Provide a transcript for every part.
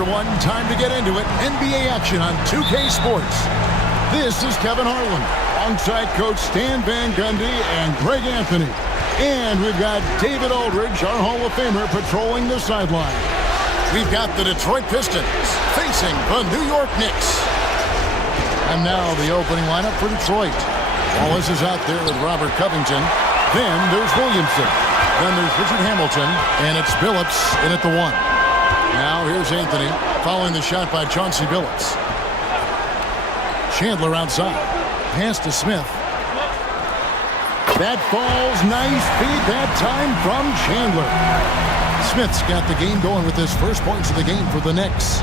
everyone. Time to get into it. NBA action on 2K Sports. This is Kevin Harlan, alongside Coach Stan Van Gundy and Greg Anthony. And we've got David Aldridge, our Hall of Famer, patrolling the sideline. We've got the Detroit Pistons facing the New York Knicks. And now the opening lineup for Detroit. Wallace is out there with Robert Covington. Then there's Williamson. Then there's Richard Hamilton. And it's Billups in at the 1. Now here's Anthony following the shot by Chauncey Billups. Chandler outside. Pass to Smith. That falls. Nice feed that time from Chandler. Smith's got the game going with his first points of the game for the Knicks.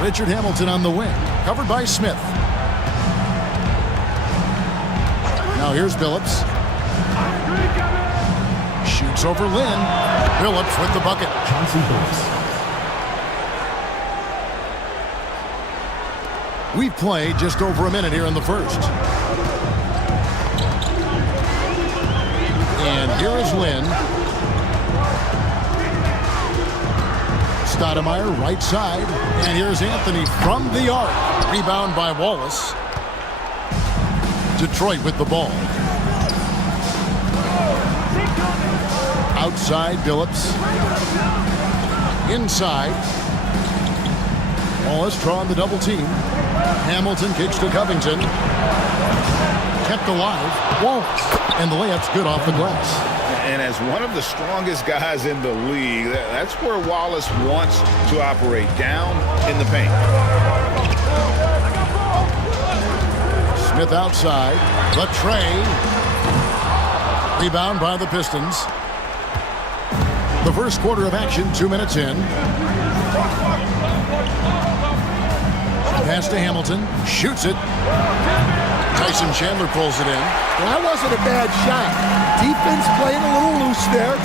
Richard Hamilton on the wing. Covered by Smith. Now here's Billups. Shoots over Lynn. Billups with the bucket. Chauncey Billups. We've played just over a minute here in the first. And here is Lynn. Stoudemire right side. And here's Anthony from the arc. Rebound by Wallace. Detroit with the ball. Outside, Billups. Inside. Wallace drawing the double team. Hamilton kicks to Covington. Kept alive. Wallace. And the layup's good off the glass. And as one of the strongest guys in the league, that's where Wallace wants to operate, down in the paint. Smith outside. The tray. Rebound by the Pistons. The first quarter of action, 2 minutes in. Pass to Hamilton. Shoots it. Tyson Chandler pulls it in. Well, that wasn't a bad shot. Defense playing a little loose there.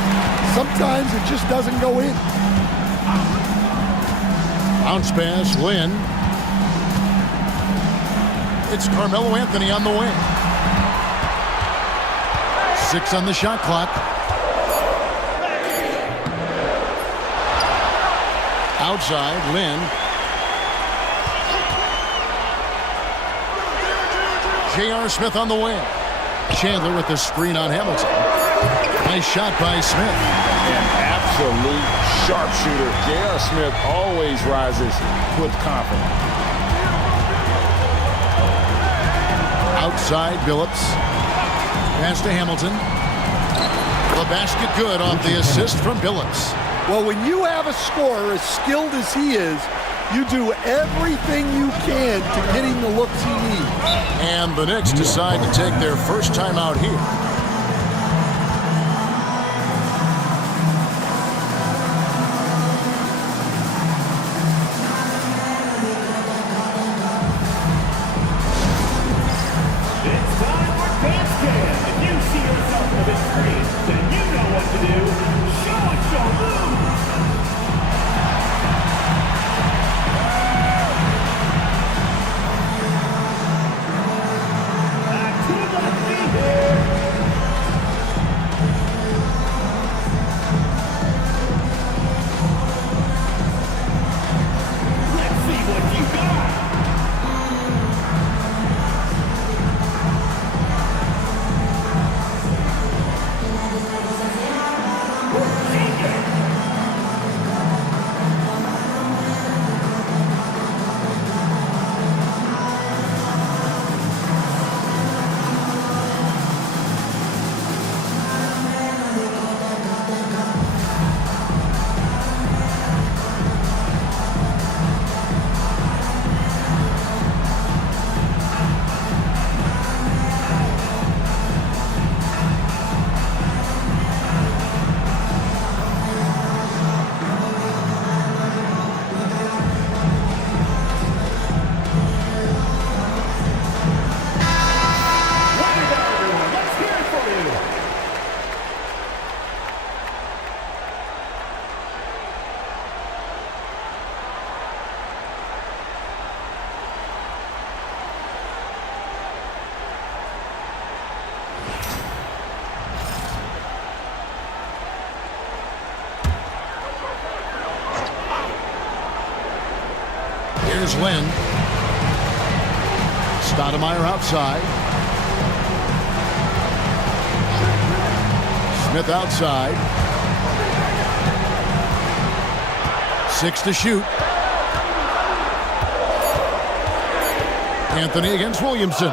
Sometimes it just doesn't go in. Bounce pass, Lynn. It's Carmelo Anthony on the wing. 6 on the shot clock. Outside, Lynn. J.R. Smith on the wing. Chandler with the screen on Hamilton. Nice shot by Smith. An absolute sharpshooter. J.R. Smith always rises with confidence. Outside, Billups. Pass to Hamilton. The basket good off the assist from Billups. Well, when you have a scorer as skilled as he is, you do everything you can to get him the looks he needs. And the Knicks decide to take their first time out here. It's time for Dance Jam. If you see yourself on the screen, then you know what to do. Show us your moves. Here's Lynn. Stoudemire outside. Smith outside. 6 to shoot. Anthony against Williamson.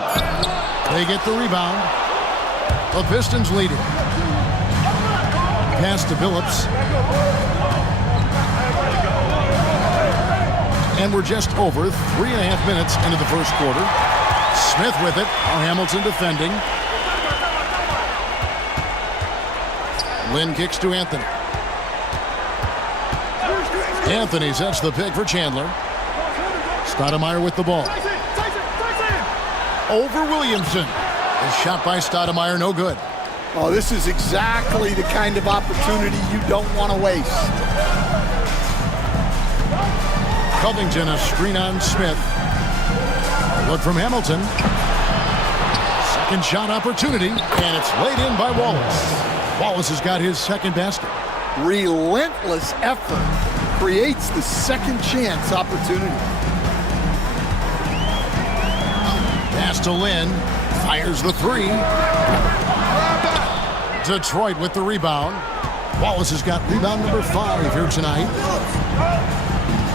They get the rebound. The Pistons lead it. Pass to Billups. And we're just over 3.5 minutes into the first quarter. Smith with it. Now Hamilton defending. Lynn kicks to Anthony. Anthony sets the pick for Chandler. Stoudemire with the ball. Over Williamson. A shot by Stoudemire, no good. Oh, this is exactly the kind of opportunity you don't want to waste. Covington, a screen on Smith. Look from Hamilton. Second shot opportunity, and it's laid in by Wallace. Wallace has got his second basket. Relentless effort creates the second chance opportunity. Pass to Lynn. Fires the three. Detroit with the rebound. Wallace has got rebound number 5 here tonight.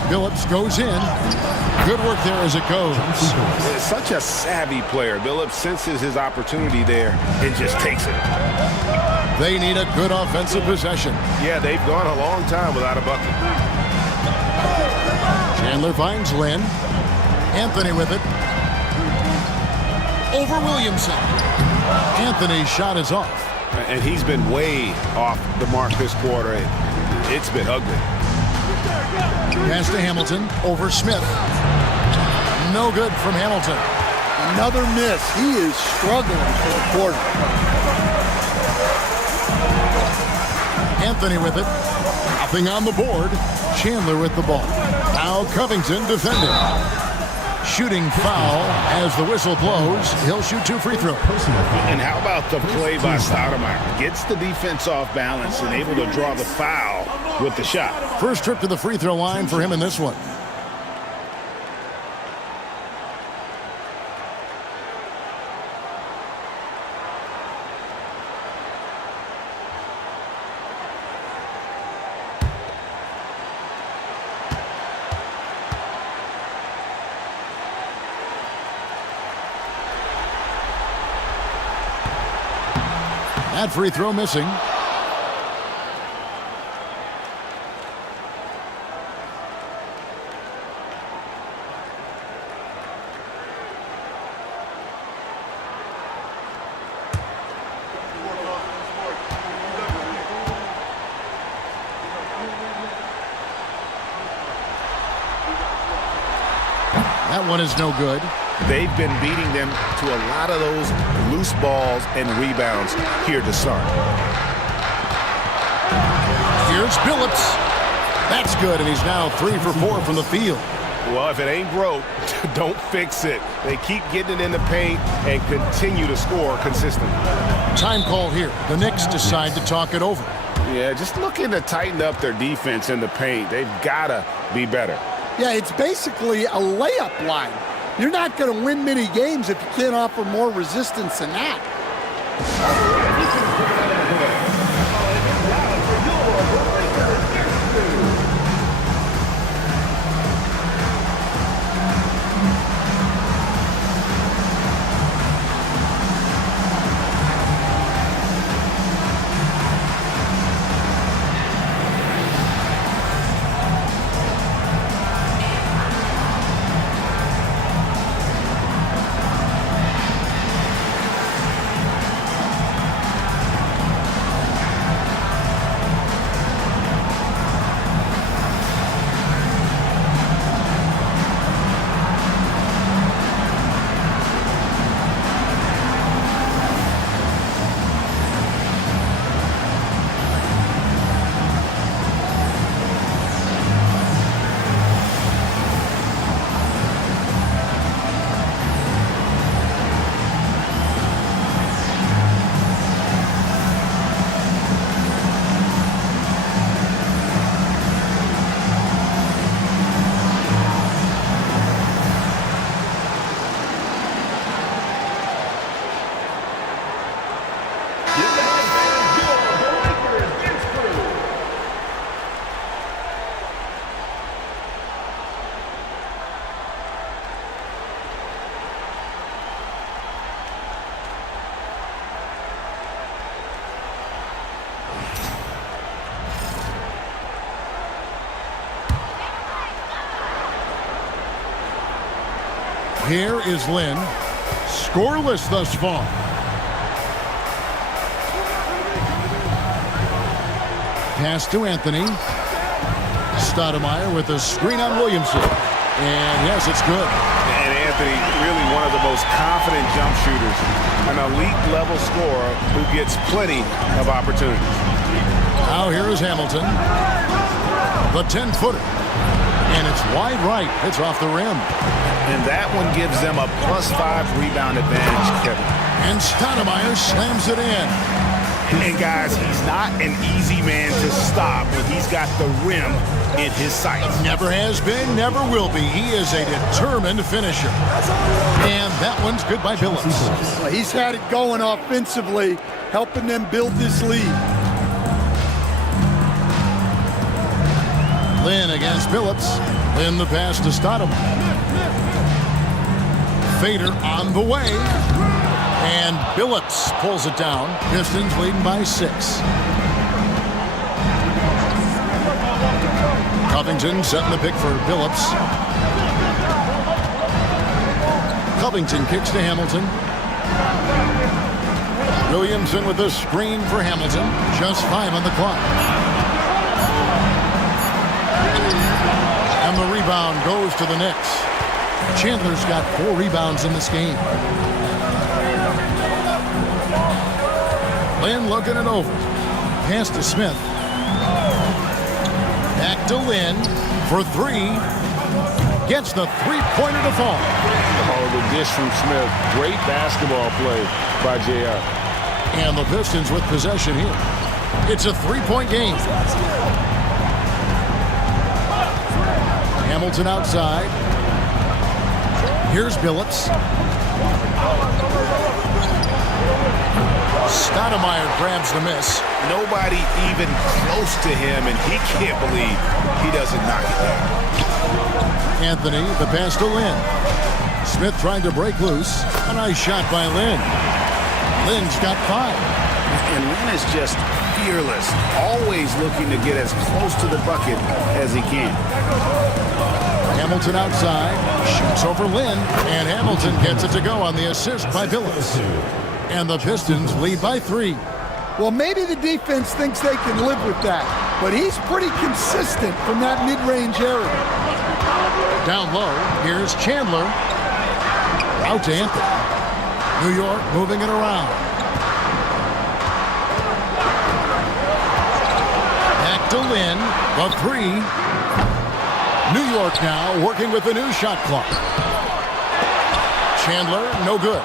Billups goes in. Good work there as it goes. It's such a savvy player. Billups senses his opportunity there and just takes it. They need a good offensive possession. Yeah, they've gone a long time without a bucket. Chandler finds Lynn. Anthony with it. Over Williamson. Anthony's shot is off. And he's been way off the mark this quarter. It's been ugly. Pass to Hamilton. Over Smith. No good from Hamilton. Another miss. He is struggling for the quarter. Anthony with it. Nothing on the board. Chandler with the ball. Now Covington defending. Shooting foul as the whistle blows. He'll shoot 2 free throws. And how about the play by Stoudemire? Gets the defense off balance and able to draw the foul with the shot. First trip to the free throw line for him in this one. That free throw missing. That one is no good. They've been beating them to a lot of those loose balls and rebounds here to start. Here's Billups. That's good, and he's now 3 for 4 from the field. Well, if it ain't broke, don't fix it. They keep getting it in the paint and continue to score consistently. Time call here. The Knicks decide to talk it over. Yeah, just looking to tighten up their defense in the paint. They've got to be better. Yeah, it's basically a layup line. You're not going to win many games if you can't offer more resistance than that. Here is Lynn. Scoreless thus far. Pass to Anthony. Stoudemire with a screen on Williamson. And yes, it's good. And Anthony, really one of the most confident jump shooters. An elite level scorer who gets plenty of opportunities. Now here is Hamilton. The 10-footer. And it's wide right. It's off the rim. And that one gives them a +5 rebound advantage, Kevin. And Stoudemire slams it in. And guys, he's not an easy man to stop when he's got the rim in his sights. Never has been, never will be. He is a determined finisher. And that one's good by Billups. Well, he's had it going offensively, helping them build this lead. Lynn against Billups. Lynn the pass to Stoudemire. Fader on the way. And Billups pulls it down. Pistons leading by 6. Covington setting the pick for Billups. Covington kicks to Hamilton. Williamson with a screen for Hamilton. Just 5 on the clock. And the rebound goes to the Knicks. Chandler's got 4 rebounds in this game. Lynn looking it over. Pass to Smith. Back to Lynn for 3. Gets the three-pointer to fall. Oh, the dish from Smith. Great basketball play by JR. And the Pistons with possession here. It's a 3-point game. Hamilton outside. Here's Billups. Stoudemire grabs the miss. Nobody even close to him, and he can't believe he doesn't knock it down. Anthony, the pass to Lynn. Smith trying to break loose. A nice shot by Lynn. Lynn's got 5. And Lynn is just fearless, always looking to get as close to the bucket as he can. Hamilton outside, shoots over Lynn, and Hamilton gets it to go on the assist by Billups. And the Pistons lead by 3. Well, maybe the defense thinks they can live with that, but he's pretty consistent from that mid-range area. Down low, here's Chandler. Out to Anthony. New York moving it around. Back to Lynn, the 3. New York now working with the new shot clock. Chandler, no good.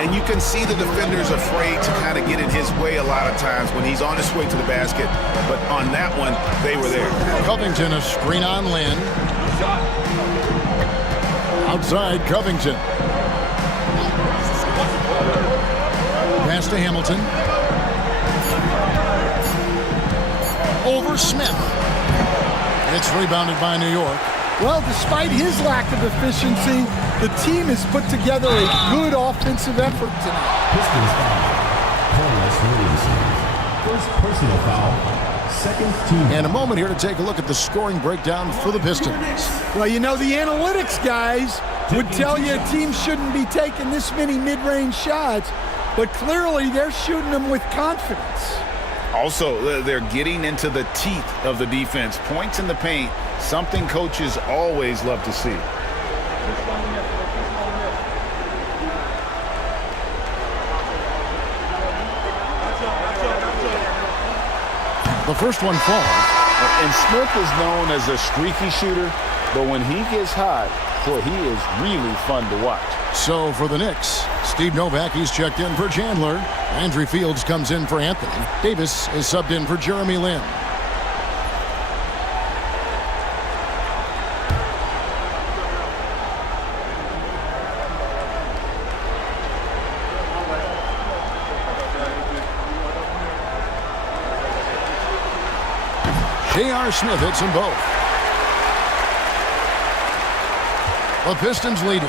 And you can see the defenders afraid to kind of get in his way a lot of times when he's on his way to the basket. But on that one, they were there. Covington, a screen on Lynn. Outside, Covington. Pass to Hamilton. Over Smith. It's rebounded by New York. Well, despite his lack of efficiency, the team has put together a good offensive effort tonight. Pistons foul. Carlos Williamson. First personal foul. Second team. And a moment here to take a look at the scoring breakdown for the Pistons. Well, you know, the analytics guys would tell you a team shouldn't be taking this many mid-range shots, but clearly they're shooting them with confidence. Also, they're getting into the teeth of the defense. Points in the paint, something coaches always love to see. The first one falls. And Smith is known as a streaky shooter, but when he gets hot, boy, he is really fun to watch. So for the Knicks, Steve Novak, he's checked in for Chandler. Andrew Fields comes in for Anthony. Davis is subbed in for Jeremy Lin. J.R. Smith hits them both. The Pistons leading.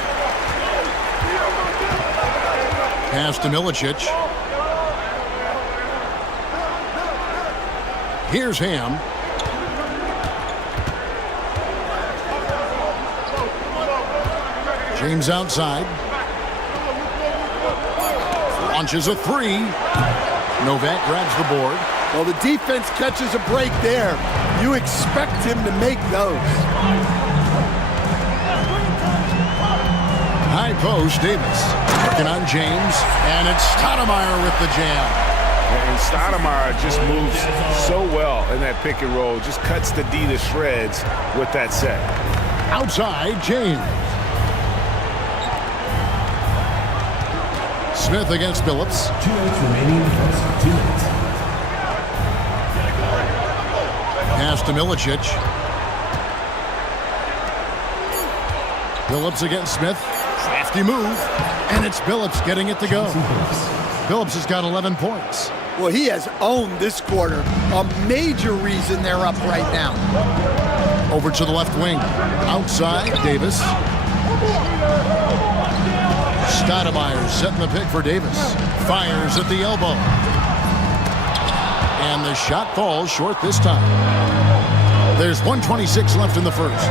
Pass to Milicic. Here's Ham. James outside. Launches a three. Novak grabs the board. Well, the defense catches a break there. You expect him to make those. High post, Davis. Working on James. And it's Stoudemire with the jam. And Stoudemire just moves so well in that pick and roll. Just cuts the D to shreds with that set. Outside, James. Smith against Billups. 2 minutes remaining in the first. 2 minutes. Pass to Milicic. Billups against Smith. Crafty move. And it's Billups getting it to go. Billups has got 11 points. Well, he has owned this quarter. A major reason they're up right now. Over to the left wing. Outside, Davis. Stoudemire setting the pick for Davis. Fires at the elbow. And the shot falls short this time. There's 1:26 left in the first.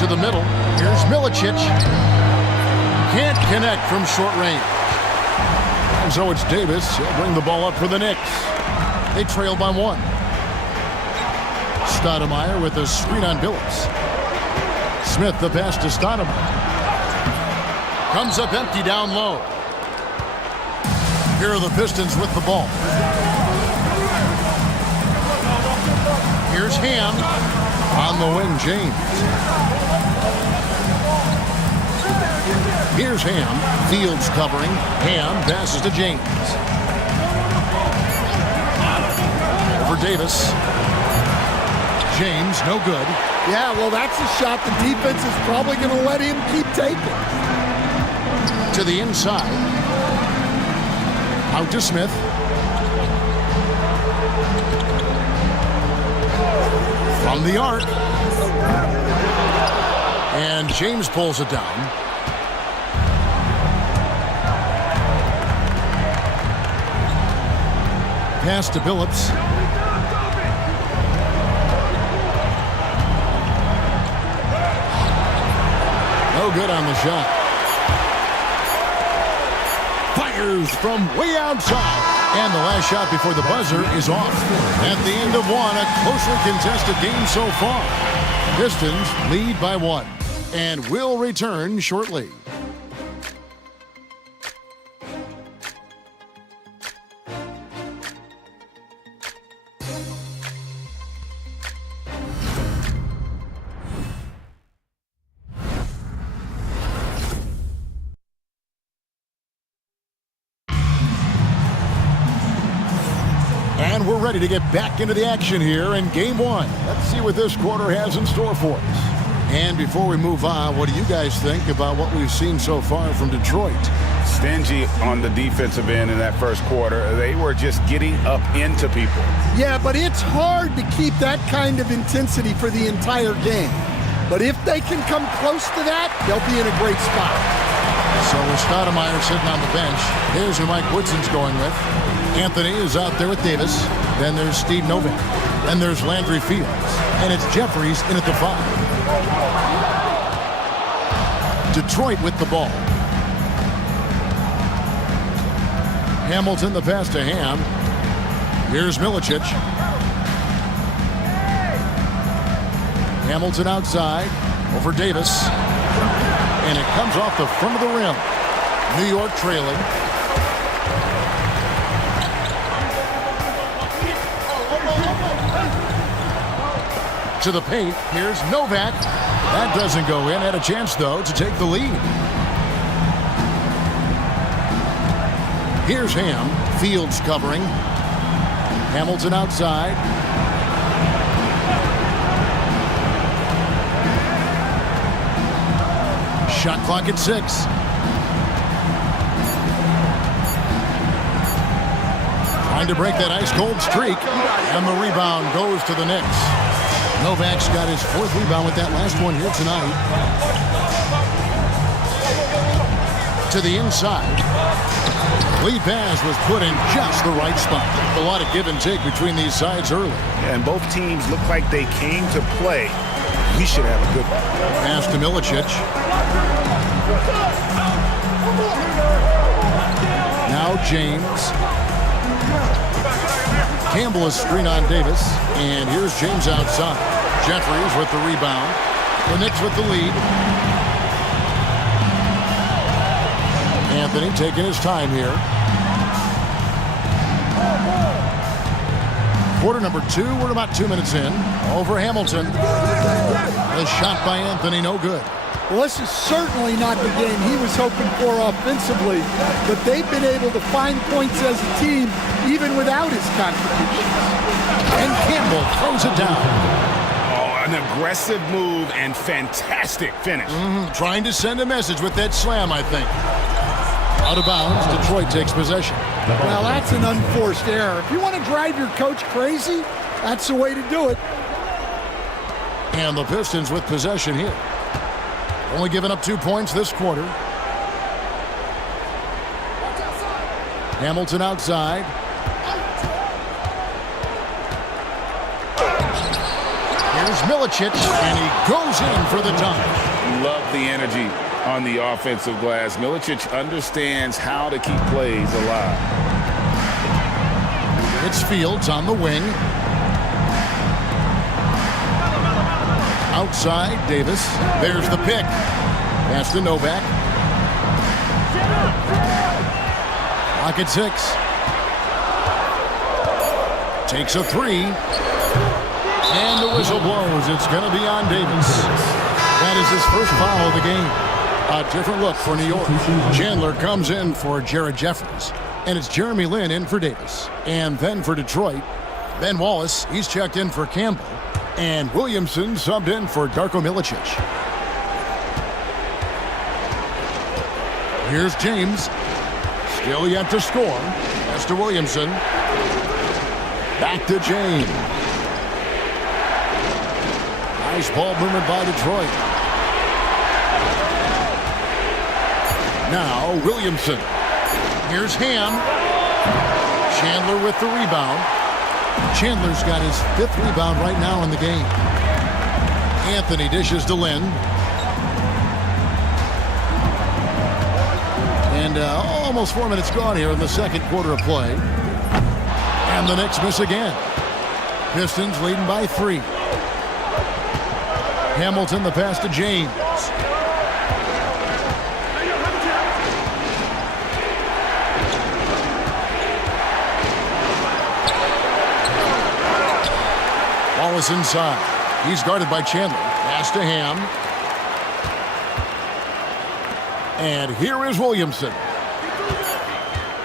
To the middle. Here's Milicic. Can't connect from short range. And so it's Davis. He'll bring the ball up for the Knicks. They trail by 1. Stoudemire with a screen on Billups. Smith the pass to Stoudemire. Comes up empty down low. Here are the Pistons with the ball. Here's Ham. On the wing, James. Here's Ham. Fields covering. Ham passes to James. Over Davis. James, no good. Yeah, well, that's a shot the defense is probably going to let him keep taking. To the inside. Out to Smith. From the arc. And James pulls it down. Pass to Billups. No good on the shot. Fires from way outside. And the last shot before the buzzer is off. At the end of one, a closely contested game so far. Pistons lead by 1 and will return shortly. And we're ready to get back into the action here in Game 1. Let's see what this quarter has in store for us. And before we move on, what do you guys think about what we've seen so far from Detroit? Stingy on the defensive end in that first quarter. They were just getting up into people. Yeah, but it's hard to keep that kind of intensity for the entire game. But if they can come close to that, they'll be in a great spot. So with Stoudemire sitting on the bench, here's who Mike Woodson's going with. Anthony is out there with Davis. Then there's Steve Novak. Then there's Landry Fields. And it's Jeffries in at the 5. Detroit with the ball. Hamilton the pass to Ham. Here's Milicic. Hamilton outside. Over Davis. And it comes off the front of the rim. New York trailing. To the paint. Here's Novak. That doesn't go in. Had a chance, though, to take the lead. Here's Ham. Fields covering. Hamilton outside. Shot clock at 6. Trying to break that ice-cold streak. And the rebound goes to the Knicks. Novak's got his 4th rebound with that last one here tonight. To the inside. Lead pass was put in just the right spot. A lot of give and take between these sides early. And both teams look like they came to play. We should have a good one. Pass to Milicic. Now James. Campbell is screen on Davis. And here's James outside. Jeffries with the rebound. The Knicks with the lead. Anthony taking his time here. Quarter number 2. We're about 2 minutes in. Over Hamilton. The shot by Anthony, no good. Well, this is certainly not the game he was hoping for offensively, but they've been able to find points as a team even without his contributions. And Campbell throws it down. Oh, an aggressive move and fantastic finish. Trying to send a message with that slam, I think. Out of bounds, Detroit takes possession. Well, that's an unforced error. If you want to drive your coach crazy, that's the way to do it. And the Pistons with possession here. Only giving up 2 points this quarter. Hamilton outside. Here's Milicic, and he goes in for the dunk. Love the energy on the offensive glass. Milicic understands how to keep plays alive. It's Fields on the wing. Outside, Davis. There's the pick. Pass to Novak. Clock at 6. Takes a 3. And the whistle blows. It's going to be on Davis. That is his first foul of the game. A different look for New York. Chandler comes in for Jared Jeffries. And it's Jeremy Lin in for Davis. And then for Detroit, Ben Wallace, he's checked in for Campbell. And Williamson subbed in for Darko Milicic. Here's James. Still yet to score. Pass to Williamson. Back to James. Nice ball movement by Detroit. Now Williamson. Here's Ham. Chandler with the rebound. Chandler's got his 5th rebound right now in the game. Anthony dishes to Lin. And almost 4 minutes gone here in the second quarter of play. And the Knicks miss again. Pistons leading by 3. Hamilton the pass to James. Wallace inside. He's guarded by Chandler. Pass to Ham. And here is Williamson.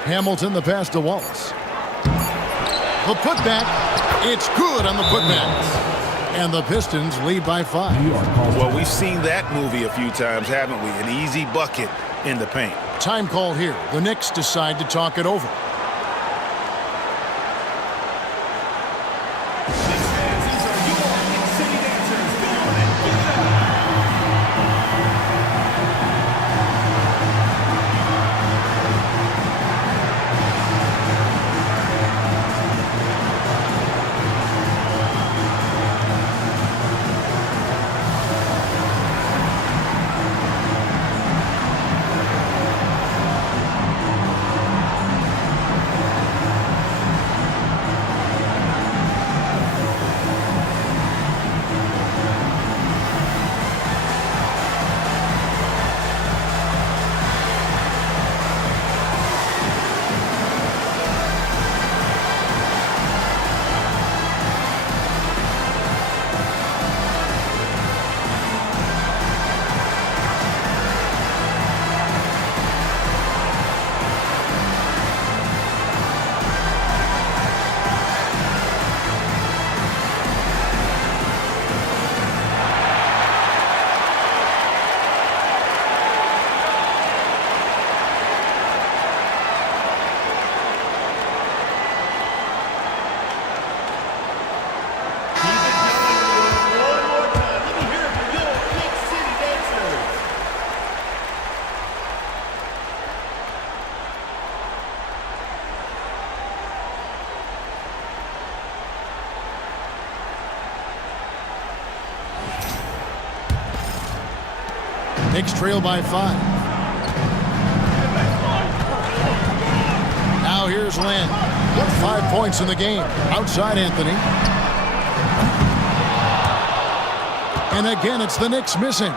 Hamilton the pass to Wallace. The putback. It's good on the putback. And the Pistons lead by 5. Well, we've seen that movie a few times, haven't we? An easy bucket in the paint. Time call here. The Knicks decide to talk it over. Knicks trail by 5. Here's Lynn. 5 points in the game. Outside Anthony. And again, it's the Knicks missing.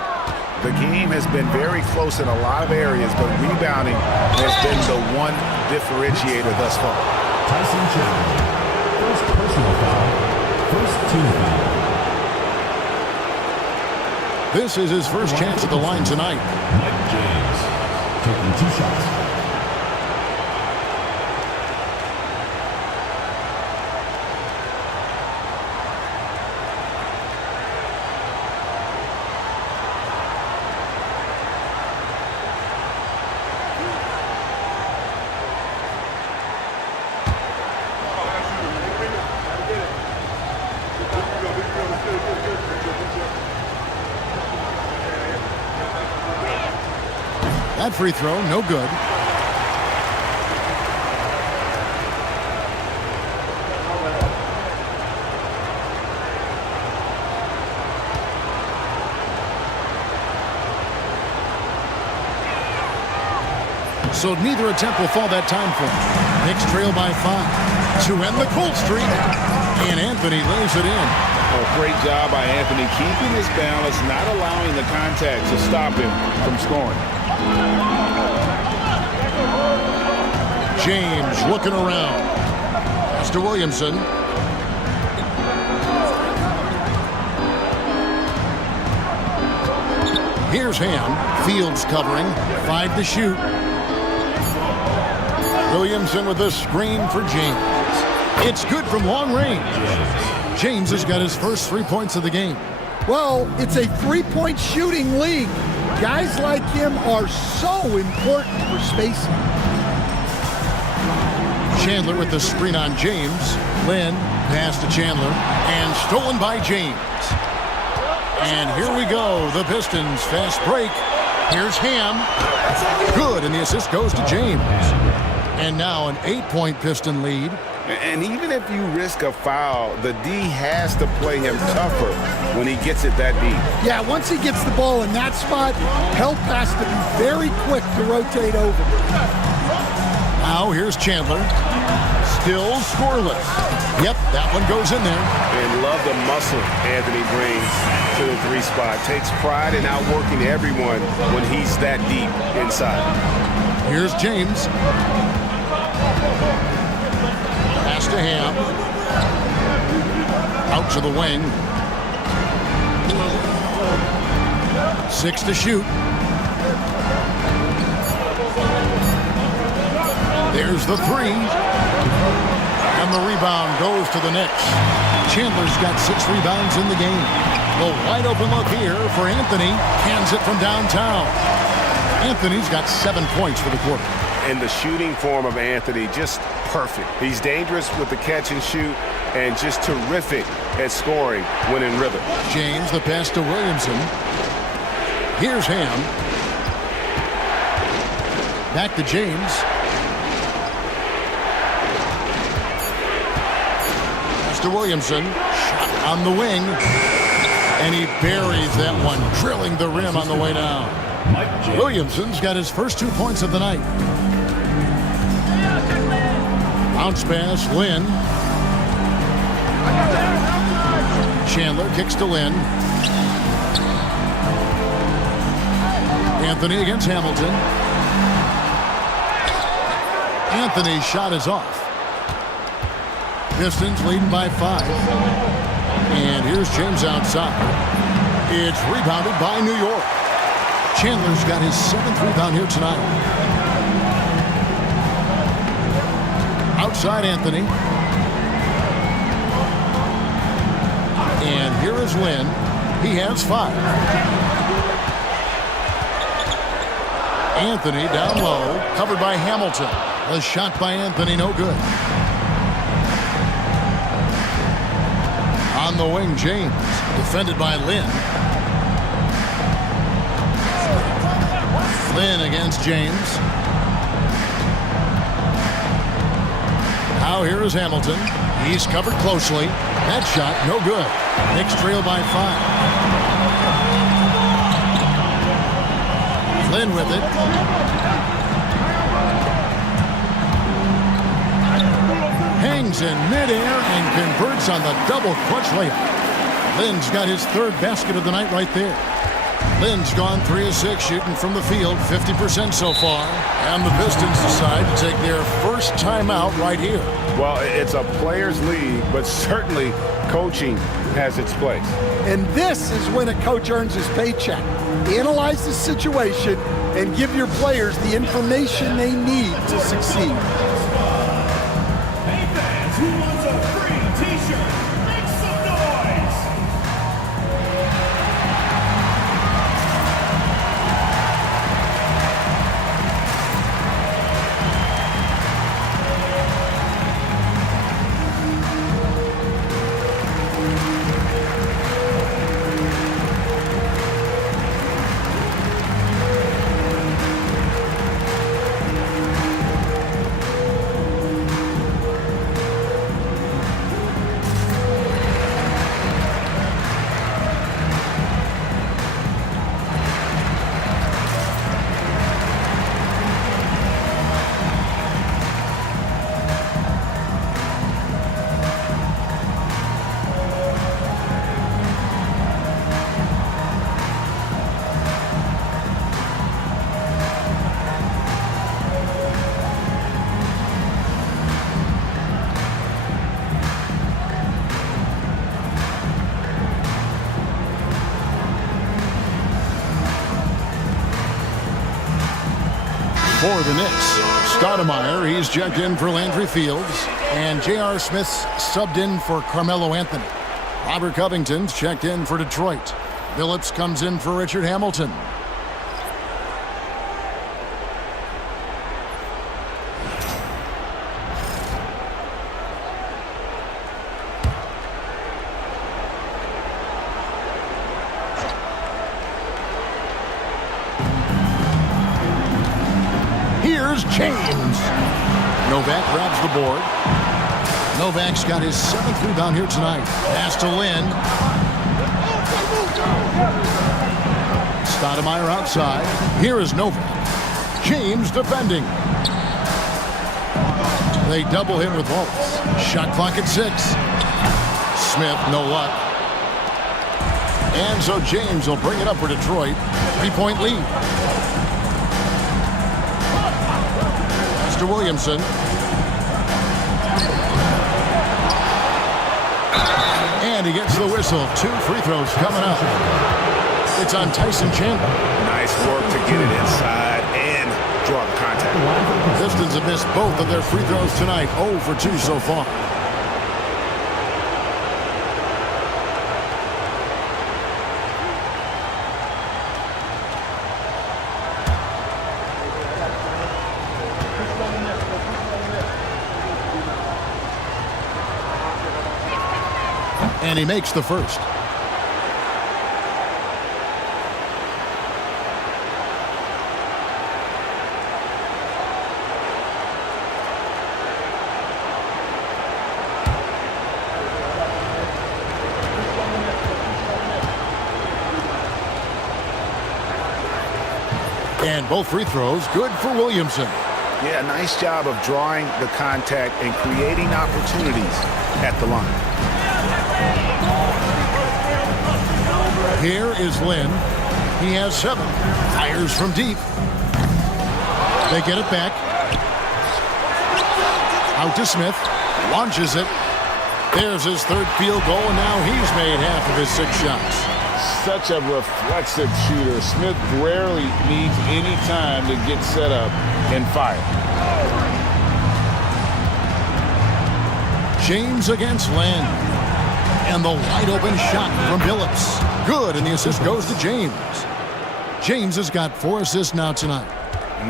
The game has been very close in a lot of areas, but rebounding has been the one differentiator thus far. Tyson Chandler. First personal foul. First team foul. This is his first chance at the line tonight. Mike James taking 2 shots. That free throw, no good. So neither attempt will fall that time for him. Knicks trail by 5 to end the cold streak. And Anthony lays it in. Oh, great job by Anthony, keeping his balance, not allowing the contact to stop him from scoring. James looking around. Pass to Williamson. Here's Ham. Fields covering. 5 to shoot. Williamson with a screen for James. It's good from long range. James has got his first 3 points of the game. Well, it's a three-point shooting league. Guys like him are so important for spacing. Chandler with the screen on James. Lynn, pass to Chandler, and stolen by James. And here we go, the Pistons fast break. Here's Ham. Good, and the assist goes to James. And now an 8-point Piston lead. And even if you risk a foul, the D has to play him tougher when he gets it that deep. Yeah, once he gets the ball in that spot, help has to be very quick to rotate over. Now here's Chandler. Still scoreless. Yep, that one goes in there. And love the muscle Anthony brings to the 3 spot. Takes pride in outworking everyone when he's that deep inside. Here's James. Pass to Ham. Out to the wing. 6 to shoot. There's the 3. And the rebound goes to the Knicks. Chandler's got 6 rebounds in the game. The wide open look here for Anthony. Cans it from downtown. Anthony's got 7 points for the quarter. And the shooting form of Anthony, just perfect. He's dangerous with the catch and shoot and just terrific at scoring when in rhythm. James, the pass to Williamson. Here's Ham. Back to James. Pass to Williamson. Shot on the wing. And he buries that one, drilling the rim on the way down. Williamson's got his first 2 points of the night. Bounce pass, Lynn. Chandler kicks to Lynn. Anthony against Hamilton. Anthony's shot is off. Pistons leading by 5. And here's James outside. It's rebounded by New York. Chandler's got his 7th rebound here tonight. Outside Anthony. And here is Lynn. He has 5. Anthony down low, covered by Hamilton. A shot by Anthony, no good. On the wing, James, defended by Lynn. Lynn against James. Now here is Hamilton. He's covered closely. That shot, no good. Knicks trail by 5. Lynn with it. hangs in midair and converts on the double clutch layup. Lynn's got his third basket of the night right there. Lynn's gone 3 of 6 shooting from the field, 50% so far. And the Pistons decide to take their first timeout right here. Well, it's a players' league, but certainly coaching has its place. And this is when a coach earns his paycheck. Analyze the situation and give your players the information they need to succeed. Hey fans, who wants a free t-shirt? Make some noise! For the Knicks, Stoudemire, he's checked in for Landry Fields, and J.R. Smith's subbed in for Carmelo Anthony. Robert Covington's checked in for Detroit. Phillips comes in for Richard Hamilton. Here's James. Novak grabs the board. Novak's got his 7th rebound here tonight. Pass to Lynn. Stoudemire outside. Here is Novak. James defending. They double him with Wallace. Shot clock at 6. Smith, no luck. And so James will bring it up for Detroit. 3-point lead. Williamson. And he gets the whistle. 2 free throws coming up. It's on Tyson Chandler. Nice work to get it inside and draw the contact. Pistons have missed both of their free throws tonight. 0 for 2 so far. And he makes the first. And both free throws good for Williamson. Yeah, nice job of drawing the contact and creating opportunities at the line. Here is Lynn. He has 7. Fires from deep. They get it back. Out to Smith. Launches it. There's his 3rd field goal, and now he's made half of his 6 shots. Such a reflexive shooter. Smith rarely needs any time to get set up and fire. James against Lynn. And the wide open shot from Phillips. Good, and the assist goes to James. James has got 4 assists now tonight.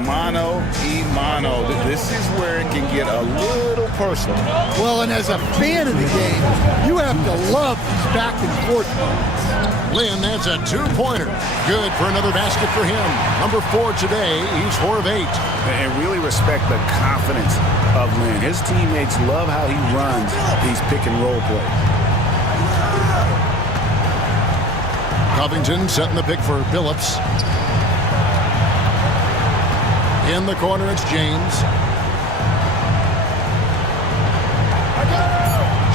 Mano y mano. This is where it can get a little personal. Well, and as a fan of the game, you have to love these back and forth moments. Lynn, that's a 2-pointer. Good for another basket for him. Number 4 today. He's 4 of 8. And really respect the confidence of Lynn. His teammates love how he runs these pick and roll plays. Covington setting the pick for Phillips. In the corner, it's James.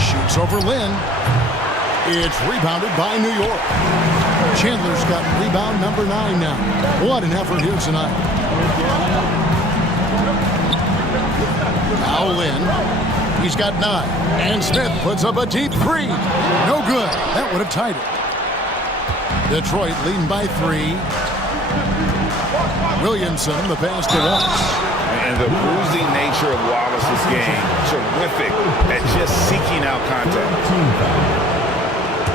Shoots over Lynn. It's rebounded by New York. Chandler's got rebound number 9 now. What an effort here tonight. Now Lynn. He's got 9. And Smith puts up a deep 3. No good. That would have tied it. Detroit leading by 3. Williamson, the pass to Wallace. And the bruising nature of Wallace's game, terrific at just seeking out contact.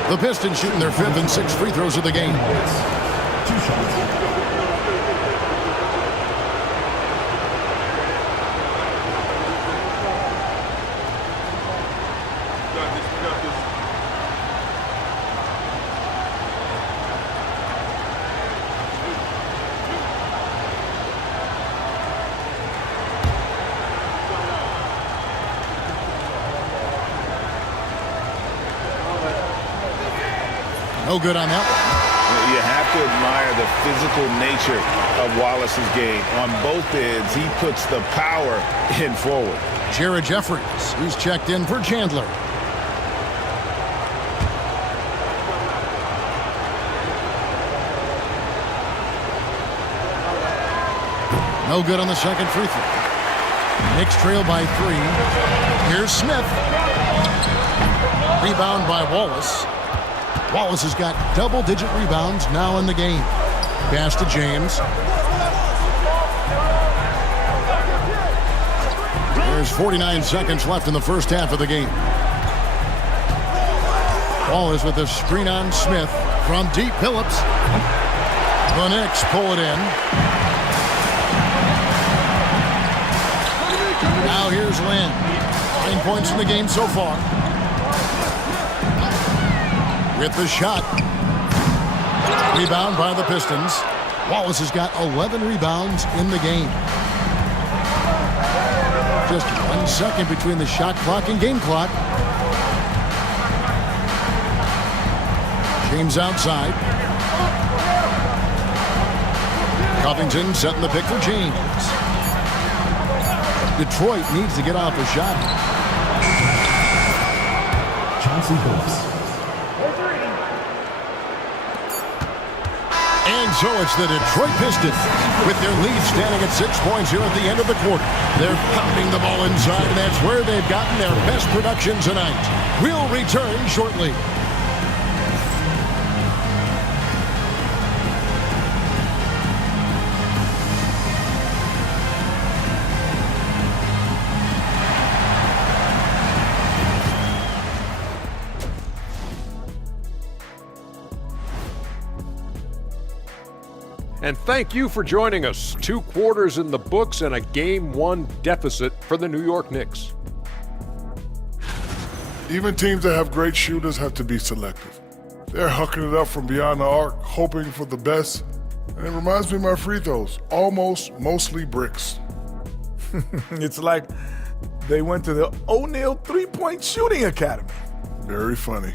The Pistons shooting their 5th and 6th free throws of the game. 2 shots. No good on that one. You have to admire the physical nature of Wallace's game. On both ends, he puts the power in forward. Jared Jeffries, he's checked in for Chandler. No good on the second free throw. Knicks trail by 3. Here's Smith. Rebound by Wallace. Wallace has got double-digit rebounds now in the game. Pass to James. There's 49 seconds left in the first half of the game. Wallace with a screen on Smith from deep. Phillips. The Knicks pull it in. Now here's Lynn. 9 points in the game so far. With the shot. Rebound by the Pistons. Wallace has got 11 rebounds in the game. Just 1 second between the shot clock and game clock. James outside. Covington setting the pick for James. Detroit needs to get off a shot. Chauncey Billups. And so it's the Detroit Pistons with their lead standing at 6 points here at the end of the quarter. They're pounding the ball inside, and that's where they've gotten their best production tonight. We'll return shortly. And thank you for joining us. 2 quarters in the books and a Game 1 deficit for the New York Knicks. Even teams that have great shooters have to be selective. They're hucking it up from beyond the arc, hoping for the best. And it reminds me of my free throws, mostly bricks. It's like they went to the O'Neal three-point shooting academy. Very funny.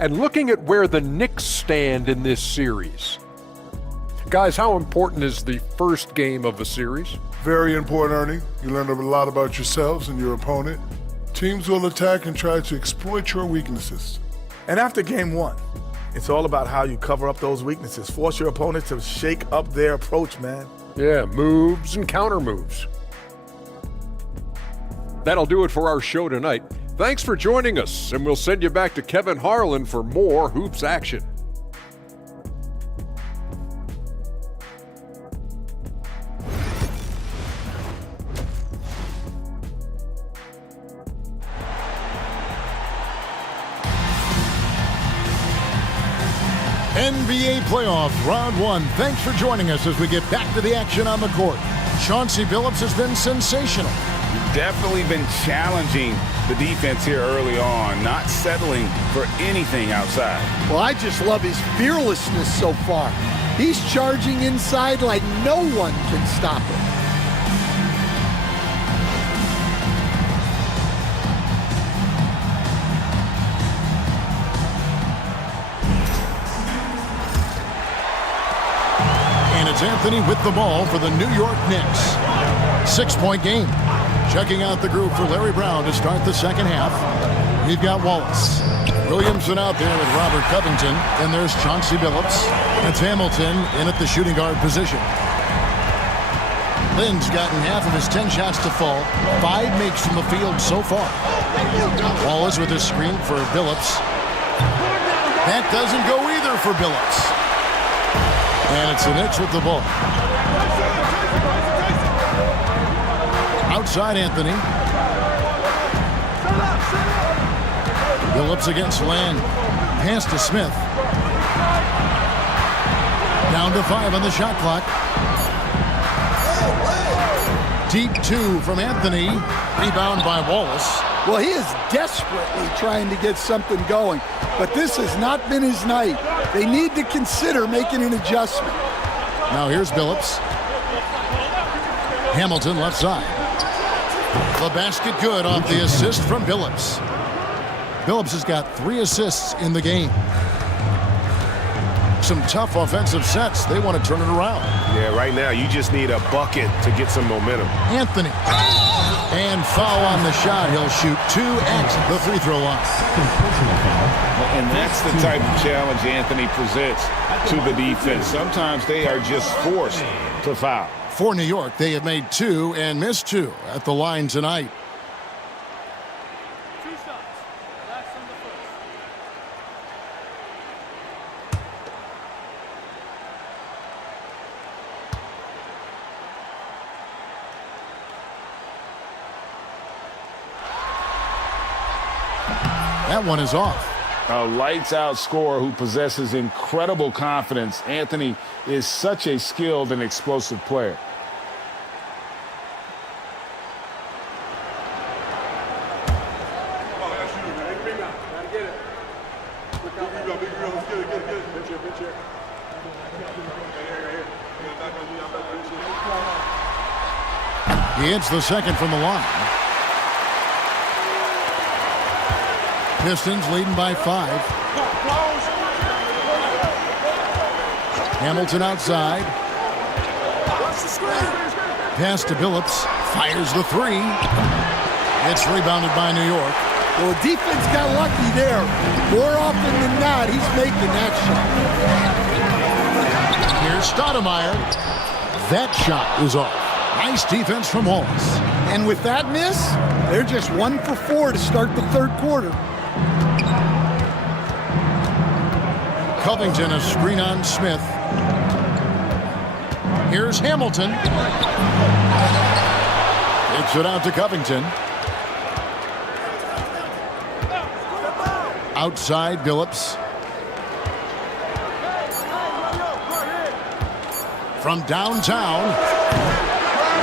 And looking at where the Knicks stand in this series. Guys, how important is the first game of the series? Very important, Ernie. You learn a lot about yourselves and your opponent. Teams will attack and try to exploit your weaknesses. And after game 1, it's all about how you cover up those weaknesses. Force your opponent to shake up their approach, man. Yeah, moves and counter moves. That'll do it for our show tonight. Thanks for joining us, and we'll send you back to Kevin Harlan for more hoops action. NBA playoff round 1. Thanks for joining us as we get back to the action on the court. Chauncey Billups has been sensational. Definitely been challenging the defense here early on, not settling for anything outside. Well, I just love his fearlessness so far. He's charging inside like no one can stop him. And it's Anthony with the ball for the New York Knicks. 6-point game. Checking out the group for Larry Brown to start the second half. We've got Wallace. Williamson out there with Robert Covington. And there's Chauncey Billups. That's Hamilton in at the shooting guard position. Lynn's gotten half of his 10 shots to fall. 5 makes from the field so far. Wallace with a screen for Billups. That doesn't go either for Billups. And it's the Knicks with the ball. Outside Anthony. Billups against Land. Pass to Smith. Down to 5 on the shot clock. Deep 2 from Anthony. Rebound by Wallace. Well, he is desperately trying to get something going, but this has not been his night. They need to consider making an adjustment. Now here's Billups. Hamilton left side. The basket good off the assist from Billups. Billups has got 3 assists in the game. Some tough offensive sets. They want to turn it around. Yeah, right now you just need a bucket to get some momentum. Anthony. And foul on the shot. He'll shoot 2 at the free throw line. And that's the type of challenge Anthony presents to the defense. Sometimes they are just forced to foul. For New York, they have made 2 and missed 2 at the line tonight. That one is off. A lights-out scorer who possesses incredible confidence. Anthony is such a skilled and explosive player. He hits the second from the line. Pistons leading by 5. Hamilton outside. Pass to Billups. Fires the 3. It's rebounded by New York. Well, the defense got lucky there. More often than not, he's making that shot. Here's Stoudemire. That shot is off. Nice defense from Wallace. And with that miss, they're just 1 for 4 to start the third quarter. Covington, a screen on Smith. Here's Hamilton. Kicks it out to Covington. Outside Billups. From downtown.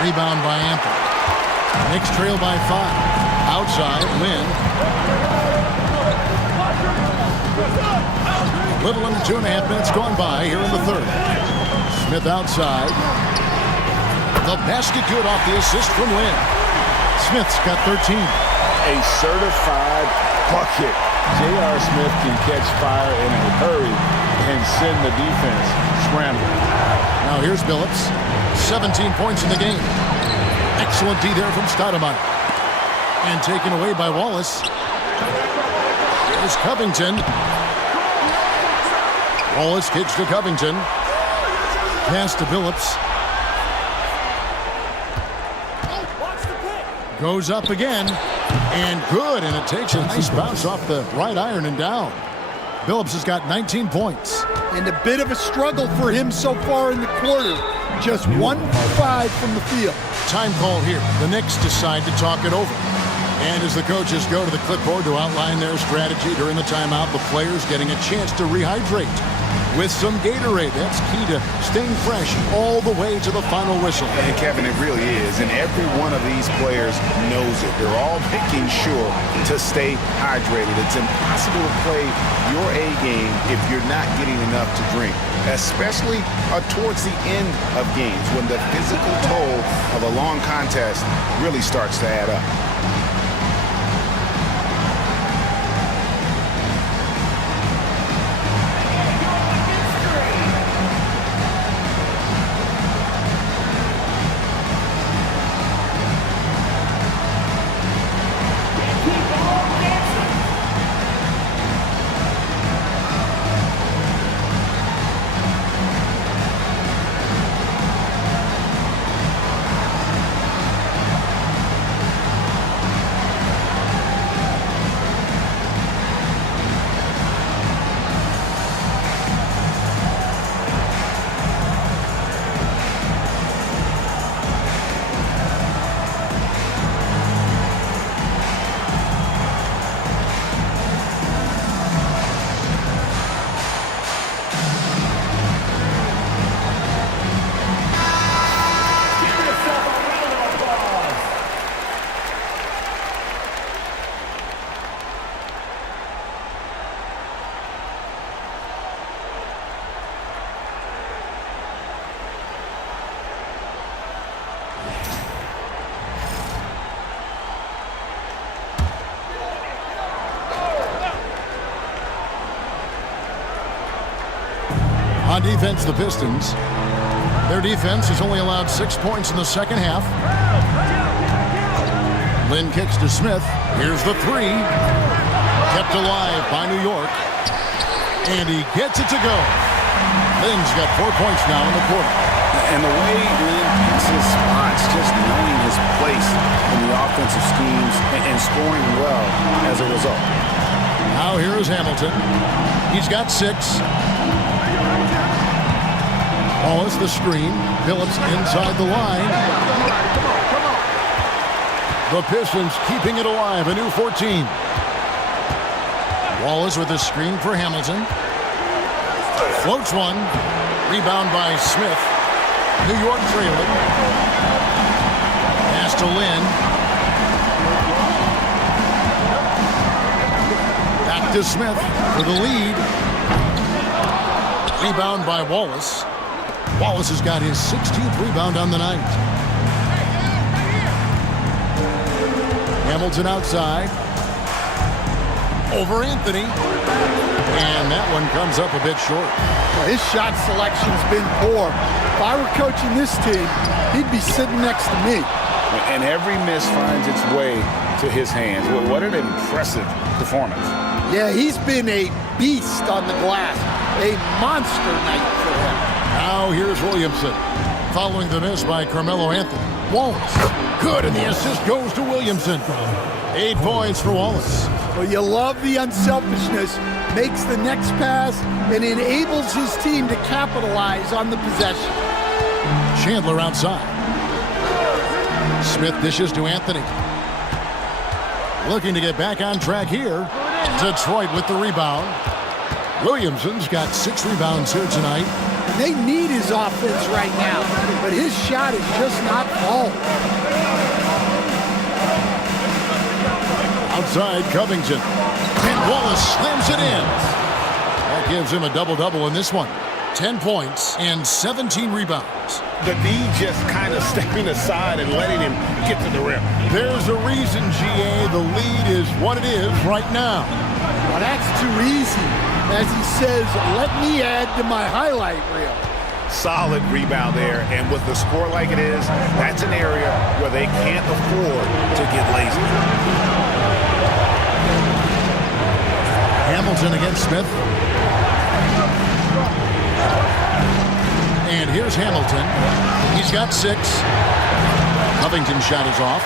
Rebound by Anthony. Knicks trail by 5. Outside, Lynn. A little under 2.5 minutes gone by here in the third. Smith outside. The basket good off the assist from Lynn. Smith's got 13. A certified bucket. J.R. Smith can catch fire in a hurry and send the defense scrambling. Now here's Billups. 17 points in the game. Excellent D there from Stoudemire. And taken away by Wallace. Here's Covington. Wallace kicks to Covington. Pass to Billups. Goes up again. And good. And it takes a nice bounce off the right iron and down. Billups has got 19 points. And a bit of a struggle for him so far in the quarter. Just 1 for 5 from the field. Time call here. The Knicks decide to talk it over. And as the coaches go to the clipboard to outline their strategy during the timeout, the players getting a chance to rehydrate with some Gatorade. That's key to staying fresh all the way to the final whistle. And Kevin, it really is. And every one of these players knows it. They're all making sure to stay hydrated. It's impossible to play your A game if you're not getting enough to drink, especially towards the end of games when the physical toll of a long contest really starts to add up. defense, the Pistons. Their defense has only allowed 6 points in the second half. Lynn kicks to Smith. Here's the three. Kept alive by New York. And he gets it to go. Lynn's got 4 points now in the quarter. And the way Lynn picks his spots, just knowing his place in the offensive schemes and scoring well as a result. Now here is Hamilton. He's got 6. Wallace the screen. Phillips inside the line. The Pistons keeping it alive. A new 14. Wallace with a screen for Hamilton. Floats one. Rebound by Smith. New York trailing. Pass to Lynn. Back to Smith for the lead. Rebound by Wallace. Wallace has got his 16th rebound on the night. Hamilton outside. Over Anthony. And that one comes up a bit short. Well, his shot selection's been poor. If I were coaching this team, he'd be sitting next to me. And every miss finds its way to his hands. Well, what an impressive performance. Yeah, he's been a beast on the glass. A monster night for him. Now here's Williamson. Following the miss by Carmelo Anthony. Wallace. Good, and the assist goes to Williamson. 8 points for Wallace. Well, you love the unselfishness. Makes the next pass and enables his team to capitalize on the possession. Chandler outside. Smith dishes to Anthony. Looking to get back on track here. Detroit with the rebound. Williamson's got 6 rebounds here tonight. They need his offense right now, but his shot is just not falling. Outside Covington. And Wallace slams it in. That gives him a double-double in this one. 10 points and 17 rebounds. The D just kind of stepping aside and letting him get to the rim. There's a reason, GA, the lead is what it is right now. Well, that's too easy. As he says, let me add to my highlight reel. Solid rebound there, and with the score like it is, that's an area where they can't afford to get lazy. Hamilton against Smith. And here's Hamilton. He's got 6. Covington's shot is off.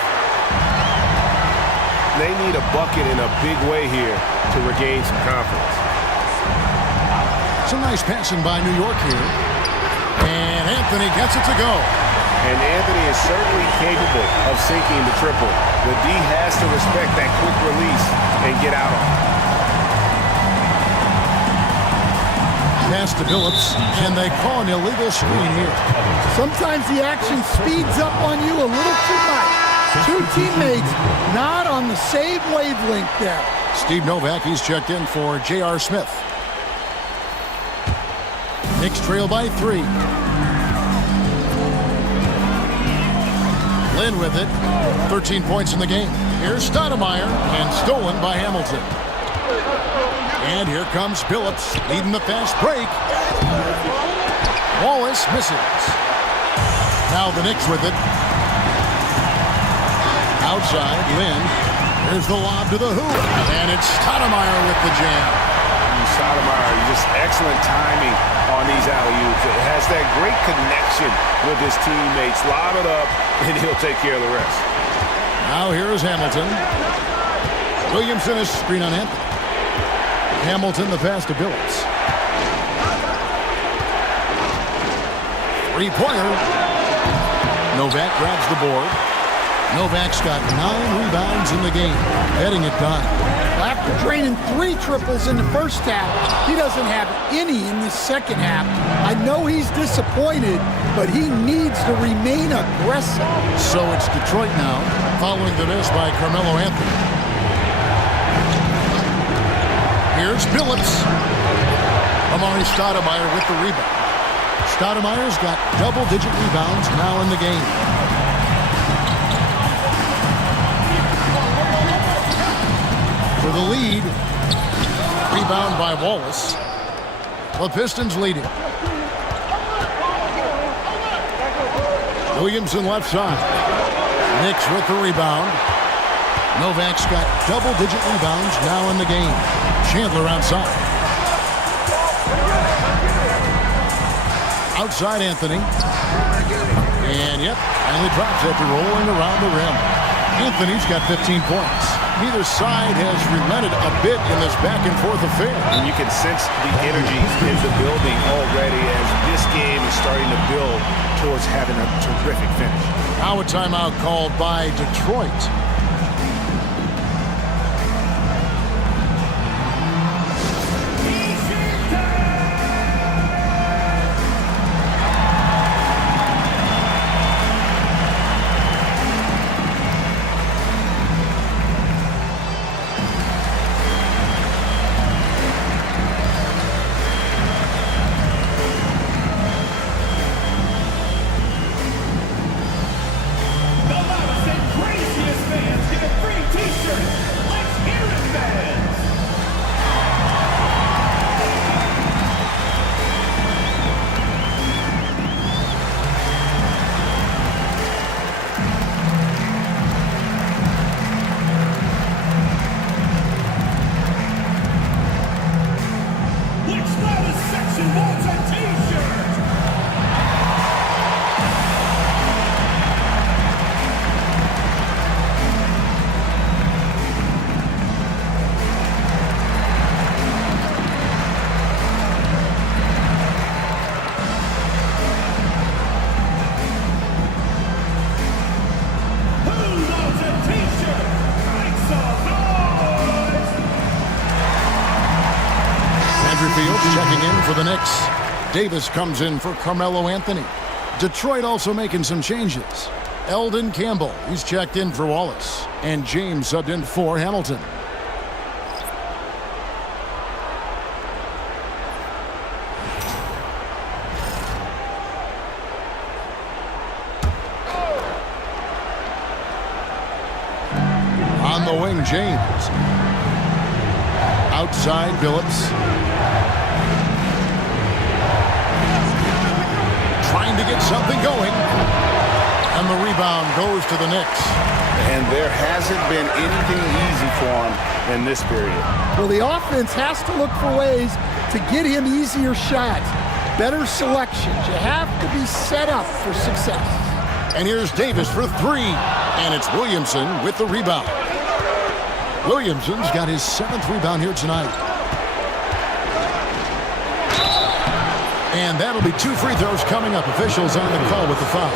They need a bucket in a big way here to regain some confidence. Some nice passing by New York here. And Anthony gets it to go. And Anthony is certainly capable of sinking the triple. The D has to respect that quick release and get out on it. Pass to Phillips, and they call an illegal screen here. Sometimes the action speeds up on you a little too much. 2 teammates not on the same wavelength there. Steve Novak, he's checked in for J.R. Smith. Knicks trail by 3. Lynn with it. 13 points in the game. Here's Stoudemire, and stolen by Hamilton. And here comes Phillips, leading the fast break. Wallace misses. Now the Knicks with it. Outside, Lynn. Here's the lob to the hoop. And it's Stoudemire with the jam. Stoudemire, just excellent timing on these alley-oops. It has that great connection with his teammates. Lob it up, and he'll take care of the rest. Now here is Hamilton. Williamson is screen on Anthony. Hamilton the pass to Phillips. 3-pointer. Novak grabs the board. Novak's got 9 rebounds in the game. Getting it done. After draining 3 triples in the first half, he doesn't have any in the second half. I know he's disappointed, but he needs to remain aggressive. So it's Detroit now, following the miss by Carmelo Anthony. Here's Phillips. Amari Stoudemire with the rebound. Stoudemire's got double-digit rebounds now in the game. For the lead, rebound by Wallace. The Pistons leading. Williamson left side. Knicks with the rebound. Novak's got double-digit rebounds now in the game. Chandler outside. Outside Anthony. And yep, finally drops after rolling around the rim. Anthony's got 15 points. Neither side has relented a bit in this back-and-forth affair. And you can sense the energy in the building already as this game is starting to build towards having a terrific finish. Now a timeout called by Detroit. Checking in for the Knicks. Davis comes in for Carmelo Anthony. Detroit also making some changes. Eldon Campbell, he's checked in for Wallace. And James subbed in for Hamilton. On the wing, James. Outside, Billups. Trying to get something going. And the rebound goes to the Knicks. And there hasn't been anything easy for him in this period. Well, the offense has to look for ways to get him easier shots, better selections. You have to be set up for success. And here's Davis for three. And it's Williamson with the rebound. Williamson's got his 7th rebound here tonight. And that'll be 2 free throws coming up. Officials on the call with the foul.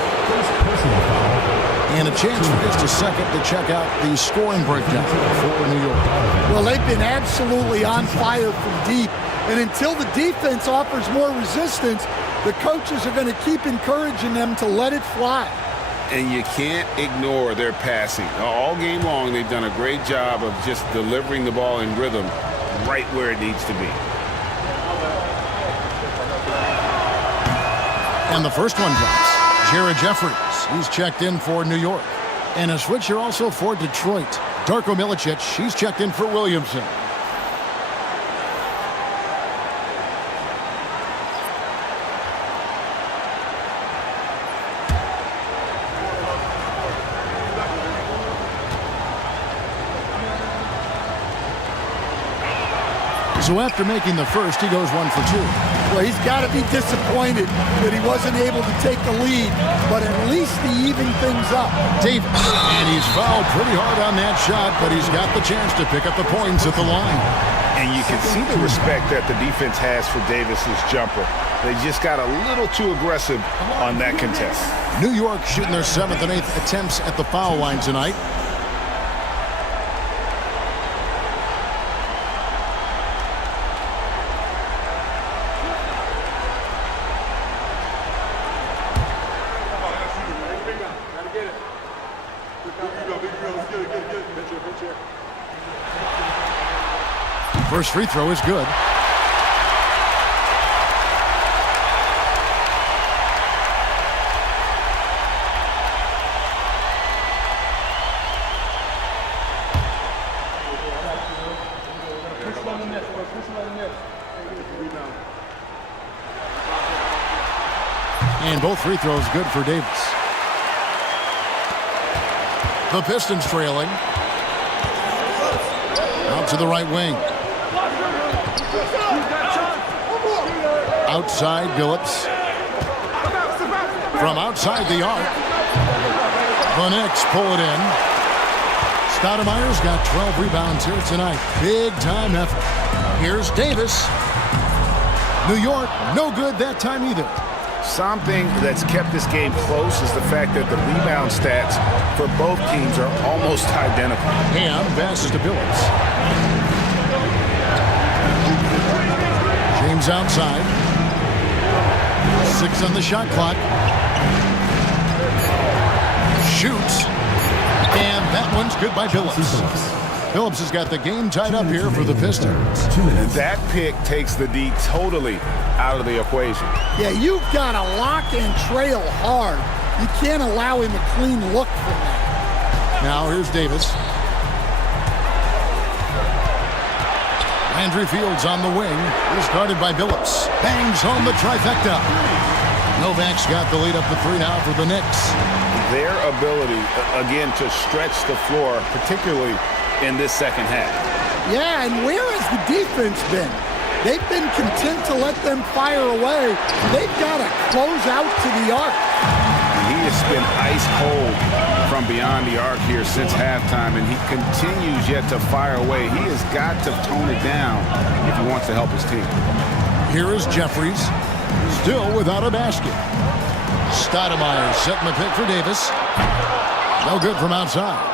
And a chance for just a second to check out the scoring breakdown for New York. Well, they've been absolutely on fire from deep. And until the defense offers more resistance, the coaches are going to keep encouraging them to let it fly. And you can't ignore their passing. All game long, they've done a great job of just delivering the ball in rhythm right where it needs to be. And the first one drops. Jared Jeffries, he's checked in for New York. And a switcher also for Detroit. Darko Milicic, he's checked in for Williamson. So after making the first, he goes 1 for 2. Well, he's got to be disappointed that he wasn't able to take the lead, but at least he evened things up. Davis, and he's fouled pretty hard on that shot, but he's got the chance to pick up the points at the line. And you can see the respect that the defense has for Davis's jumper. They just got a little too aggressive on that contest. New York shooting their 7th and 8th attempts at the foul line tonight. First free throw is good. And both free throws good for Davis. The Pistons trailing. Out to the right wing. Outside Billups. From outside the arc. The Knicks pull it in. Stoudemire's got 12 rebounds here tonight. Big time effort. Here's Davis. New York, no good that time either. Something that's kept this game close is the fact that the rebound stats for both teams are almost identical. Ham passes to Billups. James outside. 6 on the shot clock. Shoots. And that one's good by Billups. Billups has got the game tied up here for the Pistons. That pick takes the D totally out of the equation. Yeah, you've got to lock and trail hard. You can't allow him a clean look from that. Now here's Davis. Landry Fields on the wing. He's guarded by Billups. Bangs home the trifecta. Novak's got the lead up to 3 now for the Knicks. Their ability, again, to stretch the floor, particularly in this second half. Yeah, and where has the defense been? They've been content to let them fire away. They've got to close out to the arc. He has been ice cold from beyond the arc here since halftime, and he continues yet to fire away. He has got to tone it down if he wants to help his team. Here is Jeffries, still without a basket. Stoudemire setting the pick for Davis. No good from outside.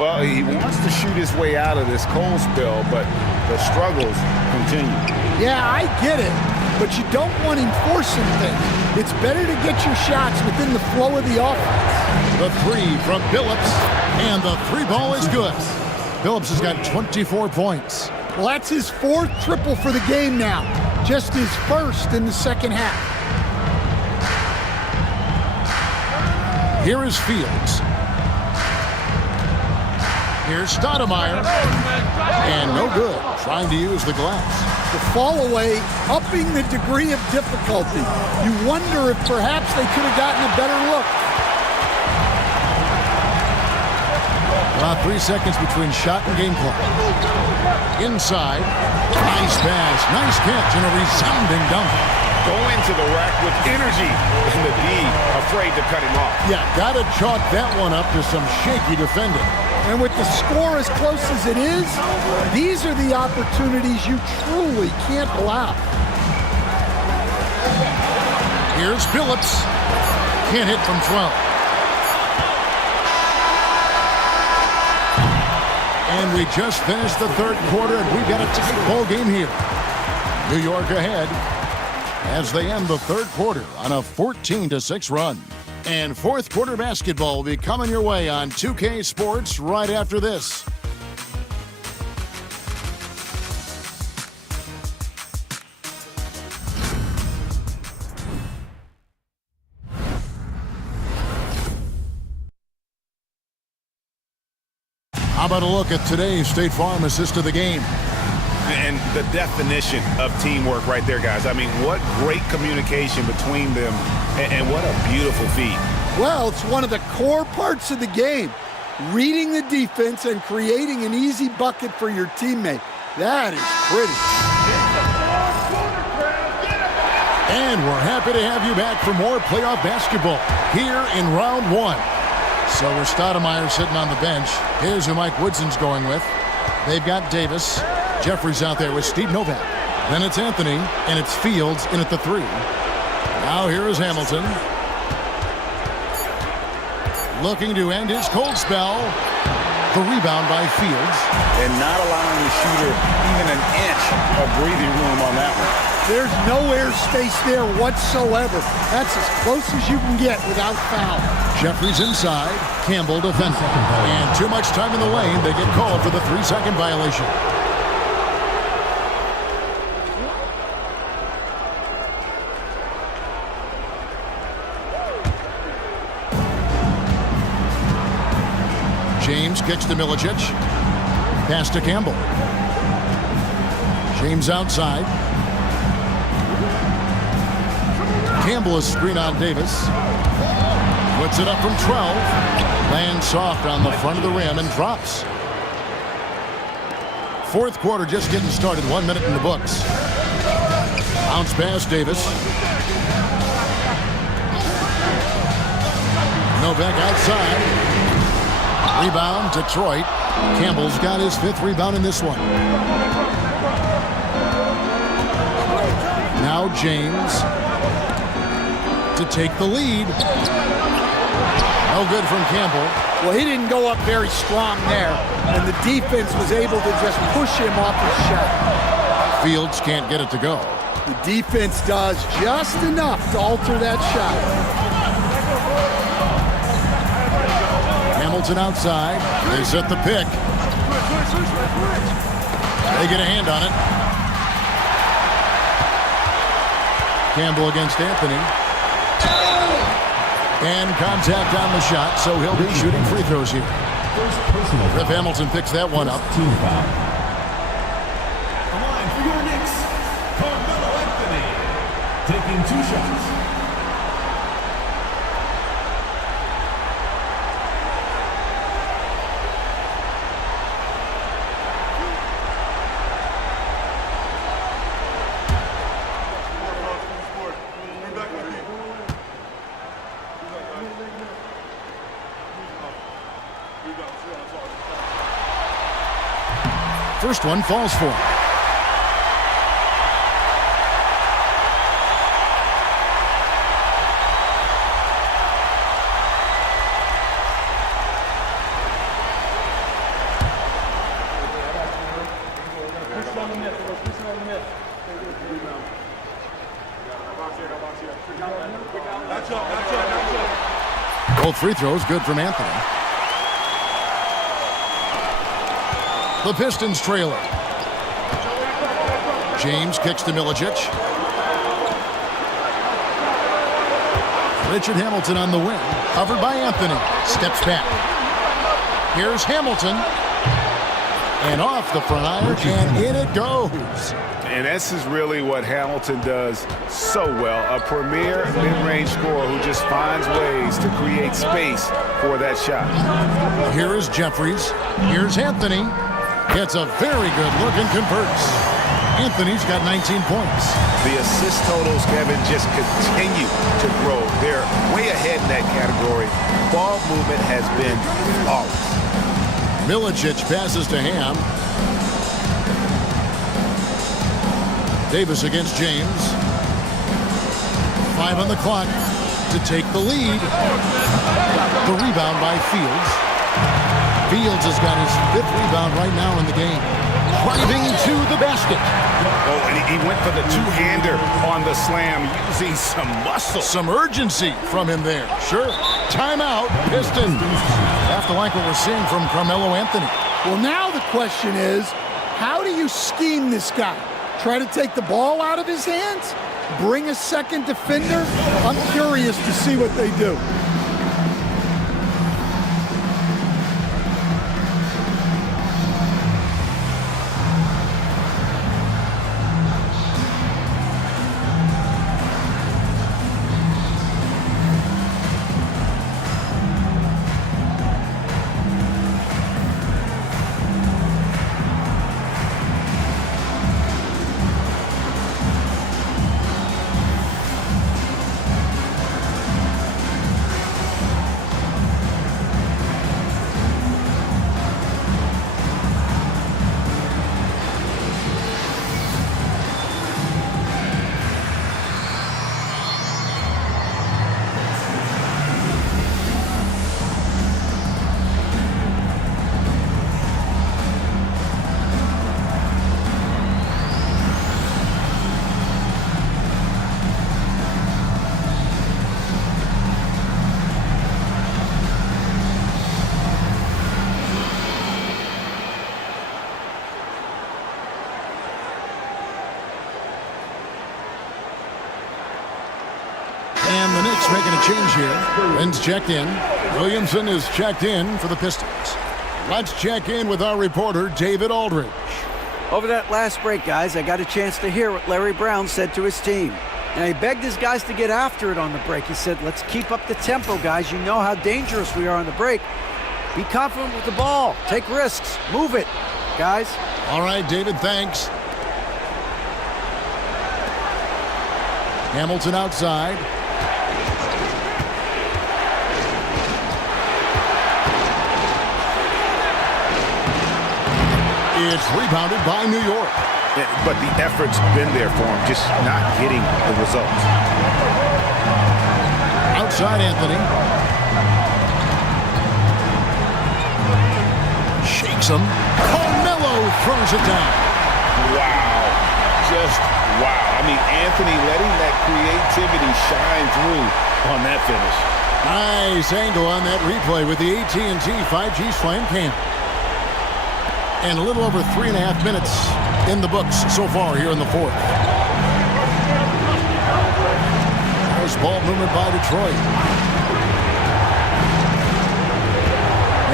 Well, he wants to shoot his way out of this cold spell, but the struggles continue. Yeah, I get it, but you don't want him forcing things. It's better to get your shots within the flow of the offense. The 3 from Billups, and the 3 ball is good. Billups has got 24 points. Well, that's his 4th triple for the game now, just his 1st in the second half. Here is Fields. Here's Stoudemire. And no good. Trying to use the glass. The fall away, upping the degree of difficulty. You wonder if perhaps they could have gotten a better look. About 3 seconds between shot and game clock. Inside. Nice pass. Nice catch and a resounding dunk. Go into the rack with energy, and the D afraid to cut him off. Yeah, got to chalk that one up to some shaky defending. And with the score as close as it is, these are the opportunities you truly can't allow. Here's Billups. Can't hit from 12. And we just finished the 3rd quarter, and we've got a tight ball game here. New York ahead as they end the 3rd quarter on a 14-6 run. And 4th quarter basketball will be coming your way on 2K Sports right after this. How about a look at today's State Farm assist of the game? And the definition of teamwork right there, guys. I mean, what great communication between them, and what a beautiful feat. Well, it's one of the core parts of the game. Reading the defense and creating an easy bucket for your teammate. That is pretty. And we're happy to have you back for more playoff basketball here in round 1. So we're Stoudemire sitting on the bench. Here's who Mike Woodson's going with. They've got Davis. Jeffries out there with Steve Novak. Then it's Anthony, and it's Fields in at the 3. Now here is Hamilton. Looking to end his cold spell. The rebound by Fields. And not allowing the shooter even an inch of breathing room on that one. There's no air space there whatsoever. That's as close as you can get without foul. Jeffries inside. Campbell defending. And too much time in the lane. They get called for the 3-second violation. James kicks to Milicic. Pass to Campbell. James outside. Campbell is screen on Davis. Puts it up from 12. Lands soft on the front of the rim and drops. Fourth quarter just getting started. 1 minute in the books. Bounce pass, Davis. Novak outside. Rebound, Detroit. Campbell's got his 5th rebound in this one. Now James to take the lead. No good from Campbell. Well, he didn't go up very strong there, and the defense was able to just push him off his shot. Fields can't get it to go. The defense does just enough to alter that shot. Hamilton outside. They set the pick. They get a hand on it. Campbell against Anthony. And contact on the shot, so he'll be shooting free throws here. Rip Hamilton picks that one up. Team foul. The line for your Knicks, Carmelo Anthony, taking 2 shots. First one falls for him. Both free throws good from Anthony. The Pistons trail it. James kicks to Milicic. Richard Hamilton on the wing. Covered by Anthony. Steps back. Here's Hamilton. And off the front iron, and in it goes. And this is really what Hamilton does so well. A premier mid-range scorer who just finds ways to create space for that shot. Here is Jeffries. Here's Anthony. Gets a very good look and converts. Anthony's got 19 points. The assist totals, Kevin, just continue to grow. They're way ahead in that category. Ball movement has been flawless. Milicic passes to Ham. Davis against James. 5 on the clock to take the lead. The rebound by Fields. Fields has got his 5th rebound right now in the game. Driving to the basket. Oh, and he went for the two-hander on the slam, using some muscle. Some urgency from him there. Sure. Timeout, Pistons. Have to like what we're seeing from Carmelo Anthony. Well, now the question is, how do you scheme this guy? Try to take the ball out of his hands? Bring a second defender? I'm curious to see what they do. And the Knicks making a change here. Lynn's checked in. Williamson is checked in for the Pistons. Let's check in with our reporter, David Aldridge. Over that last break, guys, I got a chance to hear what Larry Brown said to his team. Now, he begged his guys to get after it on the break. He said, let's keep up the tempo, guys. You know how dangerous we are on the break. Be confident with the ball. Take risks. Move it, guys. All right, David, thanks. Hamilton outside. It's rebounded by New York. But the effort's been there for him, just not getting the results. Outside Anthony. Shakes him. Carmelo throws it down. Wow. Just wow. I mean, Anthony letting that creativity shine through on that finish. Nice angle on that replay with the AT&T 5G Slam Cam. And a little over 3.5 minutes in the books so far here in the fourth. Nice ball movement by Detroit.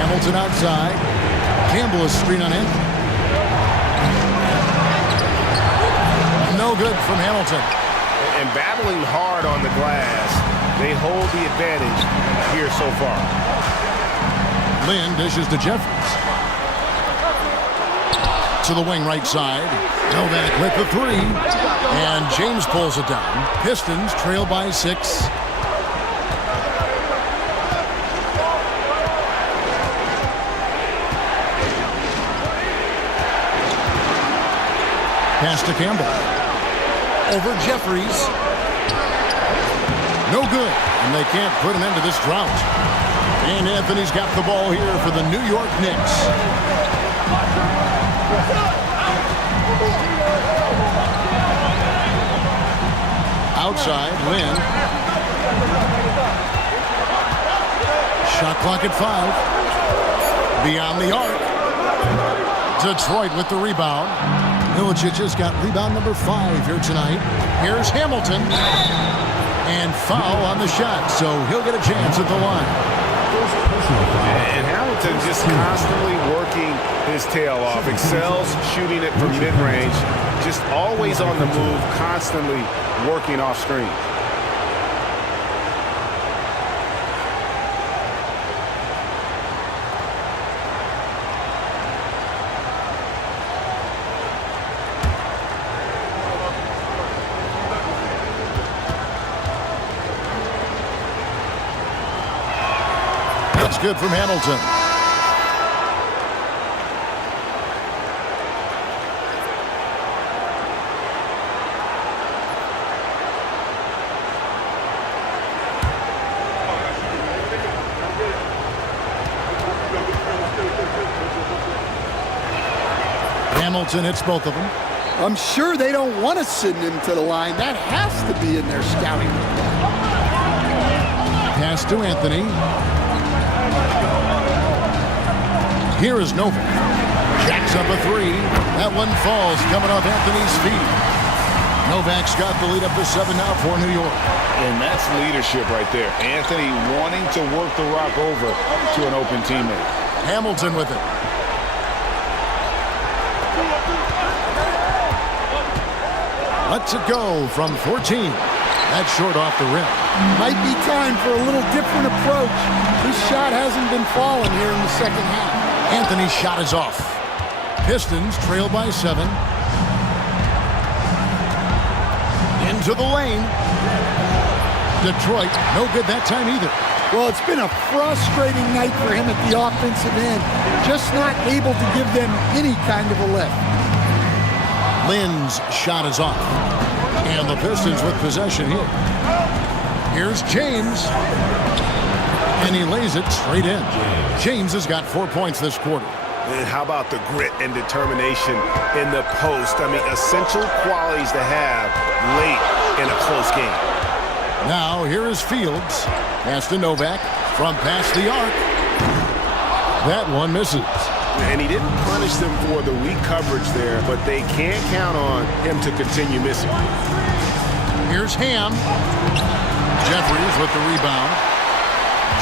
Hamilton outside. Campbell is screen on in. No good from Hamilton. And battling hard on the glass, they hold the advantage here so far. Lynn dishes to Jeffries. To the wing right side. Novak with the three. And James pulls it down. Pistons trail by 6. Pass to Campbell. Over Jeffries. No good. And they can't put an end to this drought. And Anthony's got the ball here for the New York Knicks. Outside, Lynn. Shot clock at 5. Beyond the arc. Detroit with the rebound. Milicic has got rebound number 5 here tonight. Here's Hamilton. And foul on the shot, so he'll get a chance at the line. And Hamilton just constantly working his tail off. Excels shooting it from mid-range. Just always on the move, constantly working off screen. That's good from Hamilton. Hamilton hits both of them. I'm sure they don't want to send him to the line. That has to be in their scouting report. Pass to Anthony. Here is Novak. Jacks up a 3. That one falls coming off Anthony's feet. Novak's got the lead up to 7 now for New York. And that's leadership right there. Anthony wanting to work the rock over to an open teammate. Hamilton with it. Lets it go from 14. That's short off the rim. Might be time for a little different approach. His shot hasn't been falling here in the second half. Anthony's shot is off. Pistons trail by 7. Into the lane. Detroit, no good that time either. Well, it's been a frustrating night for him at the offensive end. Just not able to give them any kind of a lift. Lynn's shot is off. And the Pistons with possession here. Here's James. And he lays it straight in. James has got 4 points this quarter. And how about the grit and determination in the post? I mean, essential qualities to have late in a close game. Now, here is Fields. Pass to Novak from past the arc. That one misses. And he didn't punish them for the weak coverage there, but they can't count on him to continue missing. Here's Ham. Jeffries with the rebound.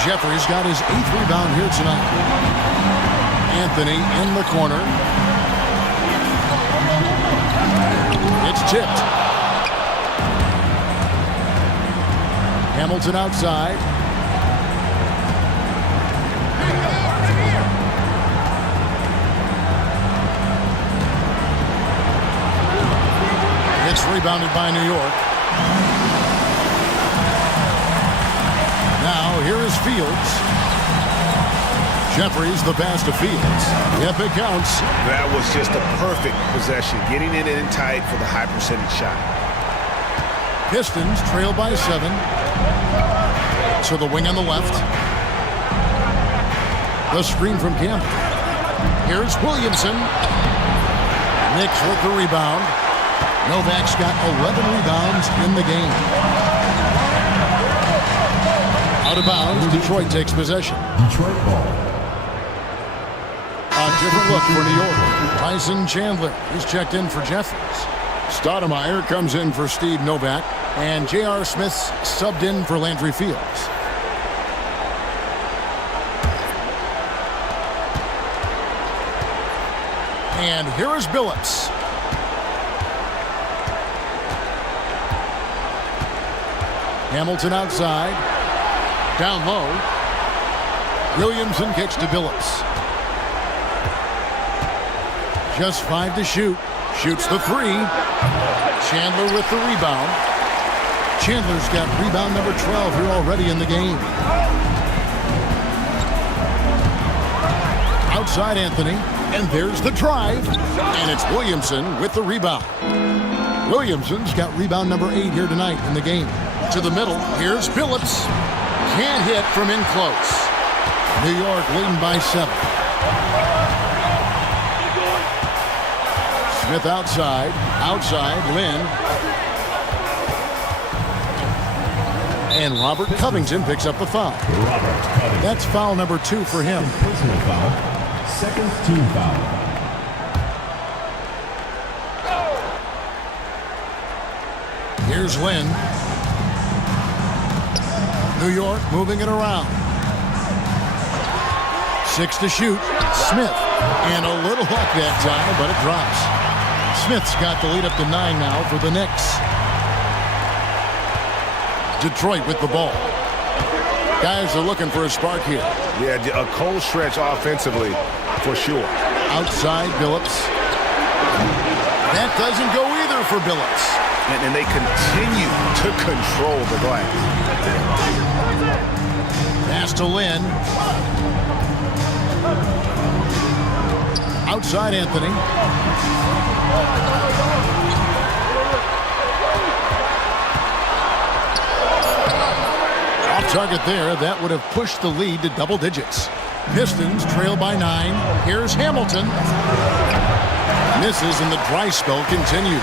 Jeffries got his 8th rebound here tonight. Anthony in the corner. It's tipped. Hamilton outside. It's rebounded by New York. Now here is Fields. Jeffries the pass to Fields. Yep, it counts. That was just a perfect possession, getting it in tight for the high percentage shot. Pistons trail by 7. To the wing on the left. The screen from Campbell. Here's Williamson. Knicks with the rebound. Novak's got 11 rebounds in the game. Out of bounds, Detroit takes possession. Detroit ball. A different look for New York. Tyson Chandler is checked in for Jeffries. Stoudemire comes in for Steve Novak. And J.R. Smith's subbed in for Landry Fields. And here is Billups. Hamilton outside. Down low. Williamson kicks to Billups. Just 5 to shoot. Shoots the 3. Chandler with the rebound. Chandler's got rebound number 12 here already in the game. Outside Anthony. And there's the drive. And it's Williamson with the rebound. Williamson's got rebound number 8 here tonight in the game. To the middle. Here's Billups. Can't hit from in close. New York leading by 7. Smith outside. Outside, Lynn. And Robert Covington picks up the foul. That's foul number 2 for him. Personal foul. Second team foul. Here's Lynn. New York moving it around. 6 to shoot. Smith. And a little luck that time, but it drops. Smith's got the lead up to 9 now for the Knicks. Detroit with the ball. Guys are looking for a spark here. Yeah, a cold stretch offensively for sure. Outside Billups. That doesn't go either for Billups. And they continue to control the glass. Pass to Lynn. Outside Anthony. Off target there. That would have pushed the lead to double digits. Pistons trail by 9. Here's Hamilton. Misses and the dry spell continues.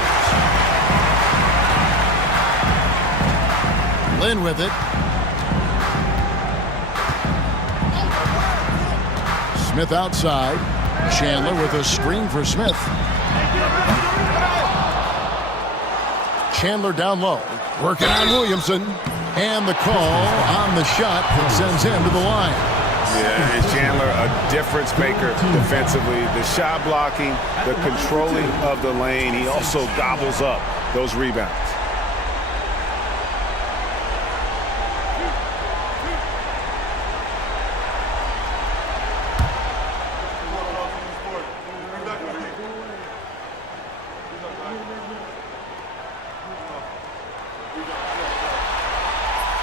Lynn with it. Smith outside. Chandler with a screen for Smith. Chandler down low. Working on Williamson. And the call on the shot that sends him to the line. Yeah, and Chandler, a difference maker defensively. The shot blocking, the controlling of the lane. He also gobbles up those rebounds.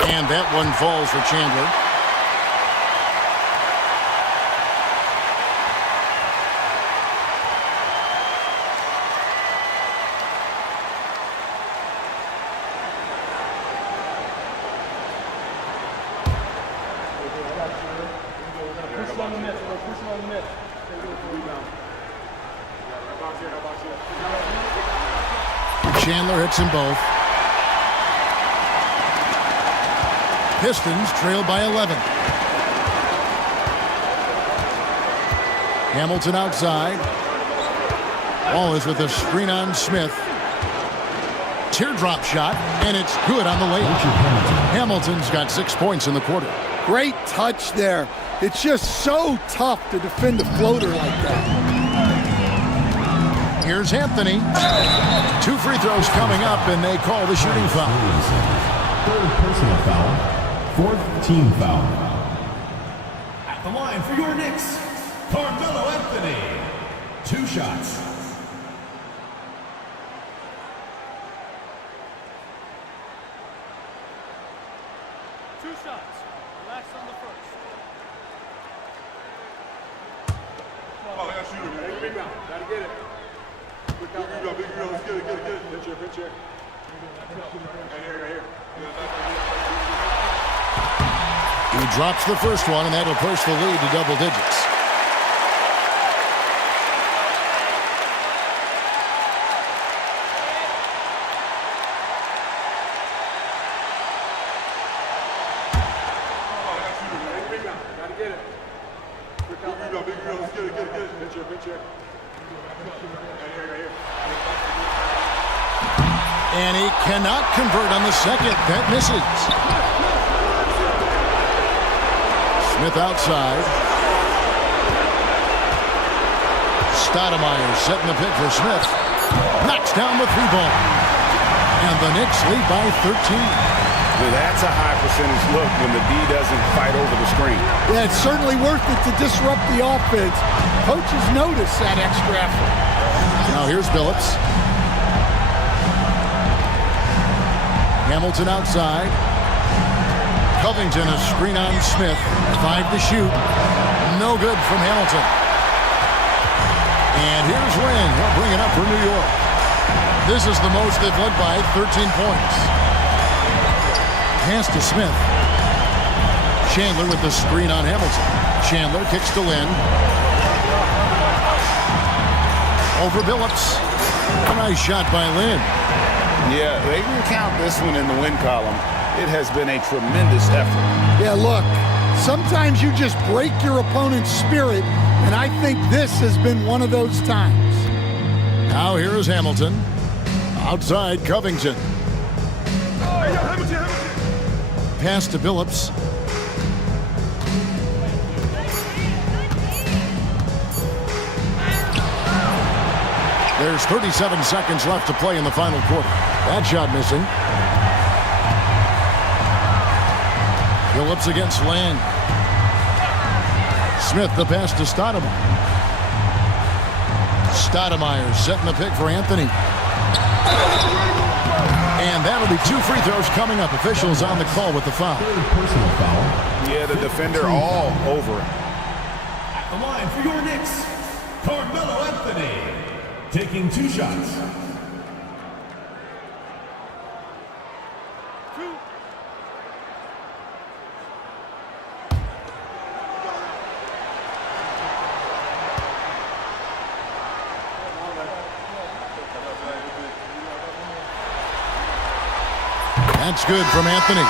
And that one falls for Chandler. Chandler hits them both. Pistons trail by 11. Hamilton outside. Ball is with a screen on Smith. Teardrop shot, and it's good on the layup. Hamilton's got 6 points in the quarter. Great touch there. It's just so tough to defend a floater like that. Here's Anthony. 2 free throws coming up, and they call the shooting foul. Third personal foul. Fourth team foul. At the line for your Knicks, Carmelo Anthony. 2 shots. Relax on the first. Oh, I got shooter, man. Big rebound. Gotta get it. Big rebound, big rebound. Let's get it, get it, get it. Pinch here. Right here. He drops the first one, and that'll push the lead to double digits. And he cannot convert on the second. That misses. Smith outside. Stoudemire setting the pick for Smith. Knocks down the 3-ball. And the Knicks lead by 13. Well, that's a high percentage look when the D doesn't fight over the screen. Yeah, it's certainly worth it to disrupt the offense. Coaches notice that extra effort. Now here's Billups. Hamilton outside. Covington a screen on Smith. 5 to shoot. No good from Hamilton. And here's Wynn. He'll bring it up for New York. This is the most they've led by 13 points. Pass to Smith. Chandler with the screen on Hamilton. Chandler kicks to Lynn. Over Billups. A nice shot by Lynn. Yeah, they can count this one in the win column. It has been a tremendous effort. Yeah, look, sometimes you just break your opponent's spirit, and I think this has been one of those times. Now here is Hamilton. Outside Covington. Pass to Billups. There's 37 seconds left to play in the final quarter. That shot missing. Billups against Land. Smith the pass to Stoudemire. Stoudemire setting the pick for Anthony. And that'll be 2 free throws coming up. Officials on the call with the foul. Third personal foul. Yeah, the defender all over it. At the line for your Knicks, Carmelo Anthony. Taking 2 shots. That's good from Anthony.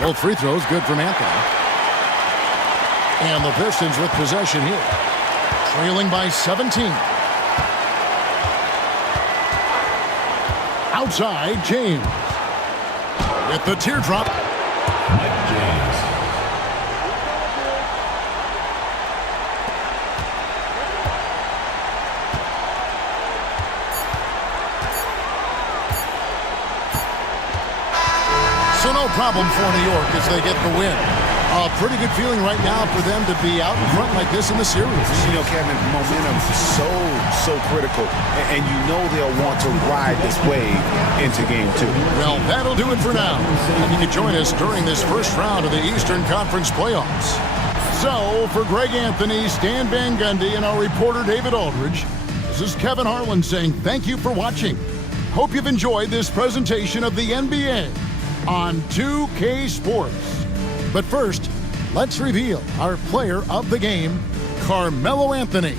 Both free throws good from Anthony. And the Pistons with possession here. Trailing by 17. Outside, James. With the teardrop. James. So no problem for New York as they get the win. A pretty good feeling right now for them to be out in front like this in the series. You know, Kevin, momentum is so critical, and you know they'll want to ride this wave into game 2. Well, that'll do it for now. And you can join us during this first round of the Eastern Conference playoffs. So, for Greg Anthony, Stan Van Gundy, and our reporter David Aldridge, this is Kevin Harlan saying thank you for watching. Hope you've enjoyed this presentation of the NBA on 2K Sports. But first, let's reveal our player of the game, Carmelo Anthony.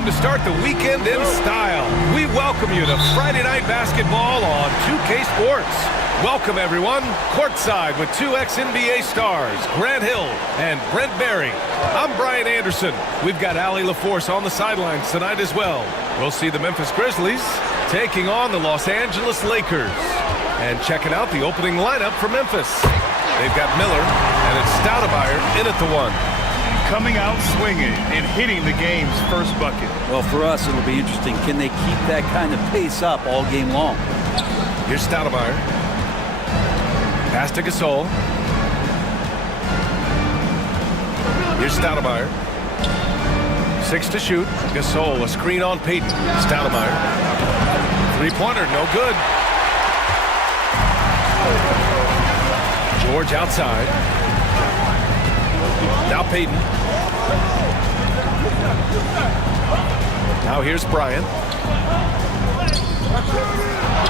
time to start the weekend in style. We welcome you to Friday Night Basketball on 2K Sports. Welcome, everyone. Courtside with two ex-NBA stars, Grant Hill and Brent Berry. I'm Brian Anderson. We've got Allie LaForce on the sidelines tonight as well. We'll see the Memphis Grizzlies taking on the Los Angeles Lakers. And checking out the opening lineup for Memphis. They've got Miller, and it's Stoudemire in at the one. Coming out swinging and hitting the game's first bucket. Well, for us, it'll be interesting. Can they keep that kind of pace up all game long? Here's Stoudemire. Pass to Gasol. Here's Stoudemire. 6 to shoot. Gasol, a screen on Payton. Stoudemire. Three-pointer, no good. George outside. Now Payton. Now here's Bryant.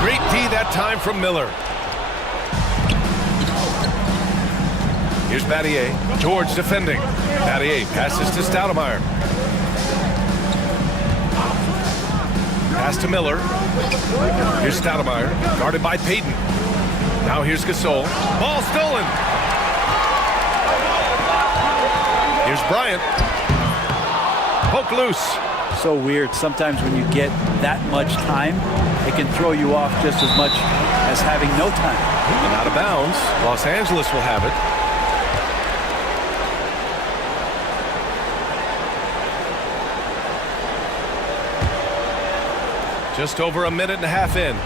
Great D that time from Miller. Here's Battier. George defending. Battier passes to Stoudemire. Pass to Miller. Here's Stoudemire. Guarded by Payton. Now here's Gasol. Ball stolen. Here's Bryant. Poke loose. So weird. Sometimes when you get that much time, it can throw you off just as much as having no time. And out of bounds. Los Angeles will have it. Just over a minute and a half in.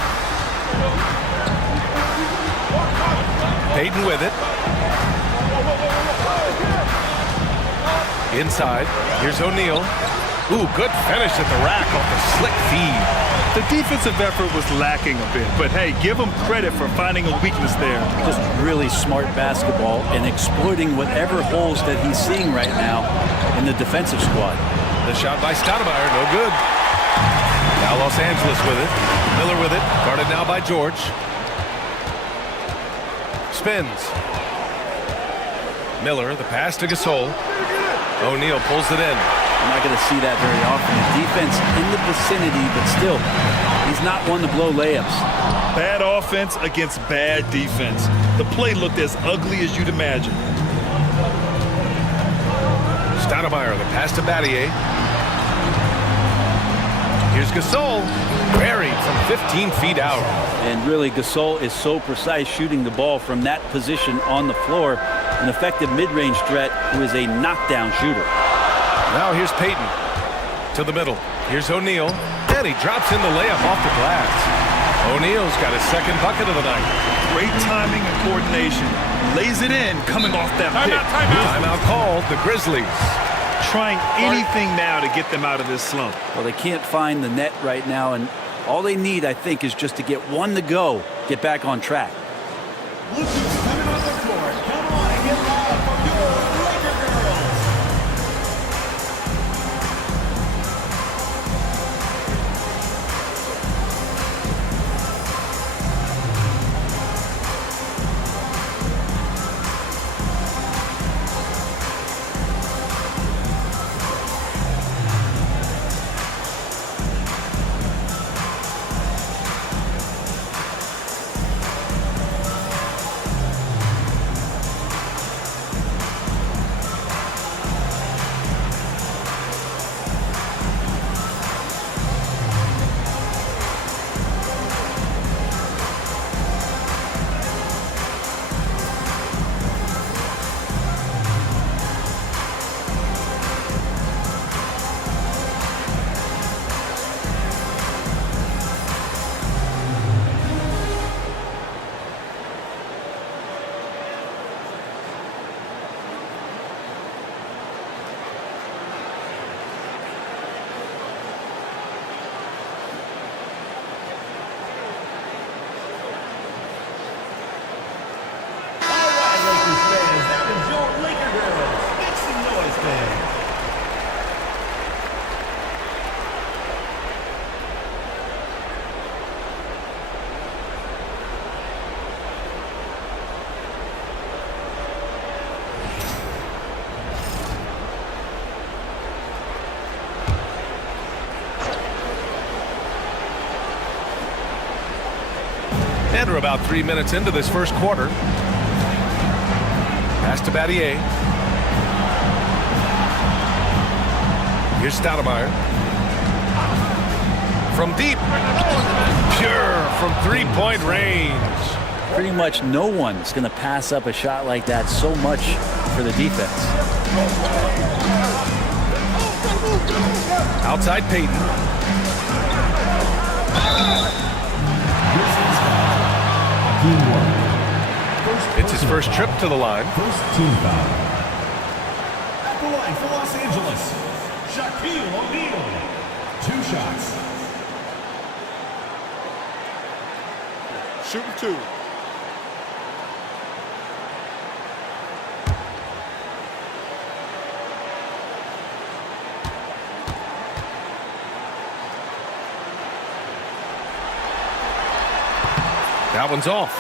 Payton with it. Inside. Here's O'Neal. Ooh, good finish at the rack off the slick feed. The defensive effort was lacking a bit, but hey, give them credit for finding a weakness there. Just really smart basketball and exploiting whatever holes that he's seeing right now in the defensive squad. The shot by Stoudemire, no good. Now Los Angeles with it. Miller with it. Guarded now by George. Spins. Miller, the pass to Gasol. O'Neal pulls it in. I'm not going to see that very often. Defense in the vicinity, but still, he's not one to blow layups. Bad offense against bad defense. The play looked as ugly as you'd imagine. Stoudemire, the pass to Battier. Here's Gasol. Buried from 15 feet out. And really, Gasol is so precise shooting the ball from that position on the floor. An effective mid-range threat who is a knockdown shooter. Now here's Payton to the middle. Here's O'Neal. And he drops in the layup off the glass. O'Neal's got his second bucket of the night. Great timing and coordination. Lays it in coming off that pick. Timeout called. The Grizzlies trying anything now to get them out of this slump. Well, they can't find the net right now, and all they need, I think, is just to get one to go, get back on track. Look who's coming on the court. Come on and get loud for your Laker girls. And we're about 3 minutes into this first quarter. Pass to Battier. Here's Stoudemire. From deep. Pure from three-point range. Pretty much no one's going to pass up a shot like that so much for the defense. Outside Payton. It's his first trip to the line. First team foul. At the line for Los Angeles, Shaquille O'Neal. 2 shots. Shooting 2. That one's off.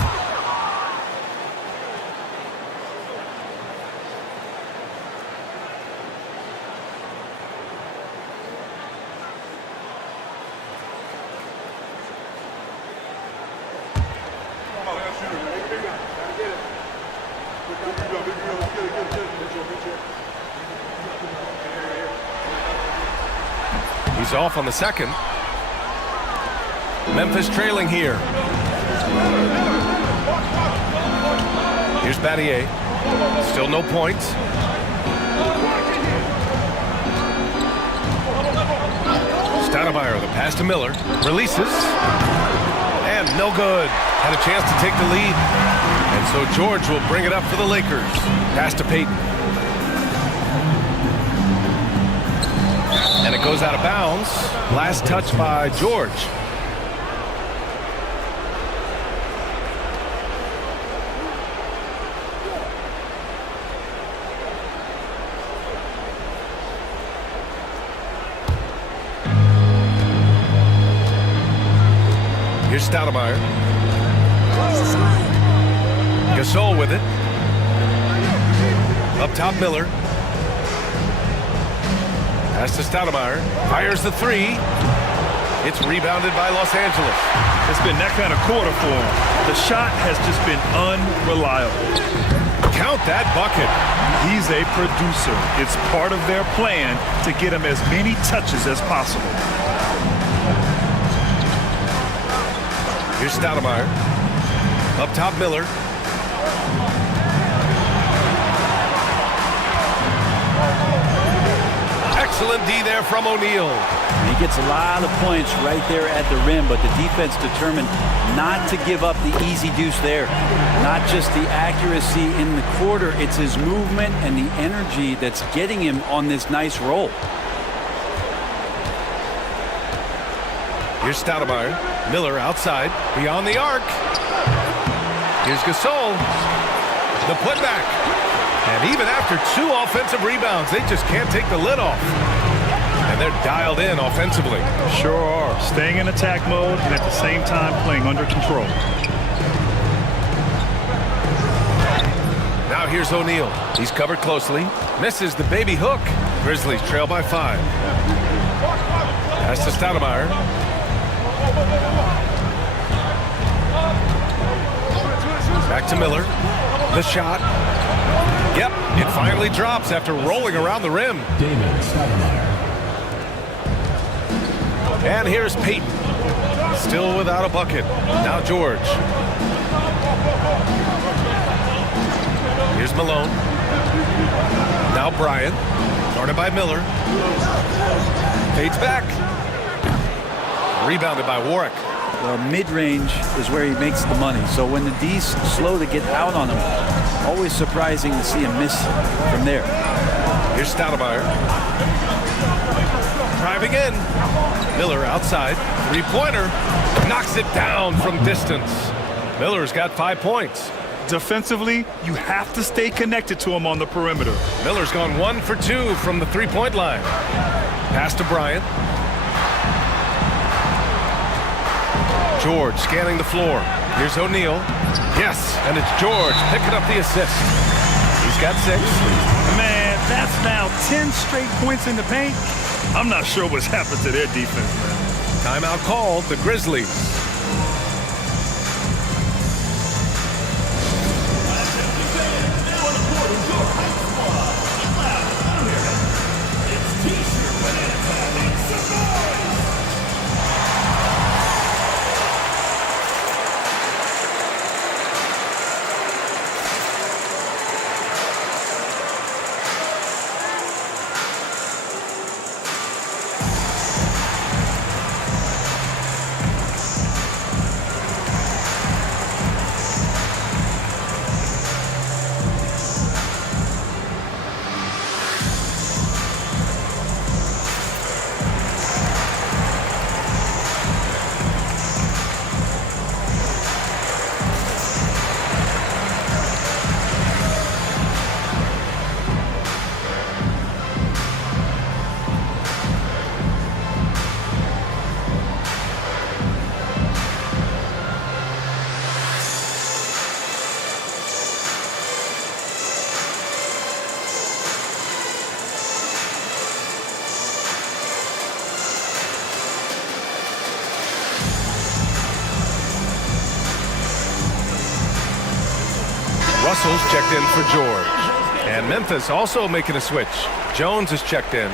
He's off on the second. Memphis trailing here. Here's Battier. Still no points. Stoudemire, the pass to Miller. Releases. And no good. Had a chance to take the lead. And so George will bring it up for the Lakers. Pass to Payton. And it goes out of bounds. Last touch by George. Here's Stoudemire. Gasol with it. Up top, Miller. Pass to Stoudemire. Fires the three. It's rebounded by Los Angeles. It's been that kind of quarter for him. The shot has just been unreliable. Count that bucket. He's a producer. It's part of their plan to get him as many touches as possible. Here's Stoudemire. Up top, Miller. Excellent D there from O'Neal. He gets a lot of points right there at the rim, but the defense determined not to give up the easy deuce there. Not just the accuracy in the quarter, it's his movement and the energy that's getting him on this nice roll. Here's Stoudemire. Miller outside, beyond the arc. Here's Gasol. The putback. And even after 2 offensive rebounds, they just can't take the lid off. And they're dialed in offensively. Sure are. Staying in attack mode and at the same time playing under control. Now here's O'Neal. He's covered closely. Misses the baby hook. Grizzlies trail by 5. Pass to Stoudemire. Back to Miller. The shot. Yep, it finally drops after rolling around the rim. Damon Stoudemire. And here's Payton. Still without a bucket. Now George. Here's Malone. Now Bryant. Guarded by Miller. Fades back. Rebounded by Warwick. Well, mid-range is where he makes the money. So when the D's slow to get out on him, always surprising to see him miss from there. Here's Stoudemire. Driving in. Miller outside. Three-pointer. Knocks it down from distance. Miller's got 5 points. Defensively, you have to stay connected to him on the perimeter. Miller's gone 1 for 2 from the three-point line. Pass to Bryant. George scanning the floor. Here's O'Neal. Yes, and it's George picking up the assist. He's got 6. Man, that's now 10 straight points in the paint. I'm not sure what's happened to their defense, man. Timeout called, the Grizzlies. Russell's checked in for George. And Memphis also making a switch. Jones is checked in.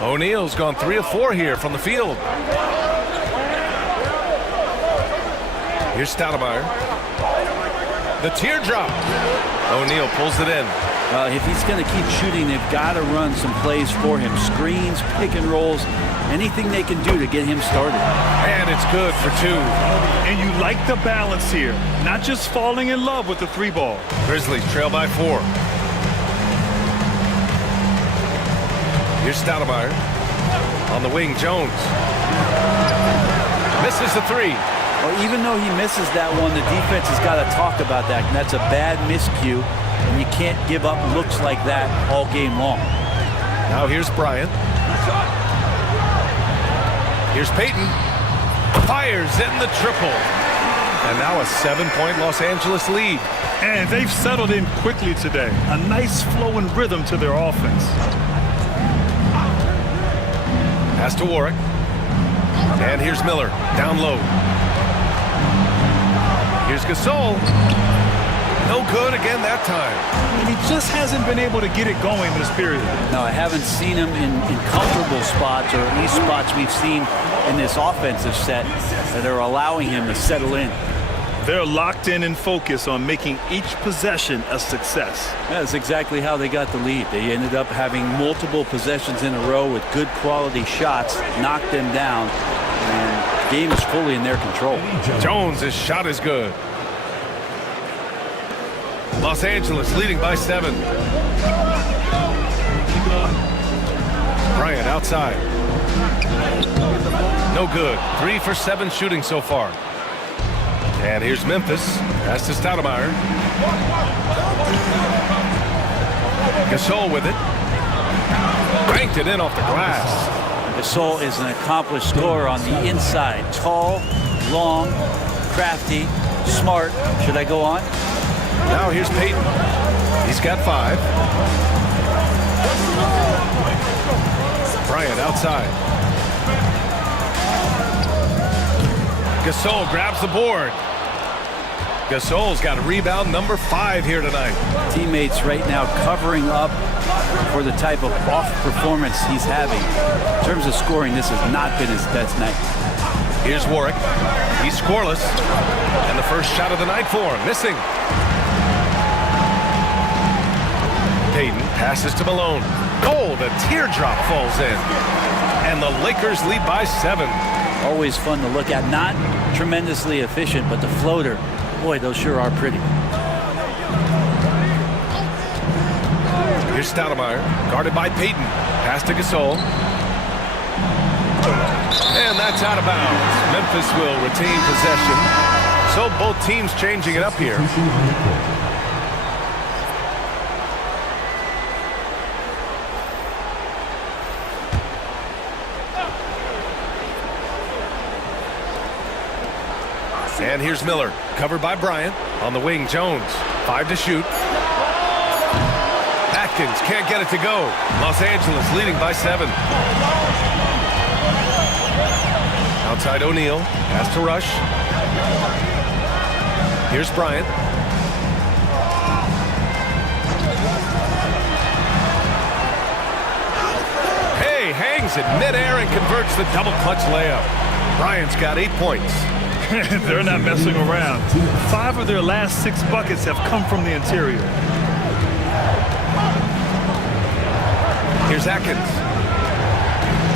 O'Neal's gone 3 of 4 here from the field. Here's Stoudemire. The teardrop. O'Neal pulls it in. If he's going to keep shooting, they've got to run some plays for him. Screens, pick and rolls, anything they can do to get him started. And it's good for 2. And you like the balance here, not just falling in love with the 3-ball. Grizzlies trail by 4. Here's Stoudemire. On the wing, Jones. Misses the 3. Well, even though he misses that one, the defense has got to talk about that. And that's a bad miscue, and you can't give up looks like that all game long. Now here's Bryant. Here's Payton. Fires in the triple. And now a 7-point Los Angeles lead. And they've settled in quickly today. A nice flow and rhythm to their offense. Pass to Warwick. And here's Miller, down low. Here's Gasol. No good again that time. And he just hasn't been able to get it going this period. No, I haven't seen him in comfortable spots, or at least spots we've seen in this offensive set that are allowing him to settle in. They're locked in and focused on making each possession a success. That's exactly how they got the lead. They ended up having multiple possessions in a row with good quality shots, knocked them down, and the game is fully in their control. Jones' shot is good. Los Angeles leading by 7. Bryant outside. No good. 3 for 7 shooting so far. And here's Memphis. Pass to Stoudemire. Gasol with it. Banked it in off the glass. Gasol is an accomplished scorer on the inside. Tall, long, crafty, smart. Should I go on? Now here's Payton. He's got 5. Bryant outside. Gasol grabs the board. Gasol's got a rebound number 5 here tonight. Teammates right now covering up for the type of off performance he's having. In terms of scoring, this has not been his best night. Here's Warwick. He's scoreless. And the first shot of the night for him. Missing. Payton passes to Malone. Oh, the teardrop falls in. And the Lakers lead by 7. Always fun to look at. Not tremendously efficient, but the floater, boy, those sure are pretty. Here's Stoudemire, guarded by Payton. Pass to Gasol. And that's out of bounds. Memphis will retain possession. So both teams changing it up here. And here's Miller, covered by Bryant. On the wing, Jones. 5 to shoot. Atkins can't get it to go. Los Angeles leading by 7. Outside O'Neal. Pass to Rush. Here's Bryant. Hey, hangs in midair and converts the double clutch layup. Bryant's got 8 points. They're not messing around. 5 of their last 6 buckets have come from the interior. Here's Atkins.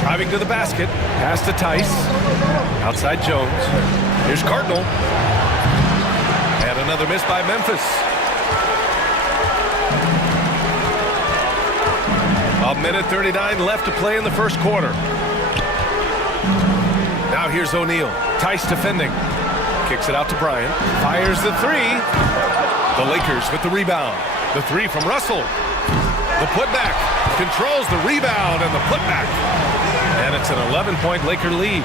Driving to the basket. Pass to Tice. Outside Jones. Here's Cardinal. And another miss by Memphis. A minute 39 left to play in the first quarter. Now here's O'Neal. Tice defending. Kicks it out to Bryant. Fires the 3. The Lakers with the rebound. The 3 from Russell. The putback. Controls the rebound and the putback. And it's an 11-point Laker lead.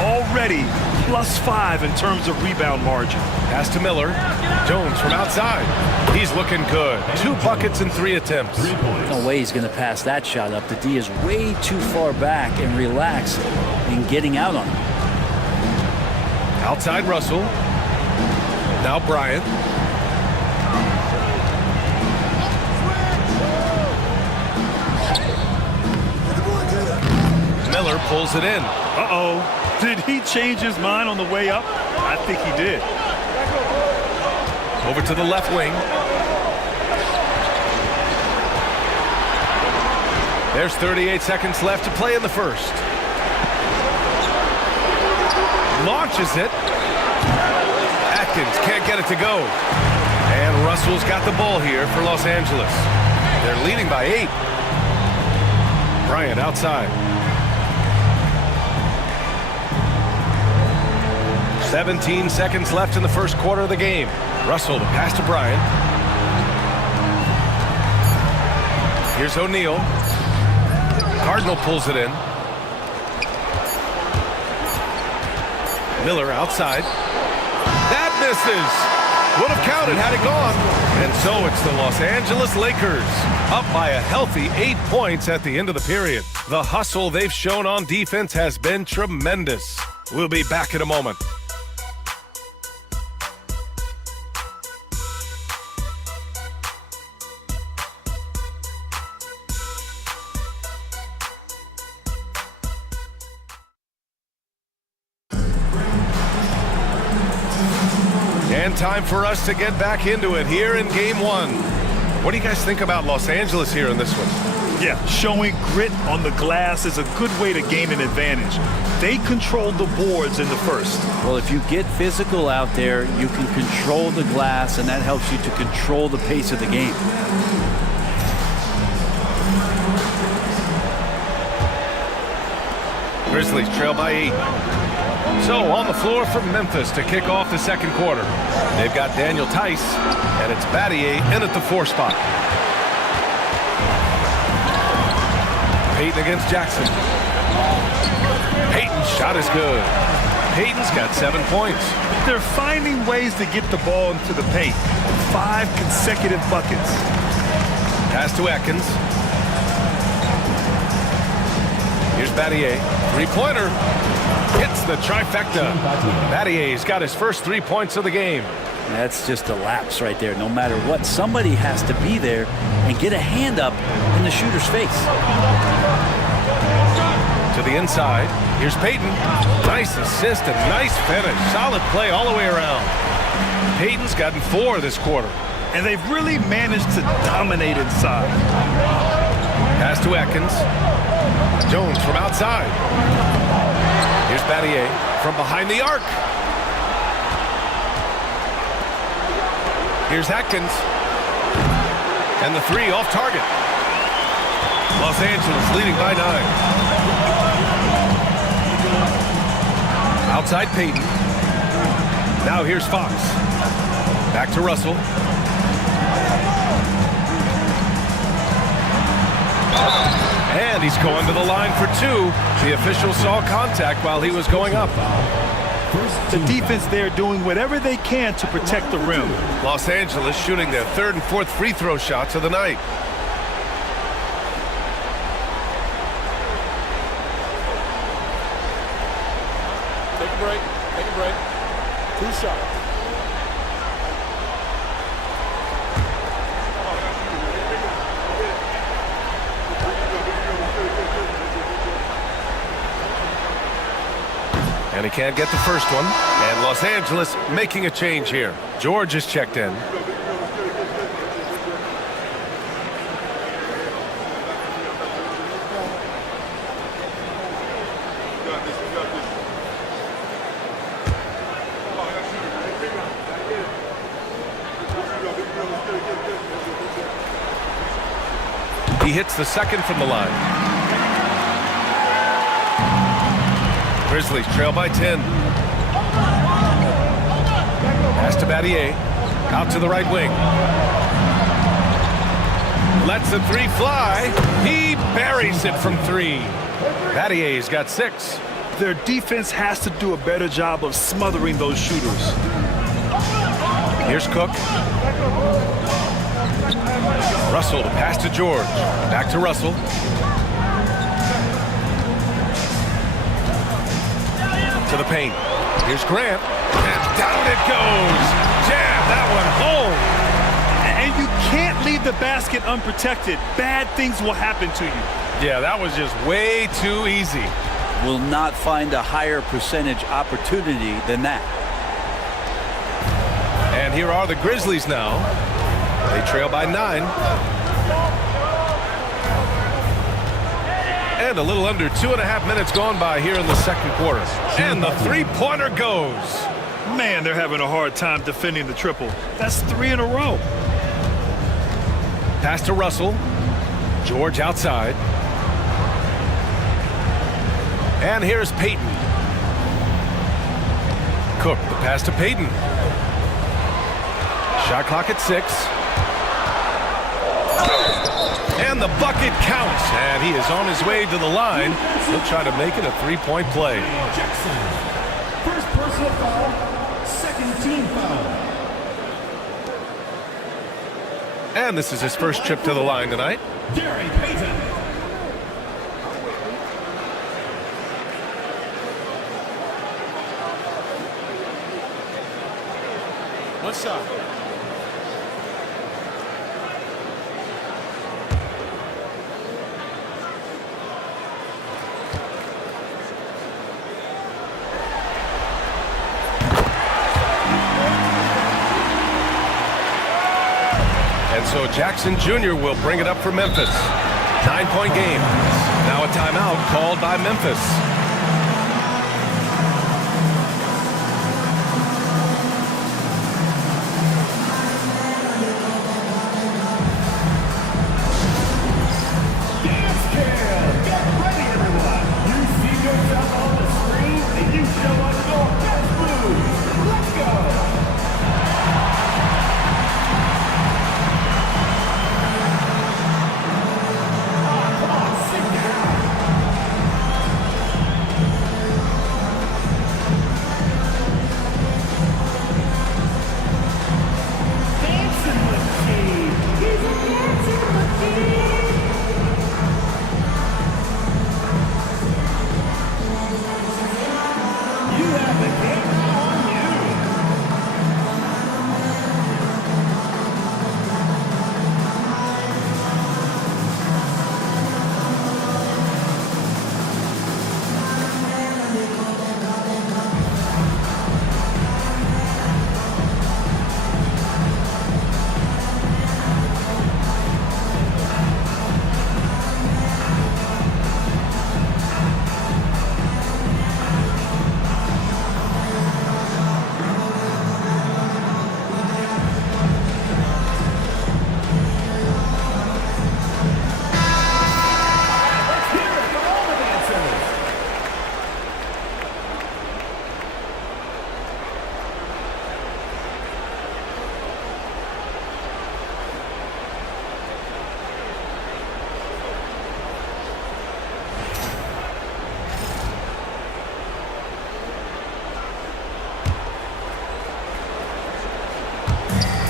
Already +5 in terms of rebound margin. Pass to Miller. Jones from outside. He's looking good. 2 buckets in 3 attempts. No way he's going to pass that shot up. The D is way too far back and relaxed in getting out on him. Outside Russell. Now Bryant. Miller pulls it in. Uh-oh. Did he change his mind on the way up? I think he did. Over to the left wing. There's 38 seconds left to play in the first. Launches it. Atkins can't get it to go. And Russell's got the ball here for Los Angeles. They're leading by 8. Bryant outside. 17 seconds left in the first quarter of the game. Russell to pass to Bryant. Here's O'Neal. Cardinal pulls it in. Miller outside. That misses. Would have counted had it gone. And so it's the Los Angeles Lakers up by a healthy 8 points at the end of the period. The hustle they've shown on defense has been tremendous. We'll be back in a moment. And time for us to get back into it here in Game 1. What do you guys think about Los Angeles here in this one? Yeah, showing grit on the glass is a good way to gain an advantage. They controlled the boards in the first. Well, if you get physical out there, you can control the glass, and that helps you to control the pace of the game. Grizzlies trail by 8. So on the floor for Memphis to kick off the second quarter. They've got Daniel Tice, and it's Battier in at the 4 spot. Payton against Jackson. Payton's shot is good. Payton's got 7 points. They're finding ways to get the ball into the paint. 5 consecutive buckets. Pass to Atkins. Here's Battier. 3-pointer. Hits the trifecta. Battier's got his first 3 points of the game. That's just a lapse right there. No matter what, somebody has to be there and get a hand up in the shooter's face. To the inside. Here's Payton. Nice assist and nice finish. Solid play all the way around. Payton's gotten 4 this quarter. And they've really managed to dominate inside. Pass to Atkins. Jones from outside. Here's Battier from behind the arc. Here's Atkins. And the 3 off target. Los Angeles leading by 9. Outside Payton. Now here's Fox. Back to Russell. And he's going to the line for 2. The official saw contact while he was going up. The defense there doing whatever they can to protect the rim. Los Angeles shooting their 3rd and 4th free throw shots of the night. Take a break. Take a break. 2 shots. And he can't get the first one. And Los Angeles making a change here. George is checked in. He hits the second from the line. Grizzlies trail by 10. Pass to Battier. Out to the right wing. Lets the 3 fly. He buries it from 3. Battier's got 6. Their defense has to do a better job of smothering those shooters. Here's Cook. Russell to pass to George. Back to Russell. To the paint. Here's Grant. And down it goes. Jam that one home. And you can't leave the basket unprotected. Bad things will happen to you. Yeah, that was just way too easy. Will not find a higher percentage opportunity than that. And here are the Grizzlies now. They trail by 9. And a little under 2.5 minutes gone by here in the second quarter. And the three-pointer goes. Man, they're having a hard time defending the triple. That's 3 in a row. Pass to Russell. George outside. And here's Payton. Cook, the pass to Payton. Shot clock at 6. And the bucket counts. And he is on his way to the line. He'll try to make it a three-point play. Jackson. First personal foul, second team foul. And this is his first trip to the line tonight. Gary Payton. What's up? And so Jackson Jr. will bring it up for Memphis. 9-point game. Now a timeout called by Memphis. Dance cam. Get ready, everyone. You see yourself on the screen, and you show us your best moves. Let's go.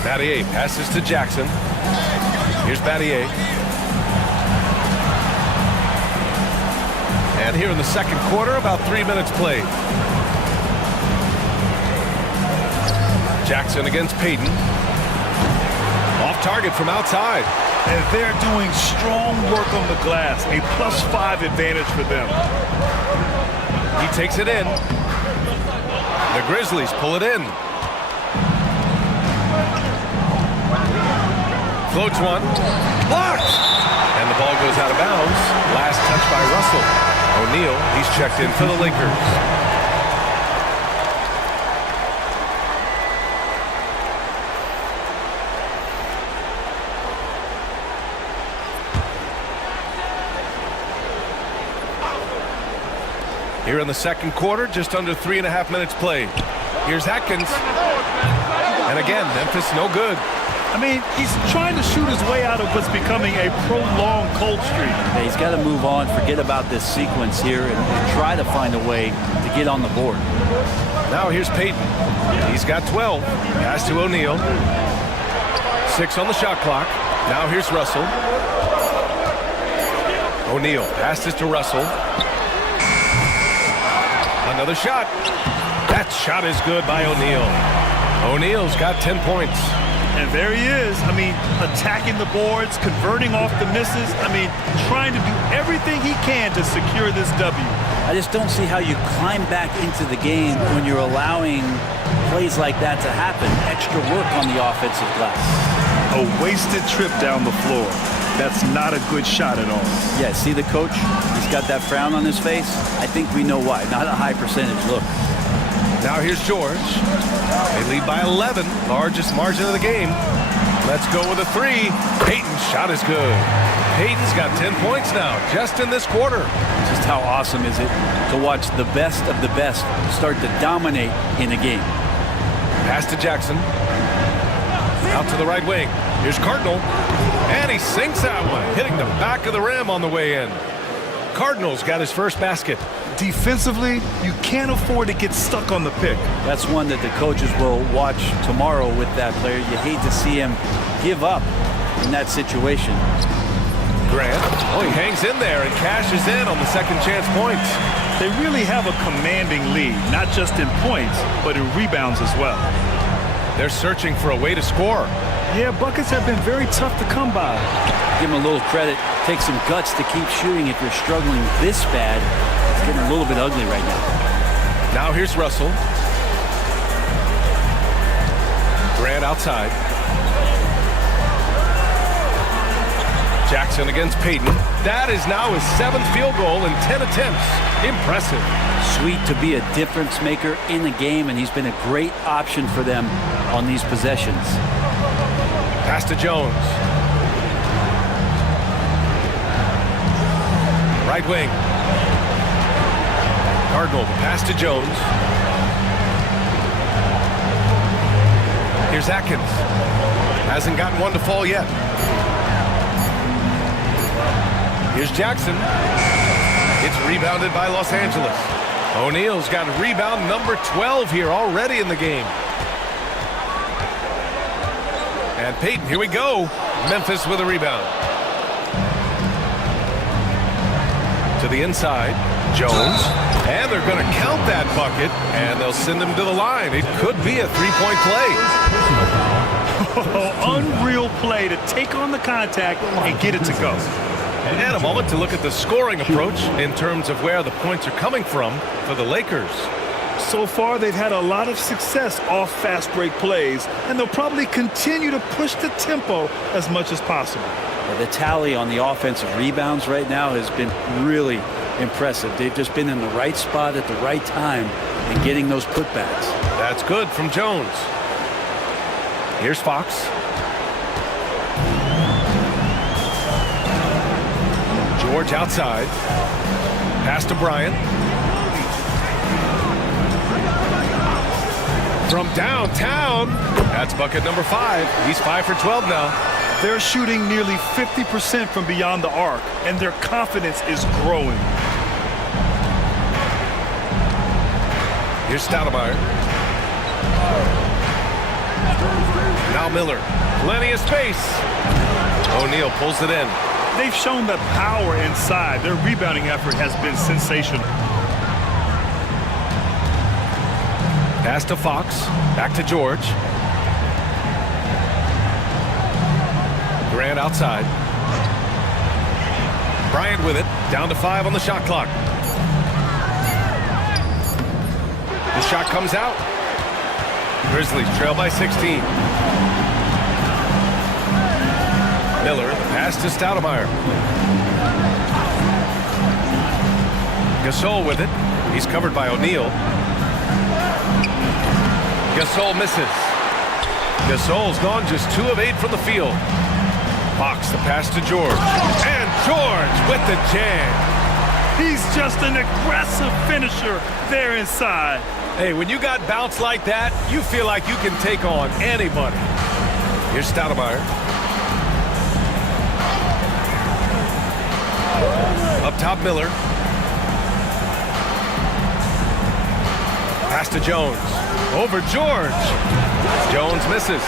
Battier passes to Jackson. Here's Battier. And here in the second quarter, about 3 minutes played. Jackson against Payton. Off target from outside. And they're doing strong work on the glass. A +5 advantage for them. He takes it in. The Grizzlies pull it in. Floats one. Blocked! And the ball goes out of bounds. Last touch by Russell. O'Neal, he's checked in for the Lakers. Here in the second quarter, just under 3.5 minutes played. Here's Atkins. And again, Memphis no good. I mean, he's trying to shoot his way out of what's becoming a prolonged cold streak. Yeah, he's got to move on, forget about this sequence here, and try to find a way to get on the board. Now here's Payton. He's got 12. Pass to O'Neal. 6 on the shot clock. Now here's Russell. O'Neal passes to Russell. Another shot. That shot is good by O'Neal. O'Neal's got 10 points. And there he is. I mean, attacking the boards, converting off the misses. I mean, trying to do everything he can to secure this W. I just don't see how you climb back into the game when you're allowing plays like that to happen. Extra work on the offensive glass. A wasted trip down the floor. That's not a good shot at all. Yeah, see the coach? He's got that frown on his face. I think we know why. Not a high percentage look. Now here's George. They lead by 11, largest margin of the game. Let's go with a 3. Payton's shot is good. Payton's got 10 points now, just in this quarter. Just how awesome is it to watch the best of the best start to dominate in a game. Pass to Jackson. Out to the right wing. Here's Cardinal. And he sinks that one, hitting the back of the rim on the way in. Cardinal's got his first basket. Defensively, you can't afford to get stuck on the pick. That's one that the coaches will watch tomorrow with that player. You hate to see him give up in that situation. Grant, he hangs in there and cashes in on the second chance points. They really have a commanding lead, not just in points, but in rebounds as well. They're searching for a way to score. Yeah, buckets have been very tough to come by. Give him a little credit. Take some guts to keep shooting if you're struggling this bad. It's getting a little bit ugly right now. Now here's Russell. Grant outside. Jackson against Payton. That is now his 7th field goal in 10 attempts. Impressive. Sweet to be a difference maker in the game, and he's been a great option for them on these possessions. Pass to Jones. Right wing. Cardinal, pass to Jones. Here's Atkins. Hasn't gotten one to fall yet. Here's Jackson. It's rebounded by Los Angeles. O'Neal's got rebound number 12 here already in the game. And Payton, here we go. Memphis with a rebound. To the inside, Jones. And they're going to count that bucket, and they'll send him to the line. It could be a three-point play. Unreal play to take on the contact and get it to go. And a moment to look at the scoring approach in terms of where the points are coming from for the Lakers. So far, they've had a lot of success off fast break plays, and they'll probably continue to push the tempo as much as possible. The tally on the offensive rebounds right now has been really impressive. They've just been in the right spot at the right time and getting those putbacks. That's good from Jones. Here's Fox. George outside. Pass to Bryant. From downtown, that's bucket number 5. He's 5 for 12 now. They're shooting nearly 50% from beyond the arc, and their confidence is growing. Here's Stoudemire. Now Miller. Plenty of space. O'Neal pulls it in. They've shown the power inside. Their rebounding effort has been sensational. Pass to Fox. Back to George. Grant outside. Bryant with it. Down to 5 on the shot clock. The shot comes out. Grizzlies trail by 16. Miller, pass to Stoudemire. Gasol with it. He's covered by O'Neal. Gasol misses. Gasol's gone just 2 of 8 from the field. Fox the pass to George. And George with the jam. He's just an aggressive finisher there inside. Hey, when you got bounce like that, you feel like you can take on anybody. Here's Stoudemire. Up top, Miller. Pass to Jones. Over George. Jones misses.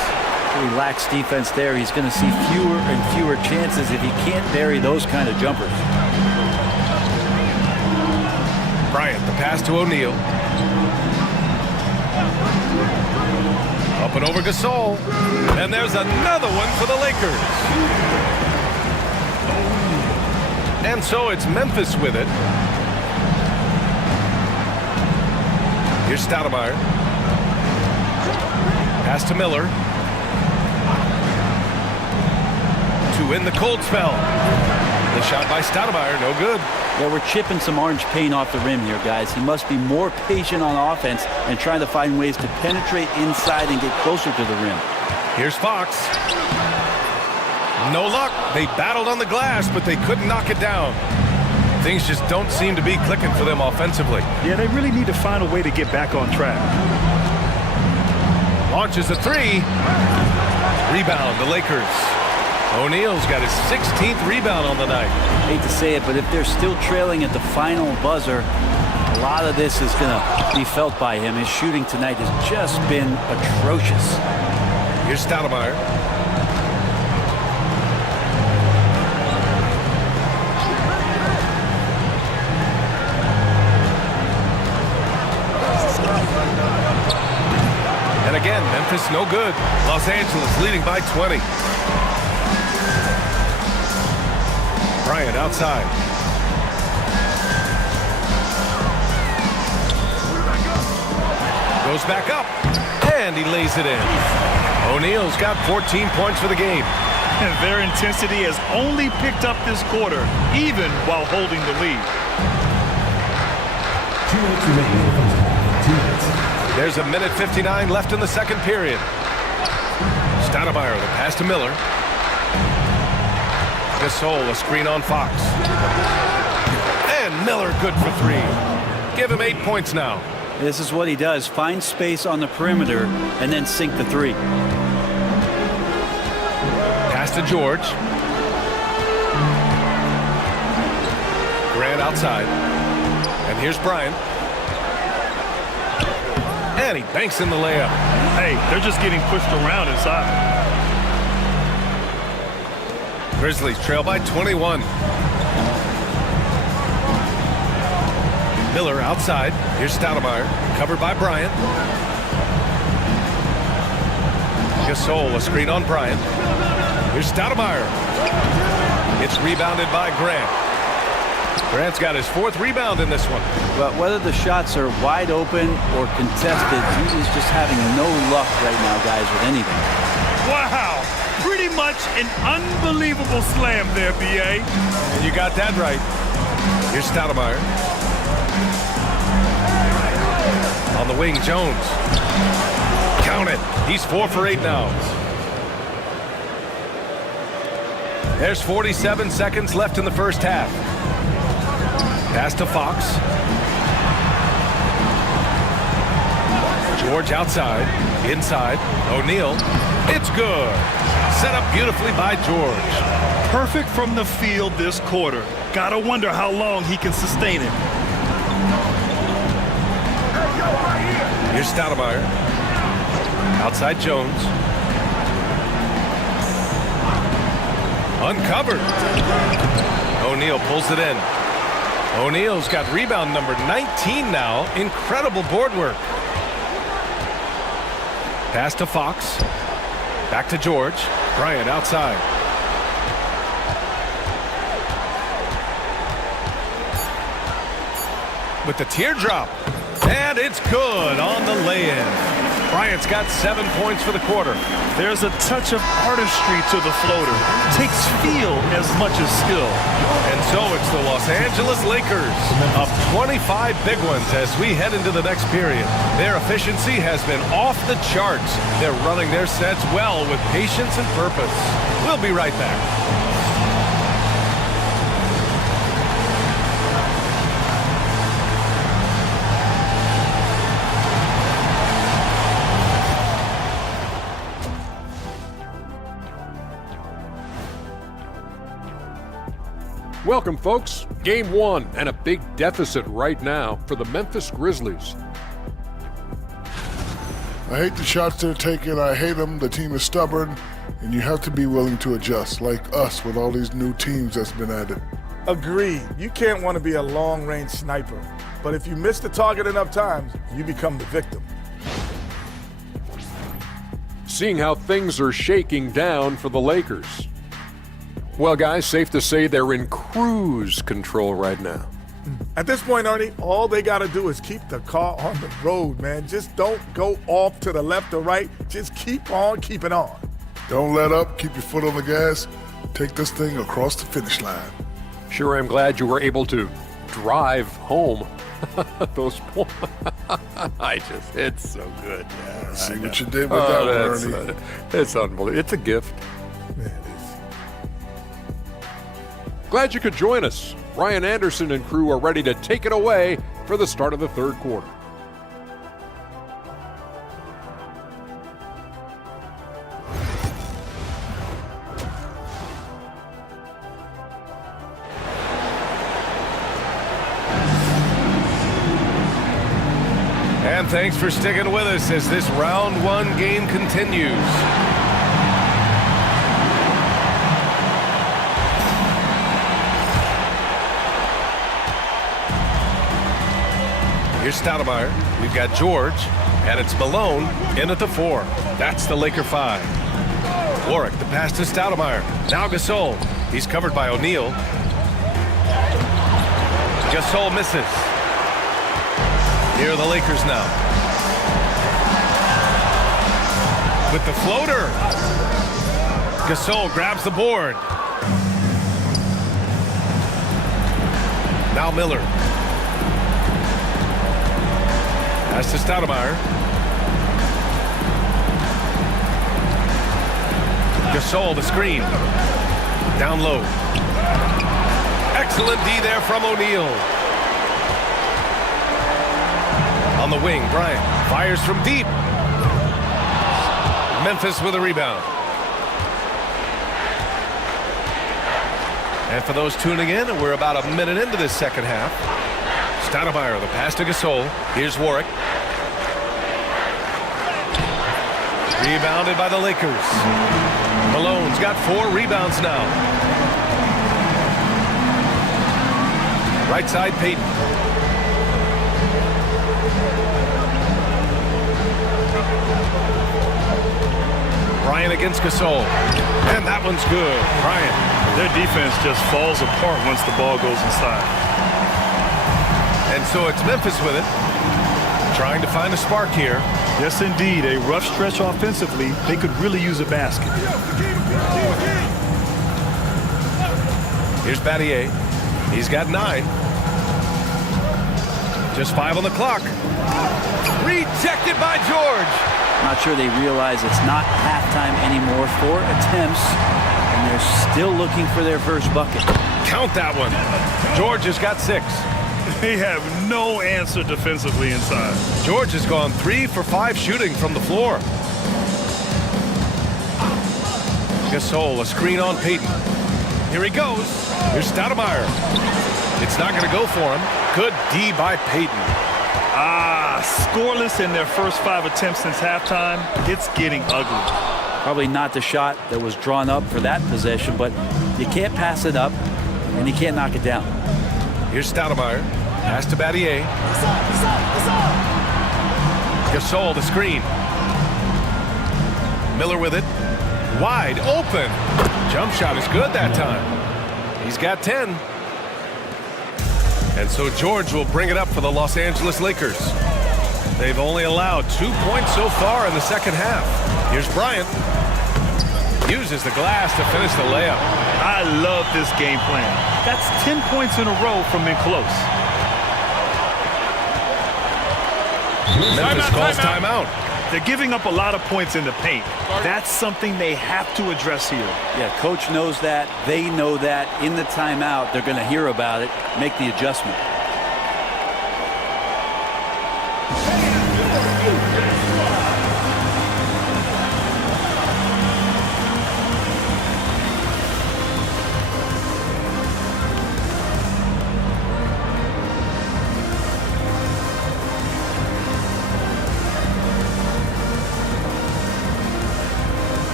Relaxed defense there. He's going to see fewer and fewer chances if he can't bury those kind of jumpers. Bryant, the pass to O'Neal. Up and over Gasol. And there's another one for the Lakers. And so it's Memphis with it. Here's Stoudemire. Pass to Miller. To win the cold spell. The shot by Stoudemire, no good. Yeah, we're chipping some orange paint off the rim here, guys. He must be more patient on offense and trying to find ways to penetrate inside and get closer to the rim. Here's Fox. No luck. They battled on the glass, but they couldn't knock it down. Things just don't seem to be clicking for them offensively. Yeah, they really need to find a way to get back on track. Launches a three. Rebound, the Lakers. O'Neal's got his 16th rebound on the night. Hate to say it, but if they're still trailing at the final buzzer, a lot of this is going to be felt by him. His shooting tonight has just been atrocious. Here's Stoudemire. And again, Memphis no good. Los Angeles leading by 20. Bryant outside. Goes back up. And he lays it in. O'Neal's got 14 points for the game. And their intensity has only picked up this quarter, even while holding the lead. 2 minutes remaining in the first half. 2 minutes. There's a minute 59 left in the second period. Stoudemire, the pass to Miller. Gasol, a screen on Fox. And Miller good for three. Give him 8 points now. This is what he does. Find space on the perimeter and then sink the three. Pass to George. Grant outside. And here's Bryant. And he banks in the layup. Hey, they're just getting pushed around inside. Grizzlies trail by 21. Miller outside. Here's Stoudemire. Covered by Bryant. Gasol, a screen on Bryant. Here's Stoudemire. It's rebounded by Grant. Grant's got his 4th rebound in this one. But whether the shots are wide open or contested, he is just having no luck right now, guys, with anything. Wow! Pretty much an unbelievable slam there, B.A. And you got that right. Here's Stoudemire. On the wing, Jones. Count it. He's 4 for 8 now. There's 47 seconds left in the first half. Pass to Fox. George outside. Inside. O'Neal. It's good. Set up beautifully by George. Perfect from the field this quarter. Gotta wonder how long he can sustain it. Here's Stoudemire. Outside Jones. Uncovered. O'Neal pulls it in. O'Neal's got rebound number 19 now. Incredible board work. Pass to Fox. Back to George. Bryant outside. With the teardrop. And it's good on the lay-in. Bryant's got 7 points for the quarter. There's a touch of artistry to the floater. Takes feel as much as skill. And so it's the Los Angeles Lakers up 25 big ones as we head into the next period. Their efficiency has been off the charts. They're running their sets well with patience and purpose. We'll be right back. Welcome, folks. Game 1 and a big deficit right now for the Memphis Grizzlies. I hate the shots they're taking. I hate them. The team is stubborn, and you have to be willing to adjust, like us with all these new teams that's been added. Agreed. You can't want to be a long-range sniper. But if you miss the target enough times, you become the victim. Seeing how things are shaking down for the Lakers. Well, guys, safe to say they're in cruise control right now. At this point, Ernie, all they got to do is keep the car on the road, man. Just don't go off to the left or right. Just keep on keeping on. Don't let up. Keep your foot on the gas. Take this thing across the finish line. Sure, I'm glad you were able to drive home those points. It's so good. Yeah, see what you did with that one, Ernie. It's unbelievable. It's a gift. Man, it is. Glad you could join us. Ryan Anderson and crew are ready to take it away for the start of the third quarter. And thanks for sticking with us as this round 1 game continues. Here's Stoudemire. We've got George, and it's Malone in at the 4. That's the Laker 5. Warwick, the pass to Stoudemire. Now Gasol. He's covered by O'Neal. Gasol misses. Here are the Lakers now. With the floater. Gasol grabs the board. Now Miller. Pass to Stoudemire. Gasol, the screen. Down low. Excellent D there from O'Neal. On the wing, Bryant fires from deep. Memphis with a rebound. And for those tuning in, we're about a minute into this second half. Stoudemire, the pass to Gasol. Here's Warwick. Rebounded by the Lakers. Malone's got 4 rebounds now. Right side, Payton. Bryant against Gasol. And that one's good. Bryant. Their defense just falls apart once the ball goes inside. And so it's Memphis with it. Trying to find a spark here. Yes, indeed. A rough stretch offensively. They could really use a basket. Here's Battier. He's got 9. Just 5 on the clock. Rejected by George. Not sure they realize it's not halftime anymore. 4 attempts, and they're still looking for their first bucket. Count that one. George has got 6. They have no answer defensively inside. George has gone 3 for 5 shooting from the floor. Gasol, a screen on Payton. Here he goes. Here's Stoudemire. It's not going to go for him. Good D by Payton. Scoreless in their first 5 attempts since halftime. It's getting ugly. Probably not the shot that was drawn up for that possession, but you can't pass it up, and you can't knock it down. Here's Stoudemire. Pass to Battier. Gasol, the screen. Miller with it. Wide open. Jump shot is good that time. He's got 10. And so George will bring it up for the Los Angeles Lakers. They've only allowed 2 points so far in the second half. Here's Bryant. Uses the glass to finish the layup. I love this game plan. That's 10 points in a row from in close. Memphis calls timeout. They're giving up a lot of points in the paint. That's something they have to address here. Yeah, coach knows that. They know that. In the timeout, they're going to hear about it, make the adjustment.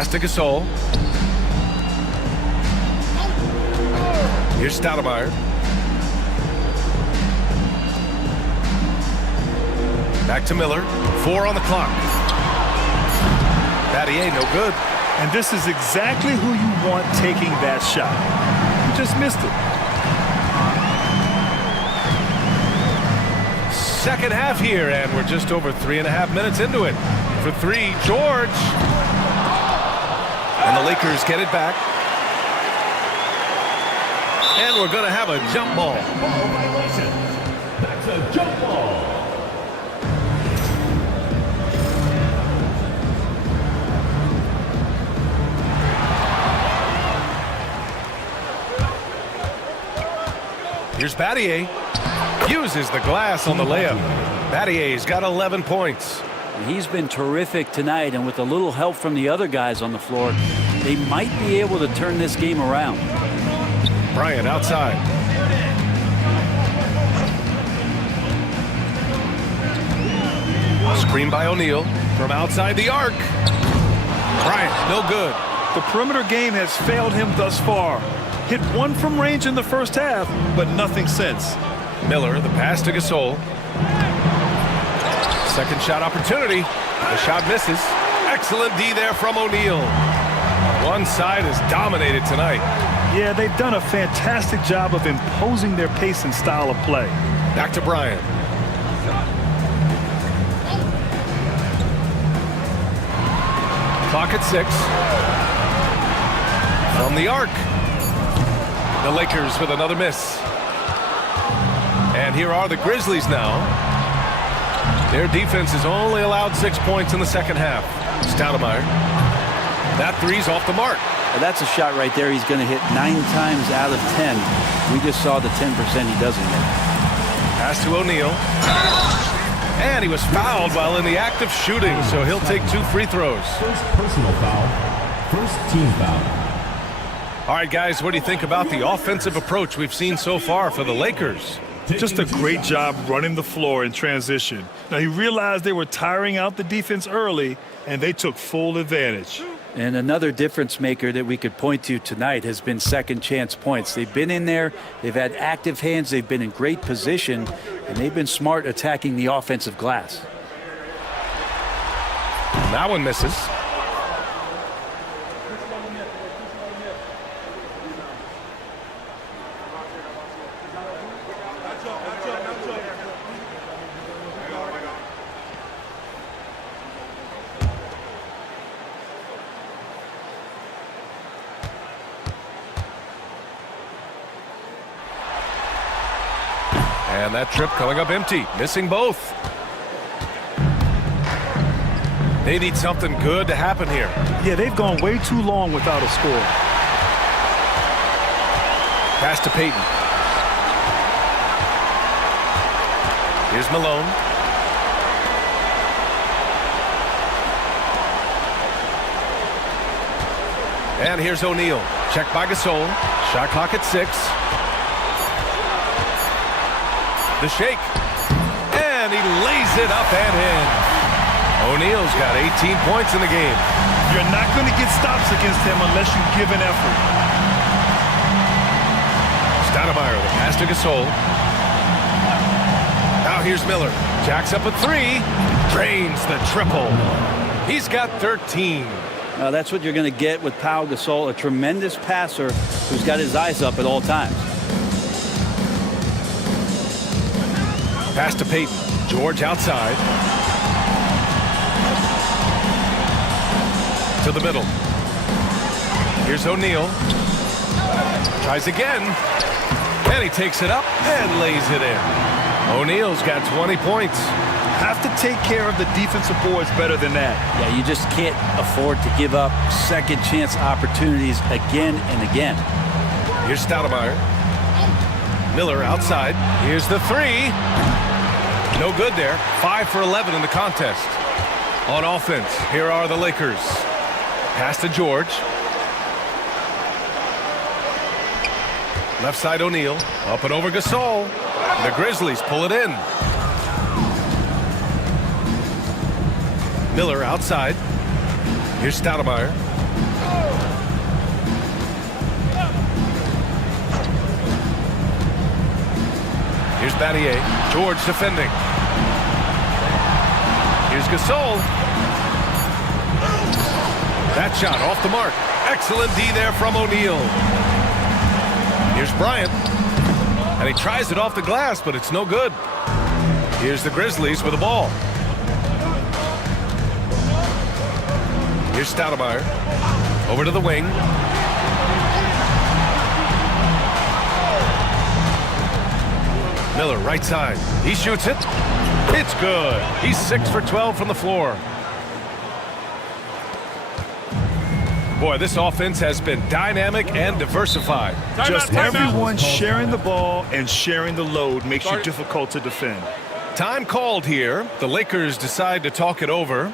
Pass to Gasol. Here's Stoudemire. Back to Miller. 4 on the clock. Battier, no good. And this is exactly who you want taking that shot. You just missed it. Second half here, and we're just over 3.5 minutes into it. For 3, George. And the Lakers get it back. And we're going to have a jump ball. Ball violation. That's a jump ball. Here's Battier. Uses the glass on the layup. Battier's got 11 points. He's been terrific tonight, and with a little help from the other guys on the floor, they might be able to turn this game around. Bryant outside. Screen by O'Neal from outside the arc. Bryant, no good. The perimeter game has failed him thus far. Hit 1 from range in the first half, but nothing since. Miller, the pass to Gasol. Second shot opportunity. The shot misses. Excellent D there from O'Neal. One side is dominated tonight. Yeah, they've done a fantastic job of imposing their pace and style of play. Back to Bryant. Clock at 6. From the arc. The Lakers with another miss. And here are the Grizzlies now. Their defense has only allowed 6 points in the second half. Stoudemire. That three's off the mark. Well, that's a shot right there he's going to hit 9 times out of 10. We just saw the 10% he doesn't hit. Pass to O'Neal. And he was fouled while in the act of shooting, so he'll take 2 free throws. First personal foul. First team foul. All right, guys, what do you think about the offensive approach we've seen so far for the Lakers? Just a great job running the floor in transition. Now, he realized they were tiring out the defense early, and they took full advantage. And another difference maker that we could point to tonight has been second chance points. They've been in there, they've had active hands, they've been in great position, and they've been smart attacking the offensive glass. That one misses. And that trip coming up empty, missing both. They need something good to happen here. Yeah, they've gone way too long without a score. Pass to Payton. Here's Malone. And here's O'Neal. Checked by Gasol. Shot clock at 6. The shake. And he lays it up and in. O'Neal's got 18 points in the game. You're not going to get stops against him unless you give an effort. Stoudemire, the pass to Gasol. Now here's Miller. Jacks up a 3. Drains the triple. He's got 13. That's what you're going to get with Pau Gasol, a tremendous passer who's got his eyes up at all times. Pass to Payton. George outside. To the middle. Here's O'Neal. Tries again. And he takes it up and lays it in. O'Neal's got 20 points. Have to take care of the defensive boards better than that. Yeah, you just can't afford to give up second chance opportunities again and again. Here's Stoudemire. Miller outside. Here's the 3. No good there. 5 for 11 in the contest. On offense, here are the Lakers. Pass to George. Left side O'Neal. Up and over Gasol. The Grizzlies pull it in. Miller outside. Here's Stoudemire. Here's Battier. George defending. Here's Gasol. That shot off the mark. Excellent D there from O'Neal. Here's Bryant. And he tries it off the glass, but it's no good. Here's the Grizzlies with the ball. Here's Stoudemire. Over to the wing. Miller, right side. He shoots it. It's good. He's 6 for 12 from the floor. Boy, this offense has been dynamic and diversified. Just everyone sharing the ball and sharing the load makes you difficult to defend. Time called here. The Lakers decide to talk it over.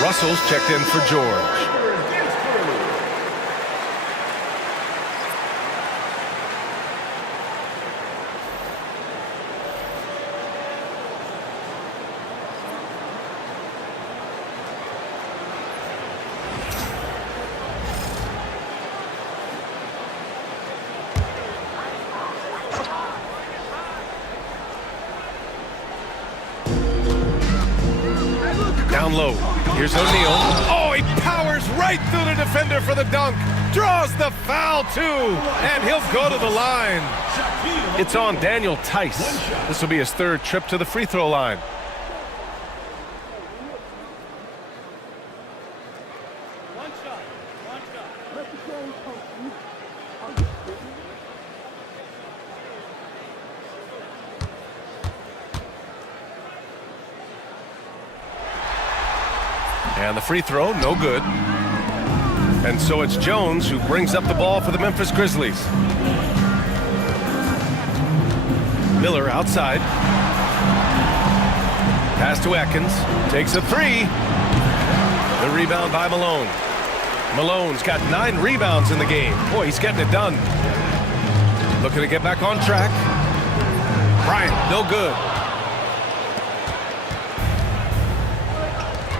Russell's checked in for George. Down low. Here's O'Neal. Oh, he powers right through the defender for the dunk. Draws the foul, too. And he'll go to the line. It's on Daniel Tice. This will be his third trip to the free throw line. One shot. And the free throw, no good. And so it's Jones who brings up the ball for the Memphis Grizzlies. Miller outside. Pass to Atkins. Takes a three. The rebound by Malone. Malone's got 9 rebounds in the game. Boy, he's getting it done. Looking to get back on track. Bryant, no good.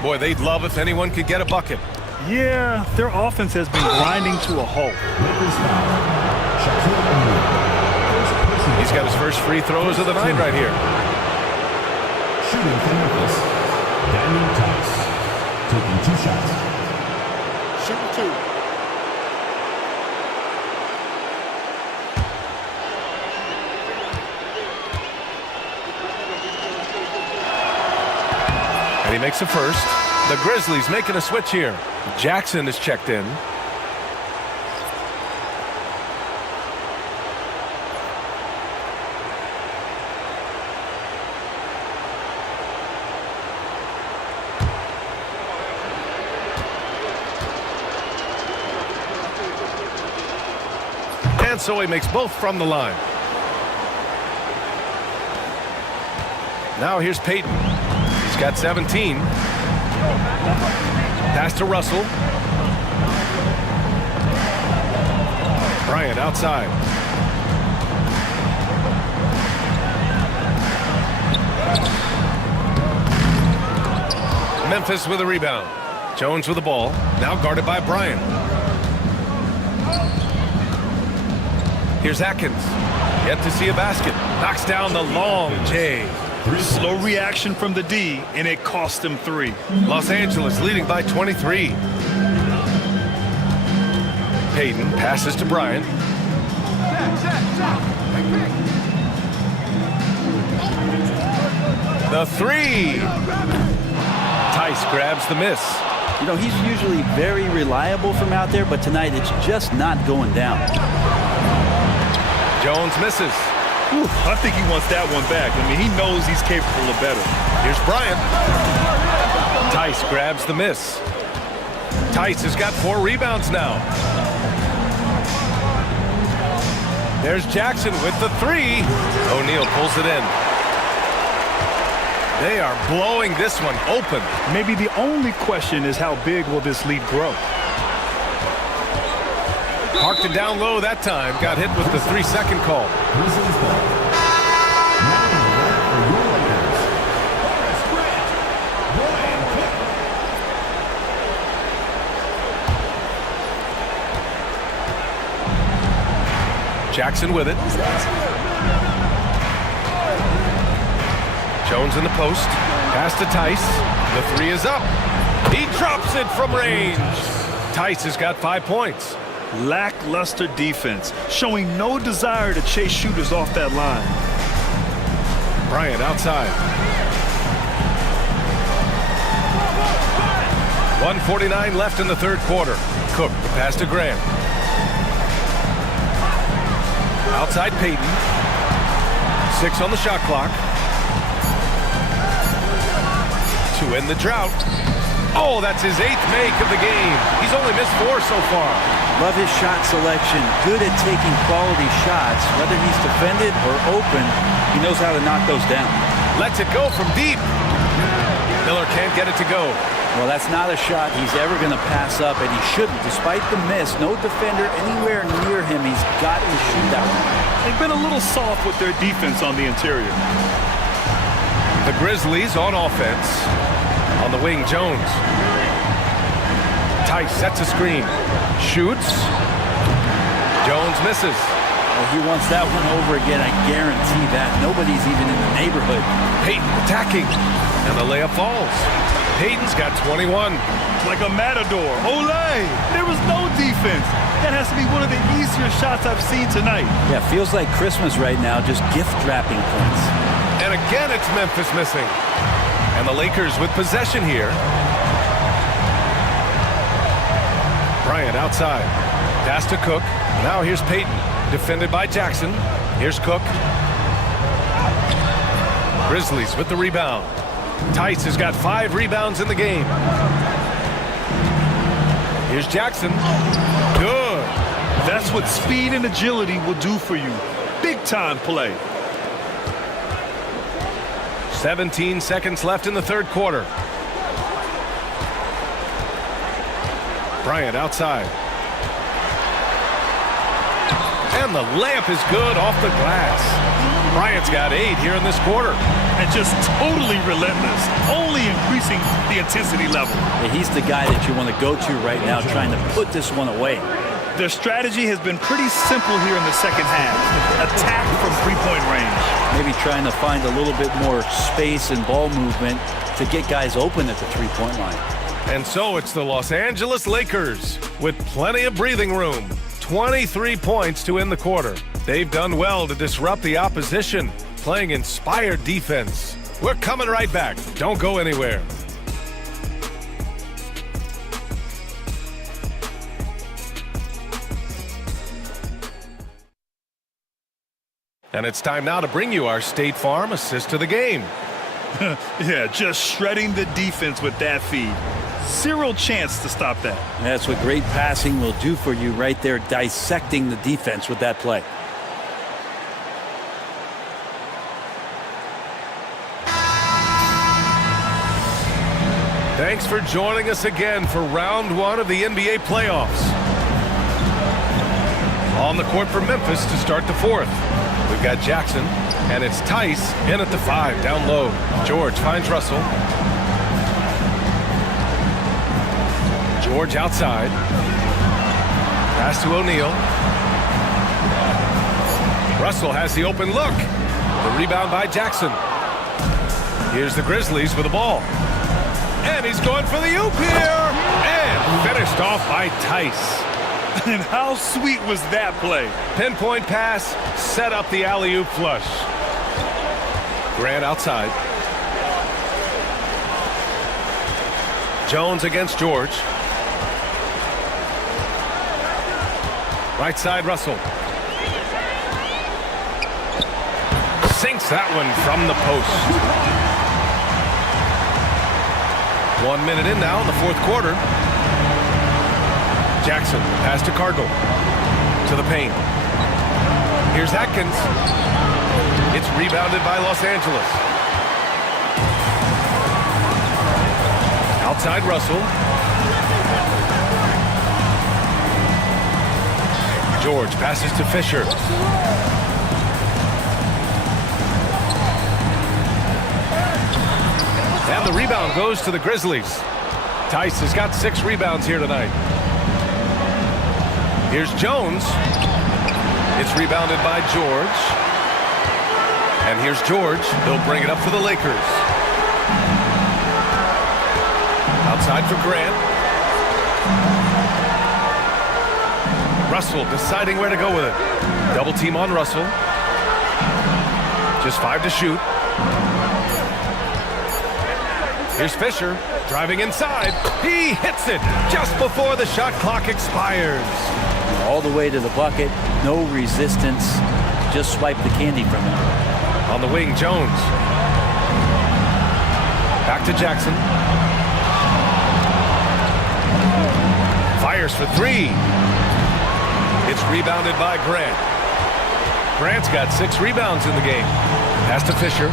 Boy, they'd love if anyone could get a bucket. Yeah, their offense has been grinding to a halt. He's got his first free throws of the night right here. Shooting for Memphis, Daniel Tice, taking 2 shots. Shooting 2. And he makes a first. The Grizzlies making a switch here. Jackson is checked in. And so he makes both from the line. Now here's Payton. He's got 17. Pass to Russell. Bryant outside. Memphis with a rebound. Jones with the ball. Now guarded by Bryant. Here's Atkins. Yet to see a basket. Knocks down the long J. Slow reaction from the D, and it cost him 3. Los Angeles leading by 23. Payton passes to Bryant. The 3. Tice grabs the miss. You know, he's usually very reliable from out there, but tonight it's just not going down. Jones misses. Ooh, I think he wants that one back. I mean, he knows he's capable of better. Here's Bryant. Tice grabs the miss. Tice has got 4 rebounds now. There's Jackson with the 3. O'Neal pulls it in. They are blowing this one open. Maybe the only question is how big will this lead grow? Parked it down low that time. Got hit with the 3-second call. Jackson with it. Jones in the post. Pass to Tice. The 3 is up. He drops it from range. Tice has got 5 points. Lackluster defense, showing no desire to chase shooters off that line. Bryant outside. 1:49 left in the third quarter. Cook, the pass to Graham. Outside Payton. 6 on the shot clock. To end the drought. Oh, that's his 8th make of the game. He's only missed 4 so far. Love his shot selection. Good at taking quality shots. Whether he's defended or open, he knows how to knock those down. Lets it go from deep. Miller can't get it to go. Well, that's not a shot he's ever going to pass up, and he shouldn't. Despite the miss, no defender anywhere near him. He's got to shoot that one. They've been a little soft with their defense on the interior. The Grizzlies on offense. On the wing, Jones. Tice sets a screen. Shoots. Jones misses. Well, he wants that one over again, I guarantee that. Nobody's even in the neighborhood. Payton attacking. And the layup falls. Payton's got 21. Like a matador. Olay! There was no defense. That has to be one of the easier shots I've seen tonight. Yeah, feels like Christmas right now, just gift-wrapping points. And again, it's Memphis missing. And the Lakers with possession here. Bryant outside. Pass to Cook. Now here's Payton. Defended by Jackson. Here's Cook. Grizzlies with the rebound. Tice has got 5 rebounds in the game. Here's Jackson. Good. That's what speed and agility will do for you. Big-time play. 17 seconds left in the third quarter. Bryant outside. And the layup is good off the glass. Bryant's got 8 here in this quarter. And just totally relentless, only increasing the intensity level. Yeah, he's the guy that you want to go to right now, trying to put this one away. Their strategy has been pretty simple here in the second half. Attack from three-point range. Maybe trying to find a little bit more space and ball movement to get guys open at the three-point line. And so it's the Los Angeles Lakers with plenty of breathing room. 23 points to end the quarter. They've done well to disrupt the opposition, playing inspired defense. We're coming right back. Don't go anywhere. And it's time now to bring you our State Farm assist to the game. Yeah, just shredding the defense with that feed. Zero chance to stop that. That's what great passing will do for you right there, dissecting the defense with that play. Thanks for joining us again for round 1 of the NBA playoffs. On the court for Memphis to start the fourth. We've got Jackson, and it's Tice in at the 5, down low. George finds Russell. George outside. Pass to O'Neal. Russell has the open look. The rebound by Jackson. Here's the Grizzlies with the ball. And he's going for the oop here. And finished off by Tice. And how sweet was that play? Pinpoint pass, set up the alley-oop flush. Grant outside. Jones against George. Right side, Russell. Sinks that one from the post. 1 minute in now in the fourth quarter. Jackson, pass to Cardinal. To the paint. Here's Atkins. It's rebounded by Los Angeles. Outside Russell. George passes to Fisher. And the rebound goes to the Grizzlies. Tice has got 6 rebounds here tonight. Here's Jones. It's rebounded by George. And here's George. He'll bring it up for the Lakers. Outside for Grant. Russell deciding where to go with it. Double team on Russell. Just 5 to shoot. Here's Fisher driving inside. He hits it just before the shot clock expires. All the way to the bucket. No resistance. Just swipe the candy from him. On the wing, Jones. Back to Jackson. Fires for 3. It's rebounded by Grant. Grant's got 6 rebounds in the game. Pass to Fisher.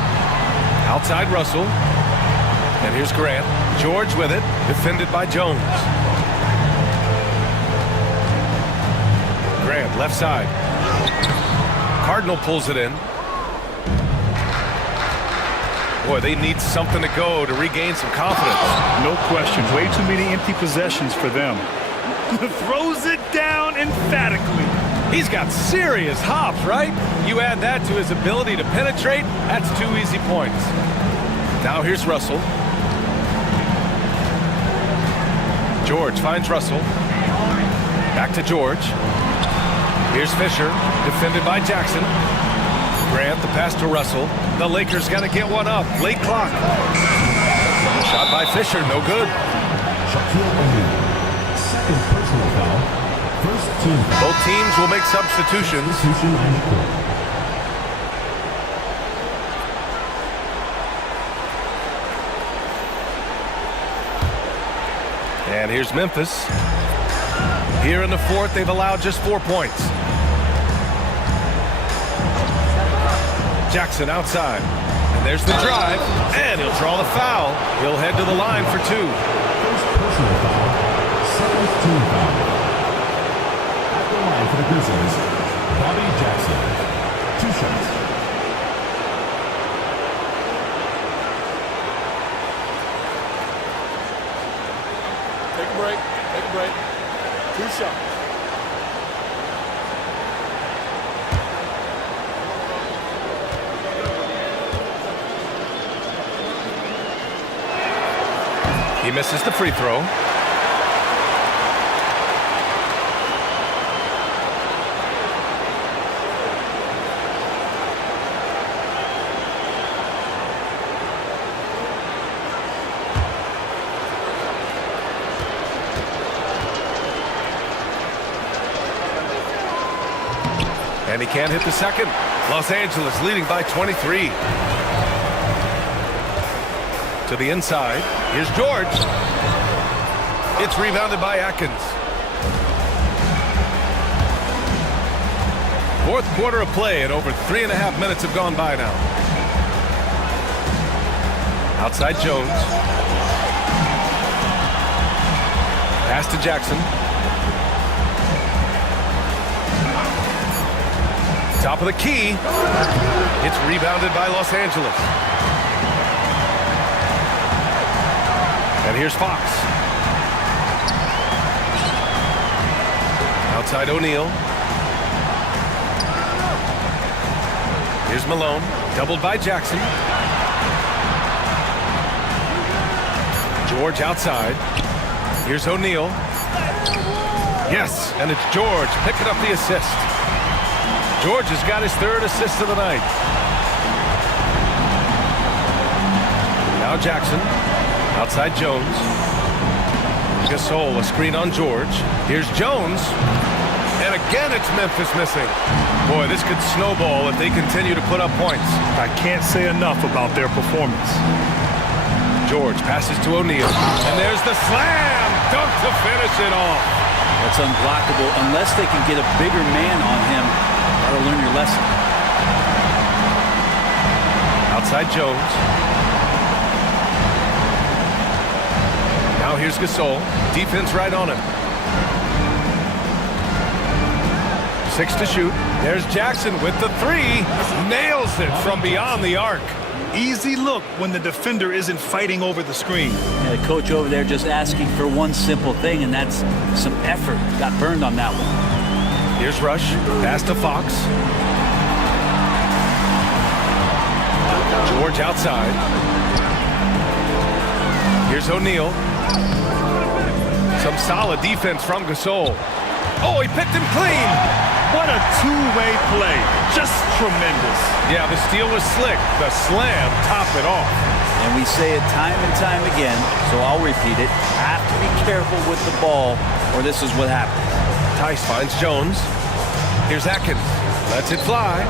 Outside Russell. And here's Grant. George with it. Defended by Jones. Grant, left side. Cardinal pulls it in. Boy, they need something to go to regain some confidence. No question. Way too many empty possessions for them. Throws it down emphatically. He's got serious hops, right? You add that to his ability to penetrate, that's 2 easy points. Now here's Russell. George finds Russell. Back to George. Here's Fisher, defended by Jackson. Grant, the pass to Russell. The Lakers got to get one up. Late clock. Shot by Fisher, no good. Second personal foul. First team foul. Both teams will make substitutions. And here's Memphis. Here in the fourth, they've allowed just 4 points. Jackson outside. And there's the drive. And he'll draw the foul. He'll head to the line for 2. First personal foul. Second team foul. At the line for the Grizzlies, Bobby Jackson. 2 shots. Take a break. Take a break. 2 shots. He misses the free throw. And he can't hit the second. Los Angeles leading by 23. To the inside. Here's George. It's rebounded by Atkins. Fourth quarter of play, and over 3.5 minutes have gone by now. Outside Jones. Pass to Jackson. Top of the key. It's rebounded by Los Angeles. And here's Fox. Outside O'Neal. Here's Malone, doubled by Jackson. George outside. Here's O'Neal. Yes, and it's George picking up the assist. George has got his 3rd assist of the night. Now Jackson, outside Jones. Gasol, a screen on George. Here's Jones. And again, it's Memphis missing. Boy, this could snowball if they continue to put up points. I can't say enough about their performance. George passes to O'Neal. And there's the slam dunk to finish it off. That's unblockable unless they can get a bigger man on him. That'll learn your lesson. Outside Jones. Now here's Gasol. Defense right on him. 6 to shoot. There's Jackson with the 3. Nails it from beyond the arc. Easy look when the defender isn't fighting over the screen. Yeah, the coach over there just asking for one simple thing, and that's some effort. Got burned on that one. Here's Rush. Pass to Fox. George outside. Here's O'Neal. Some solid defense from Gasol. Oh, he picked him clean. What a two-way play. Just tremendous. Yeah, the steal was slick. The slam topped it off. And we say it time and time again, so I'll repeat it. Have to be careful with the ball, or this is what happens. Tice finds Jones. Here's Atkins. Lets it fly.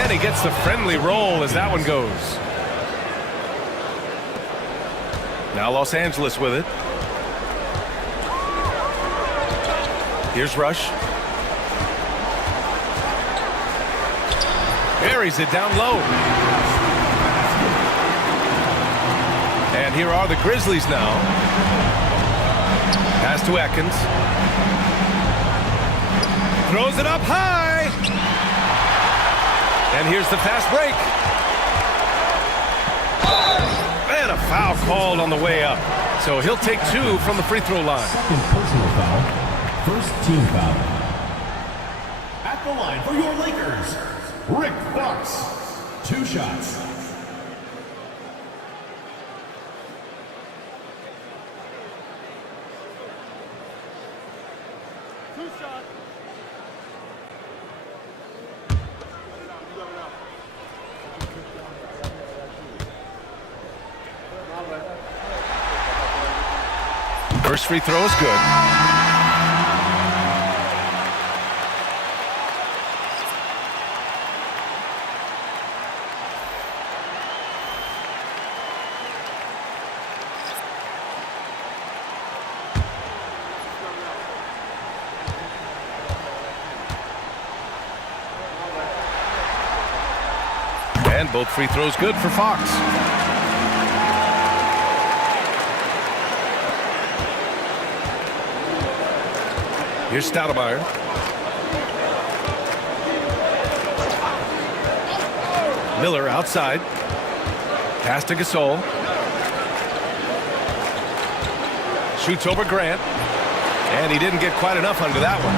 And he gets the friendly roll as that one goes. Now Los Angeles with it. Here's Rush. Buries it down low. And here are the Grizzlies now. Pass to Atkins. Throws it up high. And here's the fast break. And a foul called on the way up. So he'll take 2 from the free throw line. Second personal foul. First team foul. At the line for your Lakers, Rick Fox. 2 shots. First free throw is good. And both free throws good for Fox. Here's Stoudemire. Miller outside. Pass to Gasol. Shoots over Grant. And he didn't get quite enough under that one.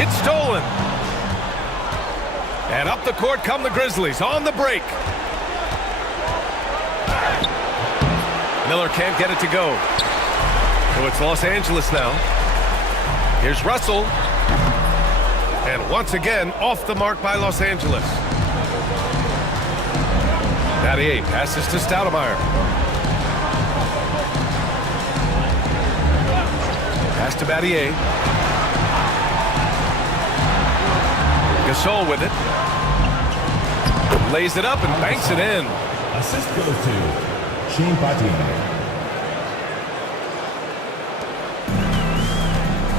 It's stolen. And up the court come the Grizzlies on the break. Miller can't get it to go. So it's Los Angeles now. Here's Russell. And once again, off the mark by Los Angeles. Battier passes to Stoudemire. Pass to Battier. Gasol with it. Lays it up and banks it in. Assist goes to Kapatid.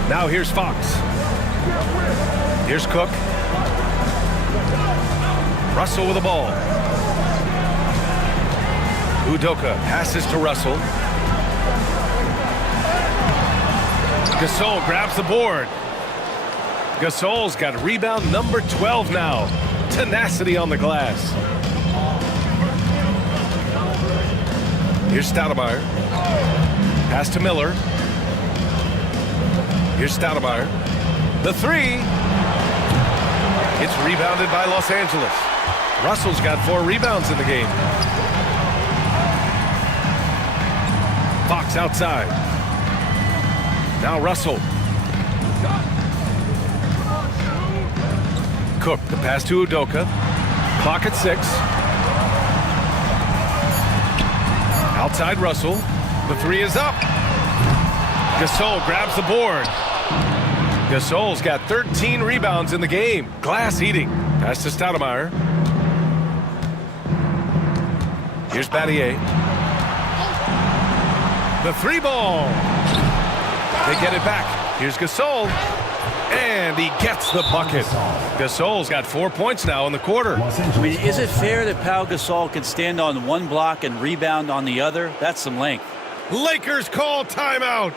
Now here's Fox. Here's Cook. Russell with the ball. Udoka passes to Russell. Gasol grabs the board. Gasol's got rebound number 12 now. Tenacity on the glass. Here's Stoudemire. Pass to Miller. Here's Stoudemire. The three. It's rebounded by Los Angeles. Russell's got 4 rebounds in the game. Fox outside. Now Russell. Cook, the pass to Udoka. Clock at 6. Outside Russell. The three is up. Gasol grabs the board. Gasol's got 13 rebounds in the game. Glass eating. Pass to Stoudemire. Here's Battier. The 3 ball. They get it back. Here's Gasol. And he gets the bucket. Gasol's got 4 points now in the quarter. I mean, is it fair that Pau Gasol can stand on one block and rebound on the other? That's some length. Lakers call timeout.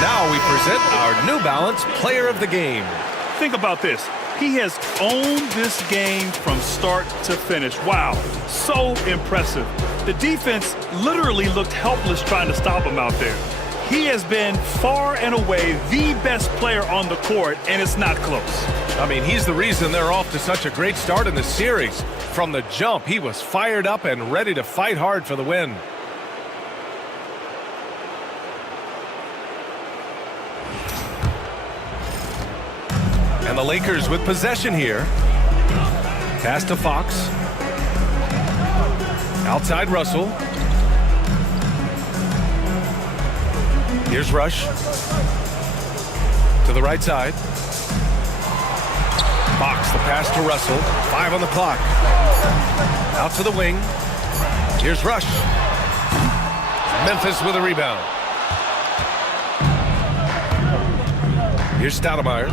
Now we present our New Balance Player of the Game. Think about this. He has owned this game from start to finish. Wow, so impressive. The defense literally looked helpless trying to stop him out there. He has been far and away the best player on the court, and it's not close. I mean, he's the reason they're off to such a great start in the series. From the jump, he was fired up and ready to fight hard for the win. And the Lakers with possession here. Pass to Fox. Outside Russell. Here's Rush. To the right side. Fox, the pass to Russell. 5 on the clock. Out to the wing. Here's Rush. Memphis with a rebound. Here's Stoudemire.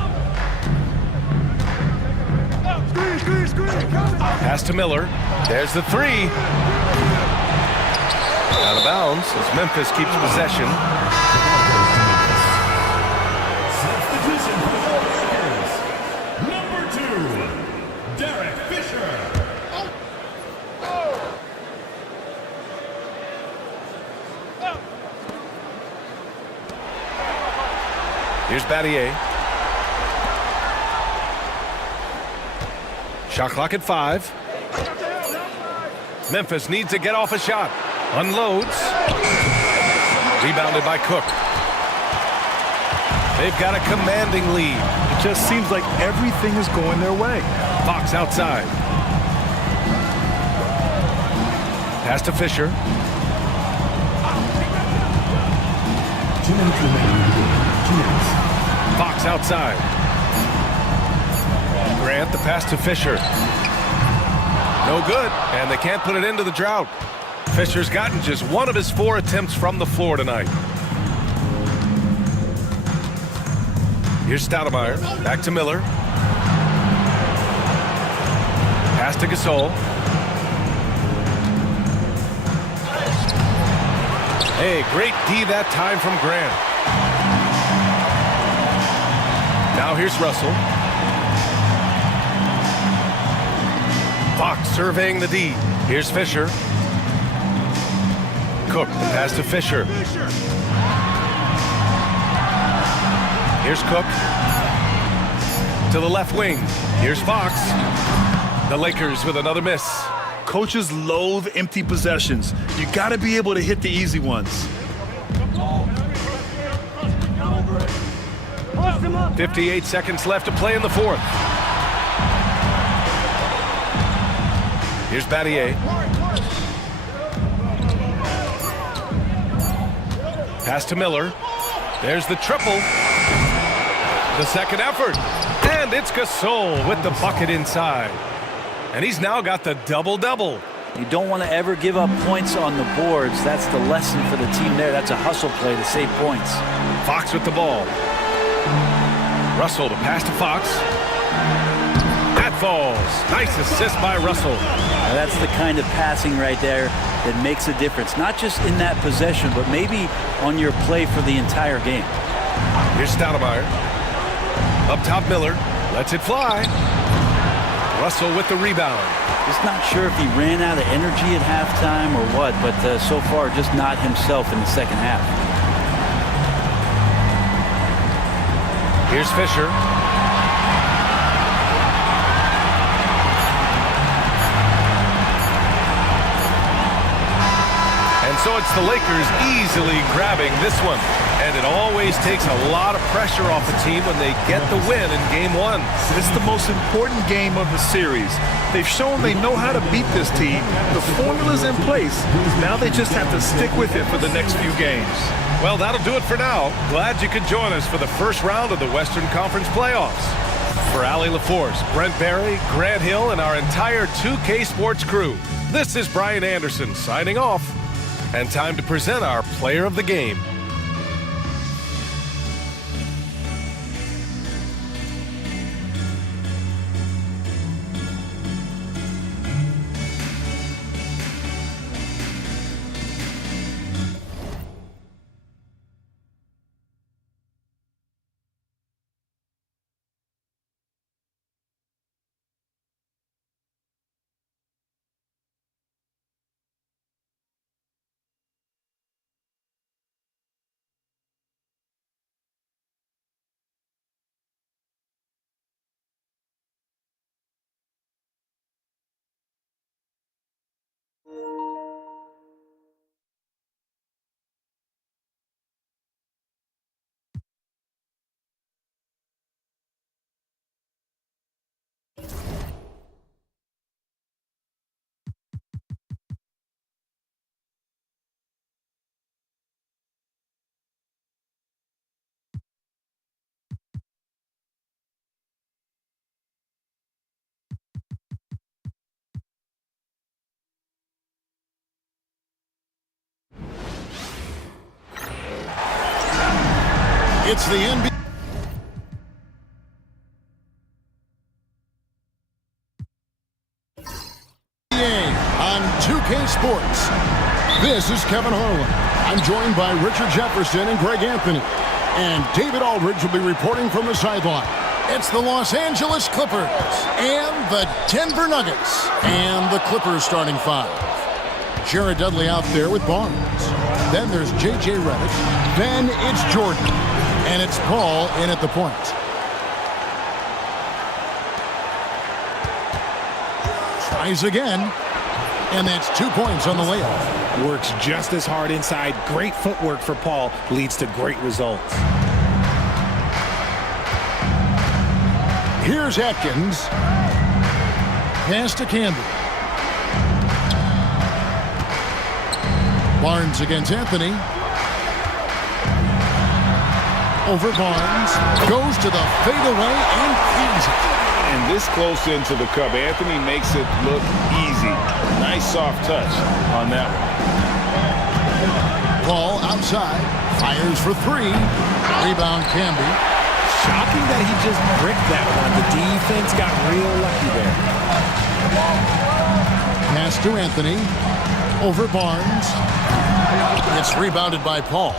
Pass to Miller. There's the 3. Out of bounds as Memphis keeps possession. Substitution for the Lakers. Number 2, Derek Fisher. Here's Battier. Shot clock at 5. Memphis needs to get off a shot. Unloads. Rebounded by Cook. They've got a commanding lead. It just seems like everything is going their way. Fox outside. Pass to Fisher. 2 minutes remaining in the game. 2 minutes. Fox outside. Grant, the pass to Fisher. No good, and they can't put it into the drought. Fisher's gotten just 1 of his 4 attempts from the floor tonight. Here's Stoudemire. Back to Miller. Pass to Gasol. Hey, great D that time from Grant. Now here's Russell. Fox surveying the D. Here's Fisher. Cook, the pass to Fisher. Here's Cook. To the left wing. Here's Fox. The Lakers with another miss. Coaches loathe empty possessions. You got to be able to hit the easy ones. 58 seconds left to play in the fourth. Here's Battier. Pass to Miller. There's the triple. The second effort. And it's Gasol with the bucket inside. And he's now got the double-double. You don't want to ever give up points on the boards. That's the lesson for the team there. That's a hustle play to save points. Fox with the ball. Russell to pass to Fox. That falls. Nice assist by Russell. Now that's the kind of passing right there that makes a difference. Not just in that possession, but maybe on your play for the entire game. Here's Stoudemire. Up top, Miller. Lets it fly. Russell with the rebound. Just not sure if he ran out of energy at halftime or what, but so far just not himself in the second half. Here's Fisher. And so it's the Lakers easily grabbing this one. And it always takes a lot of pressure off the team when they get the win in game one. This is the most important game of the series. They've shown they know how to beat this team. The formula's in place. Now they just have to stick with it for the next few games. Well, that'll do it for now. Glad you could join us for the first round of the Western Conference playoffs. For Allie LaForce, Brent Barry, Grant Hill, and our entire 2K Sports crew, this is Brian Anderson signing off. And time to present our player of the game. It's the NBA on 2K Sports. This is Kevin Harlan. I'm joined by Richard Jefferson and Greg Anthony. And David Aldridge will be reporting from the sideline. It's the Los Angeles Clippers and the Denver Nuggets. And the Clippers starting five. Jared Dudley out there with Barnes. Then there's J.J. Redick. Then it's Jordan. And it's Paul in at the point. Tries again. And that's 2 points on the layup. Works just as hard inside. Great footwork for Paul. Leads to great results. Here's Atkins. Pass to Campbell. Barnes against Anthony. Over Barnes. Goes to the fadeaway and keys it. And this close into the cup, Anthony makes it look easy. Nice soft touch on that one. Ball outside. Fires for three. Rebound Camby. Shocking that he just bricked that one. The defense got real lucky there. Pass to Anthony. Over Barnes. It's rebounded by Paul.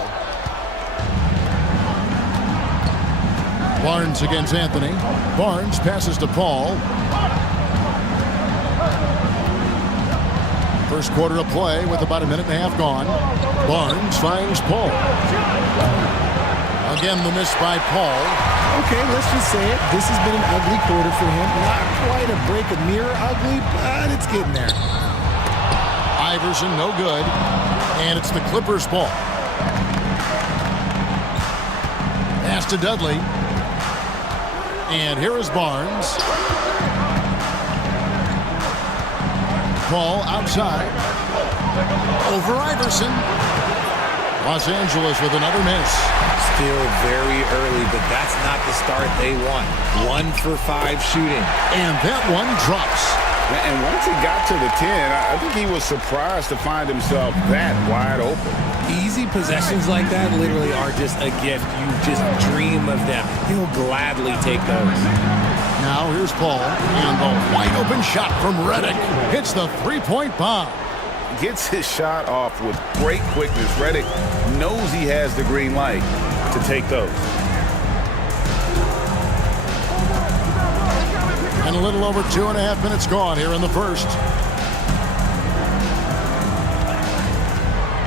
Barnes against Anthony. Barnes passes to Paul. For First quarter of play with about a minute and a half gone. Barnes finds Paul. Again, the miss by Paul. Okay, let's just say it. This has been an ugly quarter for him. Not quite a break of mirror ugly, but it's getting there. Iverson, no good. And it's the Clippers' ball. Pass to Dudley. And here is Barnes. Ball outside. Over Iverson. Los Angeles with another miss. Still very early, but that's not the start they want. 1 for 5 shooting. And that one drops. And once he got to the 10, I think he was surprised to find himself that wide open. Easy possessions like that literally are just a gift. You just dream of them. He'll gladly take those. Now here's Paul, and the wide open shot from Redick hits the three-point bomb. Gets his shot off with great quickness. Redick knows he has the green light to take those. And a little over 2.5 minutes gone here in the first.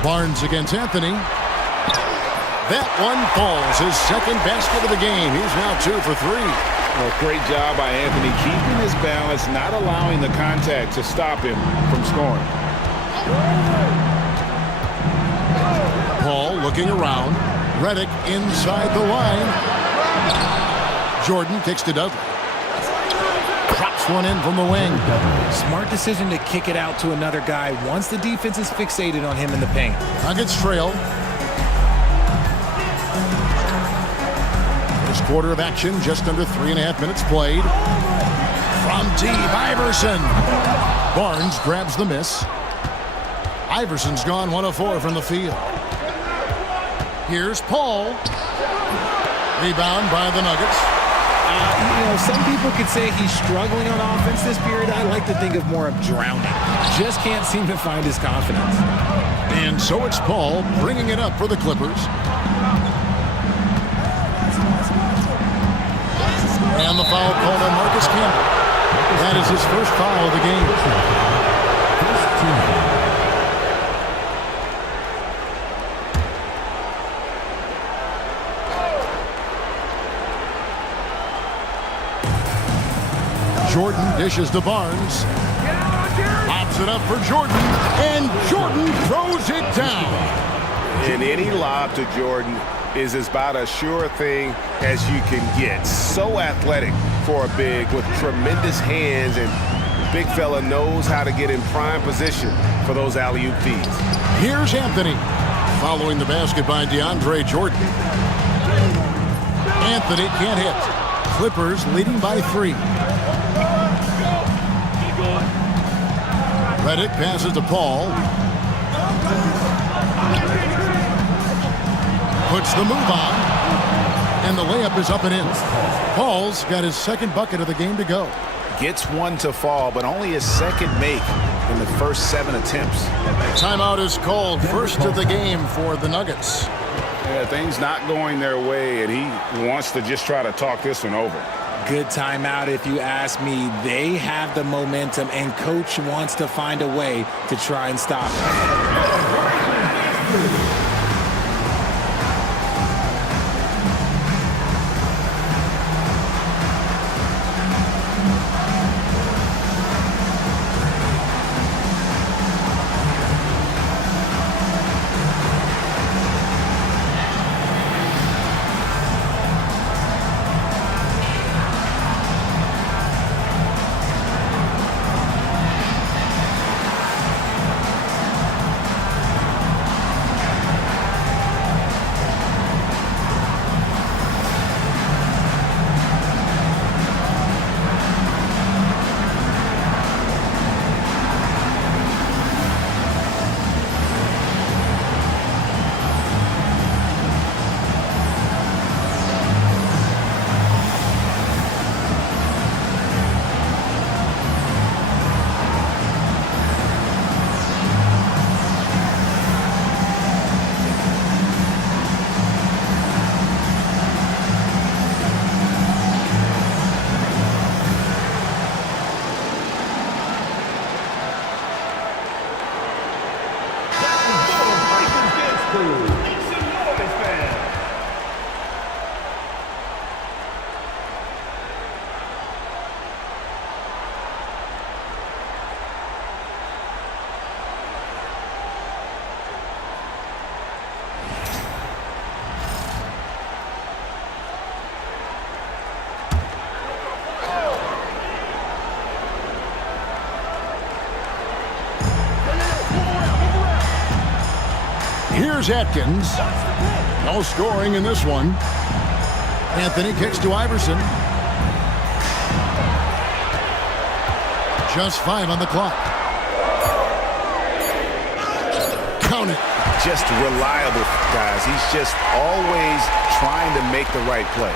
Barnes against Anthony. That one falls. His second basket of the game. He's now 2 for 3. Well, great job by Anthony keeping his balance, not allowing the contact to stop him from scoring. Paul looking around. Redick inside the line. Jordan kicks to Dudley. Drops one in from the wing. Smart decision to kick it out to another guy once the defense is fixated on him in the paint. Nuggets trail. First quarter of action, just under 3.5 minutes played. From deep, Iverson. Barnes grabs the miss. Iverson's gone 1 of 4 from the field. Here's Paul. Rebound by the Nuggets. Some people could say he's struggling on offense this period. I like to think of more of drowning. Just can't seem to find his confidence. And so it's Paul bringing it up for the Clippers. And the foul called on Marcus Campbell. That is his first foul of the game. Jordan dishes to Barnes. Pops it up for Jordan. And Jordan throws it down. And any lob to Jordan is about as sure a thing as you can get. So athletic for a big with tremendous hands, and big fella knows how to get in prime position for those alley-oop feeds. Here's Anthony following the basket by DeAndre Jordan. Anthony can't hit. Clippers leading by 3. Redick passes to Paul. Puts the move on. And the layup is up and in. Paul's got his second bucket of the game to go. Gets one to fall, but only his second make in the first 7 attempts. Timeout is called. First of the game for the Nuggets. Yeah, things not going their way, and he wants to just try to talk this one over. Good timeout if you ask me. They have the momentum, and coach wants to find a way to try and stop it. Here's Atkins. No scoring in this one. Anthony kicks to Iverson. Just 5 on the clock. Count it. Just reliable, guys. He's just always trying to make the right play.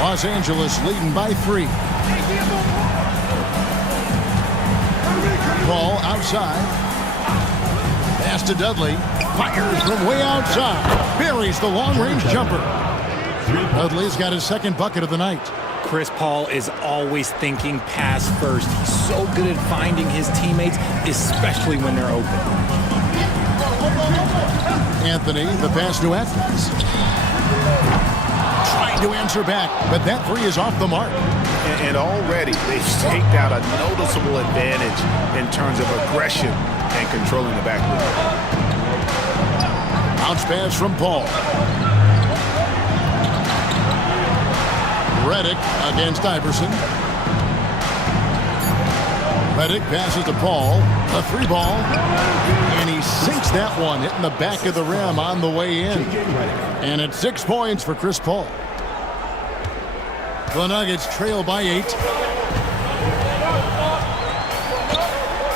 Los Angeles leading by 3. Ball outside. Pass to Dudley. Fires from way outside. Buries the long-range jumper. Dudley's got his second bucket of the night. Chris Paul is always thinking pass first. He's so good at finding his teammates, especially when they're open. Anthony, the pass to Atkins. Trying to answer back, but that 3 is off the mark. And already they've staked out a noticeable advantage in terms of aggression and controlling the backcourt. Bounce pass from Paul. Redick against Iverson. Redick passes to Paul. A 3-ball. And he sinks that one, hitting the back of the rim on the way in. And it's 6 points for Chris Paul. The Nuggets trail by 8.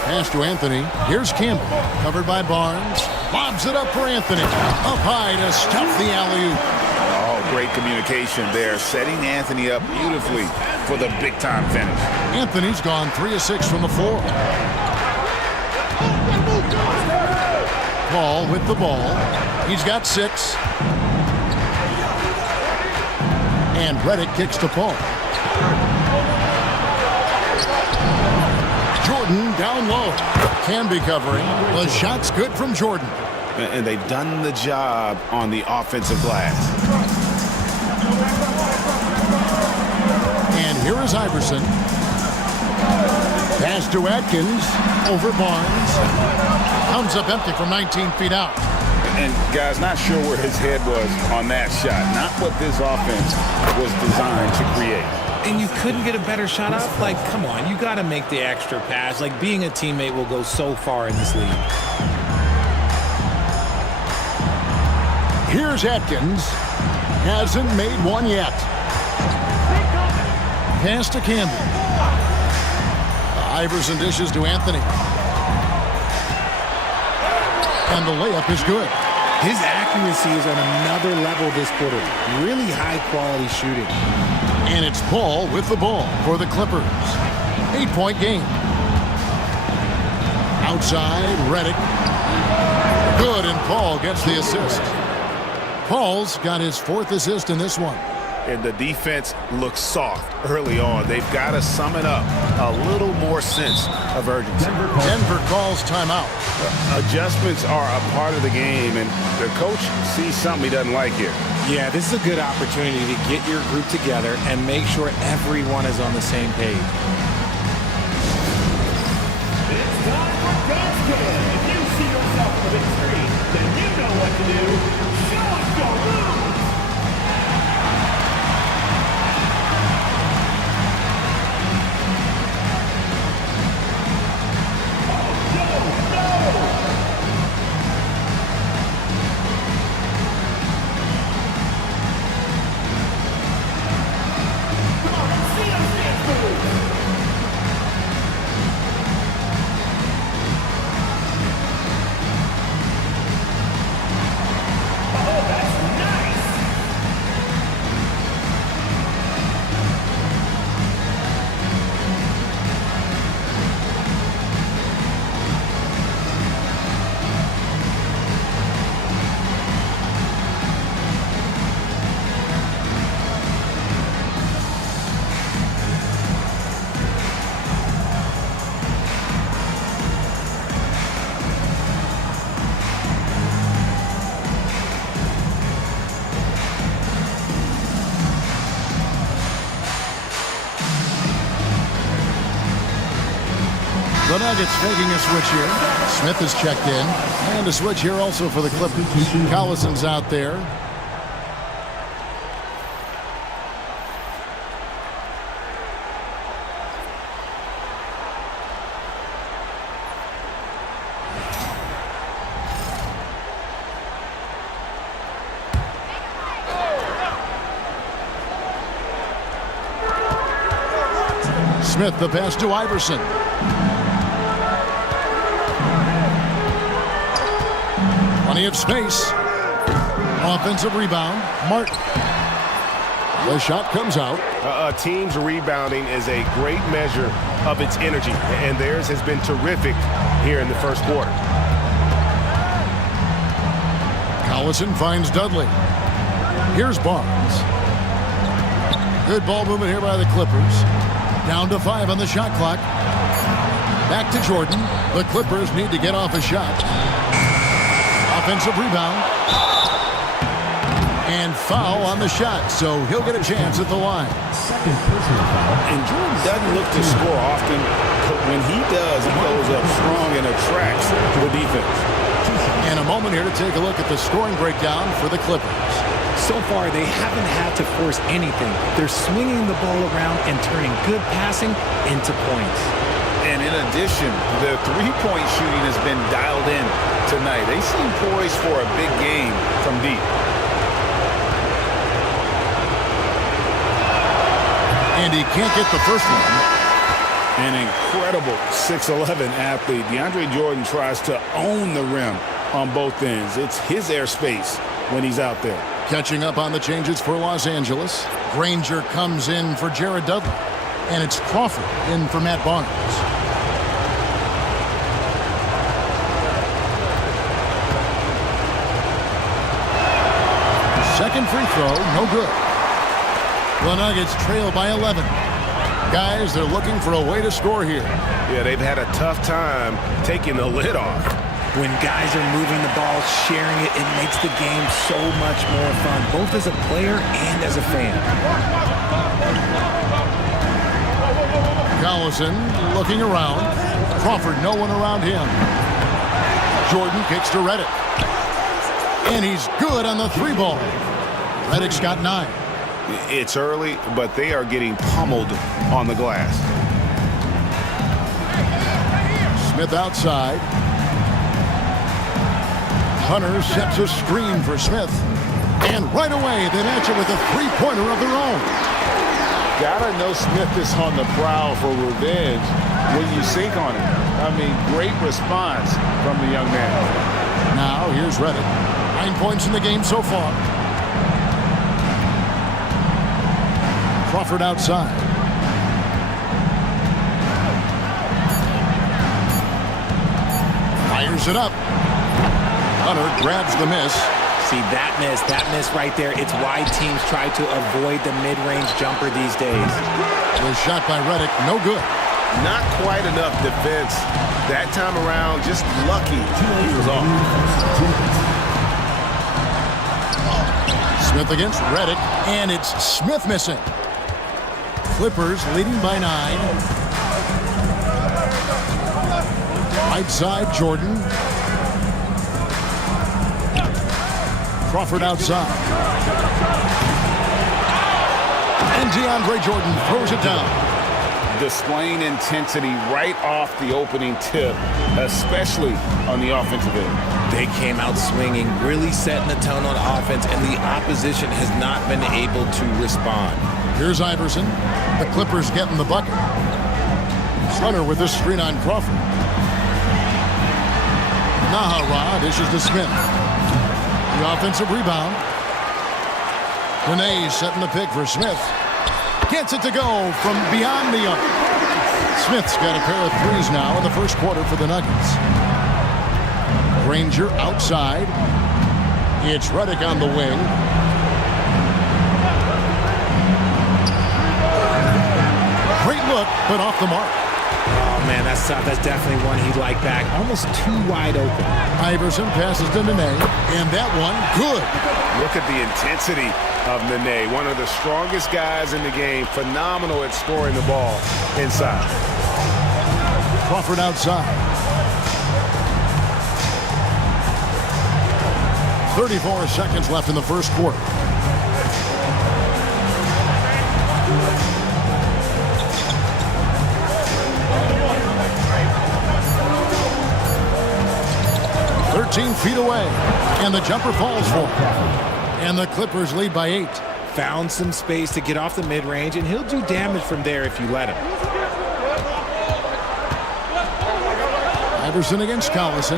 Pass to Anthony. Here's Campbell. Covered by Barnes. Lobs it up for Anthony. Up high to stuff the alley-oop. Oh, great communication there. Setting Anthony up beautifully for the big-time finish. Anthony's gone 3 of 6 from the floor. Paul with the ball. He's got 6. And Redick kicks to Paul. Jordan down low. Can be covering. The shot's good from Jordan. And they've done the job on the offensive glass. And here is Iverson. Pass to Atkins. Over Barnes. Comes up empty from 19 feet out. And, guys, not sure where his head was on that shot. Not what this offense was designed to create. And you couldn't get a better shot up? Like, come on, you got to make the extra pass. Like, being a teammate will go so far in this league. Here's Atkins. Hasn't made one yet. Pass to Campbell. Iverson dishes to Anthony. And the layup is good. His accuracy is on another level this quarter. Really high-quality shooting. And it's Paul with the ball for the Clippers. 8-point game. Outside, Redick. Good, and Paul gets the assist. Paul's got his 4th assist in this one. And the defense looks soft early on. They've got to sum it up. A little more sense of urgency. Denver calls timeout. Adjustments are a part of the game, and the coach sees something he doesn't like here. Yeah, this is a good opportunity to get your group together and make sure everyone is on the same page. It's time for basket. If you see yourself on the big screen, then you know what to do. Show us your moves. The Nuggets making a switch here. Smith is checked in. And a switch here also for the Clippers. Collison's out there. Smith, the pass to Iverson. Plenty of space. Offensive rebound, Martin. The shot comes out. A team's rebounding is a great measure of its energy, and theirs has been terrific here in the first quarter. Collison finds Dudley. Here's Barnes. Good ball movement here by the Clippers. Down to 5 on the shot clock. Back to Jordan. The Clippers need to get off a shot. Offensive rebound. And foul on the shot, so he'll get a chance at the line. Second personal foul. And Jordan doesn't look to score often, but when he does, he goes up strong and attracts the defense. And a moment here to take a look at the scoring breakdown for the Clippers. So far, they haven't had to force anything. They're swinging the ball around and turning good passing into points. And in addition, the three-point shooting has been dialed in tonight. They seem poised for a big game from deep. And he can't get the first one. An incredible 6'11" athlete. DeAndre Jordan tries to own the rim on both ends. It's his airspace when he's out there. Catching up on the changes for Los Angeles. Granger comes in for Jared Dudley. And it's Crawford in for Matt Barnes. Second free throw, no good. The Nuggets trail by 11. Guys, they're looking for a way to score here. Yeah, they've had a tough time taking the lid off. When guys are moving the ball, sharing it, it makes the game so much more fun, both as a player and as a fan. Collison looking around. Crawford, no one around him. Jordan kicks to Redick. And he's good on the 3-ball. Redick's got 9. It's early, but they are getting pummeled on the glass. Smith outside. Hunter sets a screen for Smith. And right away, they match it with a 3-pointer of their own. Gotta know Smith is on the prowl for revenge when you sink on him. I mean, great response from the young man. Now, here's Redick. 9 points in the game so far. Crawford outside. Fires it up. Hunter grabs the miss. See, that miss right there, it's why teams try to avoid the mid-range jumper these days. The shot by Redick, no good. Not quite enough defense. That time around, just lucky he was off. Smith against Redick, and it's Smith missing. Clippers leading by 9. Right side, Jordan. Crawford outside. And DeAndre Jordan throws it down. Displaying intensity right off the opening tip, especially on the offensive end. They came out swinging, really setting the tone on offense, and the opposition has not been able to respond. Here's Iverson. The Clippers getting the bucket. Hunter with this screen on Crawford. Naghahanap dishes to Smith. The offensive rebound. Dene setting the pick for Smith. Gets it to go from beyond the arc. Smith's got a pair of threes now in the first quarter for the Nuggets. Granger outside. It's Redick on the wing. Great look, but off the mark. Oh, man, that's tough. That's definitely one he'd like back. Almost too wide open. Iverson passes to Nene, and that one, good. Look at the intensity of Nene, one of the strongest guys in the game. Phenomenal at scoring the ball inside. Crawford outside. 34 seconds left in the first quarter. Feet away, and the jumper falls for him. And the Clippers lead by 8. Found some space to get off the mid-range, and he'll do damage from there if you let him. Iverson against Collison.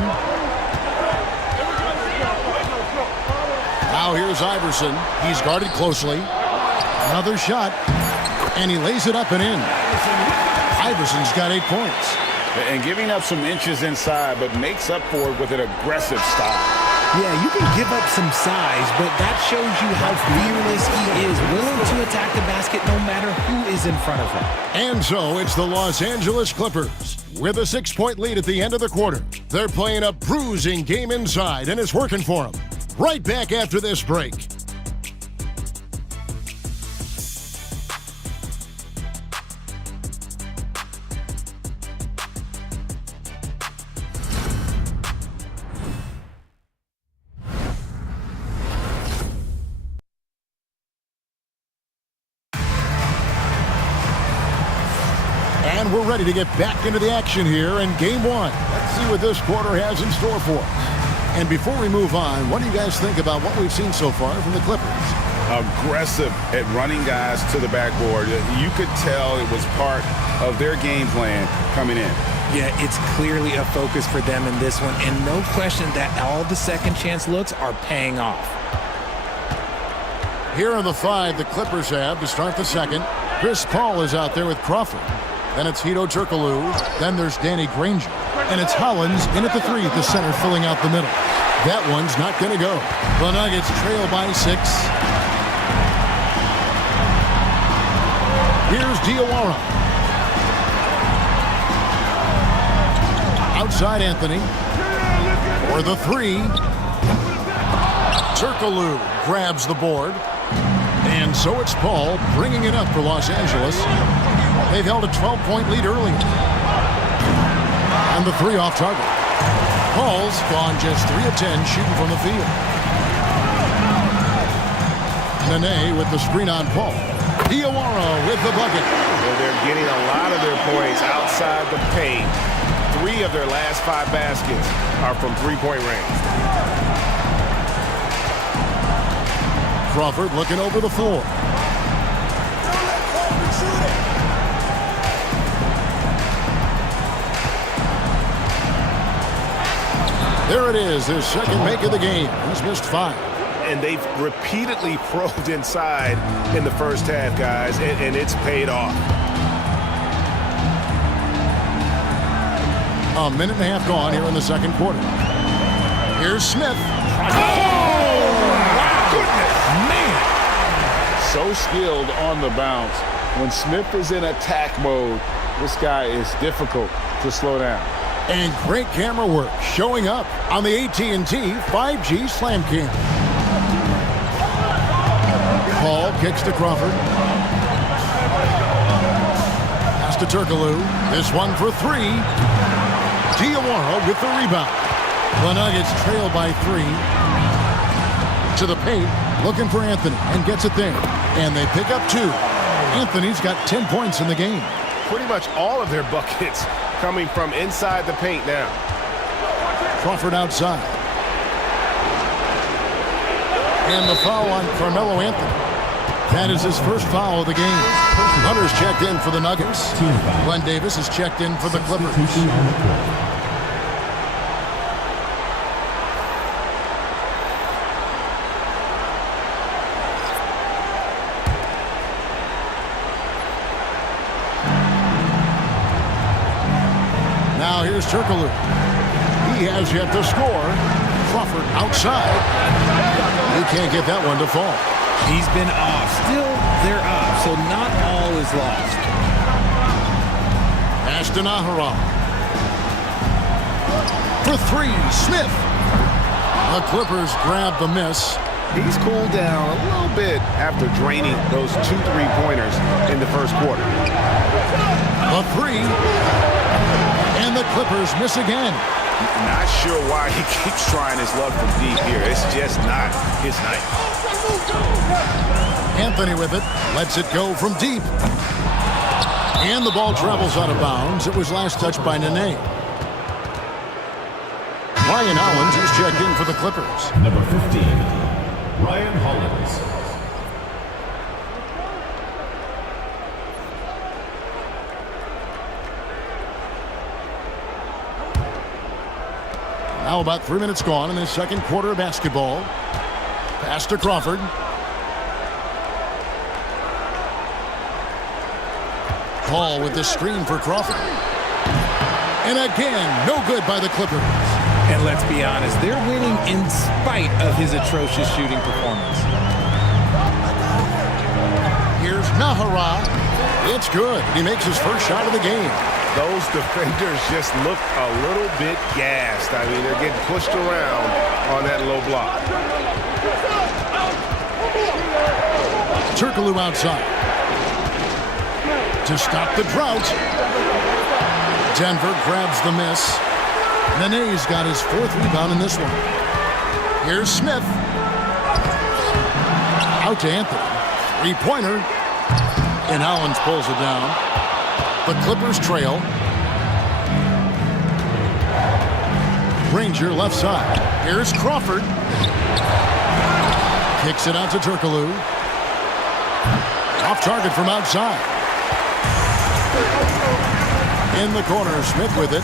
Now here's Iverson. He's guarded closely. Another shot. And he lays it up and in. Iverson's got 8 points. And giving up some inches inside, but makes up for it with an aggressive style. Yeah, you can give up some size, but that shows you how fearless he is, willing to attack the basket no matter who is in front of him. And so it's the Los Angeles Clippers with a 6-point lead at the end of the quarter. They're playing a bruising game inside, and it's working for them. Right back after this break. And we're ready to get back into the action here in Game 1. Let's see what this quarter has in store for us. And before we move on, what do you guys think about what we've seen so far from the Clippers? Aggressive at running guys to the backboard. You could tell it was part of their game plan coming in. Yeah, it's clearly a focus for them in this one, and no question that all the second chance looks are paying off. Here are the 5 the Clippers have to start the second. Chris Paul is out there with Crawford. Then it's Hedo Turkoglu. Then there's Danny Granger. And it's Hollins in at the 3 at the center, filling out the middle. That one's not going to go. The Nuggets trail by 6. Here's Jowa. Outside Anthony. For the 3. Turkoglu grabs the board. And so it's Paul bringing it up for Los Angeles. They've held a 12-point lead earlier. And the 3 off target. Paul's gone just 3 of 10 shooting from the field. Nene with the screen on Paul. Diawara with the bucket. Well, they're getting a lot of their points outside the paint. 3 of their last 5 baskets are from three-point range. Crawford looking over the floor. There it is, his second make of the game. He's missed 5. And they've repeatedly probed inside in the first half, guys, and it's paid off. A minute and a half gone here in the second quarter. Here's Smith. So skilled on the bounce. When Smith is in attack mode, this guy is difficult to slow down. And great camera work showing up on the AT&T 5G Slam Cam. Paul kicks to Crawford. Pass to Turkoglu. This one for 3. Diawara with the rebound. The Nuggets trail by 3. To the paint, looking for Anthony, and gets it there. And they pick up 2. Anthony's got 10 points in the game. Pretty much all of their buckets coming from inside the paint now. Crawford outside. And the foul on Carmelo Anthony. That is his first foul of the game. Hunter's checked in for the Nuggets. Glenn Davis is checked in for the Clippers. Now here's Turkoglu. He has yet to score. Crawford outside. He can't get that one to fall. He's been off. Still, they're up, so not all is lost. Ashton Aharon. For 3, Smith. The Clippers grab the miss. He's cooled down a little bit after draining those 2 3-pointers in the first quarter. The 3. And the Clippers miss again. Not sure why he keeps trying his luck from deep here. It's just not his night. Anthony with it. Lets it go from deep. And the ball travels out of bounds. It was last touched by Nene. Ryan Hollins is checked in for the Clippers. Number 15, Ryan Hollins. Now about 3 minutes gone in the second quarter of basketball. Pass to Crawford. Hall with the screen for Crawford. And again, no good by the Clippers. And let's be honest, they're winning in spite of his atrocious shooting performance. Here's naghahanap. It's good. He makes his first shot of the game. Those defenders just look a little bit gassed. I mean, they're getting pushed around on that low block. Turkoglu outside. To stop the drought. Denver grabs the miss. Nene's got his fourth rebound in this one. Here's Smith. Out to Anthony. Three-pointer. And Allens pulls it down. The Clippers trail. Ranger left side. Here's Crawford. Kicks it out to Turkoglu. Off target from outside. In the corner, Smith with it.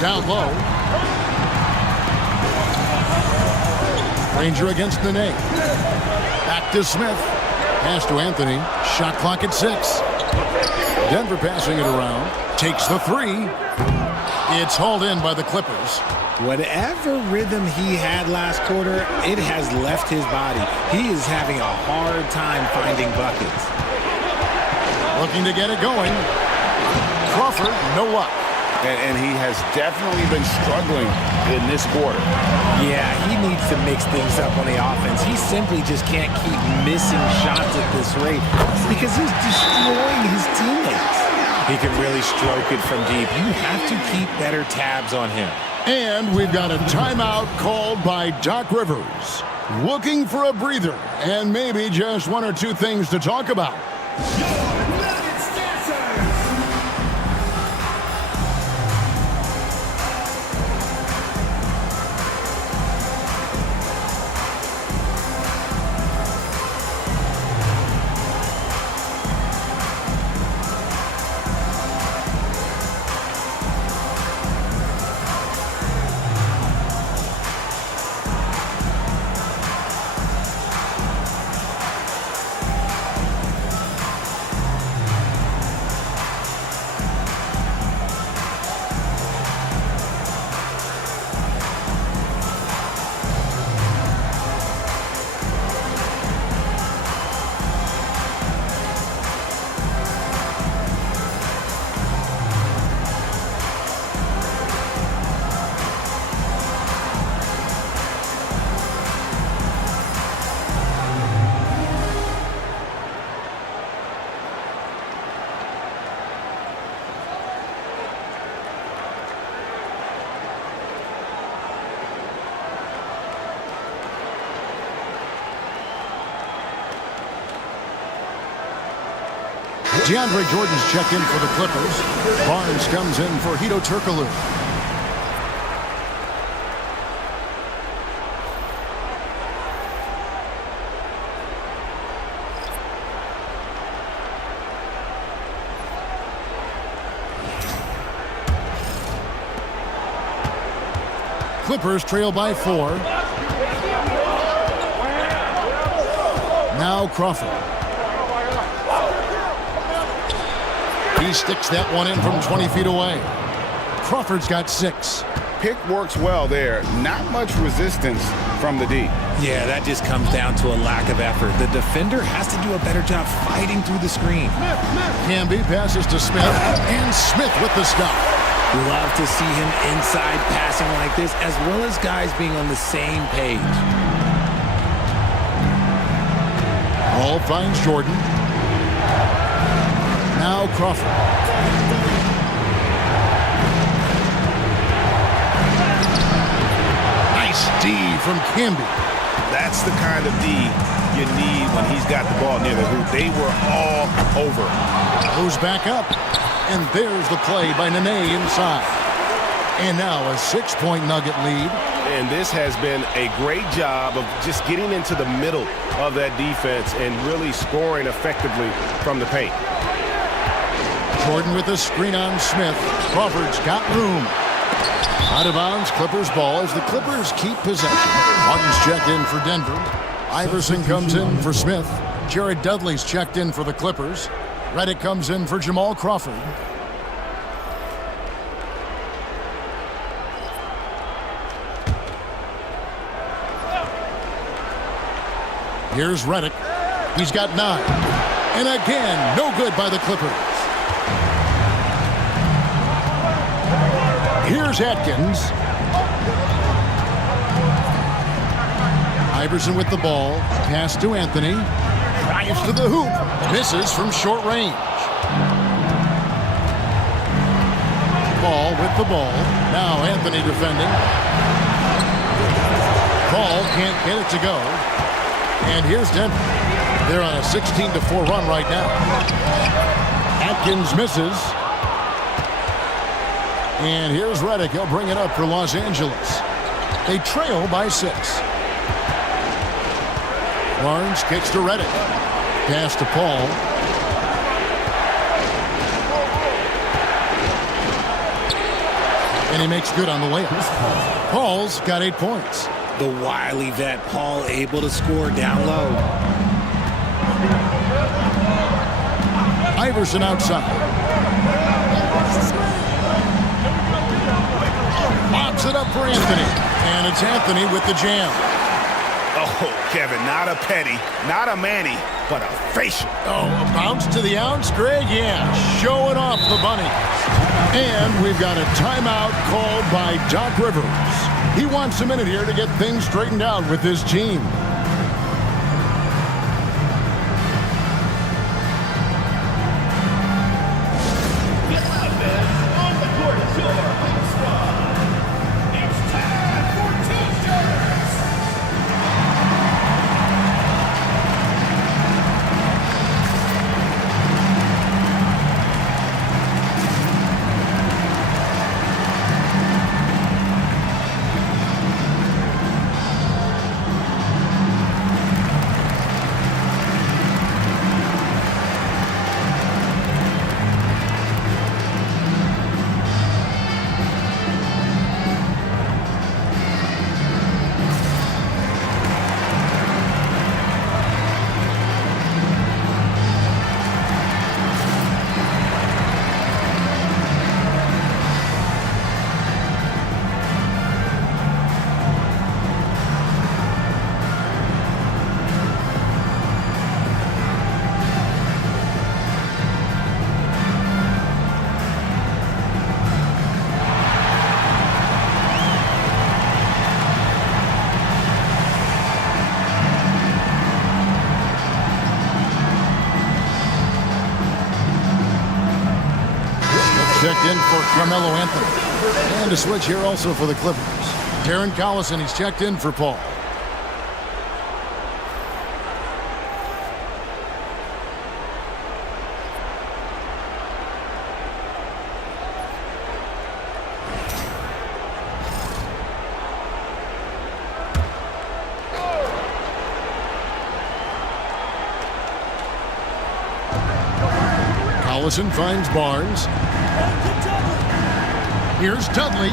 Down low. Ranger against Nene. Back to Smith. Pass to Anthony. Shot clock at 6. Denver passing it around. Takes the three. It's hauled in by the Clippers. Whatever rhythm he had last quarter, it has left his body. He is having a hard time finding buckets. Looking to get it going. Crawford, no luck. And he has definitely been struggling in this quarter. Yeah, he needs to mix things up on the offense. He simply just can't keep missing shots at this rate because he's destroying his teammates. He can really stroke it from deep. You have to keep better tabs on him. And we've got a timeout called by Doc Rivers. Looking for a breather and maybe just one or two things to talk about. DeAndre Jordan's checked in for the Clippers. Barnes comes in for Hedo Turkoglu. Clippers trail by 4. Now Crawford. He sticks that one in from 20 feet away. Crawford's got 6. Pick works well there. Not much resistance from the D. Yeah, that just comes down to a lack of effort. The defender has to do a better job fighting through the screen. Camby passes to Smith, and Smith with the stop. Love to see him inside passing like this, as well as guys being on the same page. Hall finds Jordan. Now Crawford. Nice D from Camby. That's the kind of D you need when he's got the ball near the hoop. They were all over. Goes back up. And there's the play by Nene inside. And now a 6-point Nugget lead. And this has been a great job of just getting into the middle of that defense and really scoring effectively from the paint. Jordan with a screen on Smith. Crawford's got room. Out of bounds, Clippers ball as the Clippers keep possession. Martin's checked in for Denver. Iverson comes in for Smith. Jared Dudley's checked in for the Clippers. Redick comes in for Jamal Crawford. Here's Redick. He's got 9. And again, no good by the Clippers. Here's Atkins. Iverson with the ball. Pass to Anthony. Drives to the hoop. Misses from short range. Paul with the ball. Now Anthony defending. Paul can't get it to go. And here's Denver. They're on a 16-4 run right now. Atkins misses. And here's Redick. He'll bring it up for Los Angeles. They trail by 6. Barnes kicks to Redick. Pass to Paul. And he makes good on the layup. Paul's got 8 points. The wily vet Paul able to score down low. Iverson outside. Lobs it up for Anthony. And it's Anthony with the jam. Oh, Kevin, not a petty, not a Manny, but a facial. Oh, a bounce to the ounce, Greg? Yeah, showing off the bunny. And we've got a timeout called by Doc Rivers. He wants a minute here to get things straightened out with his team. Checked in for Carmelo Anthony. And a switch here also for the Clippers. Darren Collison, he's checked in for Paul. Collison finds Barnes. Here's Dudley.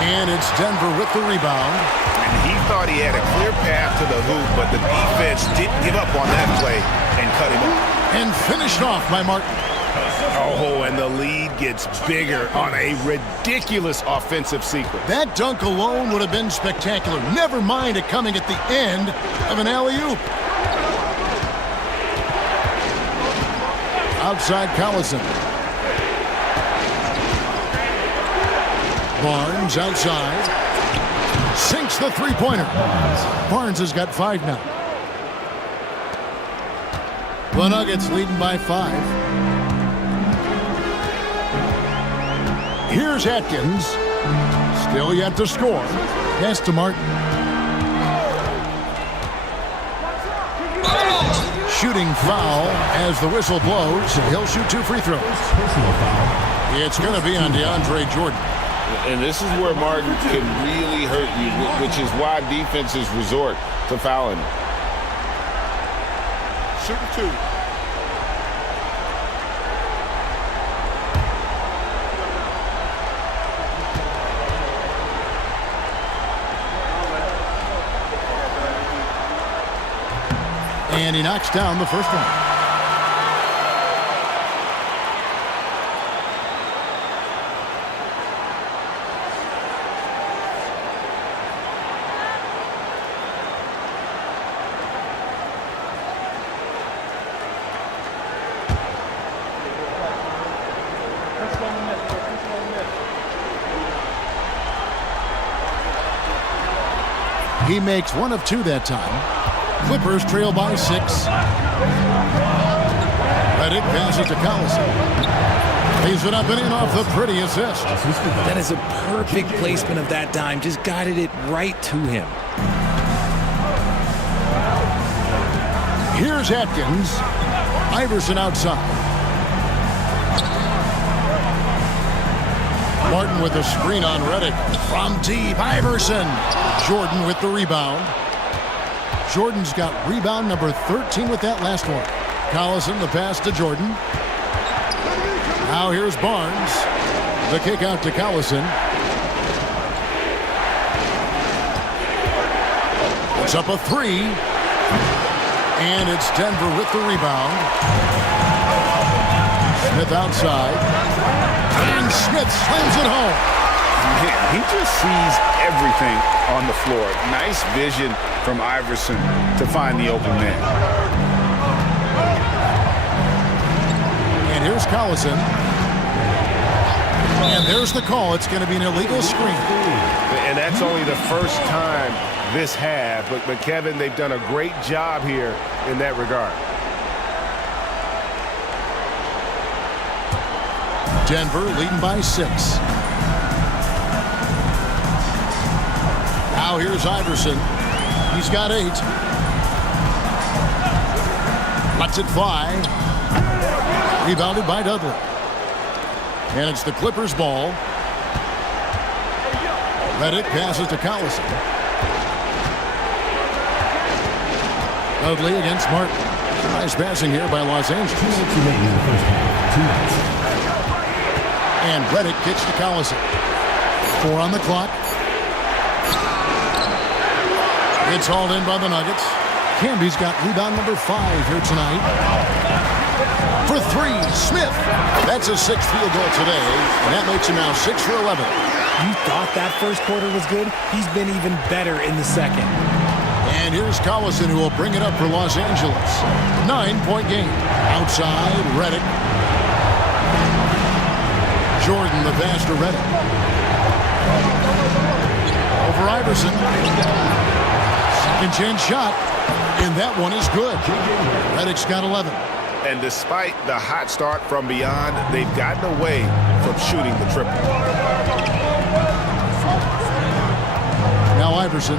And it's Denver with the rebound. And he thought he had a clear path to the hoop, but the defense didn't give up on that play and cut him off. And finished off by Martin. Oh, and the lead gets bigger on a ridiculous offensive sequence. That dunk alone would have been spectacular. Never mind it coming at the end of an alley-oop. Outside Collison. Barnes outside. Sinks the three-pointer. Barnes has got 5 now. The Nuggets leading by 5. Here's Atkins. Still yet to score. Pass to Martin. Shooting foul as the whistle blows. He'll shoot 2 free throws. It's going to be on DeAndre Jordan. And this is where Martin can really hurt you, which is why defenses resort to fouling. Shooting 2. And he knocks down the first one. He makes one of two that time. Clippers trail by 6. Reddick passes to Collison. Leaves it up and in off the pretty assist. That is a perfect placement of that dime. Just guided it right to him. Here's Atkins. Iverson outside. Martin with a screen on Reddick. From deep, Iverson. Jordan with the rebound. Jordan's got rebound number 13 with that last one. Collison, the pass to Jordan. Now here's Barnes. The kick out to Collison. It's up a 3. And it's Denver with the rebound. Smith outside. And Smith slams it home. Man, he just sees everything on the floor. Nice vision from Iverson to find the open man. And here's Collison. And there's the call. It's going to be an illegal screen. And that's only the first time this half. But Kevin, they've done a great job here in that regard. Denver leading by 6. Now here's Iverson. He's got 8. Lets it fly. Rebounded by Dudley. And it's the Clippers' ball. Reddick passes to Collison. Dudley against Martin. Nice passing here by Los Angeles. And Reddick kicks to Collison. 4 on the clock. It's hauled in by the Nuggets. Camby's got rebound number 5 here tonight. For 3, Smith. That's his 6th field goal today, and that makes him now 6 for 11. You thought that first quarter was good? He's been even better in the second. And here's Collison, who will bring it up for Los Angeles. 9-point game. Outside, Reddick. Jordan, the pass to Reddick. Over Iverson. Second chance shot, and that one is good. Reddick's got 11. And despite the hot start from beyond, they've gotten away from shooting the triple. Now Iverson.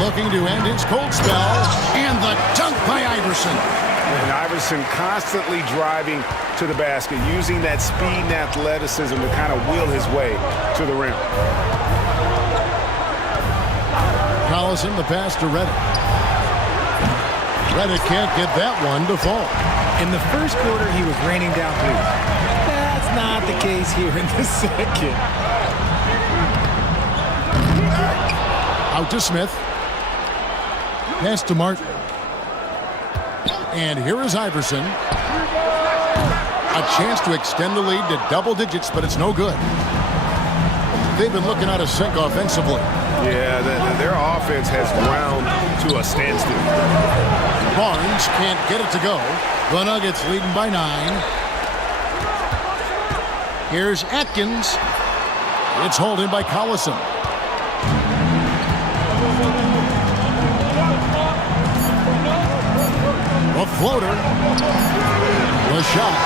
Looking to end his cold spell. And the dunk by Iverson. And Iverson constantly driving to the basket, using that speed and athleticism to kind of wheel his way to the rim. Collison, the pass to Reddick. Reddick can't get that one to fall. In the first quarter, he was raining down threes. That's not the case here in the second. Out to Smith. Pass to Martin. And here is Iverson. A chance to extend the lead to double digits, but it's no good. They've been looking out of sync offensively. Yeah, their offense has ground to a standstill. Barnes can't get it to go. The Nuggets leading by 9. Here's Atkins. It's hauled in by Collison. A floater. The shot.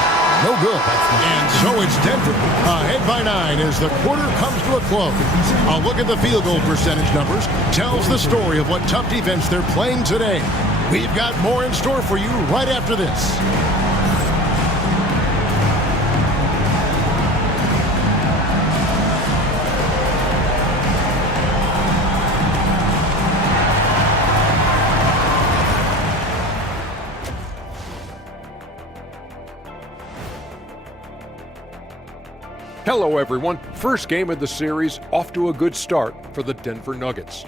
No good. And so it's Denver ahead by 9 as the quarter comes to a close. A look at the field goal percentage numbers tells the story of what tough defense they're playing today. We've got more in store for you right after this. Hello, everyone. First game of the series, off to a good start for the Denver Nuggets.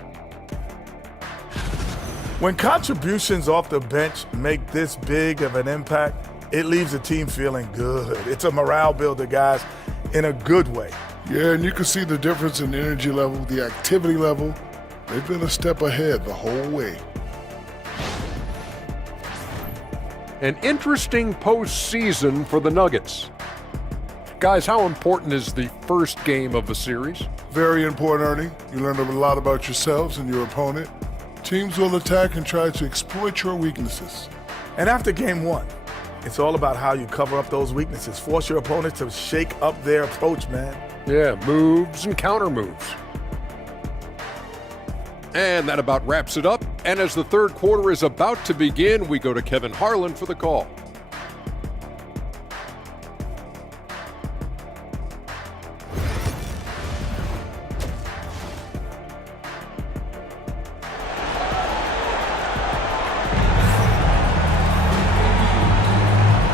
When contributions off the bench make this big of an impact, it leaves the team feeling good. It's a morale builder, guys, in a good way. Yeah, and you can see the difference in energy level, the activity level. They've been a step ahead the whole way. An interesting postseason for the Nuggets. Guys, how important is the first game of the series? Very important, Ernie. You learn a lot about yourselves and your opponent. Teams will attack and try to exploit your weaknesses. And after game one, it's all about how you cover up those weaknesses. Force your opponent to shake up their approach, man. Yeah, moves and counter moves. And that about wraps it up. And as the third quarter is about to begin, we go to Kevin Harlan for the call.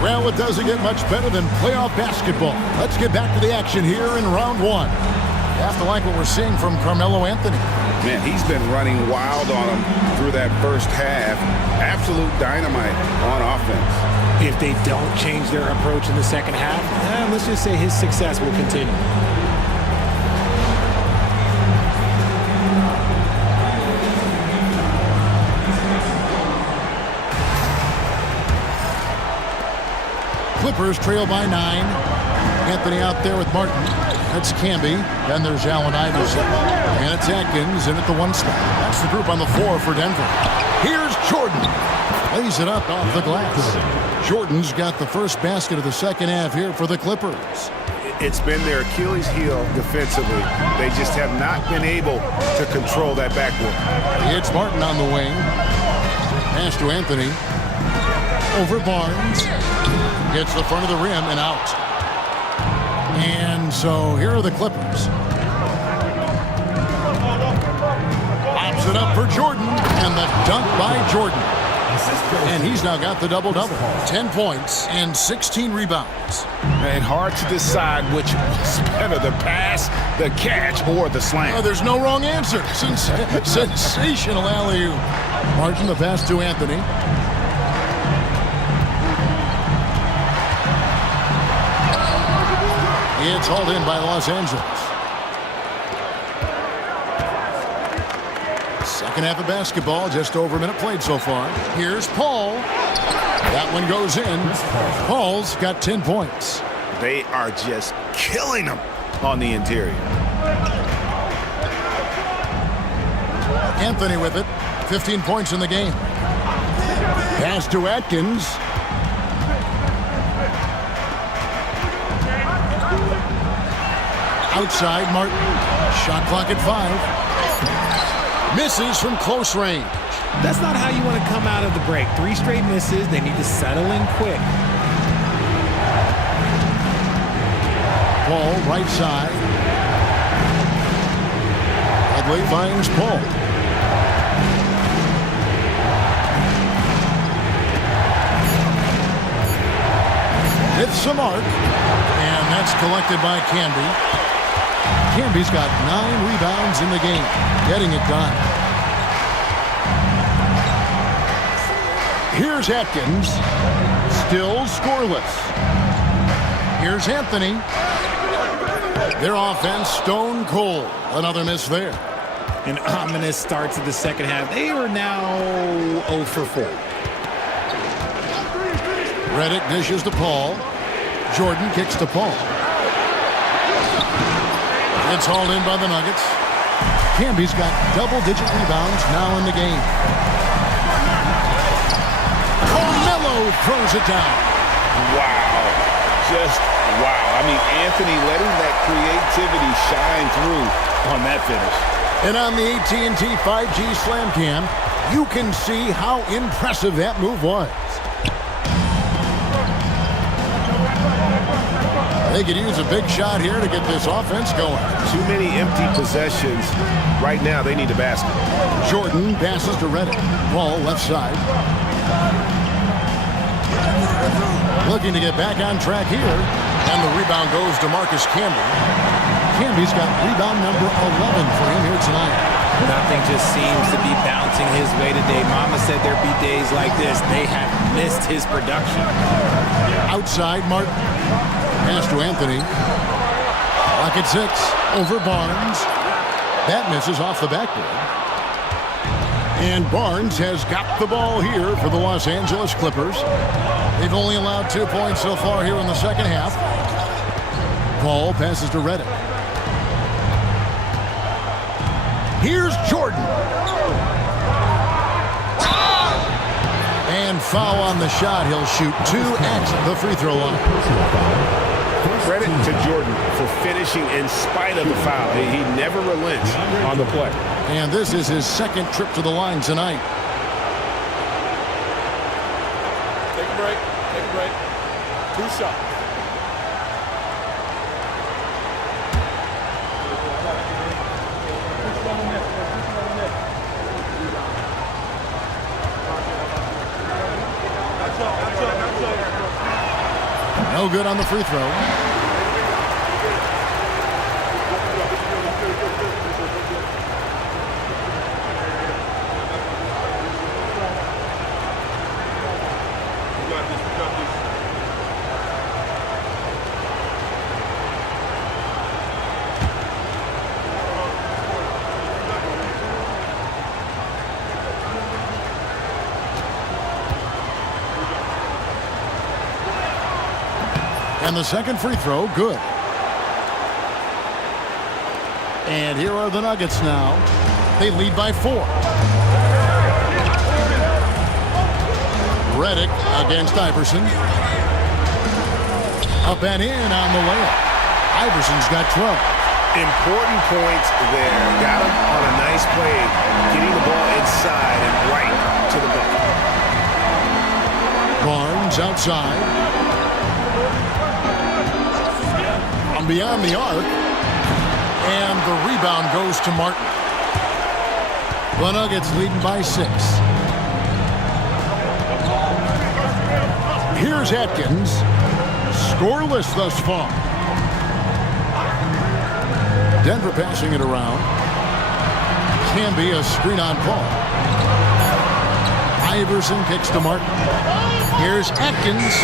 Well, it doesn't get much better than playoff basketball. Let's get back to the action here in round one. You have to like what we're seeing from Carmelo Anthony. Man, he's been running wild on him through that first half. Absolute dynamite on offense. If they don't change their approach in the second half, let's just say his success will continue. Clippers trail by 9. Anthony out there with Martin. That's Camby. Then there's Allen Iverson. And it's Atkins in at the 1 spot. That's the group on the floor for Denver. Here's Jordan. Lays it up off the glass. Jordan's got the first basket of the second half here for the Clippers. It's been their Achilles heel defensively. They just have not been able to control that backcourt. It's Martin on the wing. Pass to Anthony. Over Barnes. Gets the front of the rim and out. And so here are the Clippers. Pops it up for Jordan. And the dunk by Jordan. And he's now got the double-double. 10 points and 16 rebounds. And hard to decide which was better, the pass, the catch, or the slam. Oh, there's no wrong answer. Sensational alley-oop. Martin, the pass to Anthony. It's hauled in by Los Angeles. Second half of basketball, just over a minute played so far. Here's Paul. That one goes in. Paul's got 10 points. They are just killing them on the interior. Anthony with it. 15 points in the game. Pass to Atkins. Outside, Martin. Shot clock at 5. Misses from close range. That's not how you want to come out of the break. 3 straight misses. They need to settle in quick. Paul, right side. Dudley finds Paul. Hits the mark. And that's collected by Camby. Camby's got 9 rebounds in the game, getting it done. Here's Atkins, still scoreless. Here's Anthony. Their offense stone cold. Another miss there. An ominous start to the second half. They are now 0 for 4. Redick dishes to Paul. Jordan kicks to Paul. It's hauled in by the Nuggets. Camby's got double-digit rebounds now in the game. Carmelo throws it down. Wow. Just wow. I mean, Anthony letting that creativity shine through on that finish. And on the AT&T 5G Slam Cam, you can see how impressive that move was. They could use a big shot here to get this offense going. Too many empty possessions. Right now, they need a basket. Jordan passes to Redick. Paul, left side. Looking to get back on track here. And the rebound goes to Marcus Camby. Camby's got rebound number 11 for him here tonight. Nothing just seems to be bouncing his way today. Mama said there'd be days like this. They have missed his production. Outside, Martin. Pass to Anthony. Rocket 6 over Barnes. That misses off the backboard. And Barnes has got the ball here for the Los Angeles Clippers. They've only allowed 2 points so far here in the second half. Ball passes to Redick. Here's Jordan. And foul on the shot. He'll shoot 2 at the free throw line. Credit to Jordan for finishing in spite of the foul. He never relents on the play. And this is his second trip to the line tonight. Take a break. Take a break. 2 shots. No good on the free throw. And the second free throw, good. And here are the Nuggets now. They lead by 4. Redick against Iverson. Up and in on the layup. Iverson's got 12. Important points there. Got him on a nice play, getting the ball inside and right to the bucket. Barnes outside. Beyond the arc, and the rebound goes to Martin. The Nuggets leading by 6. Here's Atkins, scoreless thus far. Denver passing it around. Can be a screen on Paul. Iverson kicks to Martin. Here's Atkins.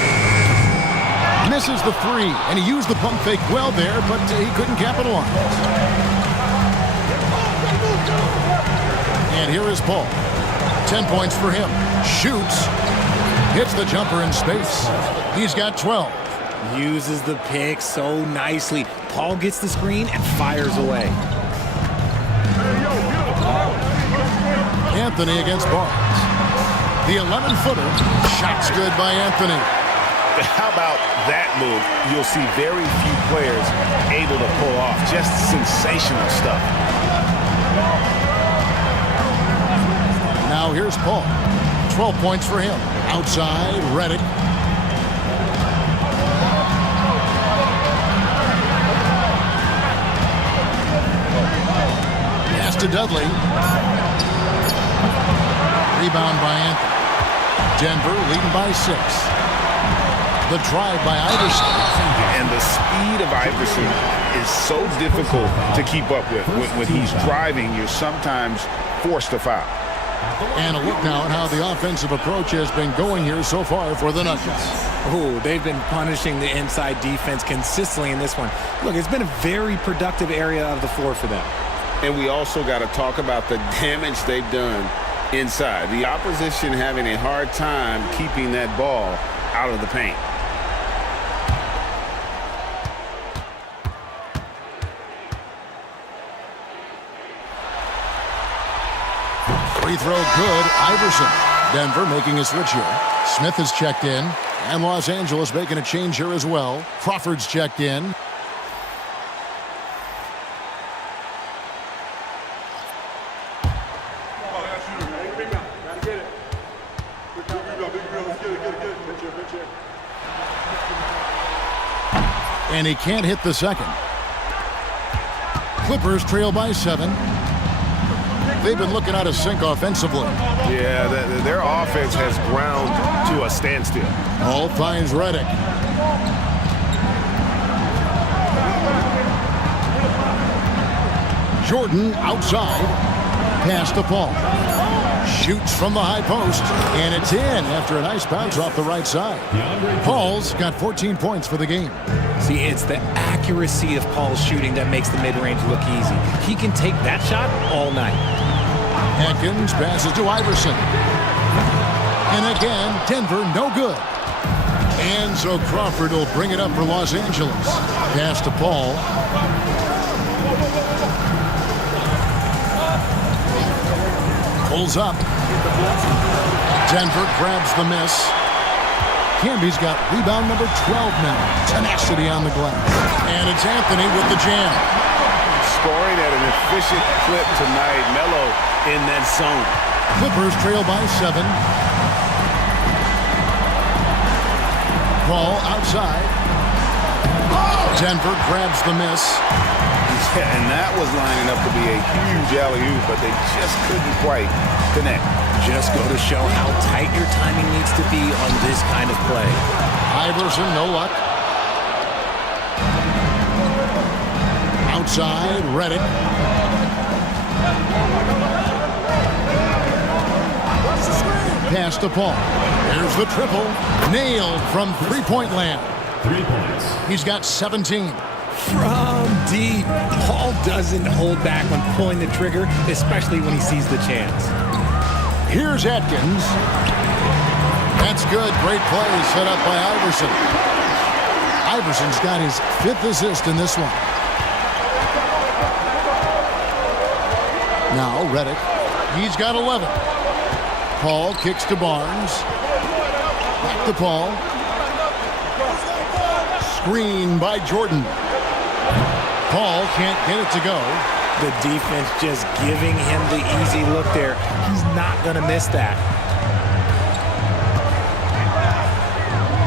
Misses the 3, and he used the pump fake well there, but he couldn't capitalize. And here is Paul. 10 points for him. Shoots. Hits the jumper in space. He's got 12. Uses the pick so nicely. Paul gets the screen and fires away. Anthony against Barnes. The 11-footer. Shot's good by Anthony. How about that move? You'll see very few players able to pull off. Just sensational stuff. Now here's Paul. 12 points for him. Outside, Redick. Pass to Dudley. Rebound by Anthony. Denver leading by 6. The drive by Iverson. And the speed of Iverson is so difficult to keep up with. When he's driving, you're sometimes forced to foul. And a look now at how the offensive approach has been going here so far for the Nuggets. Oh, they've been punishing the inside defense consistently in this one. Look, it's been a very productive area of the floor for them. And we also got to talk about the damage they've done inside. The opposition having a hard time keeping that ball out of the paint. Free throw good. Iverson. Denver making a switch here. Smith has checked in. And Los Angeles making a change here as well. Crawford's checked in. And he can't hit the second. Clippers trail by 7. They've been looking out of sync offensively. Yeah, their offense has ground to a standstill. Hall finds Redick. Jordan outside. Pass to Paul. Shoots from the high post, and it's in after a nice bounce off the right side. Paul's got 14 points for the game. See, it's the accuracy of Paul's shooting that makes the mid-range look easy. He can take that shot all night. Atkins passes to Iverson. And again, Denver no good. And so Crawford will bring it up for Los Angeles. Pass to Paul. Pulls up. Denver grabs the miss. Camby's got rebound number 12 now. Tenacity on the glass. And it's Anthony with the jam. Scoring at an efficient clip tonight. Melo in that zone. Clippers trail by 7. Paul outside. Denver grabs the miss. Yeah, and that was lining up to be a huge alley-oop, but they just couldn't quite connect. Just go to show how tight your timing needs to be on this kind of play. Iverson, no luck. Outside, Reddick. Pass to Paul. There's the triple. Nailed from three-point land. 3 points. He's got 17. From deep, Paul doesn't hold back when pulling the trigger, especially when he sees the chance. Here's Atkins. That's good. Great play set up by Iverson. Iverson's got his 5th assist in this one. Now Reddick. He's got 11. Paul kicks to Barnes. Back to Paul. Screen by Jordan. Paul can't get it to go. The defense just giving him the easy look there. He's not going to miss that.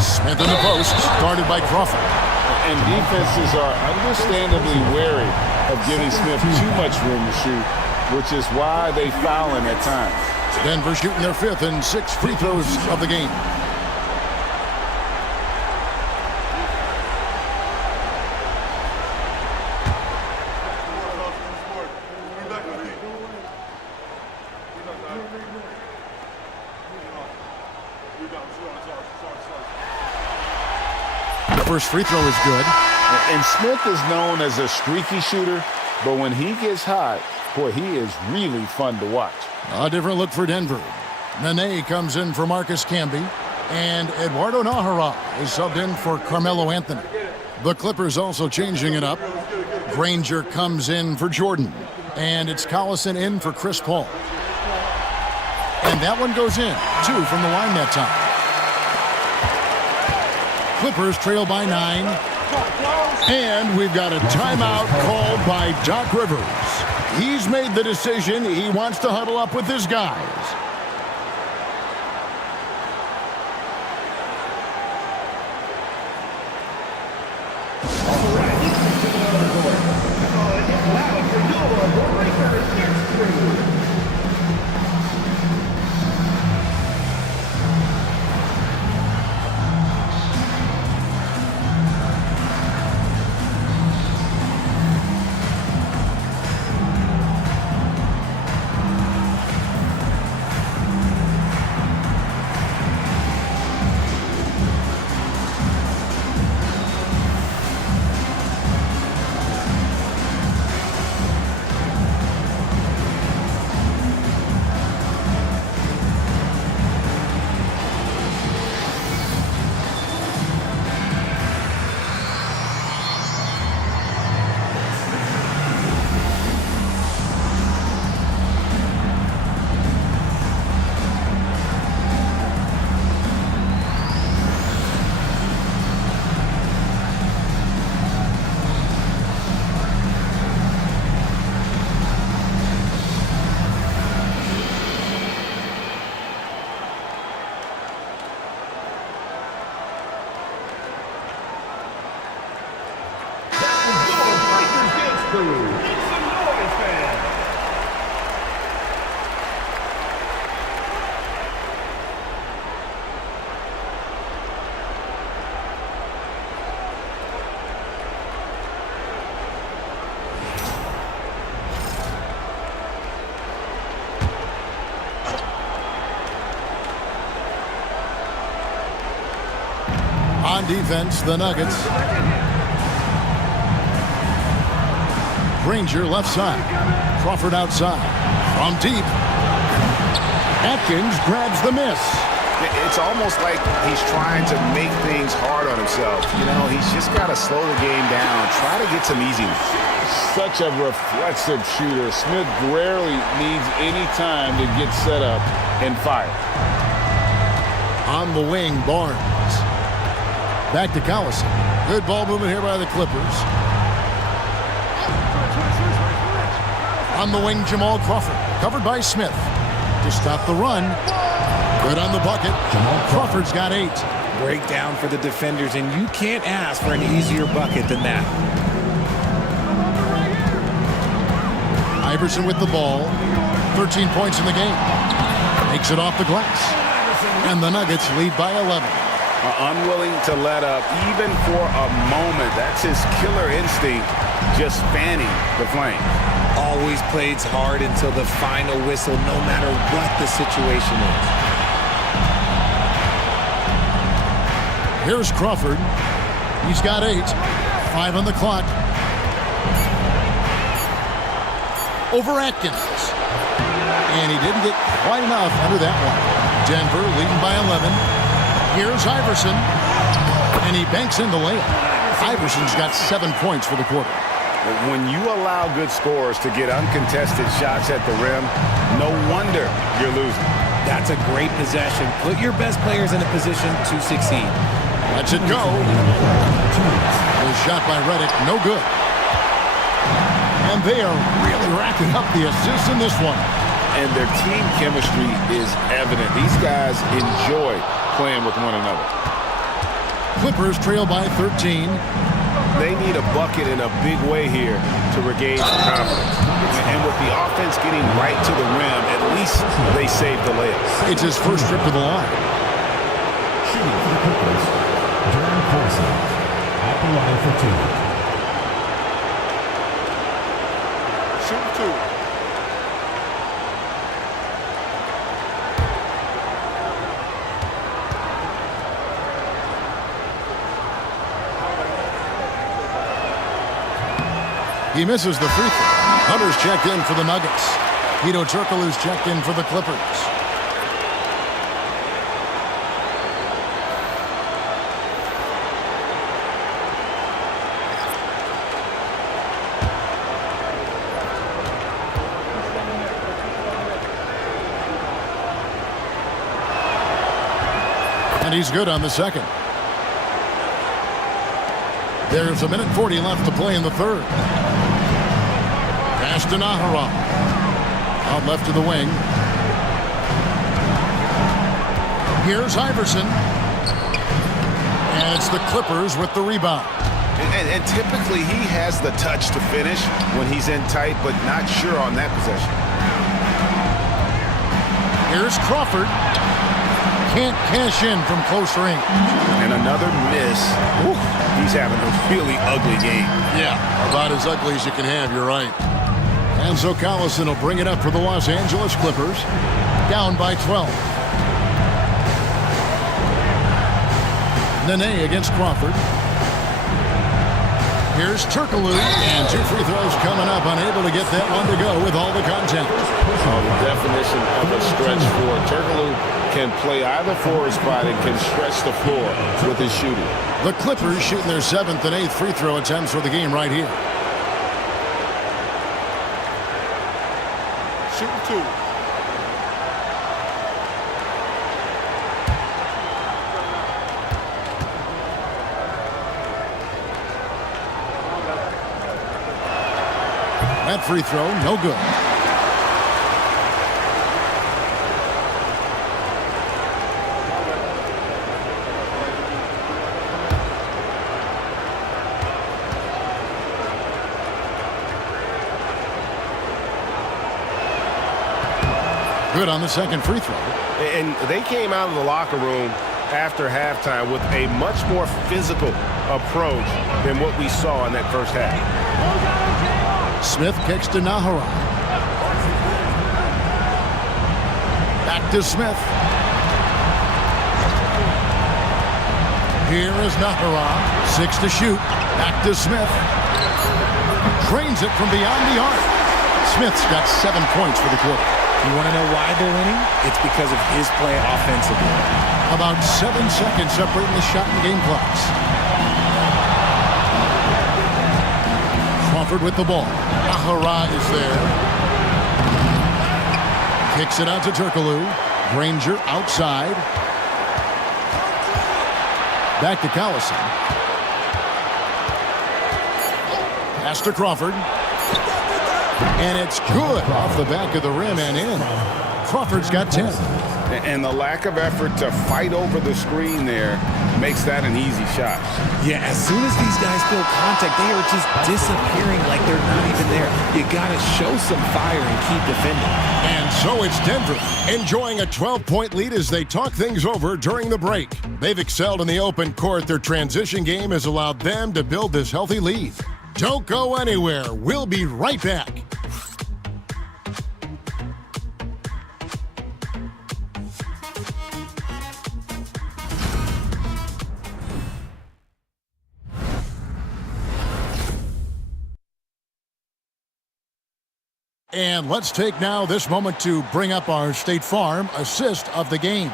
Smith in the post, guarded by Crawford. And defenses are understandably wary of giving Smith too much room to shoot, which is why they foul him at times. Denver shooting their 5th and 6th free throws of the game. The first free throw is good. And Smith is known as a streaky shooter, but when he gets hot, boy, he is really fun to watch. A different look for Denver. Nene comes in for Marcus Camby, and Eduardo Nájera is subbed in for Carmelo Anthony. The Clippers also changing it up. Granger comes in for Jordan, and it's Collison in for Chris Paul. And that one goes in, 2 from the line that time. Clippers trail by 9. And we've got a timeout called by Doc Rivers. He's made the decision. He wants to huddle up with his guys. On defense, the Nuggets. Granger left side. Crawford outside. From deep. Atkins grabs the miss. It's almost like he's trying to make things hard on himself. You know, he's just got to slow the game down, try to get some easy ones. Such a reflexive shooter. Smith rarely needs any time to get set up and fire. On the wing, Barnes. Back to Collison. Good ball movement here by the Clippers. On the wing, Jamal Crawford. Covered by Smith. To stop the run. Good on the bucket. Jamal Crawford's got 8. Breakdown for the defenders, and you can't ask for an easier bucket than that. Iverson with the ball. 13 points in the game. Makes it off the glass. And the Nuggets lead by 11. Unwilling to let up even for a moment. That's his killer instinct, just fanning the flame. Always plays hard until the final whistle, no matter what the situation is. Here's Crawford. He's got 8. 5 on the clock. Over Atkins. And he didn't get quite enough under that one. Denver leading by 11. Here's Iverson. And he banks in the layup. Iverson's got 7 points for the quarter. When you allow good scorers to get uncontested shots at the rim, no wonder you're losing. That's a great possession. Put your best players in a position to succeed. Lets it go. The shot by Redick, no good. And they are really racking up the assists in this one. And their team chemistry is evident. These guys enjoy playing with one another. Clippers trail by 13. They need a bucket in a big way here to regain some confidence. And with the offense getting right to the rim, at least they saved the layup. It's his first trip to the line. Shooting for the Clippers, Jordan Clarkson at the line for 2. Shoot 2. He misses the free throw. Hunter's checked in for the Nuggets. Hedo Turkoglu's checked in for the Clippers. And he's good on the second. There's 1:40 left to play in the third. Pass to Naghahanap. Out left to the wing. Here's Iverson. And it's the Clippers with the rebound. And typically he has the touch to finish when he's in tight, but not sure on that possession. Here's Crawford. Can't cash in from close range. And another miss. Ooh, he's having a really ugly game. Yeah, about as ugly as you can have, you're right. And so Collison will bring it up for the Los Angeles Clippers. Down by 12. Nene against Crawford. Here's Turkoglu, and 2 free throws coming up. Unable to get that one to go with all the contact. The definition of a stretch four. Turkoglu can play either forward spot and can stretch the floor with his shooting. The Clippers shooting their 7th and 8th free throw attempts for the game right here. Shoot 2. That free throw, no good. Good on the second free throw. And they came out of the locker room after halftime with a much more physical approach than what we saw in that first half. Smith kicks to Naghahanap. Back to Smith. Here is naghahanap. 6 to shoot. Back to Smith. Drains it from beyond the arc. Smith's got 7 points for the quarter. You want to know why they're winning? It's because of his play offensively. About 7 seconds separating the shot and game clocks. Crawford with the ball. naghahanap is there. Kicks it out to Turkoglu. Granger outside. Back to Collison. Pass to Crawford. And it's good off the back of the rim and in. Crawford's got 10. And the lack of effort to fight over the screen there makes that an easy shot. Yeah, as soon as these guys feel contact, they are just disappearing like they're not even there. You got to show some fire and keep defending. And so it's Denver, enjoying a 12-point lead as they talk things over during the break. They've excelled in the open court. Their transition game has allowed them to build this healthy lead. Don't go anywhere. We'll be right back. And let's take now this moment to bring up our State Farm assist of the game.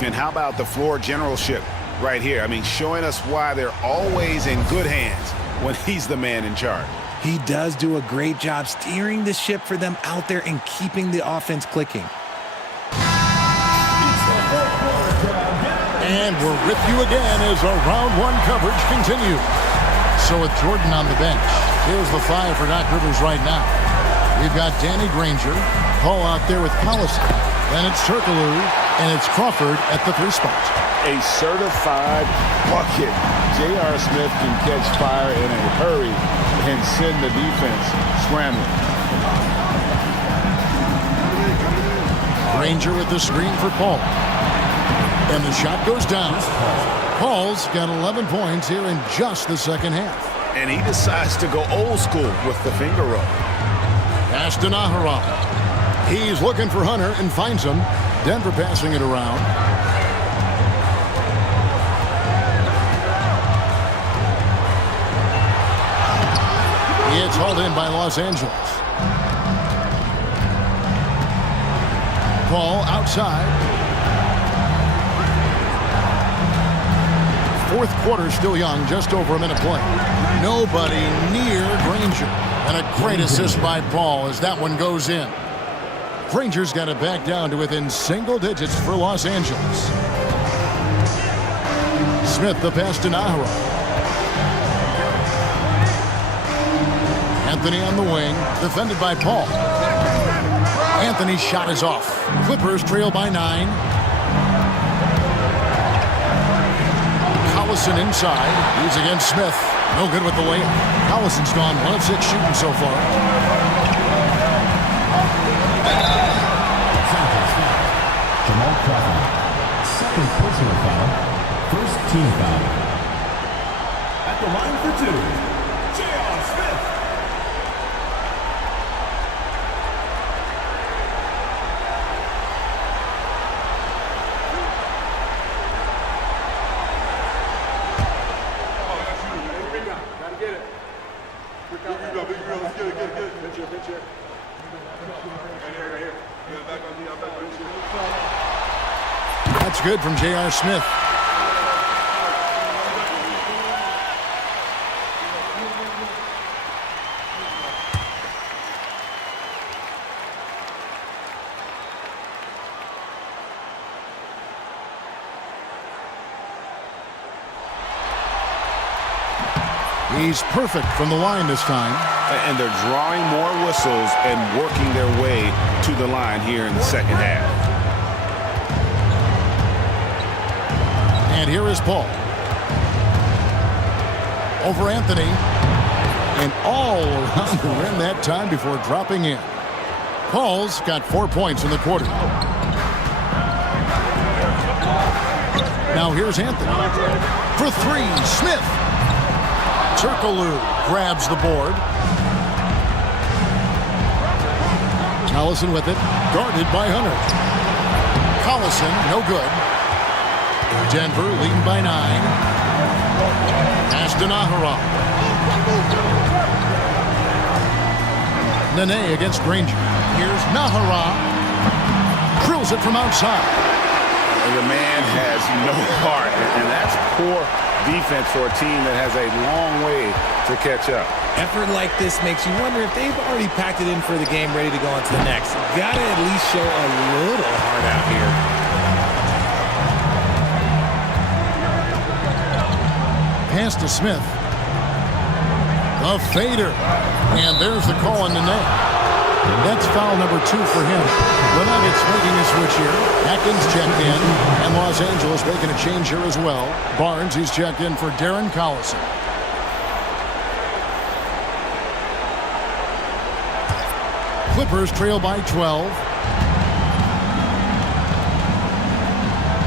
And how about the floor generalship right here? I mean, showing us why they're always in good hands when he's the man in charge. He does do a great job steering the ship for them out there and keeping the offense clicking. And we're with you again as our round 1 coverage continues. So with Jordan on the bench, here's the 5 for Doc Rivers right now. We've got Danny Granger, Paul out there with Collison. Then it's Turkoglu, and it's Crawford at the 3 spot. A certified bucket. J.R. Smith can catch fire in a hurry and send the defense scrambling. Granger with the screen for Paul. And the shot goes down. Paul's got 11 points here in just the second half. And he decides to go old school with the finger roll. Pass to naghahanap. He's looking for Hunter and finds him. Denver passing it around. It's hauled in by Los Angeles. Paul outside. 4th quarter still young, just over a minute play. Nobody near Granger. And a great assist by Paul as that one goes in. Granger's got it back down to within single digits for Los Angeles. Smith the pass to naghahanap. Anthony on the wing, defended by Paul. Anthony's shot is off. Clippers trail by 9. Collison inside. He's against Smith. No good with the layup. Collison's gone 1 of 6 shooting so far. Jamal Crawford, 2nd personal foul, 1st team foul. At the line for 2, J.R. Smith. That's good from J.R. Smith. He's perfect from the line this time. And they're drawing more whistles and working their way to the line here in the second half. And here is Paul. Over Anthony. And all around the rim that time before dropping in. Paul's got 4 points in the quarter. Now here's Anthony. For 3, Smith. Turkoglu grabs the board. Collison with it. Guarded by Hunter. Collison, no good. Denver leading by 9. Pass to Naghahanap. Nene against Granger. Here's Naghahanap. Drills it from outside. The man has no heart, and that's poor defense for a team that has a long way to catch up. Effort like this makes you wonder if they've already packed it in for the game, ready to go on to the next. Gotta at least show a little heart out here. Pass to Smith. A fader. And there's the call on the net. That's foul number 2 for him. The Nuggets making a switch here. Atkins checked in. And Los Angeles making a change here as well. Barnes, he's checked in for Darren Collison. Clippers trail by 12.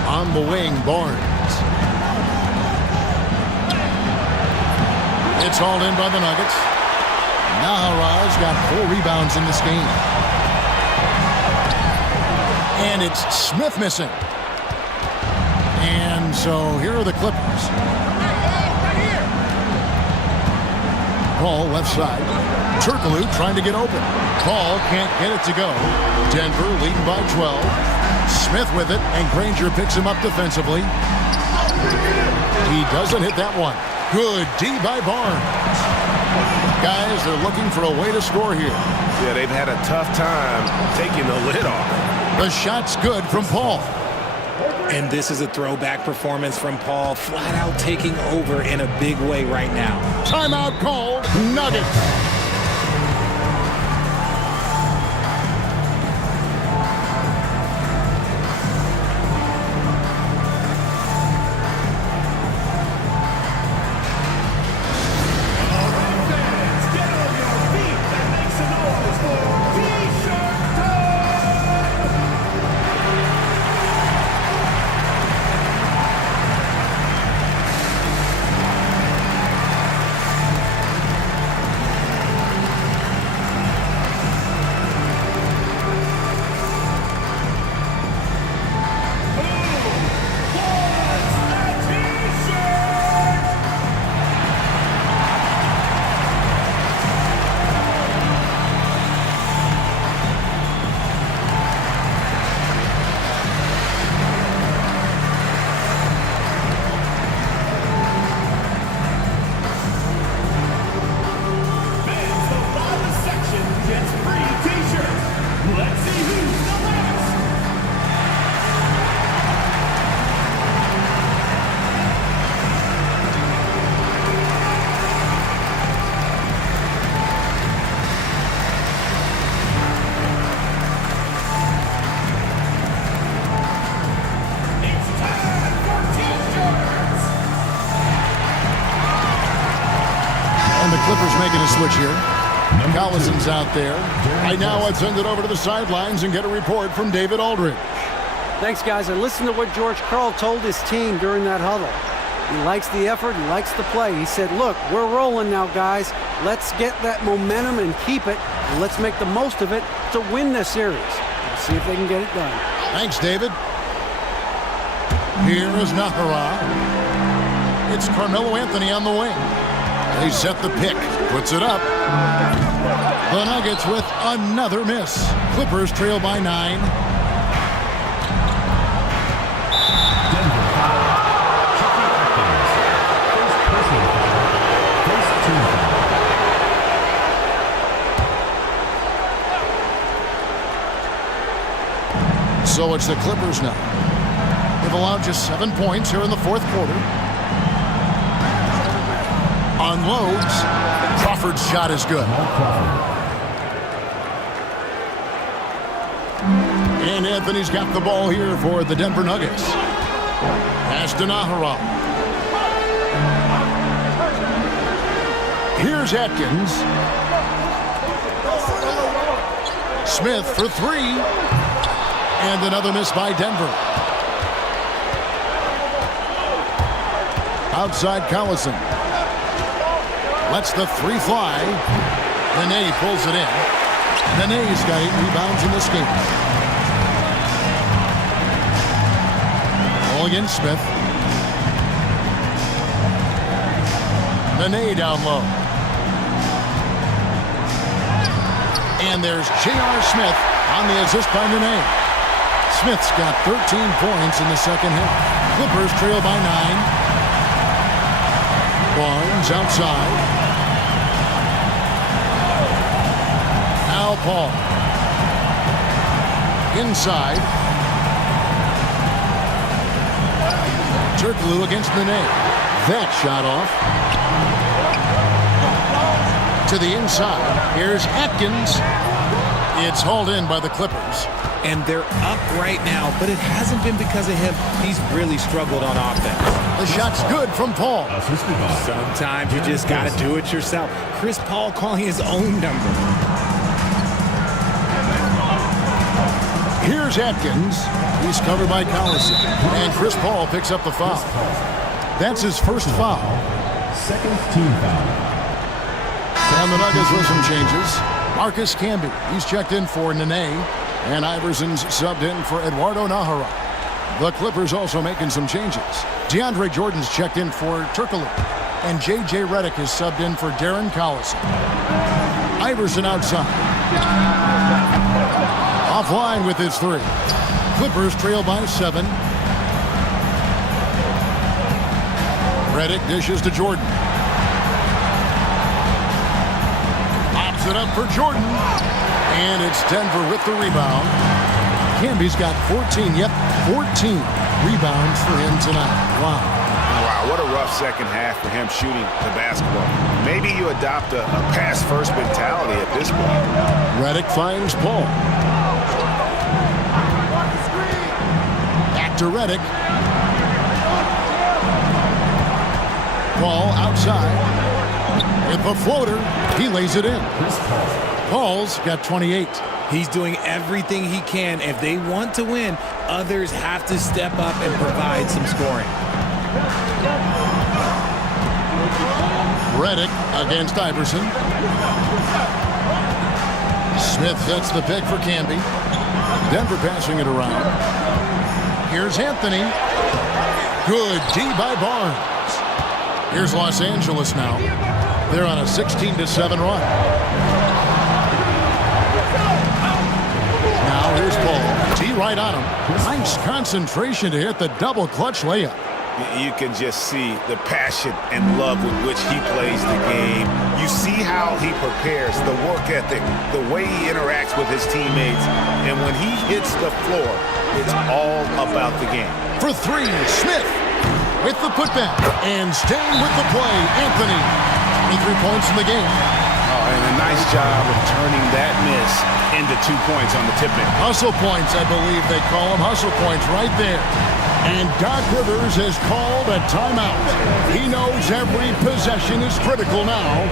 On the wing, Barnes. It's hauled in by the Nuggets. Naghahanap's got 4 rebounds in this game. And it's Smith missing. And so here are the Clippers. Paul left side. Turkoglu trying to get open. Paul can't get it to go. Denver leading by 12. Smith with it, and Granger picks him up defensively. He doesn't hit that one. Good D by Barnes. Guys, they're looking for a way to score here. Yeah, they've had a tough time taking the lid off. The shot's good from Paul. And this is a throwback performance from Paul, flat out taking over in a big way right now. Timeout called. Nuggets. Clippers making a switch here. Collison's out there. Right now, I'd send it over to the sidelines and get a report from David Aldridge. Thanks, guys. And listen to what George Karl told his team during that huddle. He likes the effort. He likes the play. He said, look, we're rolling now, guys. Let's get that momentum and keep it. And let's make the most of it to win this series. Let's see if they can get it done. Thanks, David. Here is Naghahanap. It's Carmelo Anthony on the wing. They set the pick. Puts it up. The Nuggets with another miss. Clippers trail by 9. So it's the Clippers now. They've allowed just 7 points here in the fourth quarter. Unloads. Crawford's shot is good. And Anthony's got the ball here for the Denver Nuggets. Pass to Naghahanap. Here's Atkins. Smith for 3. And another miss by Denver. Outside Collison. Lets the 3 fly. Nene pulls it in. Nene's got 8 rebounds in this game. Ball against Smith. Nene down low. And there's J.R. Smith on the assist by Nene. Smith's got 13 points in the second half. Clippers trail by 9. Barnes outside. Al Paul. Inside. Turkoglu against Nene. That shot off. To the inside. Here's Atkins. It's hauled in by the Clippers. And they're up right now, but it hasn't been because of him. He's really struggled on offense. The shot's good from Paul. Sometimes you just got to do it yourself. Chris Paul calling his own number. Here's Atkins. He's covered by Collison. And Chris Paul picks up the foul. That's his first foul. Second team foul. And the Nuggets with some changes. Marcus Camby. He's checked in for Nene. And Iverson's subbed in for Eduardo Nahara. The Clippers also making some changes. DeAndre Jordan's checked in for Turkoglu. And J.J. Redick is subbed in for Darren Collison. Iverson outside. Offline with his 3. Clippers trail by 7. Redick dishes to Jordan. Lobs it up for Jordan. And it's Denver with the rebound. Camby's got 14 rebounds for him tonight. Wow. Wow, what a rough second half for him shooting the basketball. Maybe you adopt a pass-first mentality at this point. Redick finds Paul. Back to Redick. Paul outside. With the floater, he lays it in. Paul's got 28. He's doing everything he can. If they want to win, others have to step up and provide some scoring. Redick against Iverson. Smith sets the pick for Camby. Denver passing it around. Here's Anthony. Good D by Barnes. Here's Los Angeles now. They're on a 16-7 run. Now here's Paul. T right on him. Nice concentration to hit the double clutch layup. You can just see the passion and love with which he plays the game. You see how he prepares, the work ethic, the way he interacts with his teammates. And when he hits the floor, it's all about the game. For 3, Smith with the putback. And staying with the play, Anthony. 23 points in the game. Oh, and a nice job of turning that miss into 2 points on the tip-in. Hustle points, I believe they call them. Hustle points right there. And Doc Rivers has called a timeout. He knows every possession is critical now.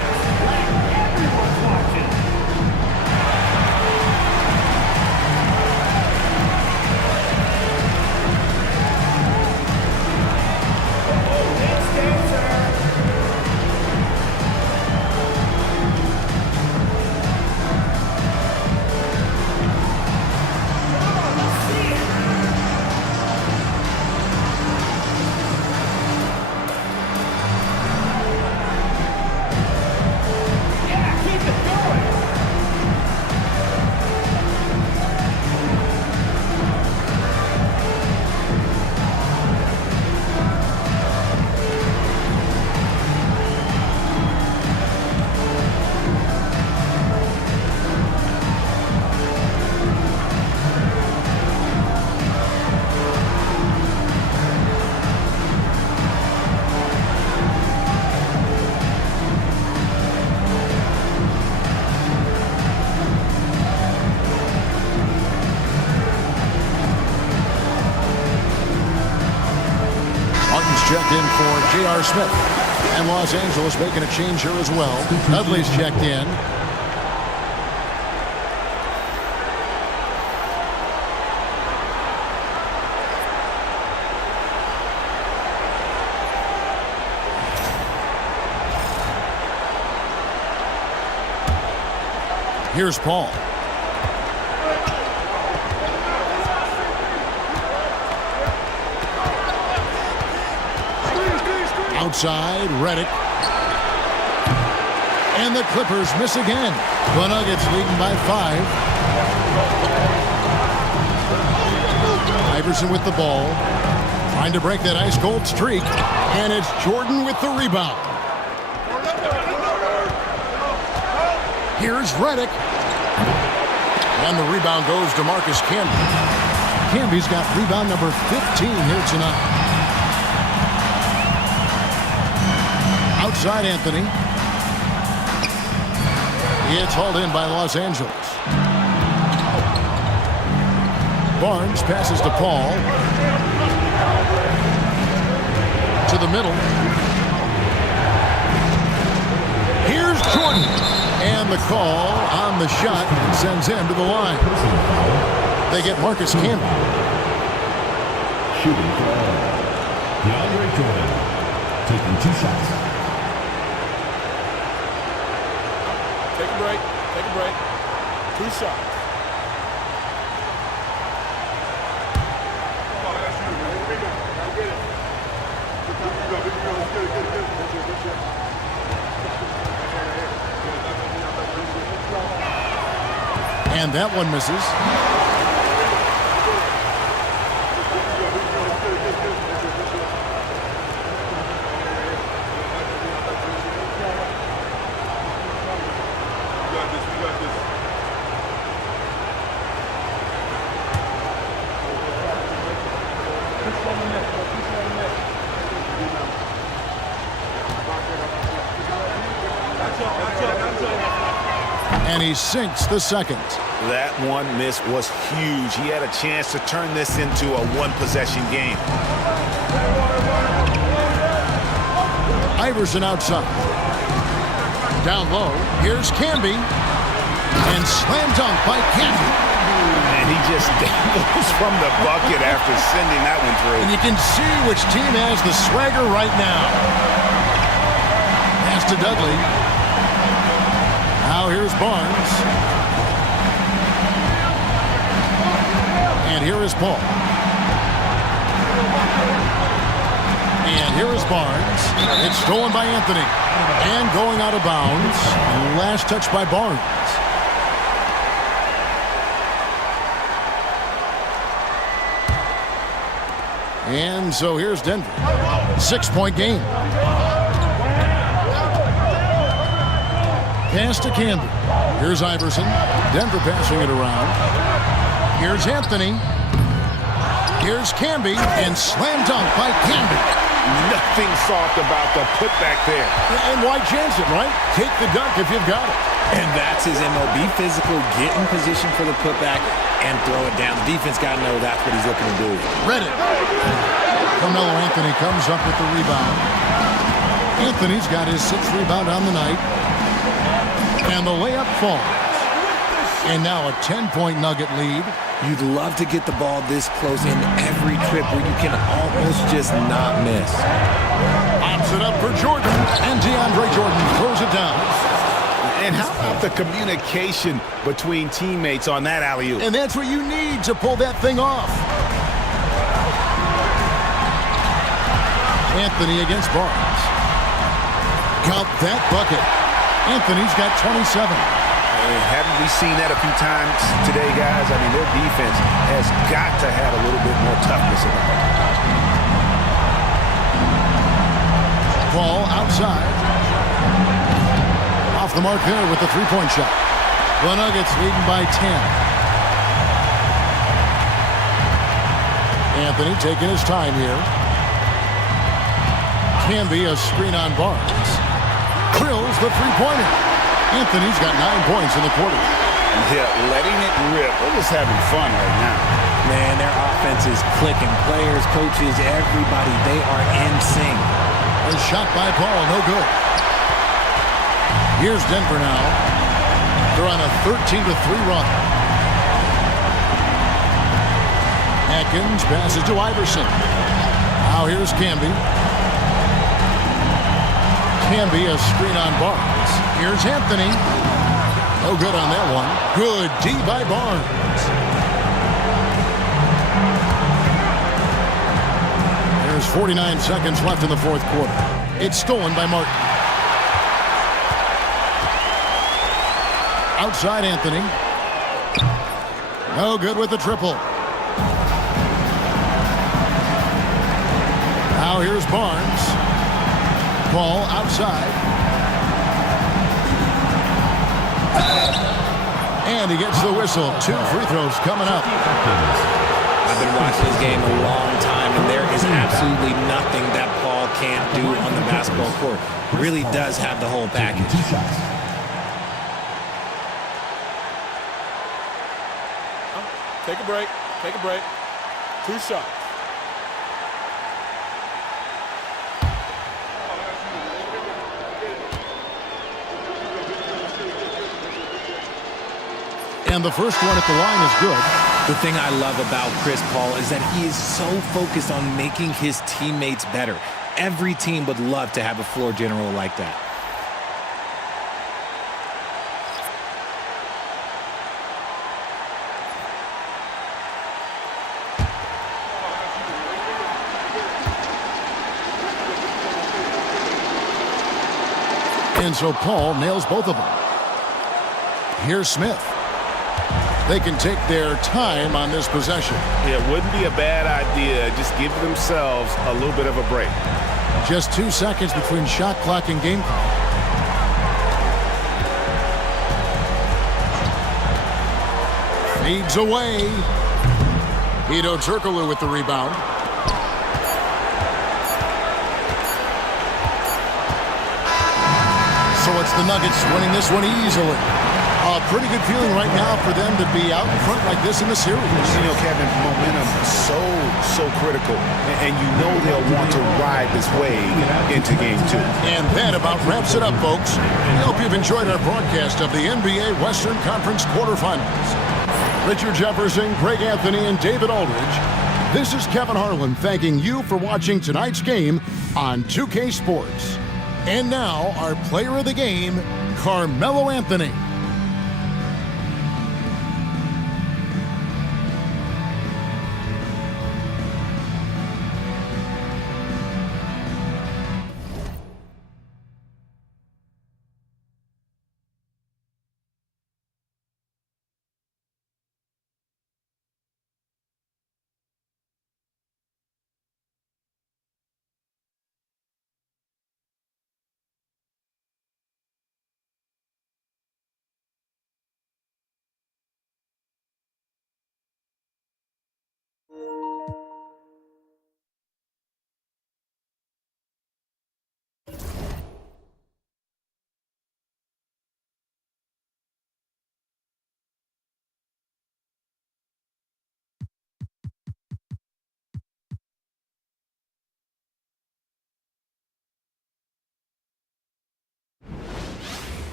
Checked in for J.R. Smith. And Los Angeles making a change here as well. Dudley's checked in. Here's Paul. Outside, Redick. And the Clippers miss again. The Nuggets leading by 5. Iverson with the ball. Trying to break that ice-cold streak. And it's Jordan with the rebound. Here's Redick. And the rebound goes to Marcus Camby. Camby's got rebound number 15 here tonight. Outside Anthony. It's hauled in by Los Angeles. Barnes passes to Paul. To the middle. Here's Jordan. And the call on the shot sends him to the line. They get Marcus Camby. Shooting for DeAndre Jordan, taking 2 shots. Take a break. Take a break. 2 shots. And that one misses. And he sinks the second. That one miss was huge. He had a chance to turn this into a one-possession game. Iverson outside. Down low. Here's Camby. And slam dunk by Camby. And he just dangles from the bucket after sending that one through. And you can see which team has the swagger right now. Pass to Dudley. Now here's Barnes. And here is Paul. And here is Barnes. It's stolen by Anthony. And going out of bounds. Last touch by Barnes. And so here's Denver. 6-point game. Pass to Camby. Here's Iverson. Denver passing it around. Here's Anthony. Here's Camby. And slam dunk by Camby. Nothing soft about the putback there. And why chance it, right? Take the dunk if you've got it. And that's his MO. Be physical, get in position for the putback, and throw it down. The defense got to know that's what he's looking to do. Reddit. Carmelo Anthony comes up with the rebound. Anthony's got his 6th rebound on the night. And the layup falls. And now a 10-point Nugget lead. You'd love to get the ball this close in every trip where you can almost just not miss. Pops it up for Jordan. And DeAndre Jordan throws it down. And how about the communication between teammates on that alley-oop? And that's what you need to pull that thing off. Anthony against Barnes. Count that bucket. Anthony's got 27. Haven't we seen that a few times today, guys? I mean, their defense has got to have a little bit more toughness in it. Ball outside. Off the mark there with the three-point shot. The Nuggets leading by 10. Anthony taking his time here. Camby a screen on Barnes. Drills the three-pointer. Anthony's got 9 points in the quarter. Yeah, letting it rip. They're just having fun right now. Man, their offense is clicking. Players, coaches, everybody, they are in sync. A shot by Paul, no good. Here's Denver now. They're on a 13-3 run. Atkins passes to Iverson. Now here's Camby. Camby a screen on Barnes. Here's Anthony. No good on that one. Good D by Barnes. There's 49 seconds left in the fourth quarter. It's stolen by Martin. Outside Anthony. No good with the triple. Now here's Barnes. Ball outside. And he gets the whistle. 2 free throws coming up. I've been watching this game a long time, and there is absolutely nothing that Paul can't do on the basketball court. Really does have the whole package. Take a break. Take a break. 2 shots. And the first one at the line is good. The thing I love about Chris Paul is that he is so focused on making his teammates better. Every team would love to have a floor general like that. And so Paul nails both of them. Here's Smith. They can take their time on this possession. It wouldn't be a bad idea. Just give themselves a little bit of a break. Just 2 seconds between shot clock and game clock. Feeds away. Hedo Turkoglu with the rebound. So it's the Nuggets winning this one easily. A pretty good feeling right now for them to be out in front like this in the series. You know, Kevin, momentum so critical. And you know they'll want to ride this wave into game 2. And that about wraps it up, folks. We hope you've enjoyed our broadcast of the NBA Western Conference quarterfinals. Richard Jefferson, Greg Anthony, and David Aldridge. This is Kevin Harlan thanking you for watching tonight's game on 2K Sports. And now, our player of the game, Carmelo Anthony.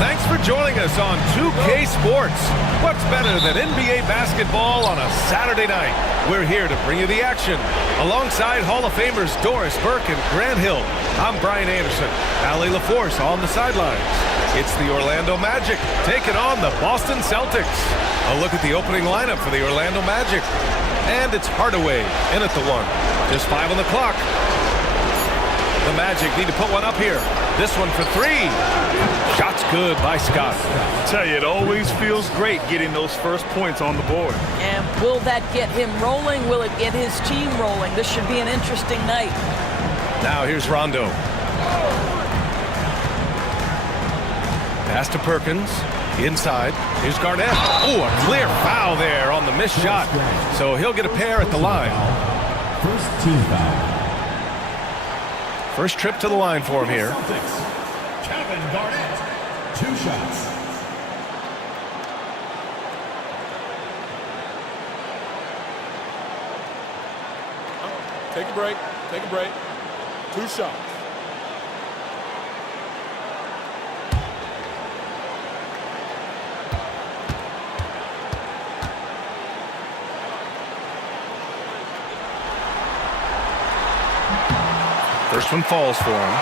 Thanks for joining us on 2K Sports. What's better than NBA basketball on a Saturday night? We're here to bring you the action. Alongside Hall of Famers Doris Burke and Grant Hill, I'm Brian Anderson. Allie LaForce on the sidelines. It's the Orlando Magic taking on the Boston Celtics. A look at the opening lineup for the Orlando Magic. And it's Hardaway in at the 1. Just 5 on the clock. The Magic need to put one up here. This one for 3. Shot's good by Scott. I tell you, it always feels great getting those first points on the board. And will that get him rolling? Will it get his team rolling? This should be an interesting night. Now here's Rondo. Pass to Perkins. Inside. Here's Garnett. Oh, a clear foul there on the missed shot. So he'll get a pair at the line. First team foul. First trip to the line for him here. Kevin Garnett, 2 shots. Take a break. Take a break. 2 shots. First one falls for him.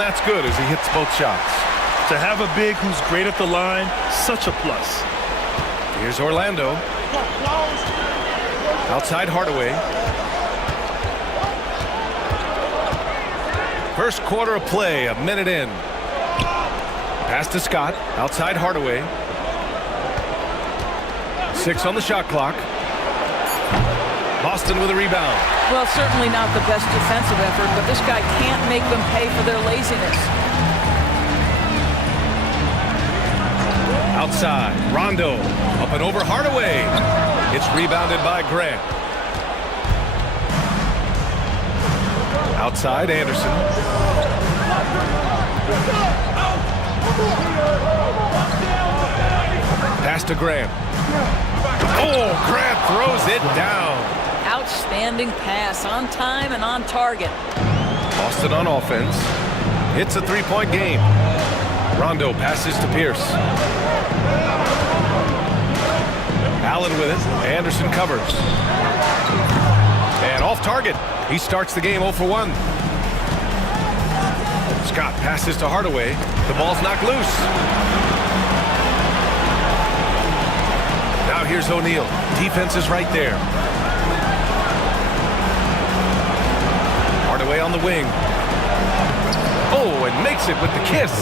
And that's good as he hits both shots. To have a big who's great at the line, such a plus. Here's Orlando. Outside Hardaway. First quarter of play, a minute in. Pass to Scott. Outside Hardaway. 6 on the shot clock. Boston with a rebound. Well, certainly not the best defensive effort, but this guy can't make them pay for their laziness. Outside, Rondo. Up and over Hardaway. It's rebounded by Grant. Outside, Anderson. Pass to Grant. Oh, Grant throws it down. Outstanding pass, on time and on target. Boston on offense. It's a three-point game. Rondo passes to Pierce. Allen with it. Anderson covers. And off target. He starts the game 0 for 1. Scott passes to Hardaway. The ball's knocked loose. Now here's O'Neal. Defense is right there. Hardaway on the wing. Oh, and makes it with the kiss.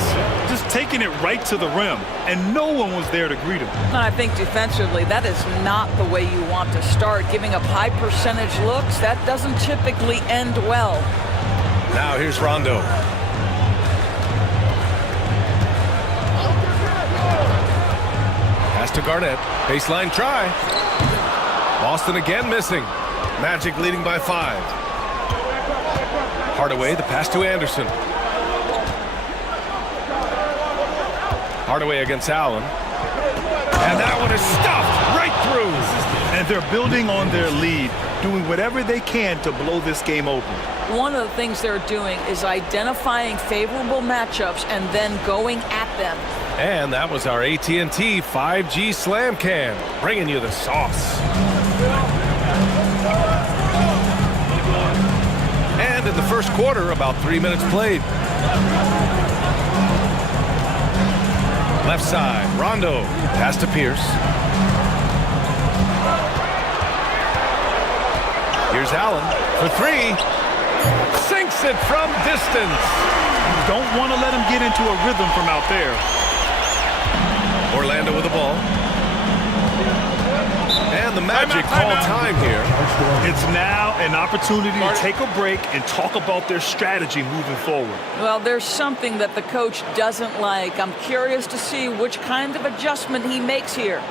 Just taking it right to the rim, and no one was there to greet him. I think defensively, that is not the way you want to start. Giving up high percentage looks, that doesn't typically end well. Now here's Rondo. Pass to Garnett. Baseline try. Boston again missing. Magic leading by 5. Hardaway, the pass to Anderson. Hardaway against Allen. And that one is stuffed right through. And they're building on their lead, doing whatever they can to blow this game open. One of the things they're doing is identifying favorable matchups and then going at them. And that was our AT&T 5G Slam Cam, bringing you the sauce. And in the first quarter, about 3 minutes played. Left side, Rondo. Pass to Pierce. Here's Allen for 3. Sinks it from distance. Don't want to let him get into a rhythm from out there. Orlando with the ball. And the Magic call time here. It's now an opportunity to take a break and talk about their strategy moving forward. Well, there's something that the coach doesn't like. I'm curious to see which kind of adjustment he makes here.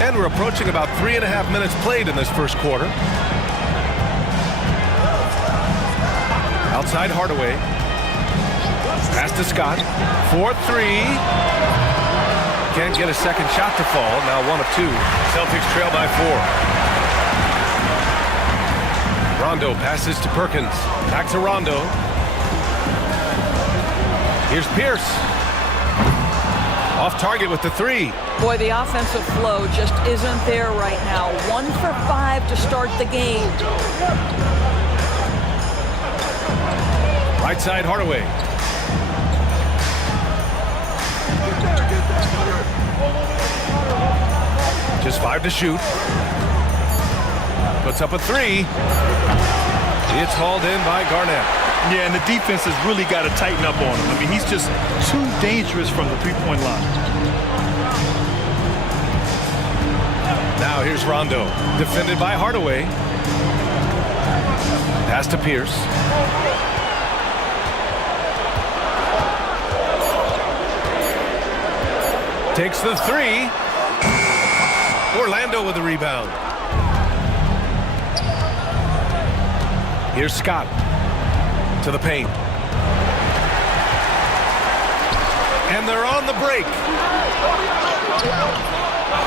And we're approaching about 3.5 minutes played in this first quarter. Outside Hardaway. Pass to Scott. 4-3. Can't get a second shot to fall. Now 1 of 2. Celtics trail by 4. Rondo passes to Perkins. Back to Rondo. Here's Pierce. Off target with the 3. Boy, the offensive flow just isn't there right now. 1 for 5 to start the game. Right side, Hardaway. Just 5 to shoot. Puts up a 3. It's hauled in by Garnett. Yeah, and the defense has really got to tighten up on him. I mean, he's just too dangerous from the three-point line. Now here's Rondo, defended by Hardaway. Pass to Pierce. Takes the 3. Orlando with the rebound. Here's Scott to the paint. And they're on the break.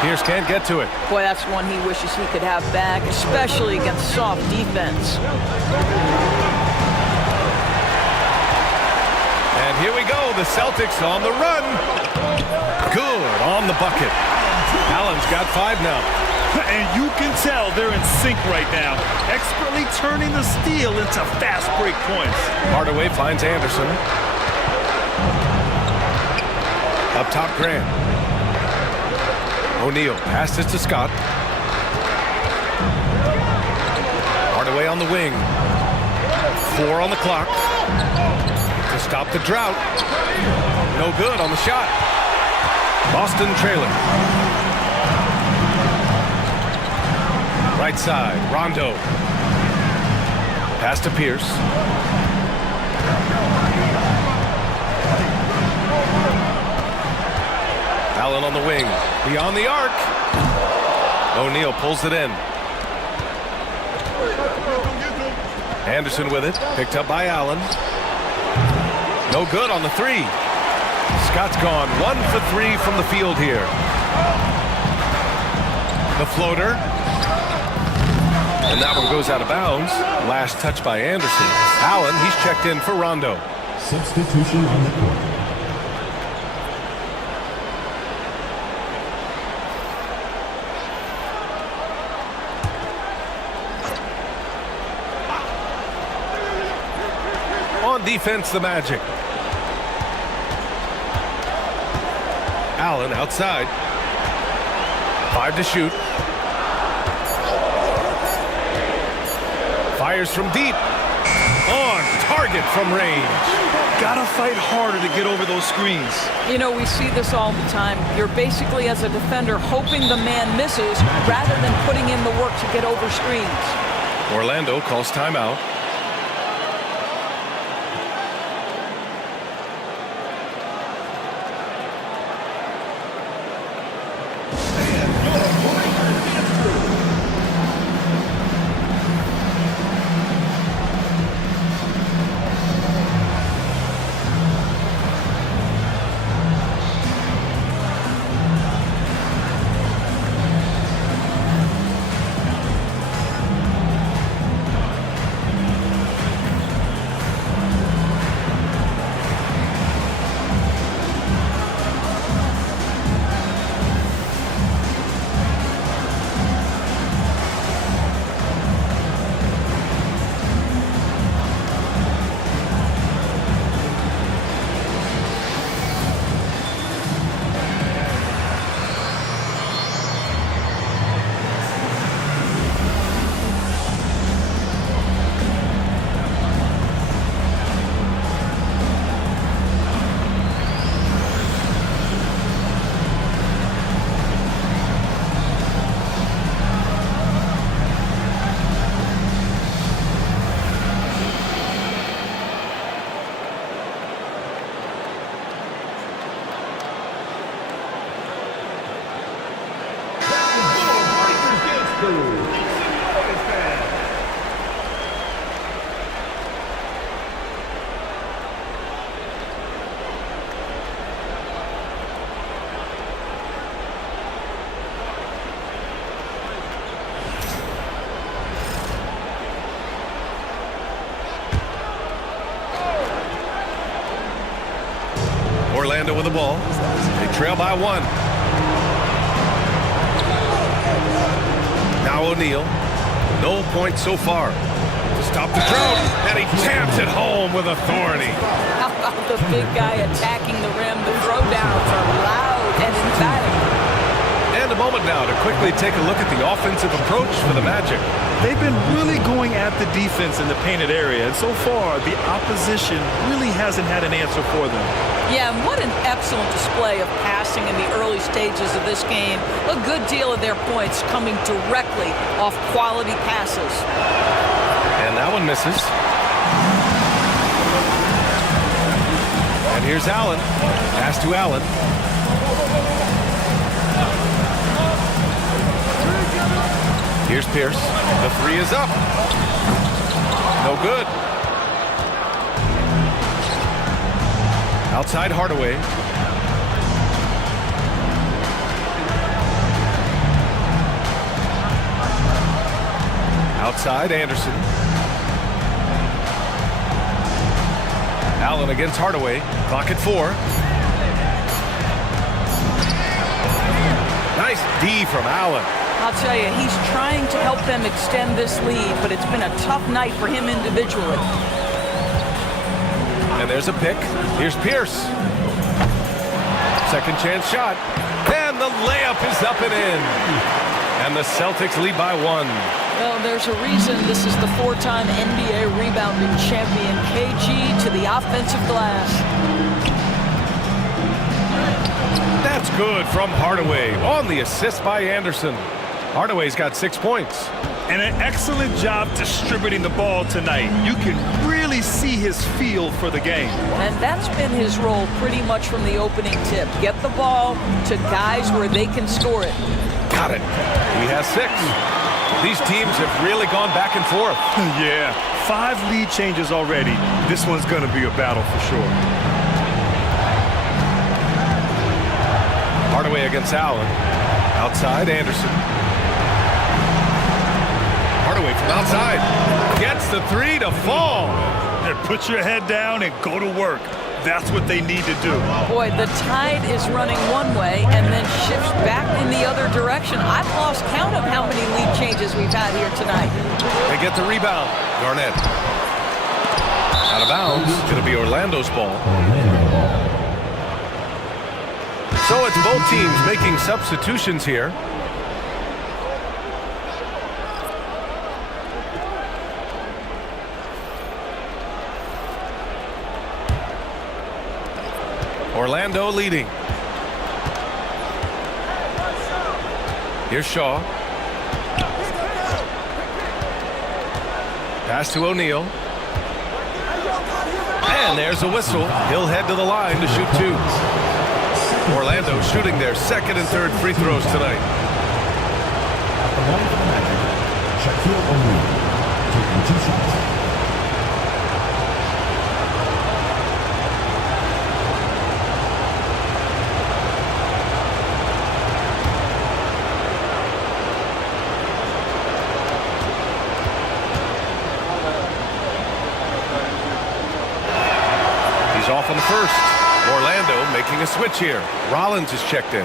Pierce can't get to it. Boy, that's one he wishes he could have back, especially against soft defense. And here we go, the Celtics on the run. Good on the bucket. Allen's got 5 now. And you can tell they're in sync right now, expertly turning the steal into fast break points. Hardaway finds Anderson. Up top, Grant. O'Neal passes to Scott. Hardaway on the wing. 4 on the clock. To stop the drought. No good on the shot. Boston trailing. Right side, Rondo. Pass to Pierce. Allen on the wing. Beyond the arc. O'Neal pulls it in. Anderson with it. Picked up by Allen. No good on the 3. Scott's gone 1 for 3 from the field here. The floater. And that one goes out of bounds. Last touch by Anderson. Allen, he's checked in for Rondo. Substitution on the court. On defense, the Magic. Allen outside. 5 to shoot. Fires from deep. On target from range. Gotta fight harder to get over those screens. You know, we see this all the time. You're basically, as a defender, hoping the man misses rather than putting in the work to get over screens. Orlando calls timeout. with the ball. They trail by 1. Now O'Neal. No points so far. To stop the crowd, and he taps it home with authority. How about the big guy attacking the rim? The throwdowns are loud and emphatic. And a moment now to quickly take a look at the offensive approach for the Magic. They've been really going at the defense in the painted area, and so far the opposition really hasn't had an answer for them. Yeah, and what an excellent display of passing in the early stages of this game. A good deal of their points coming directly off quality passes. And that one misses. And here's Allen. Pass to Allen. Here's Pierce. The 3 is up. No good. Outside Hardaway. Outside Anderson. Allen against Hardaway. Clock at 4. Nice D from Allen. I'll tell you, he's trying to help them extend this lead, but it's been a tough night for him individually. And there's a pick. Here's Pierce. Second chance shot. And the layup is up and in. And the Celtics lead by 1. Well, there's a reason this is the 4-time NBA rebounding champion, KG, to the offensive glass. That's good from Hardaway on the assist by Anderson. Hardaway's got 6 points. And an excellent job distributing the ball tonight. You can really see his feel for the game. And that's been his role pretty much from the opening tip. Get the ball to guys where they can score it. Got it. He has 6. These teams have really gone back and forth. Yeah, 5 lead changes already. This one's going to be a battle for sure. Hardaway against Allen. Outside, Anderson. Hardaway from outside. Gets the 3 to fall. And put your head down and go to work. That's what they need to do. Boy, the tide is running one way and then shifts back in the other direction. I've lost count of how many lead changes we've had here tonight. They get the rebound. Garnett. Out of bounds. It'll be Orlando's ball. So it's both teams making substitutions here. Orlando leading. Here's Shaw. Pass to O'Neal. And there's a whistle. He'll head to the line to shoot 2. Orlando shooting their second and third free throws tonight. At the line for the Magic, Shaquille O'Neal taking 2 shots. He's off on the first. Orlando making a switch here. Rollins is checked in.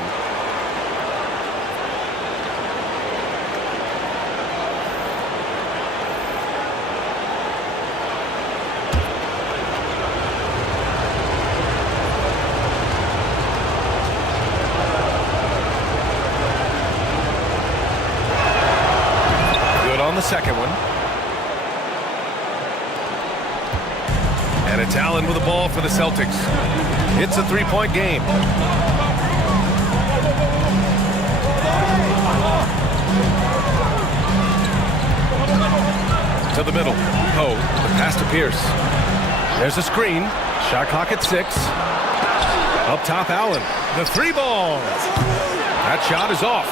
Good on the second one. And it's Allen with the ball for the Celtics. It's a 3-point game. To the middle. Poe, the pass to Pierce. There's a screen. Shot clock at 6. Up top, Allen. The 3-ball. That shot is off.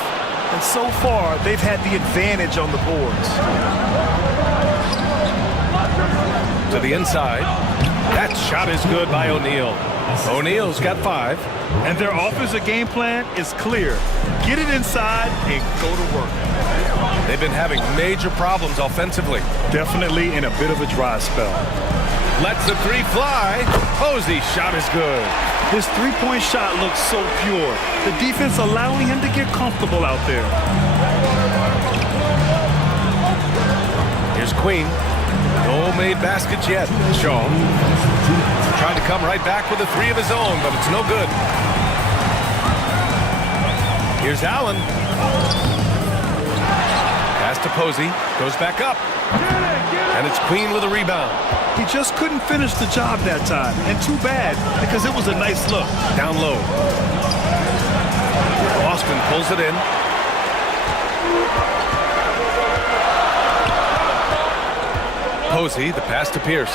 And so far, they've had the advantage on the boards. To the inside. That shot is good by O'Neal. O'Neal's got 5. And their offensive game plan is clear. Get it inside and go to work. They've been having major problems offensively. Definitely in a bit of a dry spell. Lets the three fly. Posey's shot is good. His three-point shot looks so pure. The defense allowing him to get comfortable out there. Here's Queen. No made baskets yet. Shaw trying to come right back with a three of his own, but it's no good. Here's Allen. Pass to Posey. Goes back up. And it's Queen with a rebound. He just couldn't finish the job that time. And too bad, because it was a nice look. Down low. Boston pulls it in. Posey, the pass to Pierce.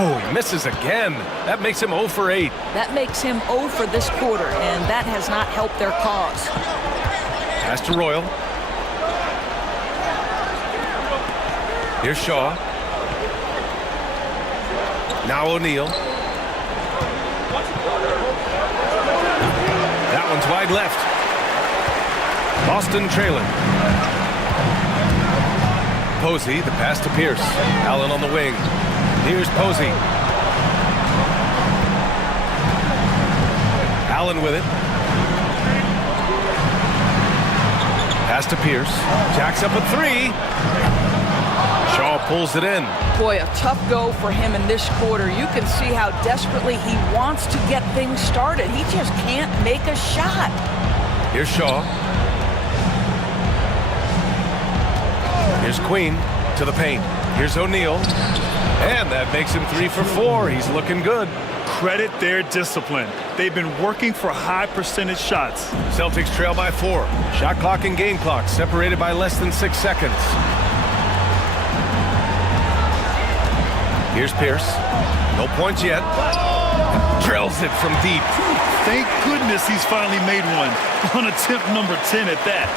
Oh, he misses again. That makes him 0 for 8. That makes him 0 for this quarter, and that has not helped their cause. Pass to Royal. Here's Shaw. Now O'Neal. That one's wide left. Boston trailing. Posey, the pass to Pierce. Allen on the wing. Here's Posey. Allen with it. Pass to Pierce. Jacks up a three. Shaw pulls it in. Boy, a tough go for him in this quarter. You can see how desperately he wants to get things started. He just can't make a shot. Here's Shaw. Here's Queen to the paint. Here's O'Neal. And that makes him 3 for 4. He's looking good. Credit their discipline. They've been working for high percentage shots. Celtics trail by 4. Shot clock and game clock separated by less than 6 seconds. Here's Pierce. No points yet. Drills it from deep. Thank goodness he's finally made one on attempt number 10 at that.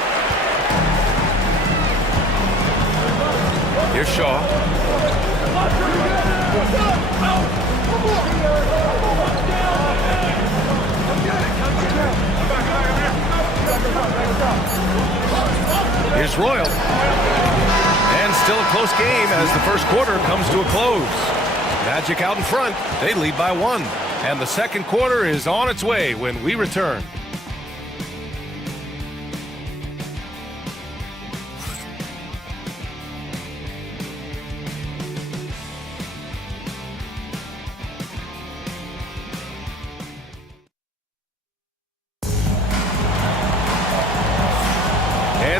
Here's Shaw. Here's Royal. And still a close game as the first quarter comes to a close. Magic out in front. They lead by 1. And the second quarter is on its way when we return.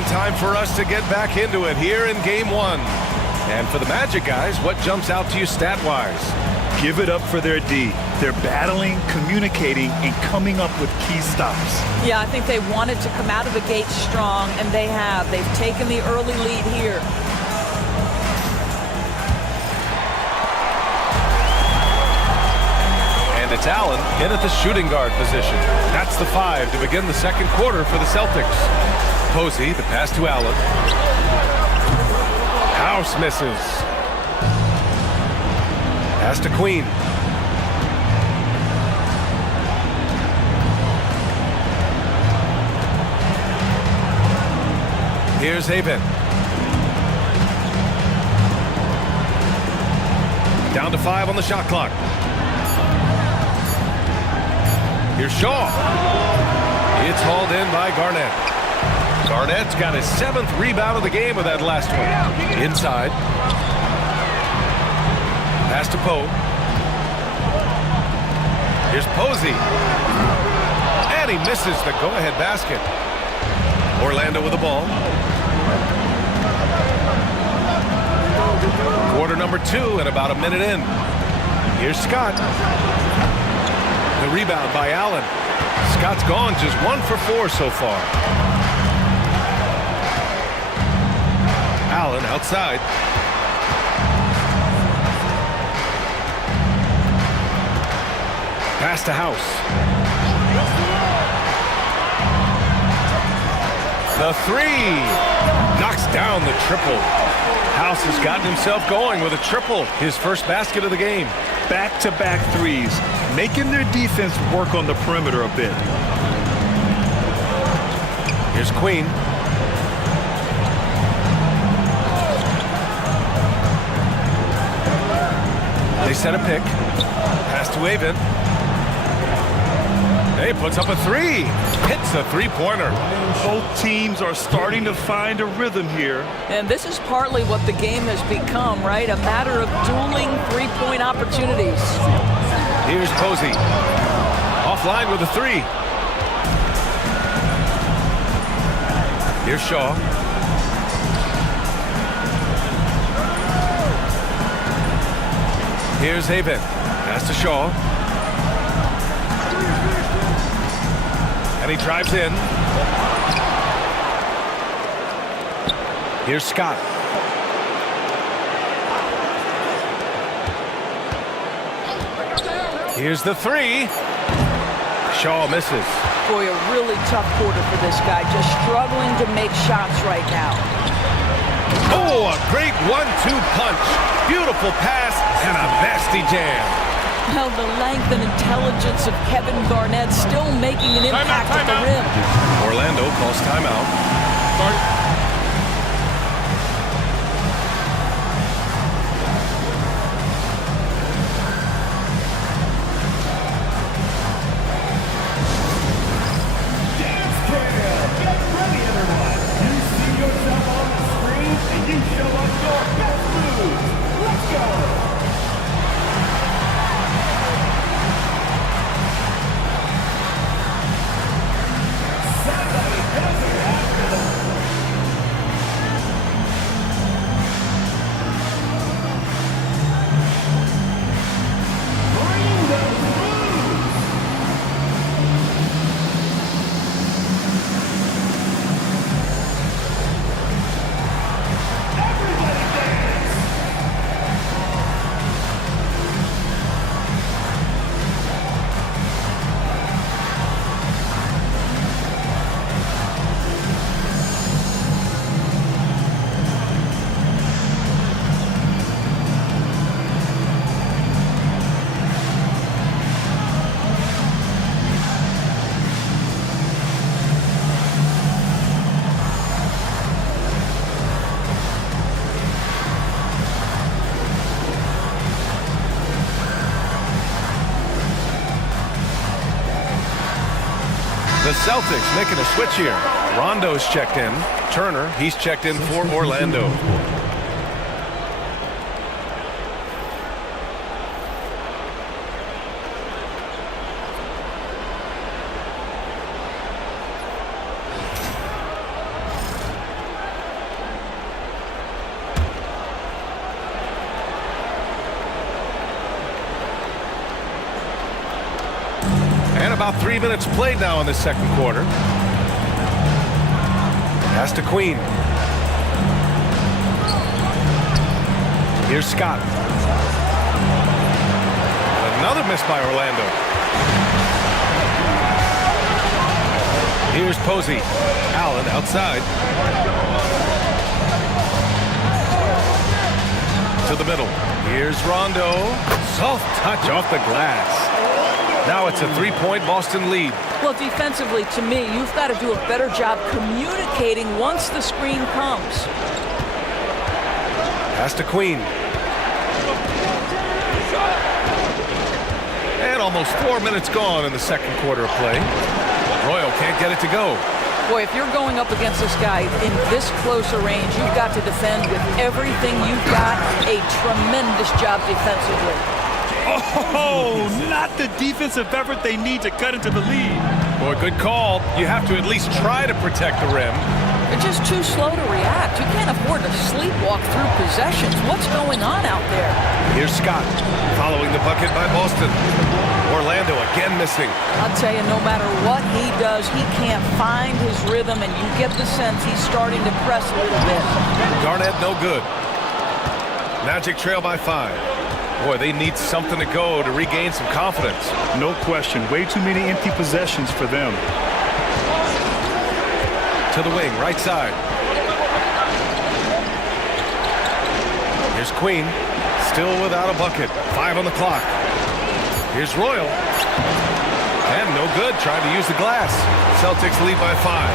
Time for us to get back into it here in game 1. And for the Magic guys, what jumps out to you stat-wise? Give it up for their D. They're battling, communicating, and coming up with key stops. Yeah, I think they wanted to come out of the gate strong, and they have. They've taken the early lead here. And it's Allen in at the shooting guard position. That's the 5 to begin the second quarter for the Celtics. Posey, the pass to Allen. House misses. Pass to Queen. Here's Haven. Down to 5 on the shot clock. Here's Shaw. It's hauled in by Garnett. Garnett's got his 7th rebound of the game with that last one. Inside. Pass to Poe. Here's Posey. And he misses the go-ahead basket. Orlando with the ball. Quarter number 2 and about a minute in. Here's Scott. The rebound by Allen. Scott's gone just 1 for 4 so far. Allen outside. Pass to House. The 3. Knocks down the triple. House has gotten himself going with a triple. His first basket of the game. Back-to-back threes, making their defense work on the perimeter a bit. Here's Queen. They set a pick. Pass to Avon. He puts up a three. Hits a three-pointer. Both teams are starting to find a rhythm here. And this is partly what the game has become, right? A matter of dueling three-point opportunities. Here's Posey. Offline with a three. Here's Shaw. Here's Avon. Pass to Shaw. And he drives in. Here's Scott. Here's the three. Shaw misses. Boy, a really tough quarter for this guy. Just struggling to make shots right now. Oh, a great 1-2 punch. Beautiful pass and a nasty jam. Well, the length and intelligence of Kevin Garnett still making an impact at the rim. Orlando calls timeout. The Celtics making a switch here. Rondo's checked in. Turner, he's checked in for Orlando. And about 3 minutes played now in the second quarter. Pass to Queen. Here's Scott. Another miss by Orlando. Here's Posey. Allen outside. To the middle. Here's Rondo. Soft touch off the glass. Now it's a three-point Boston lead. Well, defensively, to me, you've got to do a better job communicating once the screen comes. Pass to Queen. And almost 4 minutes gone in the second quarter of play. Royal can't get it to go. Boy, if you're going up against this guy in this close a range, you've got to defend with everything you've got. A tremendous job defensively. Oh, not the defensive effort they need to cut into the lead. Boy, good call. You have to at least try to protect the rim. They're just too slow to react. You can't afford to sleepwalk through possessions. What's going on out there? Here's Scott following the bucket by Boston. Orlando again missing. I'll tell you, no matter what he does, he can't find his rhythm, and you get the sense he's starting to press a little bit. Garnett no good. Magic trail by 5. Boy, they need something to go to regain some confidence. No question. Way too many empty possessions for them. To the wing, right side. Here's Queen. Still without a bucket. 5 on the clock. Here's Royal. And no good. Trying to use the glass. Celtics lead by 5.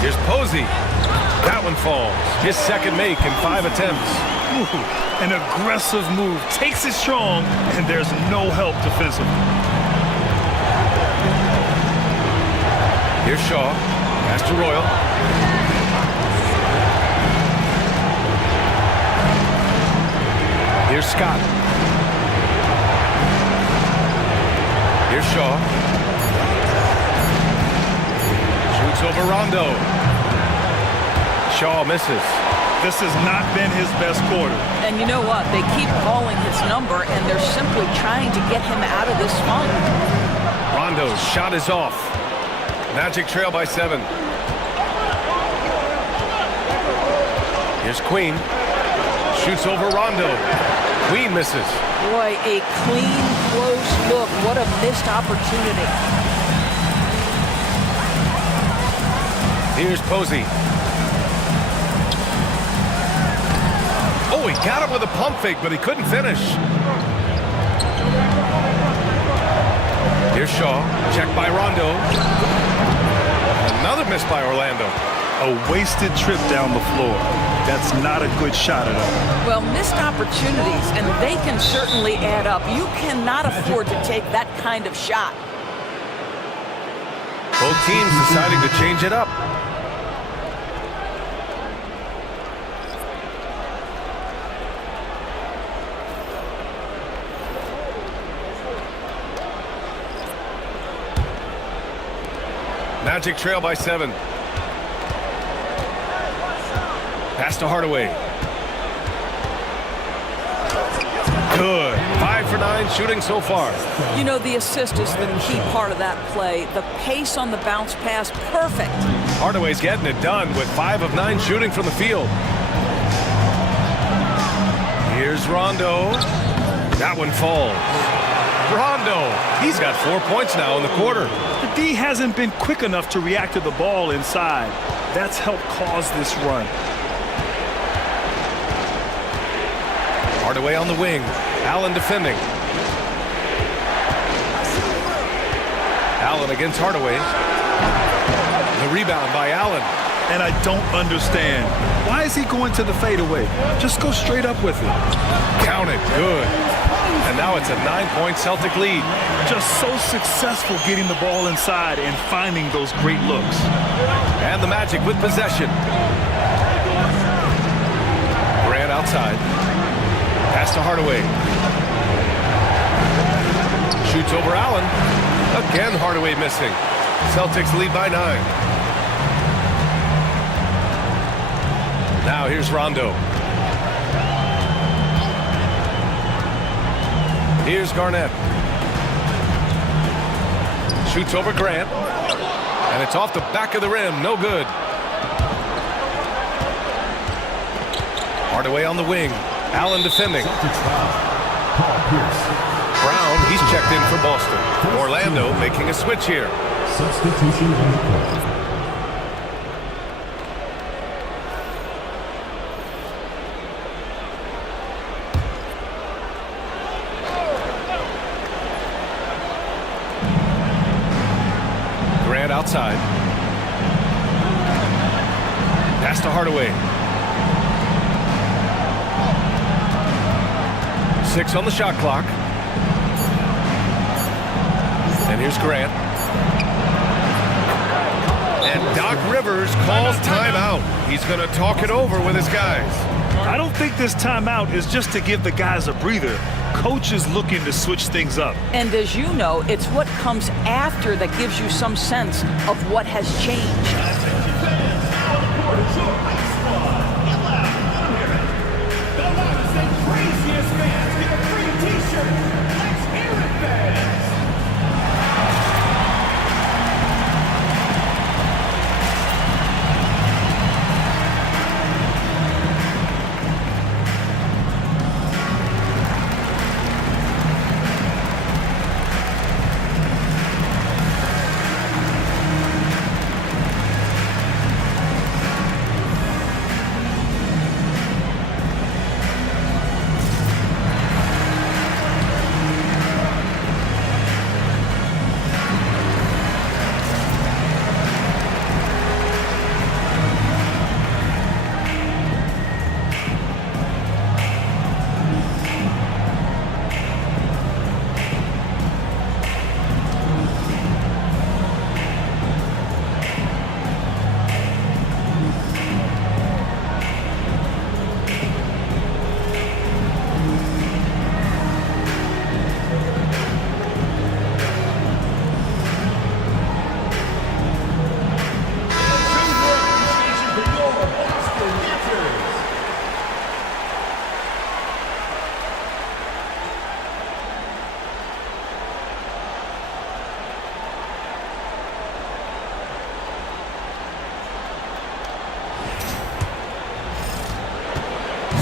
Here's Posey. That one falls. His second make in 5 attempts. Ooh, an aggressive move. Takes it strong, and there's no help defensively. Here's Shaw. Pass to Royal. Here's Scott. Here's Shaw. Shoots over Rondo. Shaw misses. This has not been his best quarter. And you know what? They keep calling his number, and they're simply trying to get him out of this funk. Rondo's shot is off. Magic trail by 7. Here's Queen. Shoots over Rondo. Queen misses. Boy, a clean, close look. What a missed opportunity. Here's Posey. Oh, he got him with a pump fake, but he couldn't finish. Here's Shaw. Checked by Rondo. Another miss by Orlando. A wasted trip down the floor. That's not a good shot at all. Well, missed opportunities, and they can certainly add up. You cannot afford to take that kind of shot. Both teams deciding to change it up. Magic trail by 7. Pass to Hardaway. Good. 5 for 9 shooting so far. You know, the assist is the key part of that play. The pace on the bounce pass, perfect. Hardaway's getting it done with 5 of 9 shooting from the field. Here's Rondo. That one falls. Rondo. He's got 4 points now in the quarter. The D hasn't been quick enough to react to the ball inside. That's helped cause this run. Hardaway on the wing. Allen defending. Allen against Hardaway. The rebound by Allen. And I don't understand. Why is he going to the fadeaway? Just go straight up with it. Count it. Good. And now it's a 9-point Celtic lead. Just so successful getting the ball inside and finding those great looks. And the Magic with possession. Grant outside. Pass to Hardaway. Shoots over Allen. Again, Hardaway missing. Celtics lead by 9. Now here's Rondo. Here's Garnett. Shoots over Grant. And it's off the back of the rim. No good. Hardaway on the wing. Allen defending. Brown, he's checked in for Boston. Orlando making a switch here. Substitution on the court. Grant outside. Pass to Hardaway. 6 on the shot clock. And here's Grant. And Doc Rivers calls timeout. He's going to talk it over with his guys. I don't think this timeout is just to give the guys a breather. Coach is looking to switch things up. And as you know, it's what comes after that gives you some sense of what has changed.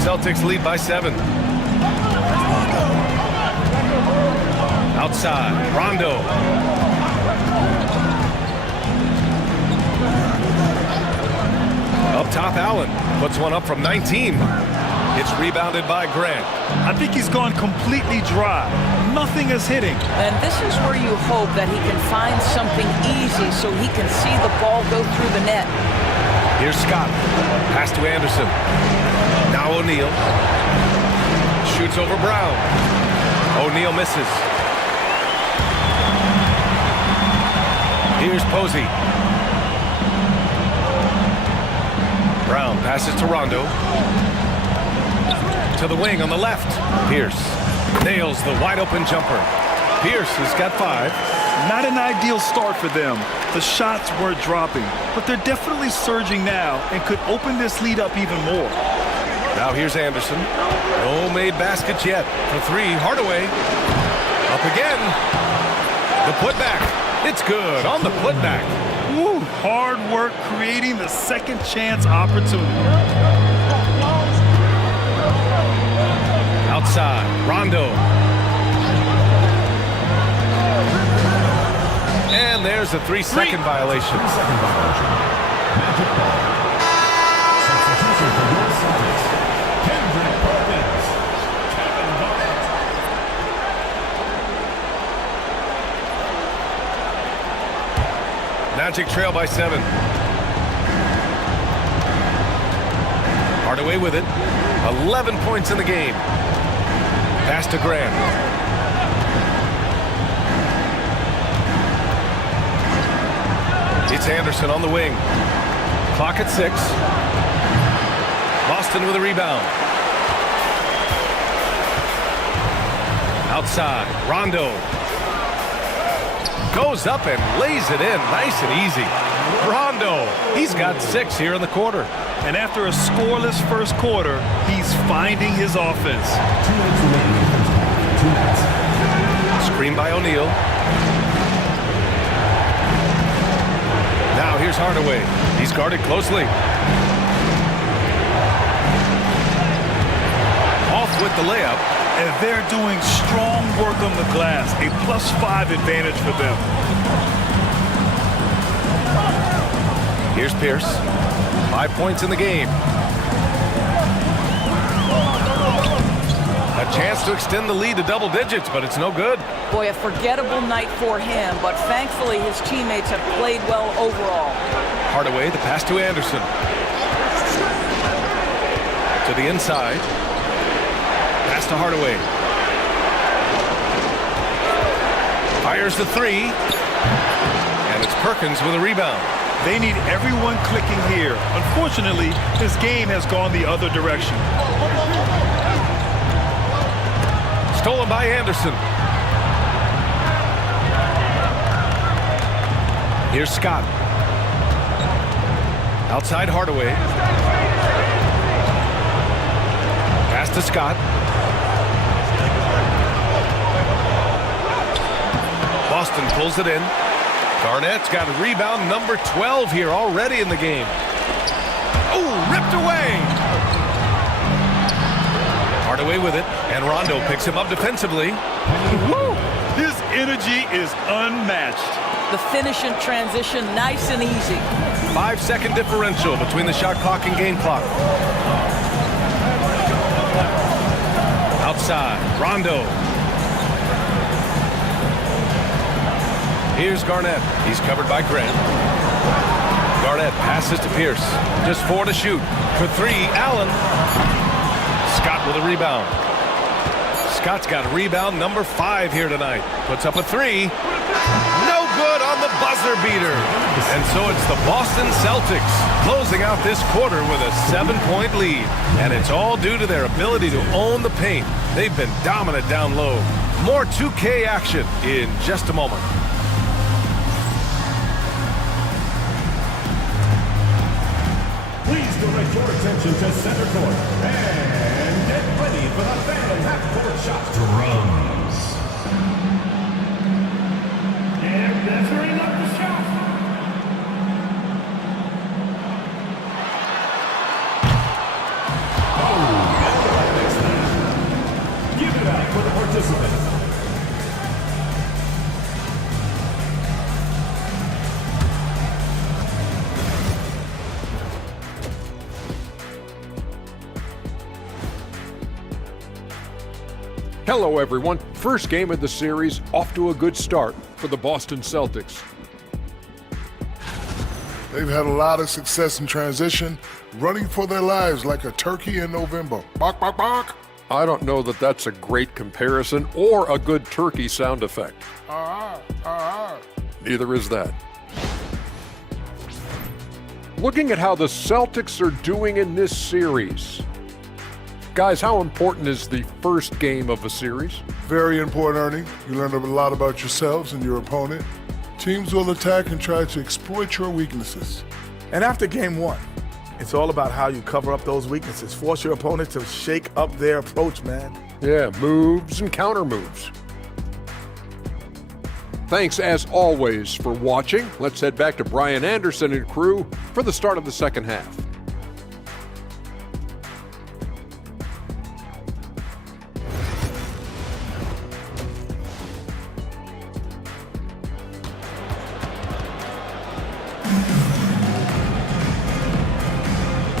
Celtics lead by 7. Outside, Rondo. Up top, Allen puts one up from 19. It's rebounded by Grant. I think he's gone completely dry. Nothing is hitting. And this is where you hope that he can find something easy so he can see the ball go through the net. Here's Scott. Pass to Anderson. Now O'Neal. Shoots over Brown. O'Neal misses. Here's Posey. Brown passes to Rondo. To the wing on the left. Pierce nails the wide open jumper. Pierce has got 5. Not an ideal start for them. The shots weren't dropping, but they're definitely surging now and could open this lead up even more. Now here's Anderson. No made baskets yet. For 3, Hardaway. Up again. The putback. It's good on the putback. Woo, hard work creating the second chance opportunity. Outside, Rondo. And there's a 3-second violation. Magic ball. Substitution for your Celtics. Kendrick Perkins. Kevin Garnett. Magic trail by 7. Hardaway with it. 11 points in the game. Pass to Grant. It's Anderson on the wing. Clock at 6. Boston with a rebound. Outside, Rondo. Goes up and lays it in nice and easy. Rondo, he's got 6 here in the quarter. And after a scoreless first quarter, he's finding his offense. 2 minutes remaining in first half. 2 minutes. Screen by O'Neal. Now here's Hardaway. He's guarded closely. Off with the layup. And they're doing strong work on the glass. A +5 advantage for them. Here's Pierce. 5 points in the game. A chance to extend the lead to double digits, but it's no good. Boy, a forgettable night for him, but thankfully his teammates have played well overall. Hardaway, the pass to Anderson. To the inside. Pass to Hardaway. Fires the 3. And it's Perkins with a rebound. They need everyone clicking here. Unfortunately, this game has gone the other direction. Stolen by Anderson. Here's Scott. Outside Hardaway. Pass to Scott. Boston pulls it in. Garnett's got a rebound number 12 here already in the game. Oh, ripped away. Hardaway with it, and Rondo picks him up defensively. Woo! His energy is unmatched. The finish in transition, nice and easy. 5-second differential between the shot clock and game clock. Outside, Rondo. Here's Garnett. He's covered by Grant. Garnett passes to Pierce. Just 4 to shoot. For 3, Allen. Scott with a rebound. Scott's got rebound number 5 here tonight. Puts up a 3. No good on the buzzer beater. And so it's the Boston Celtics closing out this quarter with a 7-point lead. And it's all due to their ability to own the paint. They've been dominant down low. More 2K action in just a moment. Please direct your attention to center court and get ready for the Phantom half-court shot. Drums. And measuring up the shot. Oh, participants. Hello, everyone. First game of the series, off to a good start for the Boston Celtics. They've had a lot of success in transition, running for their lives like a turkey in November. Bark, bark, bark. I don't know that that's a great comparison or a good turkey sound effect. Neither is that. Looking at how the Celtics are doing in this series. Guys, how important is the first game of a series? Very important, Ernie. You learn a lot about yourselves and your opponent. Teams will attack and try to exploit your weaknesses. And after game one, it's all about how you cover up those weaknesses. Force your opponent to shake up their approach, man. Yeah, moves and counter moves. Thanks, as always, for watching. Let's head back to Brian Anderson and crew for the start of the second half.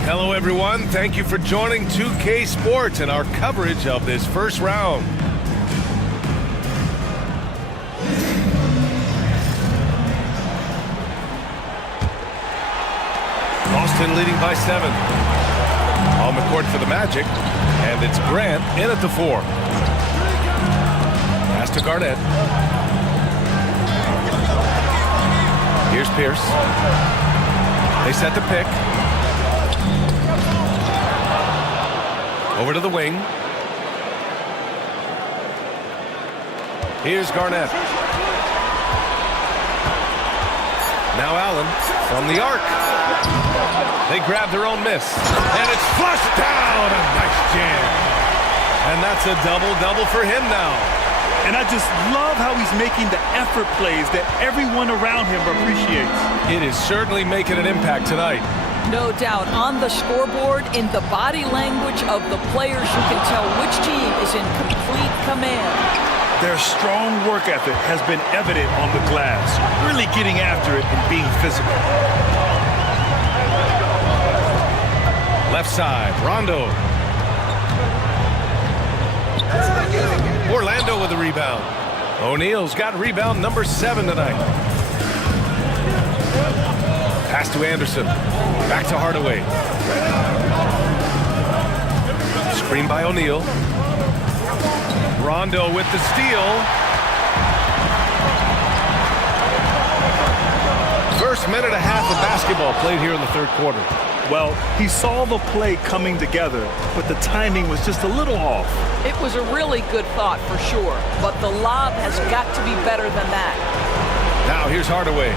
Hello, everyone. Thank you for joining 2K Sports and our coverage of this first round. Boston leading by 7. On the court for the Magic, and it's Grant in at the 4. Pass to Garnett. Here's Pierce. They set the pick. Over to the wing. Here's Garnett. Now Allen from the arc. They grab their own miss. And it's flushed down. A nice jam. And that's a double-double for him now. And I just love how he's making the effort plays that everyone around him appreciates. It is certainly making an impact tonight. No doubt. On the scoreboard, in the body language of the players, you can tell which team is in complete command. Their strong work ethic has been evident on the glass, really getting after it and being physical. Left side, Rondo. Orlando with the rebound. O'Neal's got rebound number 7 tonight. Pass to Anderson. Back to Hardaway. Screen by O'Neal. Rondo with the steal. First minute and a half of basketball played here in the third quarter. Well, he saw the play coming together, but the timing was just a little off. It was a really good thought for sure, but the lob has got to be better than that. Now here's Hardaway.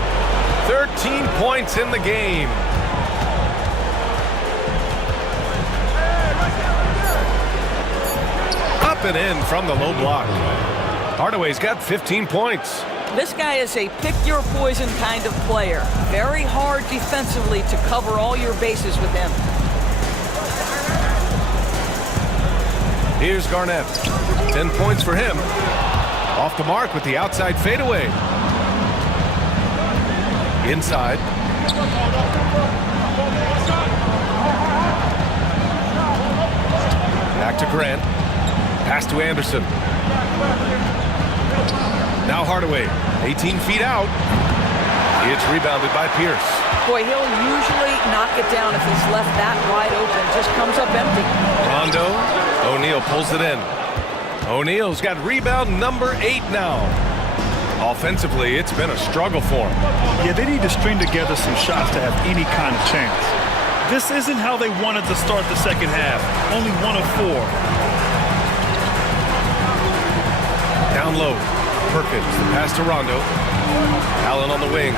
13 points in the game. Up and in from the low block. Hardaway's got 15 points. This guy is a pick-your-poison kind of player. Very hard defensively to cover all your bases with him. Here's Garnett. 10 points for him. Off the mark with the outside fadeaway. Inside. Back to Grant. Pass to Anderson. Now Hardaway, 18 feet out. It's rebounded by Pierce. Boy, he'll usually knock it down if he's left that wide open. Just comes up empty. Rondo. O'Neal pulls it in. O'Neal's got rebound number 8 now. Offensively, it's been a struggle for him. Yeah, they need to string together some shots to have any kind of chance. This isn't how they wanted to start the second half. Only 1 of 4. Down low. Perkins, the pass to Rondo. Allen on the wing.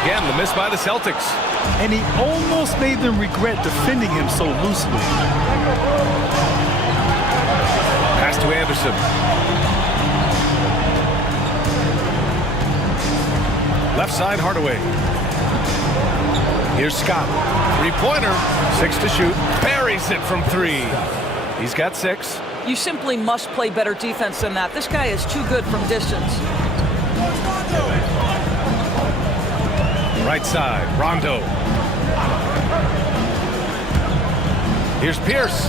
Again, the miss by the Celtics. And he almost made them regret defending him so loosely. Pass to Anderson. Left side, Hardaway. Here's Scott. Three-pointer. 6 to shoot. Buries it from 3. He's got 6. You simply must play better defense than that. This guy is too good from distance. Right side, Rondo. Here's Pierce.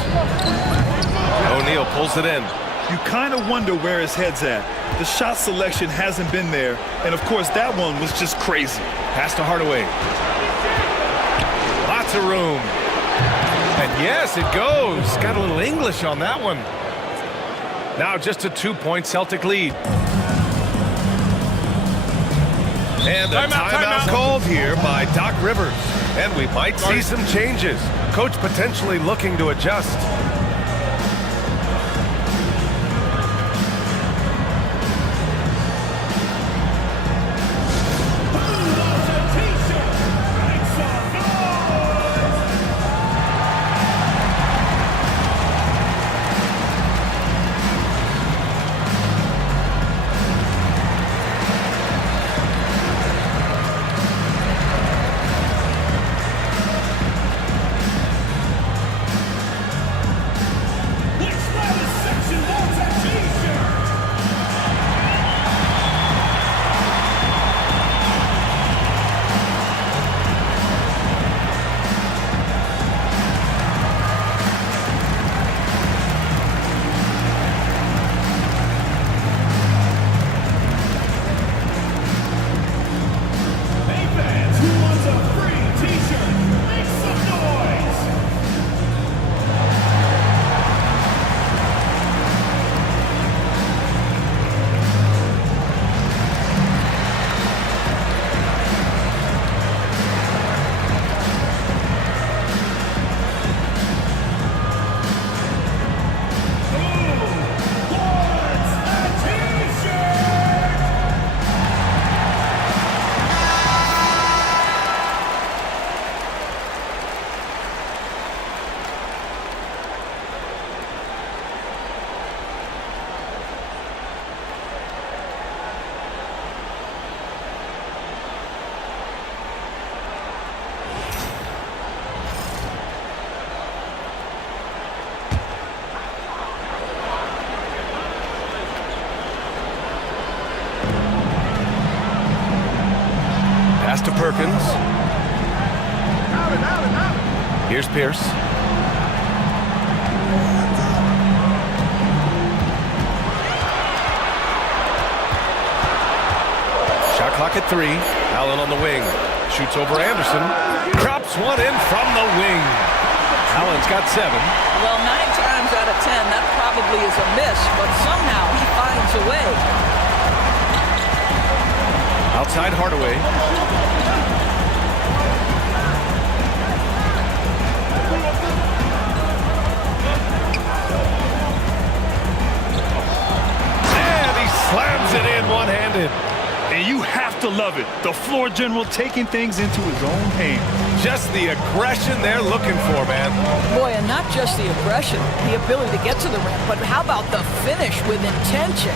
O'Neal pulls it in. You kind of wonder where his head's at. The shot selection hasn't been there, and of course that one was just crazy. Pass to Hardaway. Lots of room. And yes, it goes. Got a little English on that one. Now just a 2-point Celtic lead. And a timeout called here by Doc Rivers. And we might see some changes. Coach potentially looking to adjust. Pass to Perkins. Here's Pierce. Shot clock at 3. Allen on the wing. Shoots over Anderson. Drops one in from the wing. Allen's got 7. Well, 9 times out of 10, that probably is a miss, but somehow he finds a way. Outside Hardaway. And he slams it in one-handed. And you have to love it. The floor general taking things into his own hands. Just the aggression they're looking for, man. Boy, and not just the aggression, the ability to get to the rim, but how about the finish with intention?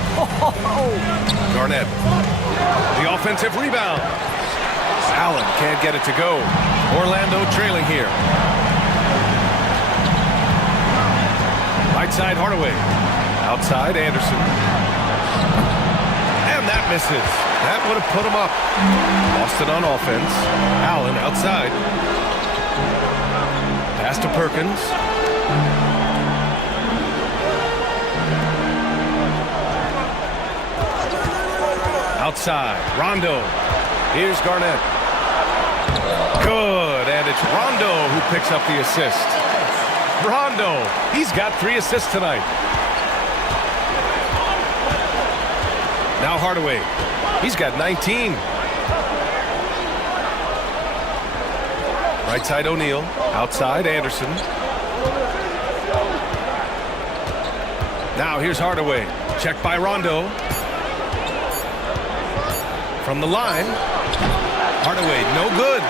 Garnett. The offensive rebound. Allen can't get it to go. Orlando trailing here. Right side Hardaway. Outside Anderson. And that misses. That would have put him up. Boston on offense. Allen outside. Pass to Perkins. Outside, Rondo. Here's Garnett. Good, and it's Rondo who picks up the assist. Rondo, he's got 3 assists tonight. Now Hardaway, he's got 19. Right side O'Neal, outside Anderson. Now here's Hardaway, checked by Rondo. From the line, Hardaway, no good.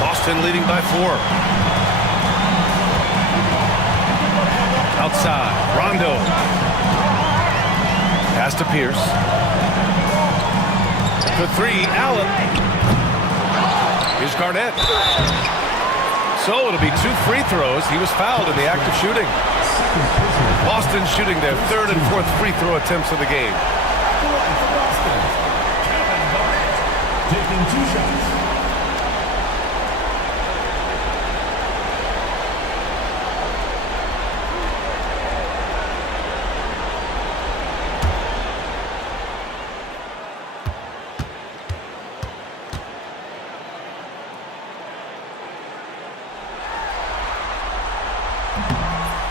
Boston leading by 4. Outside, Rondo. Pass to Pierce. For 3, Allen. Here's Garnett. So it'll be 2 free throws. He was fouled in the act of shooting. Boston shooting their 3rd and 4th free throw attempts of the game. Taking 2 shots.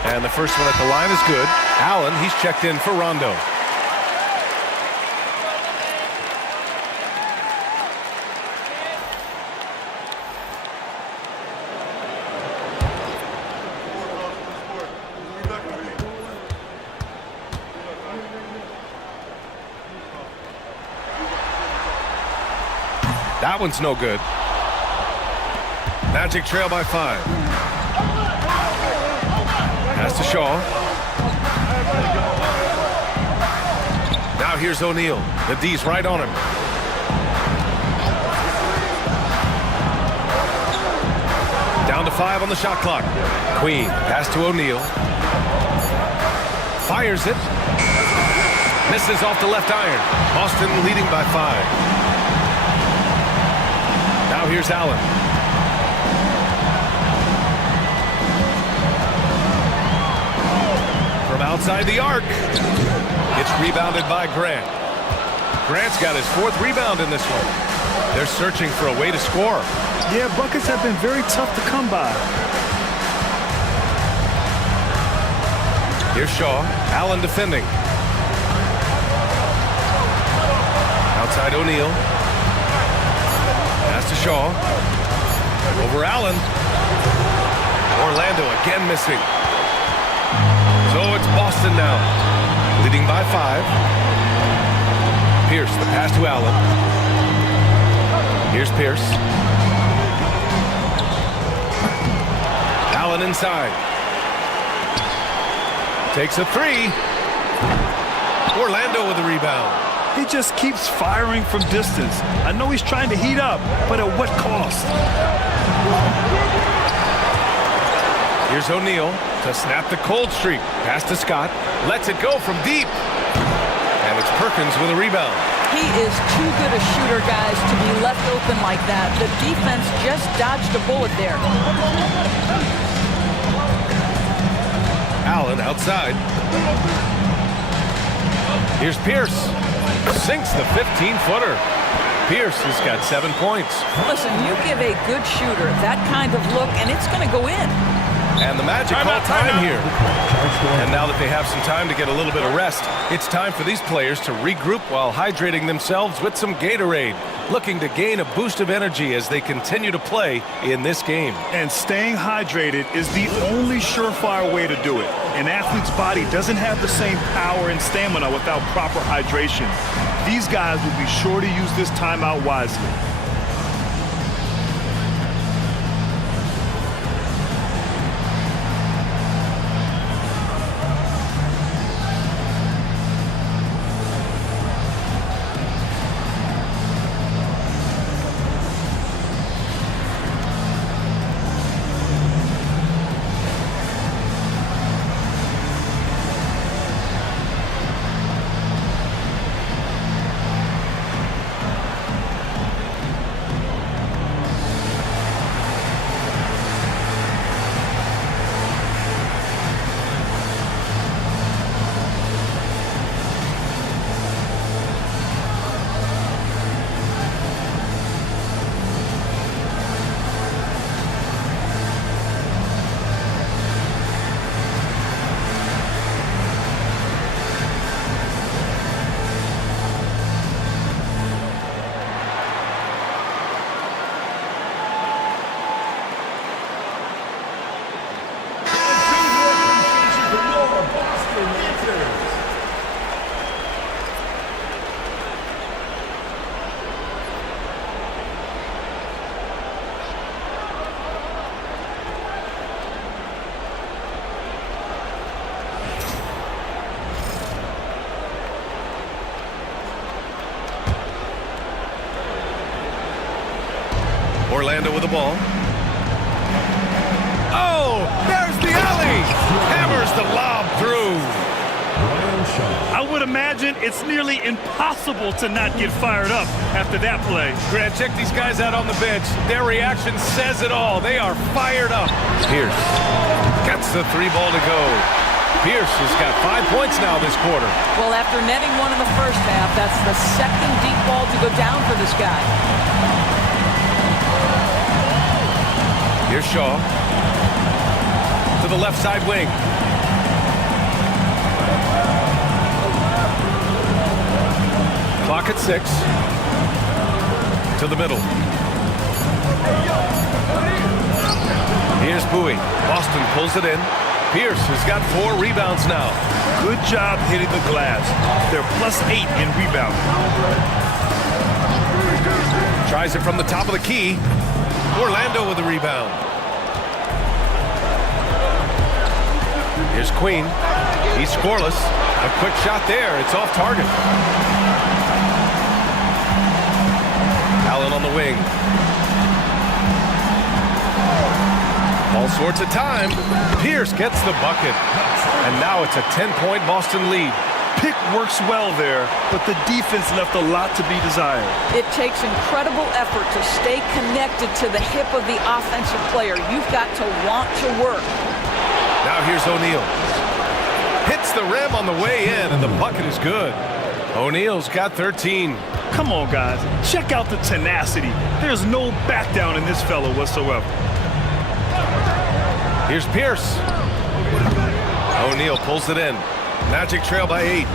And the first one at the line is good. Allen, he's checked in for Rondo. That one's no good. Magic trail by 5. Pass to Shaw. Now here's O'Neal. The D's right on him. Down to 5 on the shot clock. Queen, pass to O'Neal. Fires it. Misses off the left iron. Boston leading by 5. Now here's Allen. From outside the arc. It's rebounded by Grant. Grant's got his 4th rebound in this one. They're searching for a way to score. Yeah, buckets have been very tough to come by. Here's Shaw. Allen defending. Outside O'Neal. Pass to Shaw. Over Allen. Orlando again missing. So it's Boston now, leading by 5. Pierce, the pass to Allen. Here's Pierce. Allen inside. Takes a 3. Orlando with the rebound. He just keeps firing from distance. I know he's trying to heat up, but at what cost? Here's O'Neal to snap the cold streak. Pass to Scott. Lets it go from deep. And it's Perkins with a rebound. He is too good a shooter, guys, to be left open like that. The defense just dodged a bullet there. Allen outside. Here's Pierce. Sinks the 15-footer. Pierce has got 7 points. Listen, you give a good shooter that kind of look, and it's going to go in. And the Magic call time here. And now that they have some time to get a little bit of rest, it's time for these players to regroup while hydrating themselves with some Gatorade, looking to gain a boost of energy as they continue to play in this game. And staying hydrated is the only surefire way to do it. An athlete's body doesn't have the same power and stamina without proper hydration. These guys will be sure to use this timeout wisely. Orlando with the ball. the lob through. I would imagine it's nearly impossible to not get fired up after that play. Grant, check these guys out on the bench. Their reaction says it all. They are fired up. Pierce gets the 3 ball to go. Pierce has got 5 points now this quarter. Well, after netting one in the first half, that's the second deep ball to go down for this guy. Here's Shaw to the left side wing. Clock at 6. To the middle. Here's Bowie. Boston pulls it in. Pierce has got 4 rebounds now. Good job hitting the glass. They're +8 in rebound. Tries it from the top of the key. Orlando with the rebound. Here's Queen. He's scoreless. A quick shot there. It's off target. Allen on the wing. All sorts of time. Pierce gets the bucket. And now it's a 10-point Boston lead. Pick works well there, but the defense left a lot to be desired. It takes incredible effort to stay connected to the hip of the offensive player. You've got to want to work. Now here's O'Neal. Hits the rim on the way in, and the bucket is good. O'Neal's got 13. Come on, guys. Check out the tenacity. There's no back down in this fellow whatsoever. Here's Pierce. O'Neal pulls it in. Magic trail by 8.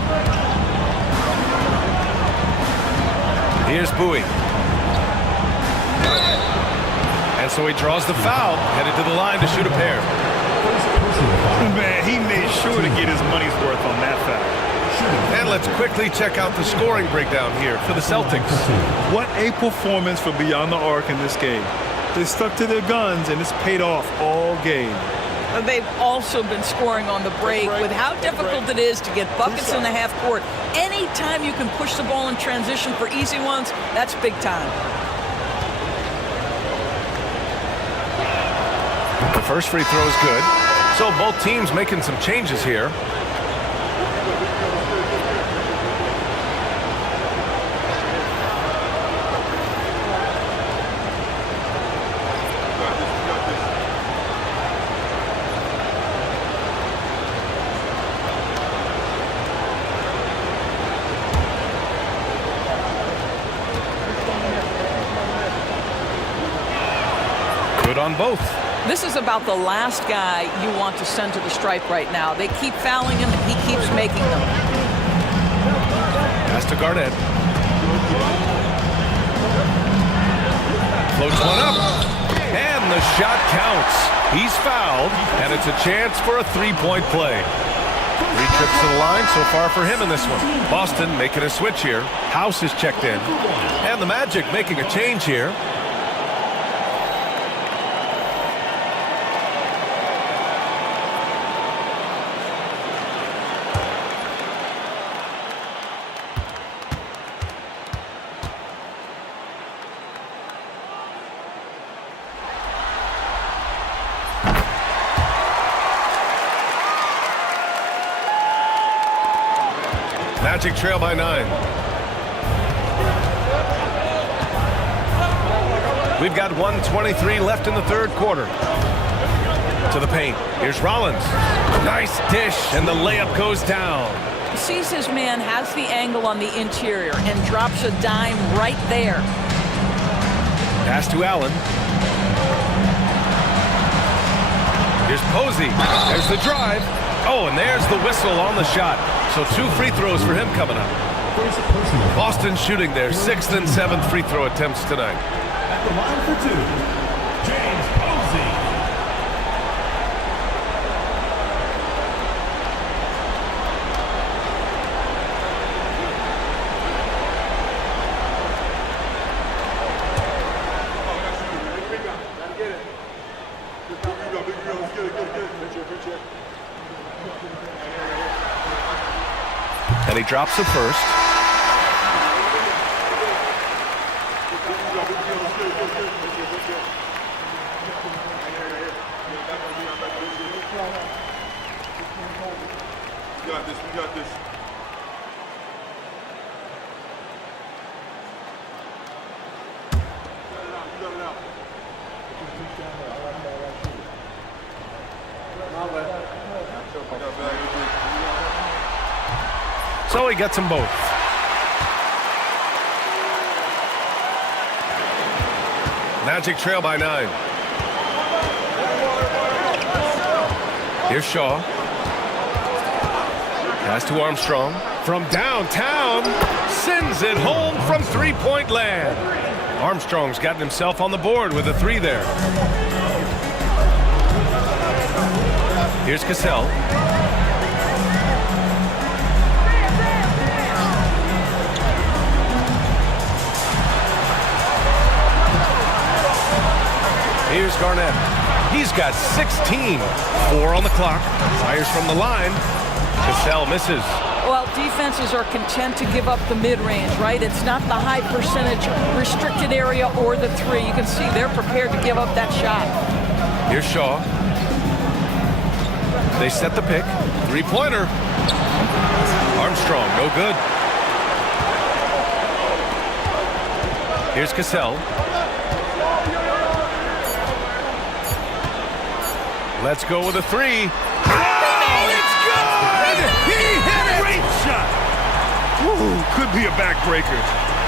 Here's Bowie. And so he draws the foul, headed to the line to shoot a pair. Man, he made sure to get his money's worth on that foul. And let's quickly check out the scoring breakdown here for the Celtics. What a performance for Beyond the Arc in this game. They stuck to their guns, and it's paid off all game. They've also been scoring on the break with how difficult it is to get buckets in the half court. Anytime you can push the ball in transition for easy ones, that's big time. The first free throw is good. So both teams making some changes here. Good on both. This is about the last guy you want to send to the stripe right now. They keep fouling him, and he keeps making them. Pass to Garnett. Floats one up. And the shot counts. He's fouled, and it's a chance for a 3-point play. 3 trips to the line so far for him in this one. Boston making a switch here. House is checked in. And the Magic making a change here. Magic trail by 9. We've got 1:23 left in the third quarter. To the paint. Here's Rollins. Nice dish, and the layup goes down. He sees his man, has the angle on the interior, and drops a dime right there. Pass to Allen. Here's Posey. There's the drive. Oh, and there's the whistle on the shot. So 2 free throws for him coming up. Boston shooting their 6th and 7th free throw attempts tonight. At the line for 2, James Posey. And he drops the first. got this. We got this. So he gets them both. Magic trail by 9. Here's Shaw. Pass to Armstrong. From downtown, sends it home from three-point land. Armstrong's gotten himself on the board with a 3 there. Here's Cassell. Here's Garnett. He's got 16. 4 on the clock. Fires from the line. Cassell misses. Well, defenses are content to give up the mid-range, right? It's not the high percentage restricted area or the 3. You can see they're prepared to give up that shot. Here's Shaw. They set the pick. 3-pointer. Armstrong, no good. Here's Cassell. Let's go with a 3. Oh, it's good! He hit it! Great shot! Woo, could be a backbreaker.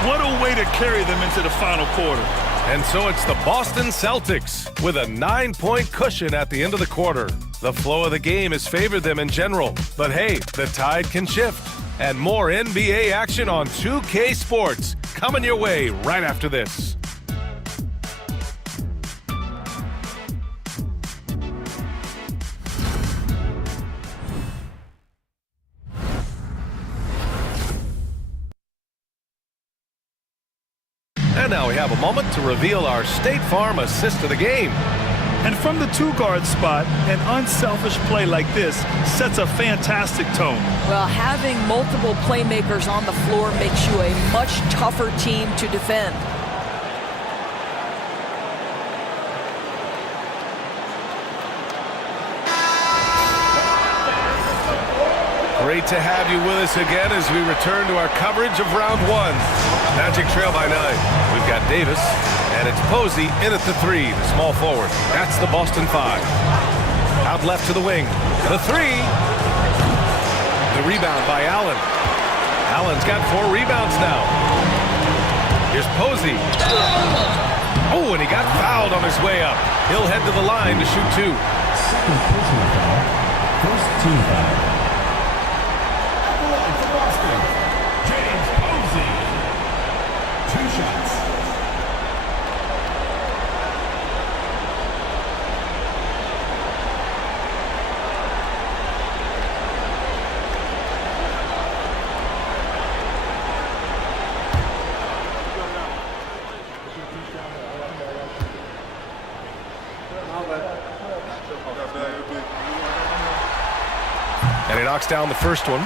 What a way to carry them into the final quarter. And so it's the Boston Celtics with a 9-point cushion at the end of the quarter. The flow of the game has favored them in general. But hey, the tide can shift. And more NBA action on 2K Sports coming your way right after this. And now we have a moment to reveal our State Farm assist of the game. And from the 2-guard spot, an unselfish play like this sets a fantastic tone. Well, having multiple playmakers on the floor makes you a much tougher team to defend. Great to have you with us again as we return to our coverage of round 1. Magic trail by 9. We've got Davis, and it's Posey in at the 3, the small forward. That's the Boston 5. Out left to the wing. The 3. The rebound by Allen. Allen's got 4 rebounds now. Here's Posey. Oh, and he got fouled on his way up. He'll head to the line to shoot 2. Second personal foul. First team foul. And he knocks down the first one.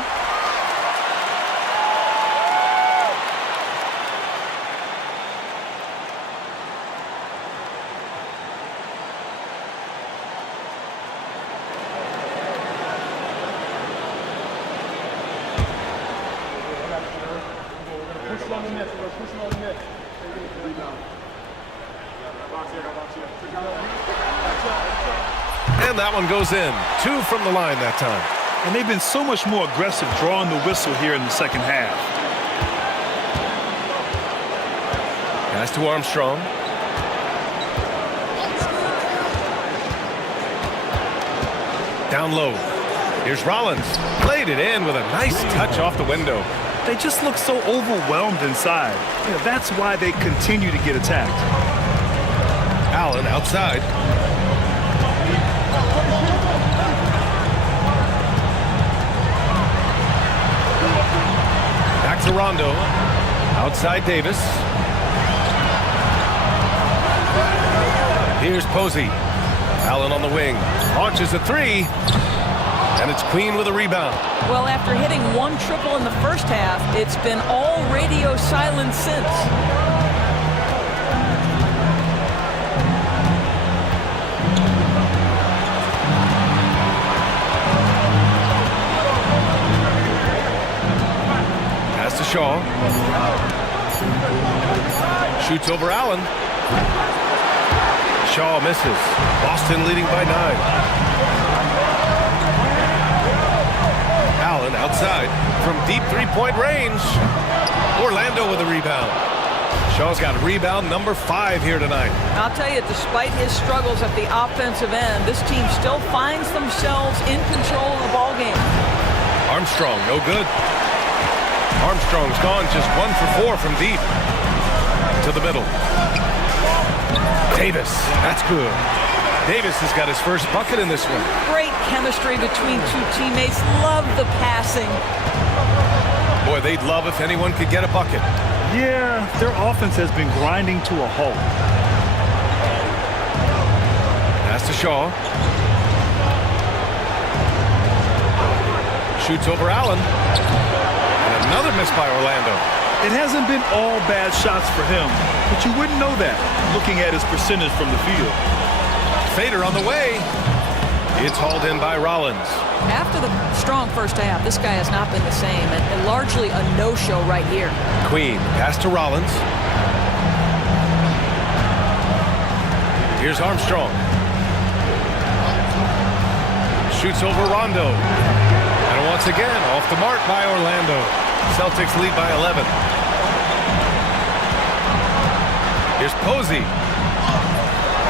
And that one goes in. 2 from the line that time. And they've been so much more aggressive drawing the whistle here in the second half. Pass to Armstrong. Down low. Here's Rollins. Played it in with a nice touch off the window. They just look so overwhelmed inside. You know, that's why they continue to get attacked. Allen outside. Back to Rondo. Outside Davis. Here's Posey. Allen on the wing. Launches a 3. And it's Queen with a rebound. Well, after hitting 1 triple in the first half, it's been all radio silence since. Shaw. Shoots over Allen. Shaw misses. Boston leading by 9. Allen outside from deep three-point range. Orlando with a rebound. Shaw's got rebound number 5 here tonight. I'll tell you, despite his struggles at the offensive end, this team still finds themselves in control of the ball game. Armstrong, no good. Armstrong's gone just 1 for 4 from deep. To the middle. Davis, that's good. Davis has got his first bucket in this one. Great chemistry between two teammates. Love the passing. Boy, they'd love if anyone could get a bucket. Yeah, their offense has been grinding to a halt. Pass to Shaw. Shoots over Allen. And another miss by Orlando. It hasn't been all bad shots for him, but you wouldn't know that looking at his percentage from the field. Fader on the way. It's hauled in by Rollins. After the strong first half, this guy has not been the same, and largely a no-show right here. Queen, pass to Rollins. Here's Armstrong. Shoots over Rondo. And once again, off the mark by Orlando. Celtics lead by 11. Here's Posey.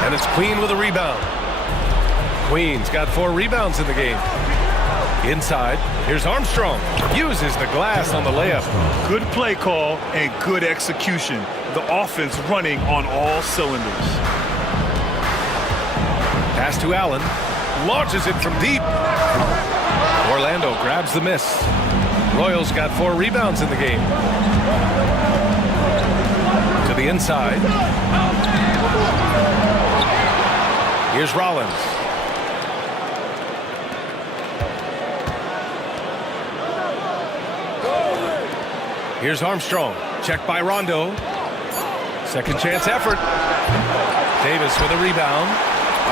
And it's Queen with a rebound. Queen's got 4 rebounds in the game. Inside, here's Armstrong. Uses the glass on the layup. Good play call and good execution. The offense running on all cylinders. Pass to Allen. Launches it from deep. Orlando grabs the miss. Royals got 4 rebounds in the game. To the inside. Here's Rollins. Here's Armstrong. Checked by Rondo. Second chance effort. Davis with a rebound.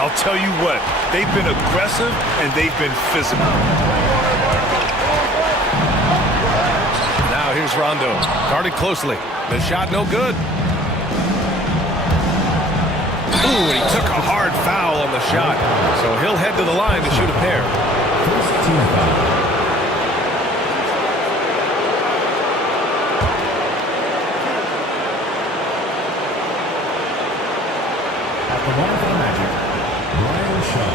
I'll tell you what, they've been aggressive and they've been physical. Now here's Rondo. Guarded closely. The shot no good. Ooh, he took a hard foul on the shot. So he'll head to the line to shoot a pair. First team foul. At the line for the Magic, Brian Shaw.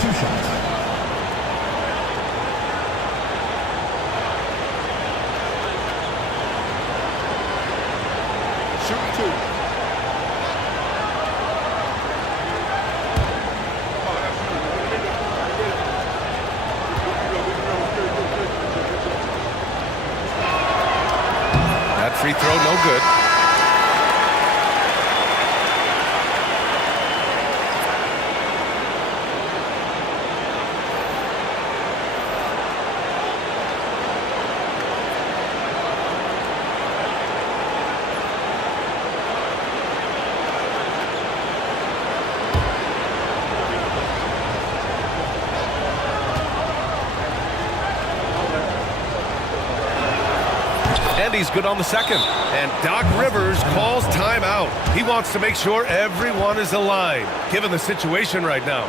2 shots. Shoot 2. That free throw no good. And he's good on the second. And Doc Rivers calls timeout. He wants to make sure everyone is aligned, given the situation right now.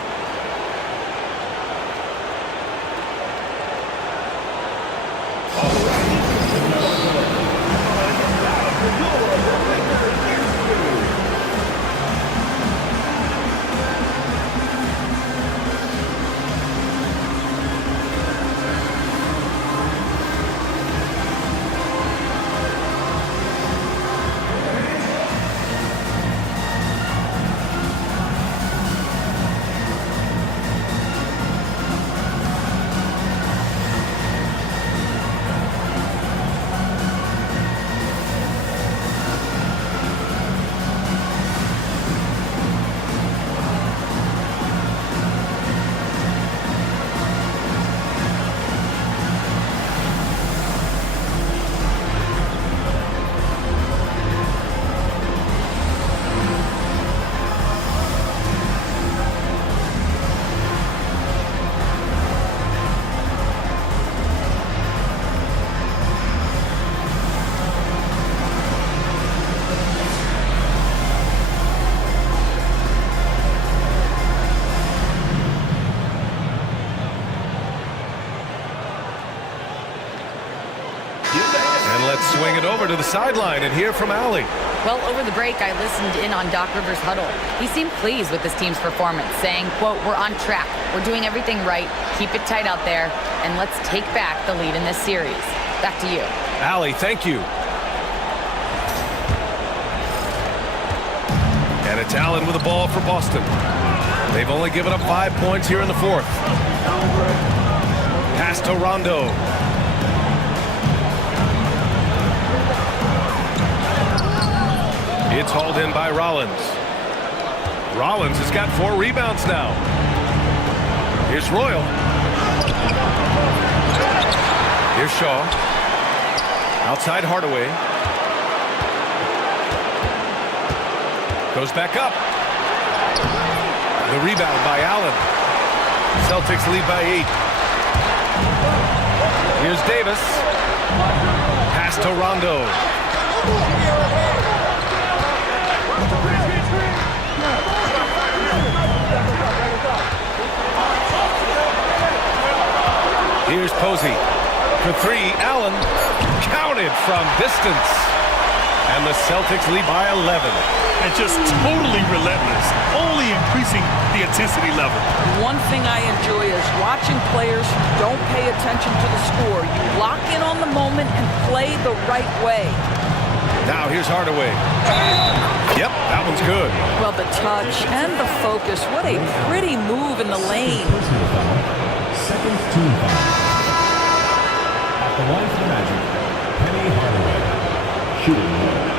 swing it over to the sideline and hear from Allie. Well, over the break, I listened in on Doc Rivers' huddle. He seemed pleased with his team's performance, saying, quote, "We're on track. We're doing everything right. Keep it tight out there, and let's take back the lead in this series." Back to you. Allie, thank you. And it's Allen with the ball for Boston. They've only given up 5 points here in the fourth. Pass to Rondo. It's hauled in by Rollins. Rollins has got 4 rebounds now. Here's Royal. Here's Shaw. Outside Hardaway. Goes back up. The rebound by Allen. Celtics lead by 8. Here's Davis. Pass to Rondo. Here's Posey. For 3, Allen. Counted from distance. And the Celtics lead by 11. And just totally relentless, only increasing the intensity level. One thing I enjoy is watching players who don't pay attention to the score. You lock in on the moment and play the right way. Now here's Hardaway. Yep, that one's good. Well, the touch and the focus. What a pretty move in the lane. Second team foul. At the line for the Magic, Penny Hardaway. Shooting one.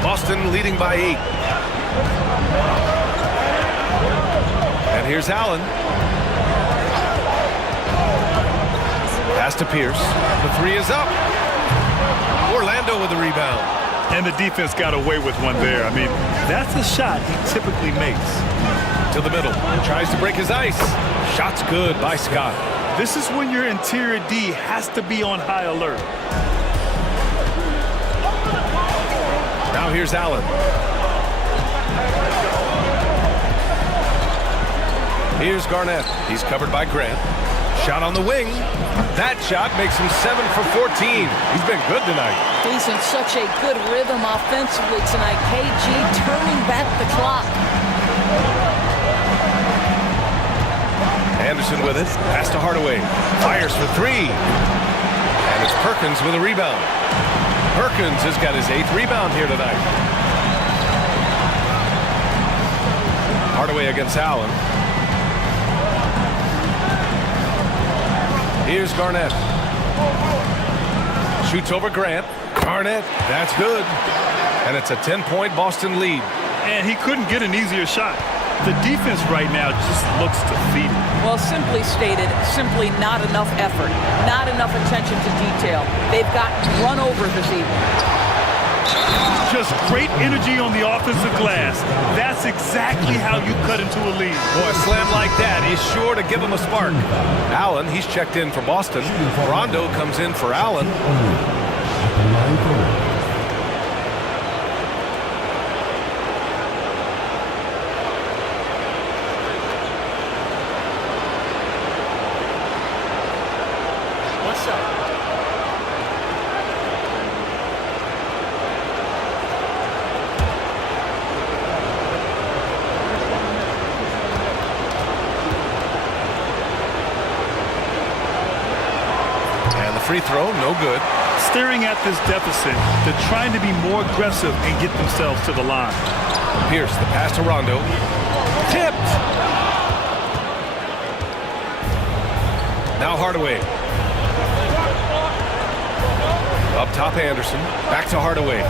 Boston leading by 8. And here's Allen. Pass to Pierce. The 3 is up. Orlando with the rebound. And the defense got away with one there. I mean, that's a shot he typically makes. To the middle. Tries to break his ice. Shot's good by Scott. This is when your interior D has to be on high alert. Now here's Allen. Here's Garnett. He's covered by Grant. Shot on the wing. That shot makes him 7 for 14. He's been good tonight. He's in such a good rhythm offensively tonight. KG turning back the clock. Anderson with it. Pass to Hardaway. Fires for 3. And it's Perkins with a rebound. Perkins has got his 8th rebound here tonight. Hardaway against Allen. Here's Garnett. Shoots over Grant. Garnett, that's good. And it's a 10-point Boston lead. And he couldn't get an easier shot. The defense right now just looks defeated. Well, simply stated, simply not enough effort, not enough attention to detail. They've got run over this evening. Just great energy on the offensive glass. That's exactly how you cut into a lead. Boy, a slam like that is sure to give him a spark. Allen, he's checked in for Boston. Rondo comes in for Allen. Free throw, no good. Staring at this deficit, they're trying to be more aggressive and get themselves to the line. Pierce, the pass to Rondo. Tipped! Now Hardaway. Up top, Anderson. Back to Hardaway.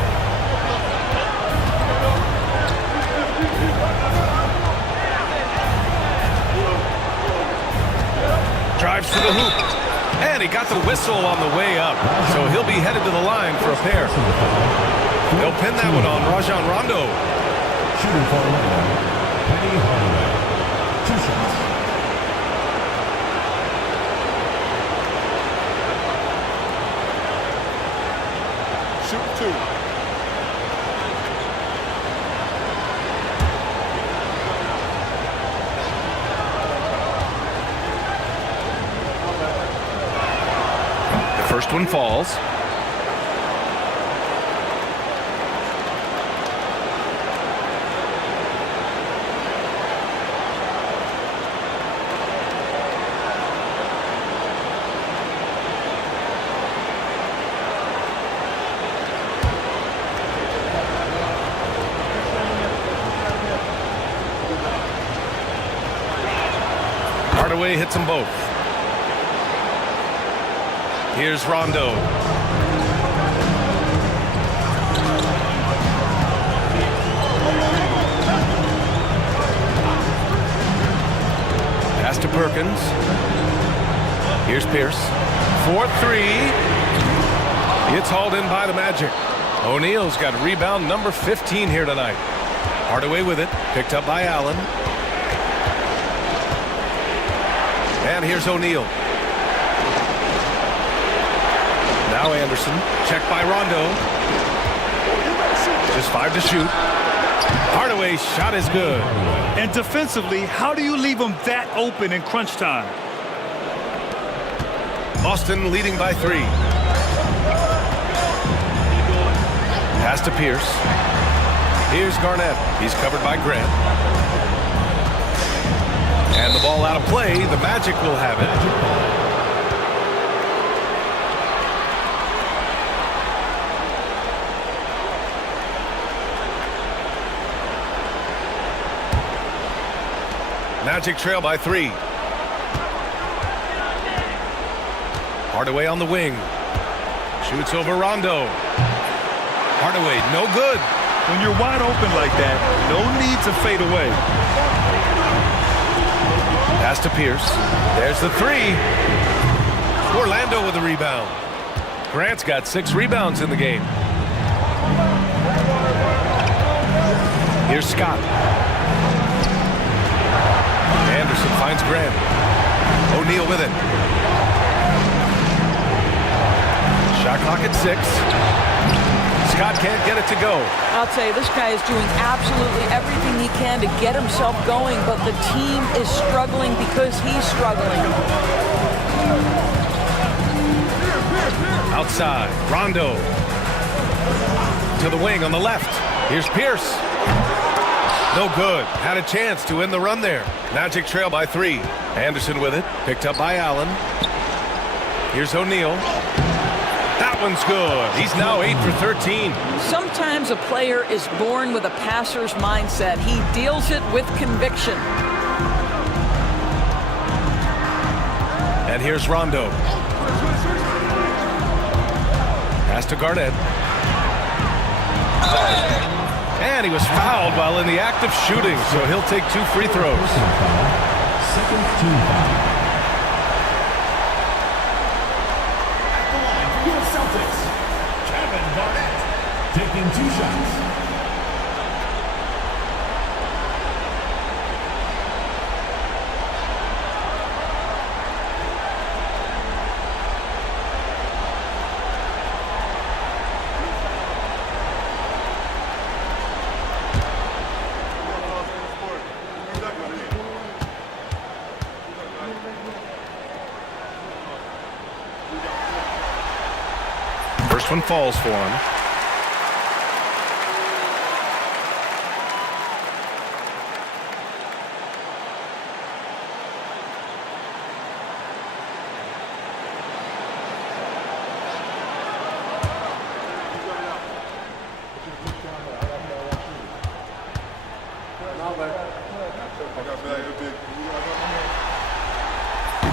Drives to the hoop. Hardaway got the whistle on the way up, so he'll be headed to the line for a pair. They'll pin that one on Rajon Rondo. Shooting for Atlanta, Penny Hardaway. 2 shots. Shoot 2. The first one falls. Hardaway hits them both. Here's Rondo. Pass to Perkins. Here's Pierce. 4-3. It's hauled in by the Magic. O'Neal's got rebound number 15 here tonight. Hardaway with it. Picked up by Allen. And here's O'Neal. Now Anderson. Checked by Rondo. Just 5 to shoot. Hardaway's shot is good. And defensively, how do you leave them that open in crunch time? Boston leading by 3. Pass to Pierce. Here's Garnett. He's covered by Grant. And the ball out of play. The Magic will have it. Magic trail by 3. Hardaway on the wing. Shoots over Rondo. Hardaway, no good. When you're wide open like that, no need to fade away. Pass to Pierce. There's the 3. Orlando with the rebound. Grant's got 6 rebounds in the game. Here's Scott. Anderson finds Grant. O'Neal with it. Shot clock at 6. Scott can't get it to go. I'll tell you, this guy is doing absolutely everything he can to get himself going, but the team is struggling because he's struggling. Outside, Rondo. To the wing on the left. Here's Pierce. No good. Had a chance to end the run there. Magic trail by 3. Anderson with it. Picked up by Allen. Here's O'Neal. That one's good. He's now 8 for 13. Sometimes a player is born with a passer's mindset. He deals it with conviction. And here's Rondo. Pass to Garnett. And he was fouled while in the act of shooting, so he'll take 2 free throws. Second team foul. Celtics, Kevin Garnett, taking 2 shots. First one falls for him.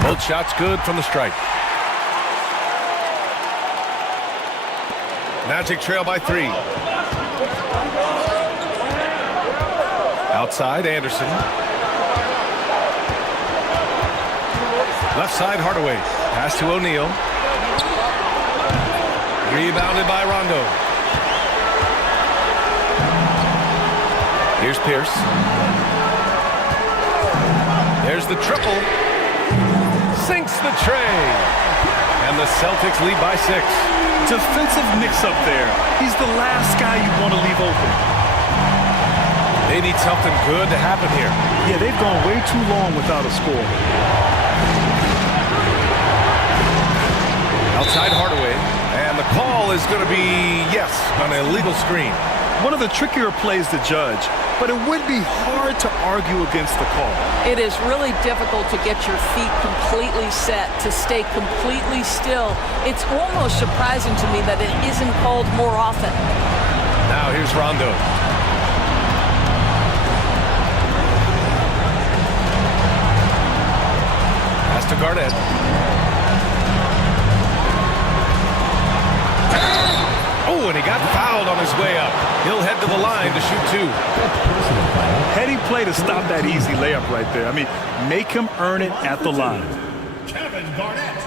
Both shots good from the stripe. Magic trail by 3. Outside, Anderson. Left side, Hardaway. Pass to O'Neal. Rebounded by Rondo. Here's Pierce. There's the triple. Sinks the tray. And the Celtics lead by 6. Defensive mix-up there. He's the last guy you want to leave open. They need something good to happen here. Yeah, they've gone way too long without a score. Outside Hardaway. And the call is going to be, yes, an illegal screen. One of the trickier plays to judge, but it would be hard to argue against the call. It is really difficult to get your feet completely set, to stay completely still. It's almost surprising to me that it isn't called more often. Now here's Rondo. Pass to Garnett. Oh, and he got fouled on his way up. He'll head to the line to shoot 2. Heady play to stop that easy layup right there. I mean, make him earn it at the line. Kevin Garnett.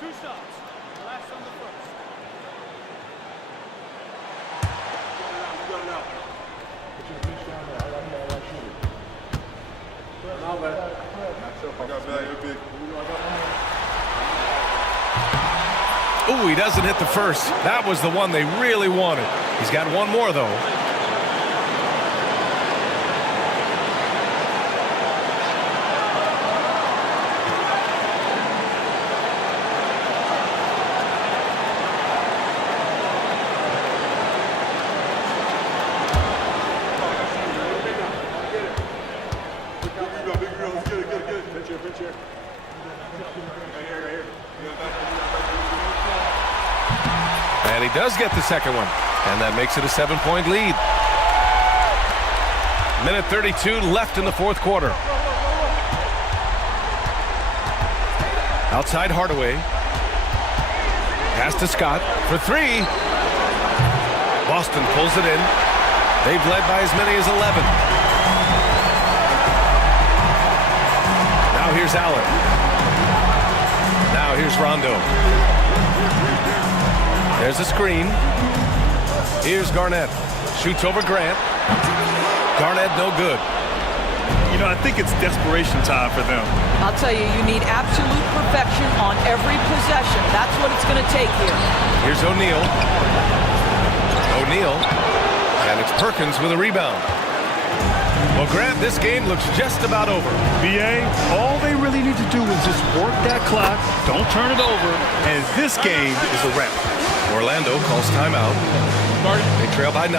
Two shots. Last on the first. Oh, he doesn't hit the first. That was the one they really wanted. He's got one more, though. And he does get the second one. And that makes it a 7-point lead. Minute 32 left in the fourth quarter. Outside Hardaway. Pass to Scott for 3. Boston pulls it in. They've led by as many as 11. Now here's Allen. Now here's Rondo. There's a screen. Here's Garnett. Shoots over Grant. Garnett no good. You know, I think it's desperation time for them. I'll tell you, you need absolute perfection on every possession. That's what it's going to take here. Here's O'Neal. O'Neal. And it's Perkins with a rebound. Well, Grant, this game looks just about over. BA, all they really need to do is just work that clock, don't turn it over, and this game is a wrap. Orlando calls timeout. They trail by 9.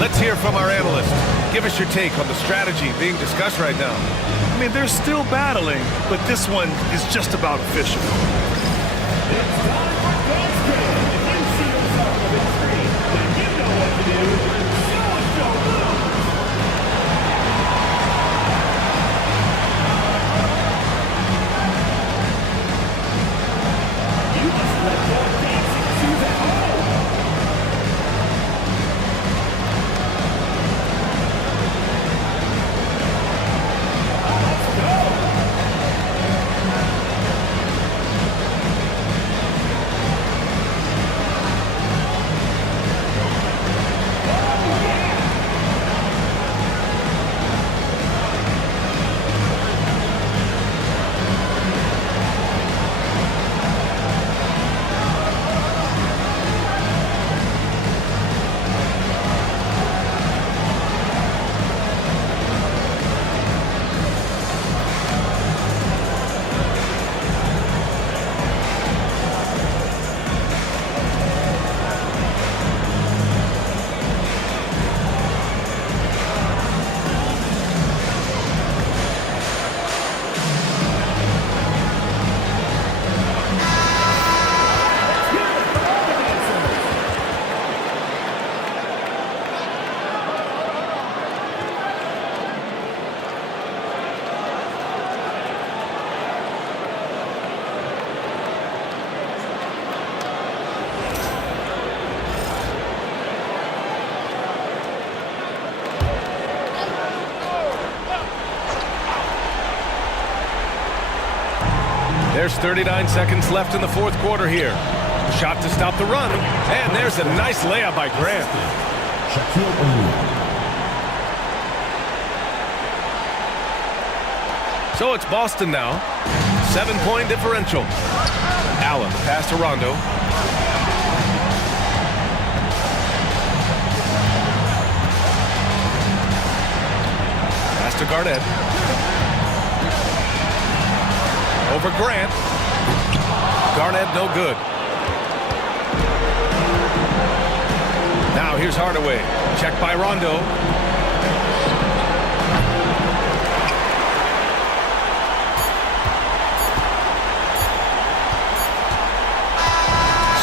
Let's hear from our analyst. Give us your take on the strategy being discussed right now. I mean, they're still battling, but this one is just about official. It's time for God's game. If you see yourself on the screen, then you know what to do. Show us your move. You must let your dancing shoes at home. Let's go. There's 39 seconds left in the fourth quarter here. Shot to stop the run, and there's a nice layup by Grant. So it's Boston now. 7-point differential. Allen pass to Rondo. Pass to Garnett. Over Grant. Garnett no good. Now here's Hardaway. Check by Rondo.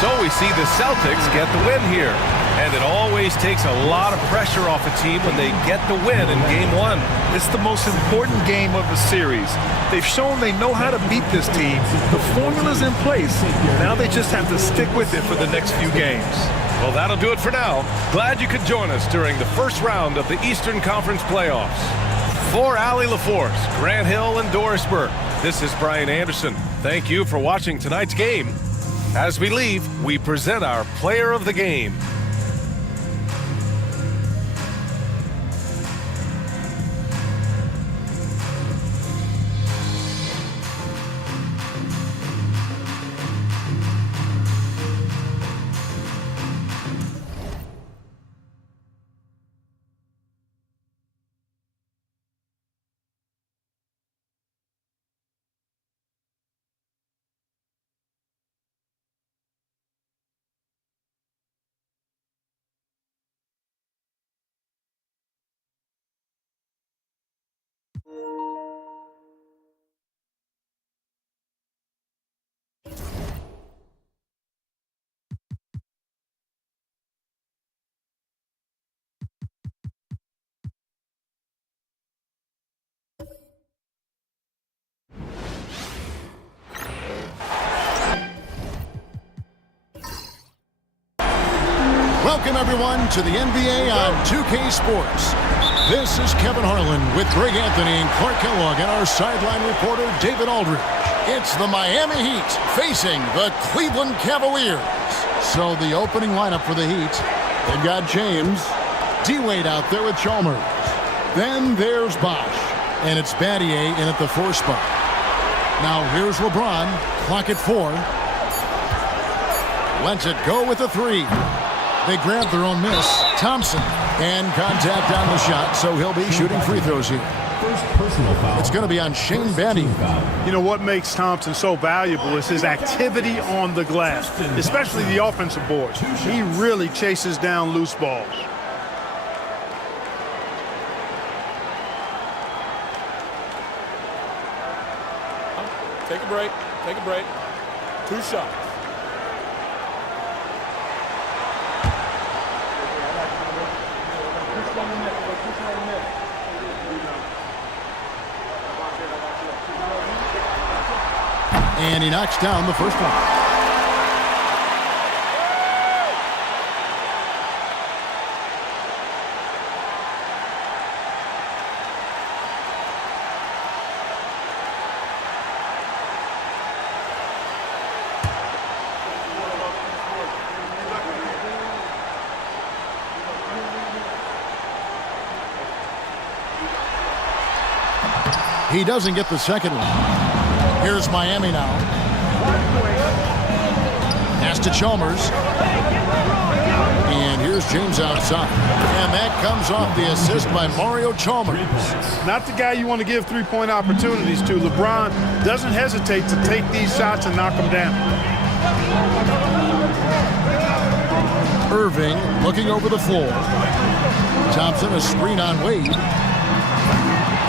So we see the Celtics get the win here. And it always takes a lot of pressure off a team when they get the win in Game 1. It's the most important game of the series. They've shown they know how to beat this team. The formula's in place. Now they just have to stick with it for the next few games. Well, that'll do it for now. Glad you could join us during the first round of the Eastern Conference playoffs. For Allie LaForce, Grant Hill, and Doris Burke, this is Brian Anderson. Thank you for watching tonight's game. As we leave, we present our player of the game. Welcome, everyone, to the NBA on 2K Sports. This is Kevin Harlan with Greg Anthony and Clark Kellogg and our sideline reporter, David Aldridge. It's the Miami Heat facing the Cleveland Cavaliers. So the opening lineup for the Heat, they've got James, D-Wade out there with Chalmers. Then there's Bosh, and it's Battier in at the 4 spot. Now here's LeBron, clock at 4. Lets it go with the 3. They grab their own miss. Thompson, and contact on the shot, so he'll be shooting free throws here. First personal foul. It's going to be on Shane Battier. You know what makes Thompson so valuable is his activity on the glass, especially the offensive boards. He really chases down loose balls. Take a break. Take a break. 2 shots. And he knocks down the first one. He doesn't get the second one. Here's Miami now. Pass to Chalmers. And here's James outside. And that comes off the assist by Mario Chalmers. Not the guy you want to give three-point opportunities to. LeBron doesn't hesitate to take these shots and knock them down. Irving looking over the floor. Thompson, a screen on Wade.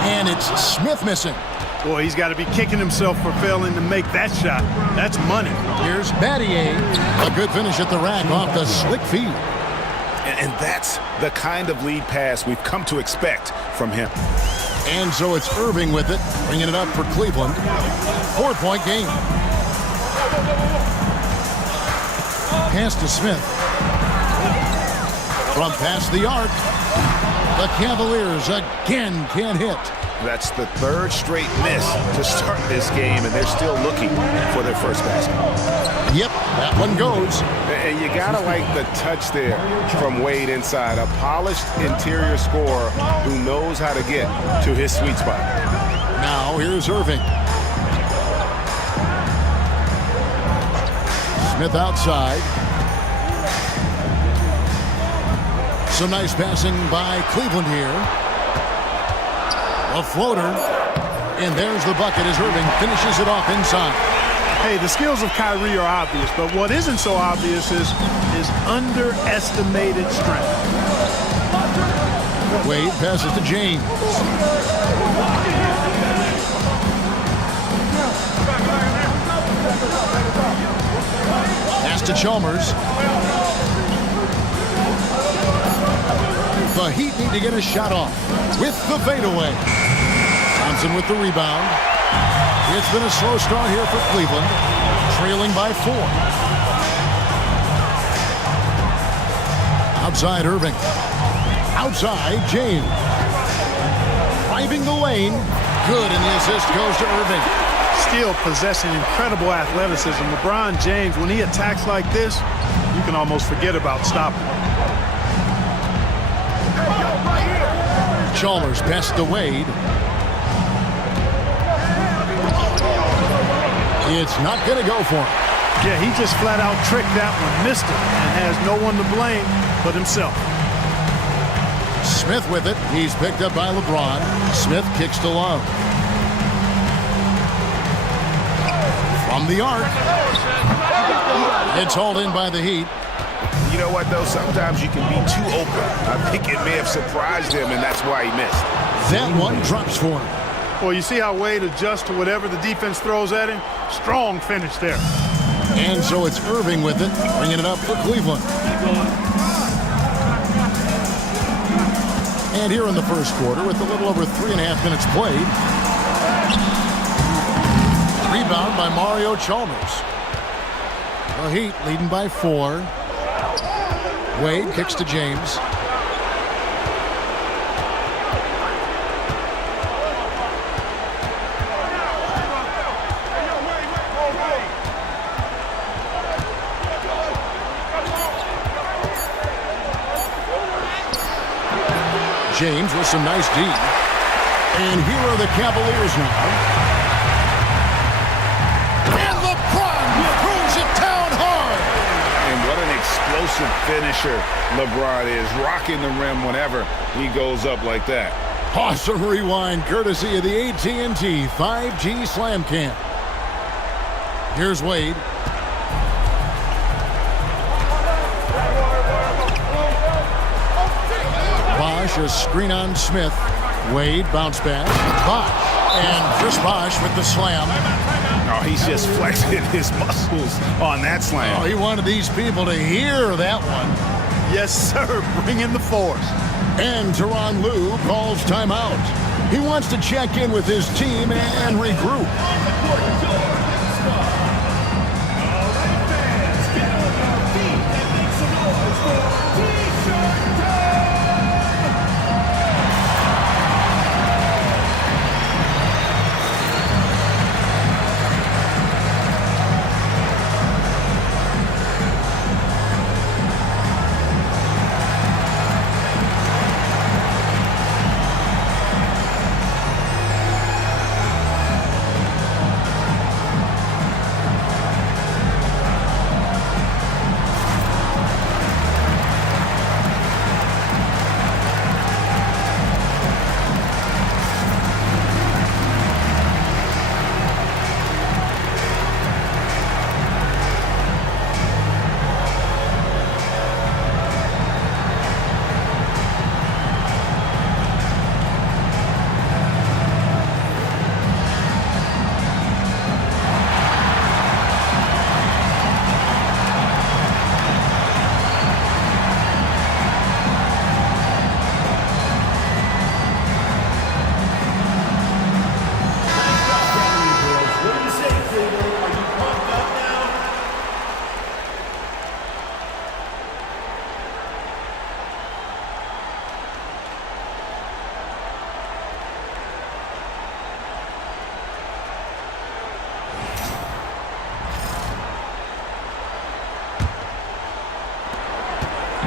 And it's Smith missing. Boy, he's got to be kicking himself for failing to make that shot. That's money. Here's Battier. A good finish at the rack off the slick feed. And that's the kind of lead pass we've come to expect from him. And so it's Irving with it, bringing it up for Cleveland. 4-point game. Pass to Smith. From past the arc. The Cavaliers again can't hit. That's the third straight miss to start this game, and they're still looking for their first basket. Yep, that one goes. And you got to like the touch there from Wade inside. A polished interior scorer who knows how to get to his sweet spot. Now here's Irving. Smith outside. Some nice passing by Cleveland here. A floater, and there's the bucket as Irving finishes it off inside. Hey, the skills of Kyrie are obvious, but what isn't so obvious is his underestimated strength. Wade passes to James. Pass to Chalmers. The Heat need to get a shot off with the fadeaway. Johnson with the rebound. It's been a slow start here for Cleveland, trailing by 4. Outside Irving. Outside James. Driving the lane. Good, and the assist goes to Irving. Still possessing incredible athleticism. LeBron James, when he attacks like this, you can almost forget about stopping him. Chalmers passed to Wade. It's not going to go for him. Yeah, he just flat out tricked that one, missed it, and has no one to blame but himself. Smith with it. He's picked up by LeBron. Smith kicks to Love. From the arc. It's hauled in by the Heat. You know what, though? Sometimes you can be too open. I think it may have surprised him, and that's why he missed. That one drops for him. Well, you see how Wade adjusts to whatever the defense throws at him? Strong finish there. And so it's Irving with it, bringing it up for Cleveland. And here in the first quarter, with a little over 3.5 minutes played. Rebound by Mario Chalmers. The Heat leading by 4. Wade kicks to James. James with some nice D. And here are the Cavaliers now. And LeBron proves it down hard. And what an explosive finisher LeBron is, rocking the rim whenever he goes up like that. Awesome rewind courtesy of the AT&T 5G Slam Cam. Here's Wade. Bosh, a screen on Smith. Wade, bounce back. Bosh. And Chris Bosh with the slam. Oh, he's just flexing his muscles on that slam. Oh, he wanted these people to hear that one. Yes, sir. Bring in the force. And Tyronn Lue calls timeout. He wants to check in with his team and regroup.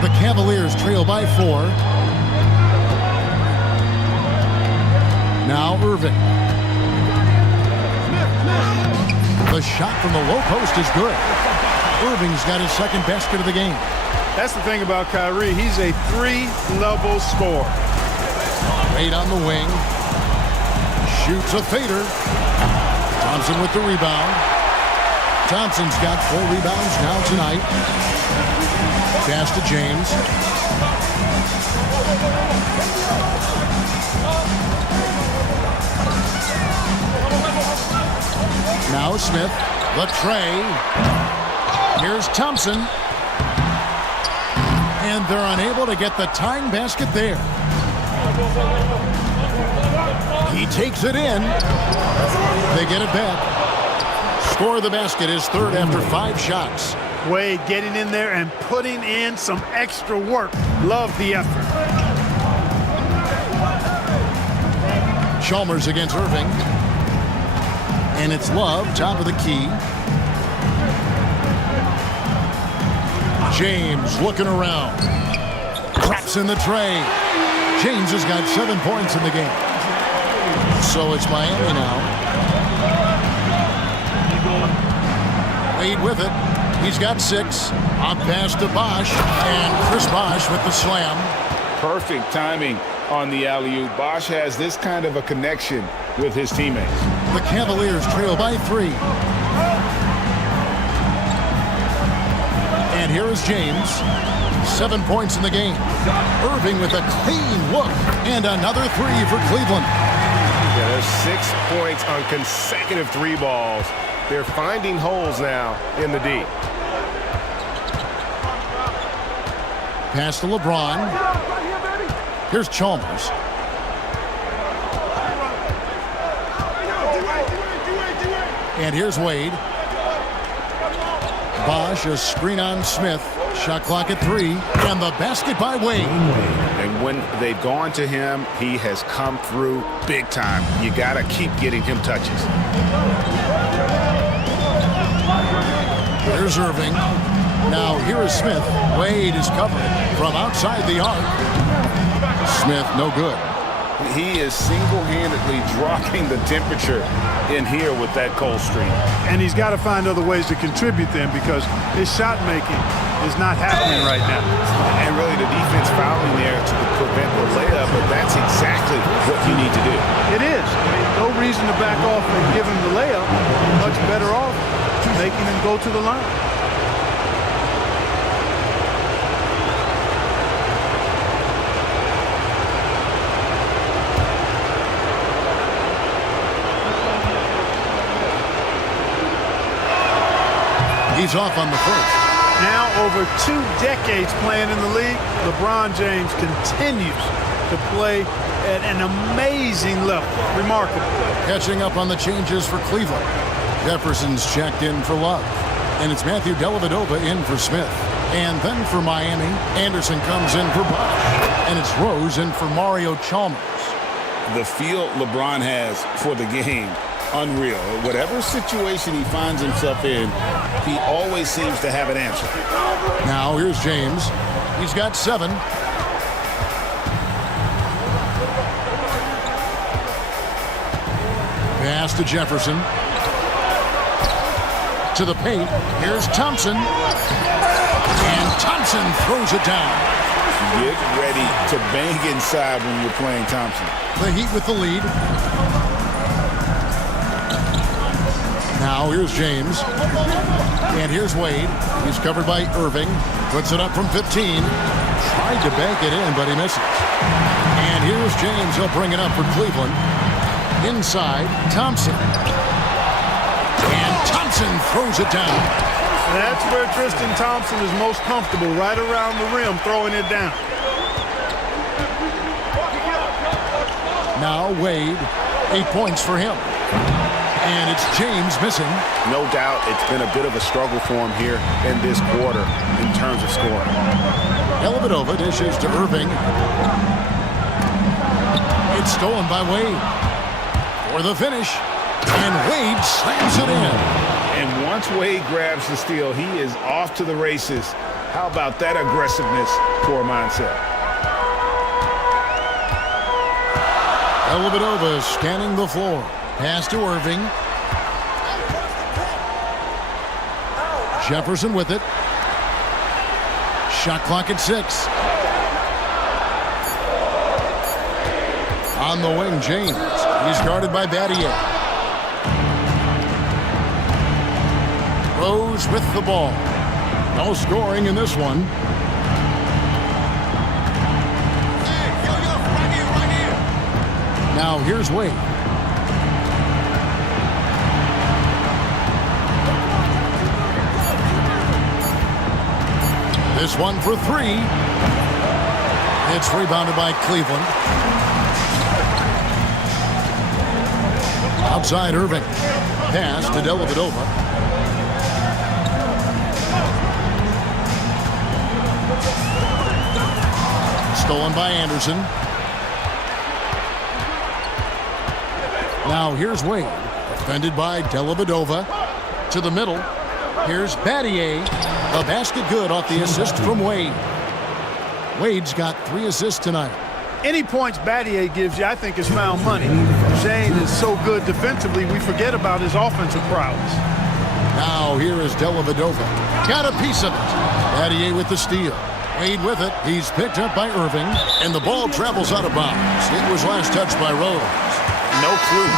The Cavaliers trail by 4. Now Irving. The shot from the low post is good. Irving's got his second basket of the game. That's the thing about Kyrie. He's a three-level scorer. Wade on the wing. Shoots a fader. Thompson with the rebound. Thompson's got 4 rebounds now tonight. Pass to James. Now Smith. The tray. Here's Thompson. And they're unable to get the tying basket there. He takes it in. They get it back. Score of the basket is third after 5 shots. Wade getting in there and putting in some extra work. Love the effort. Chalmers against Irving. And it's Love, top of the key. James looking around. Drops in the tray. James has got 7 points in the game. So it's Miami now. Wade with it. He's got 6. Up pass to Bosch. And Chris Bosch with the slam. Perfect timing on the alley-oop. Bosch has this kind of a connection with his teammates. The Cavaliers trail by 3. And here is James. 7 points in the game. Irving with a clean look. And another 3 for Cleveland. Yeah, there's 6 points on consecutive 3 balls. They're finding holes now in the D. Pass to LeBron. Here's Chalmers. And here's Wade. Bosch, a screen on Smith. Shot clock at 3. And the basket by Wade. And when they've gone to him, he has come through big time. You got to keep getting him touches. Here's Irving. Now here is Smith. Wade is covered from outside the arc. Smith, no good. He is single-handedly dropping the temperature in here with that cold streak. And he's got to find other ways to contribute then, because his shot making is not happening right now. And really the defense fouling there to prevent the layup, but that's exactly what you need to do. It is. No reason to back off and give him the layup. Much better off making him go to the line. He's off on the first. Now over 2 decades playing in the league, LeBron James continues to play at an amazing level. Remarkable. Catching up on the changes for Cleveland. Jefferson's checked in for Love. And it's Matthew Dellavedova in for Smith. And then for Miami, Anderson comes in for Bosch. And it's Rose in for Mario Chalmers. The feel LeBron has for the game, unreal. Whatever situation he finds himself in, he always seems to have an answer. Now here's James. He's got 7. Pass to Jefferson. To the paint. Here's Thompson. And Thompson throws it down. Get ready to bang inside when you're playing Thompson. The Heat with the lead. Now here's James. And here's Wade. He's covered by Irving. Puts it up from 15. Tried to bank it in, but he misses. And here's James. He'll bring it up for Cleveland. Inside, Thompson. And Thompson throws it down. That's where Tristan Thompson is most comfortable, right around the rim, throwing it down. Now Wade, 8 points for him. And it's James missing. No doubt it's been a bit of a struggle for him here in this quarter in terms of scoring. Dellavedova dishes to Irving. It's stolen by Wade. For the finish. And Wade slams it in. And once Wade grabs the steal, he is off to the races. How about that aggressiveness for a mindset? Dellavedova scanning the floor. Pass to Irving. Jefferson with it. Shot clock at 6. On the wing, James. He's guarded by Battier. Rose with the ball. No scoring in this one. Now here's Wade. This one for 3. It's rebounded by Cleveland. Outside Irving. Pass to Dellavedova. Stolen by Anderson. Now here's Wade. Defended by Dellavedova. To the middle. Here's Battier. The basket good off the assist from Wade. Wade's got 3 assists tonight. Any points Battier gives you, I think, is found money. Shane is so good defensively, we forget about his offensive prowess. Now here is Dellavedova. Got a piece of it. Battier with the steal. Wade with it. He's picked up by Irving. And the ball travels out of bounds. It was last touched by Rose. No clue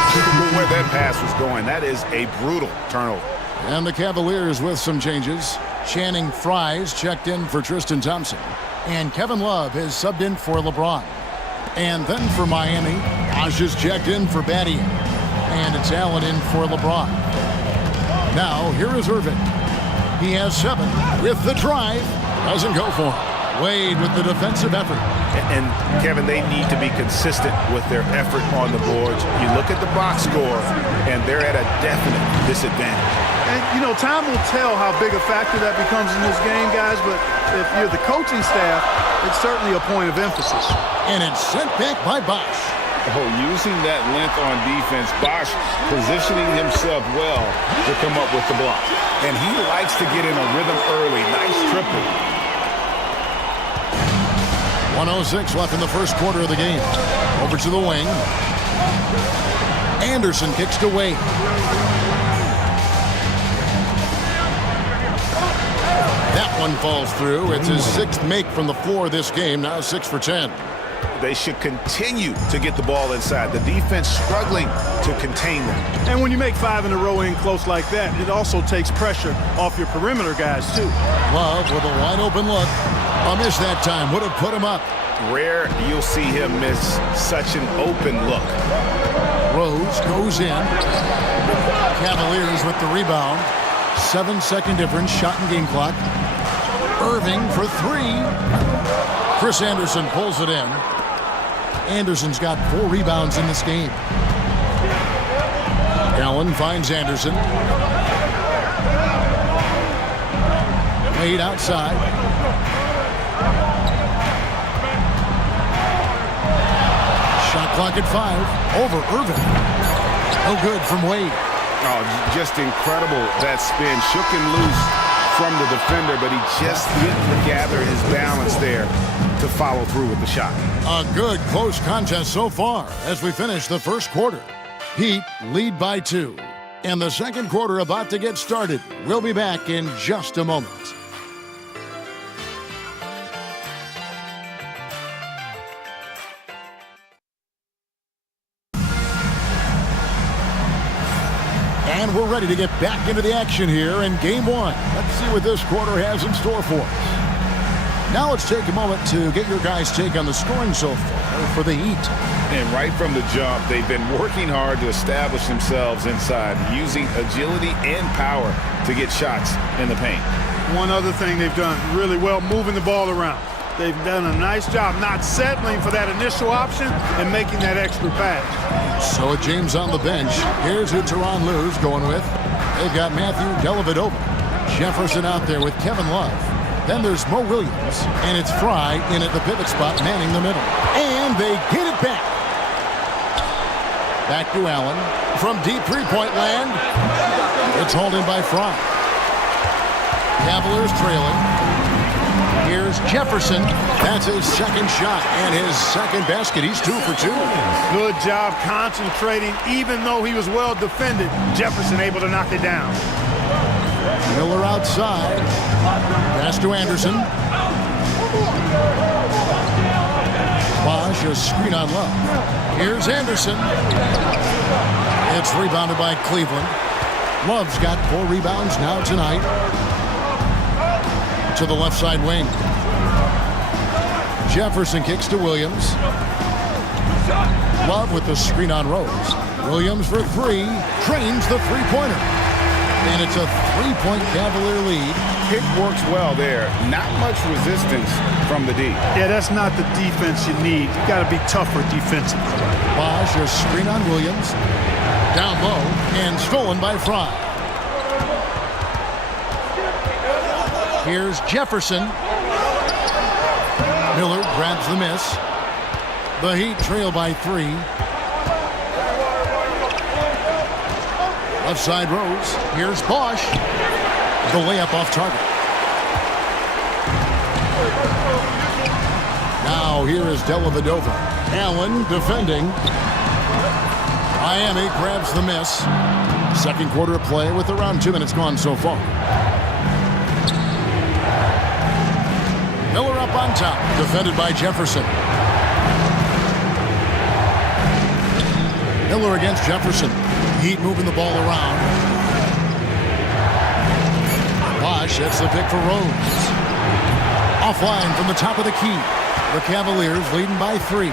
where that pass was going. That is a brutal turnover. And the Cavaliers with some changes. Channing Frye's checked in for Tristan Thompson. And Kevin Love is subbed in for LeBron. And then for Miami, Osh is checked in for Battier. And it's Allen in for LeBron. Now, here is Irving. He has 7 with the drive. Doesn't go for him. Wade with the defensive effort. And Kevin, they need to be consistent with their effort on the boards. You look at the box score, and they're at a definite disadvantage. And, you know, time will tell how big a factor that becomes in this game, guys, but if you're the coaching staff, it's certainly a point of emphasis. And it's sent back by Bosch. Oh, using that length on defense, Bosch positioning himself well to come up with the block. And he likes to get in a rhythm early. Nice triple. 1:06 left in the first quarter of the game. Over to the wing. Anderson kicks to Wade. That one falls through. It's his 6th make from the floor this game. Now 6 for 10. They should continue to get the ball inside. The defense struggling to contain them. And when you make 5 in a row in close like that, it also takes pressure off your perimeter guys, too. Love with a wide open look. A miss that time. Would have put him up. Rare you'll see him miss such an open look. Rose goes in. Cavaliers with the rebound. 7-second difference. Shot and game clock. Irving for 3. Chris Anderson pulls it in. Anderson's got 4 rebounds in this game. Allen finds Anderson. Wade outside. Shot clock at 5. Over Irving. No good from Wade. Oh, just incredible, that spin. Shook him loose from the defender, but he just didn't gather his balance there to follow through with the shot. A good close contest so far as we finish the first quarter. Heat lead by 2. And the second quarter about to get started. We'll be back in just a moment. And we're ready to get back into the action here in Game 1. Let's see what this quarter has in store for us. Now let's take a moment to get your guys' take on the scoring so far for the Heat. And right from the jump, they've been working hard to establish themselves inside, using agility and power to get shots in the paint. One other thing they've done really well, moving the ball around. They've done a nice job not settling for that initial option and making that extra pass. So with James on the bench, here's who Tyronn Lue's going with. They've got Matthew Dellavedova. Jefferson out there with Kevin Love. Then there's Mo Williams, and it's Frye in at the pivot spot, manning the middle. And they get it back. Back to Allen. From deep three-point land, it's hauled in by Frye. Cavaliers trailing. Here's Jefferson. That's his second shot and his second basket. He's 2 for 2. Good job concentrating. Even though he was well defended, Jefferson able to knock it down. Miller outside. Pass to Anderson. Bosch, a screen on Love. Here's Anderson. It's rebounded by Cleveland. Love's got 4 rebounds now tonight. To the left side wing. Jefferson kicks to Williams. Love with the screen on Rose. Williams for 3. Trains the three-pointer. And it's a 3-point Cavalier lead. Pick works well there. Not much resistance from the D. Yeah, that's not the defense you need. You got to be tougher defensively. Bosch, a screen on Williams. Down low and stolen by Fry. Here's Jefferson. Miller grabs the miss. The Heat trail by 3. Left side Rose. Here's Bosch. The layup off target. Now here is Della Vedova. Allen defending. Miami grabs the miss. Second quarter of play with around 2 minutes gone so far. Miller up on top. Defended by Jefferson. Miller against Jefferson. Heat moving the ball around. Bosch hits the pick for Rose. Offline from the top of the key. The Cavaliers leading by 3.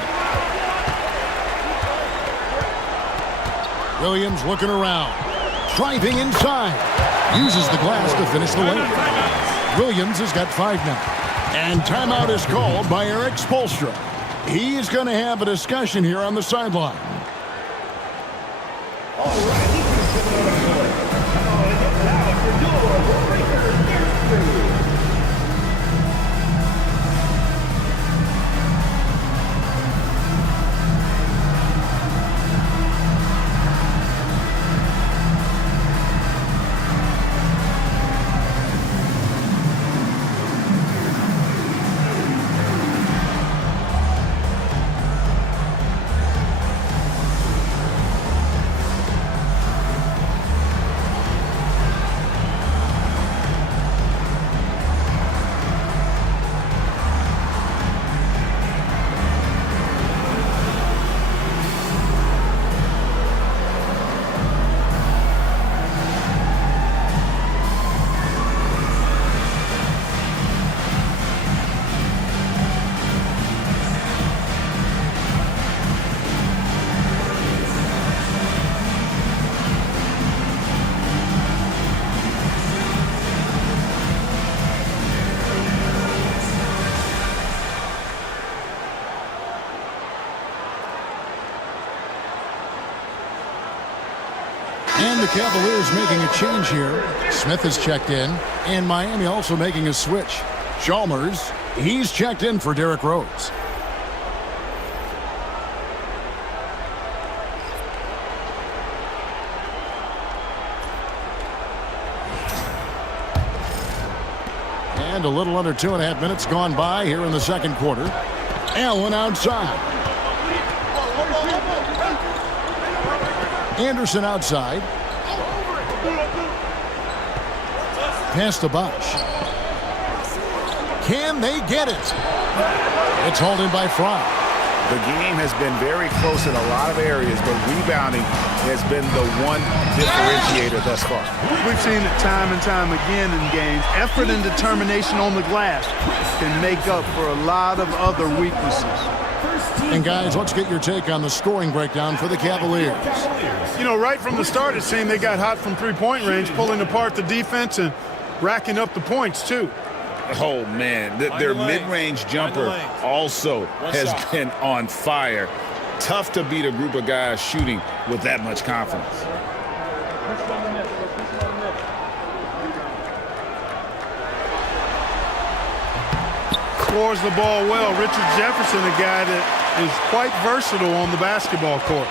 Williams looking around. Driving inside. Uses the glass to finish the layup. Williams has got 5 now. And timeout is called by Eric Spoelstra. He's going to have a discussion here on the sideline. And the Cavaliers making a change here. Smith has checked in, and Miami also making a switch. Chalmers, he's checked in for Derrick Rose. And a little under 2.5 minutes gone by here in the second quarter. Allen outside. Anderson outside. Pass to Bosch. Can they get it? It's hauled in by Fry. The game has been very close in a lot of areas, but rebounding has been the one differentiator thus far. We've seen it time and time again in games. Effort and determination on the glass can make up for a lot of other weaknesses. And guys, let's get your take on the scoring breakdown for the Cavaliers. You know, right from the start, it seemed they got hot from three-point range, pulling apart the defense and racking up the points, too. Oh, man. Their mid-range jumper also has been on fire. Tough to beat a group of guys shooting with that much confidence. Scores the ball well. Richard Jefferson, a guy that is quite versatile on the basketball court.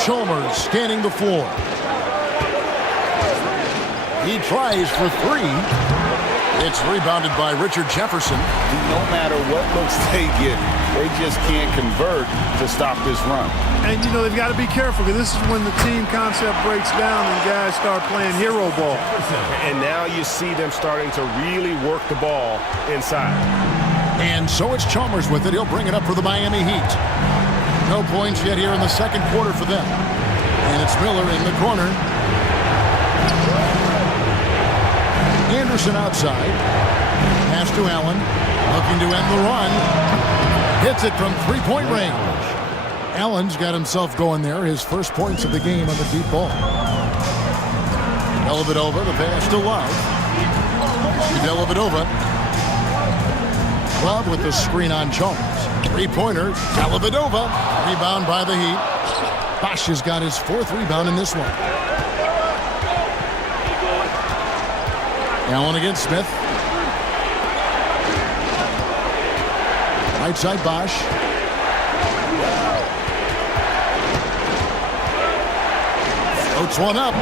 Chalmers scanning the floor. He tries for three. It's rebounded by Richard Jefferson. No matter what looks they get, they just can't convert to stop this run. And, you know, they've got to be careful because this is when the team concept breaks down and guys start playing hero ball. And now you see them starting to really work the ball inside. And so it's Chalmers with it. He'll bring it up for the Miami Heat. No points yet here in the second quarter for them. And it's Miller in the corner. Anderson outside. Pass to Allen. Looking to end the run. Hits it from three-point range. Allen's got himself going there. His first points of the game on the deep ball. Dellavedova, the pass to Love. Dellavedova. Love with the screen on Chalmers. Three-pointer. Dellavedova. Rebound by the Heat. Bosch has got his fourth rebound in this one. Allen against Smith. Right side Bosch. Floats one up.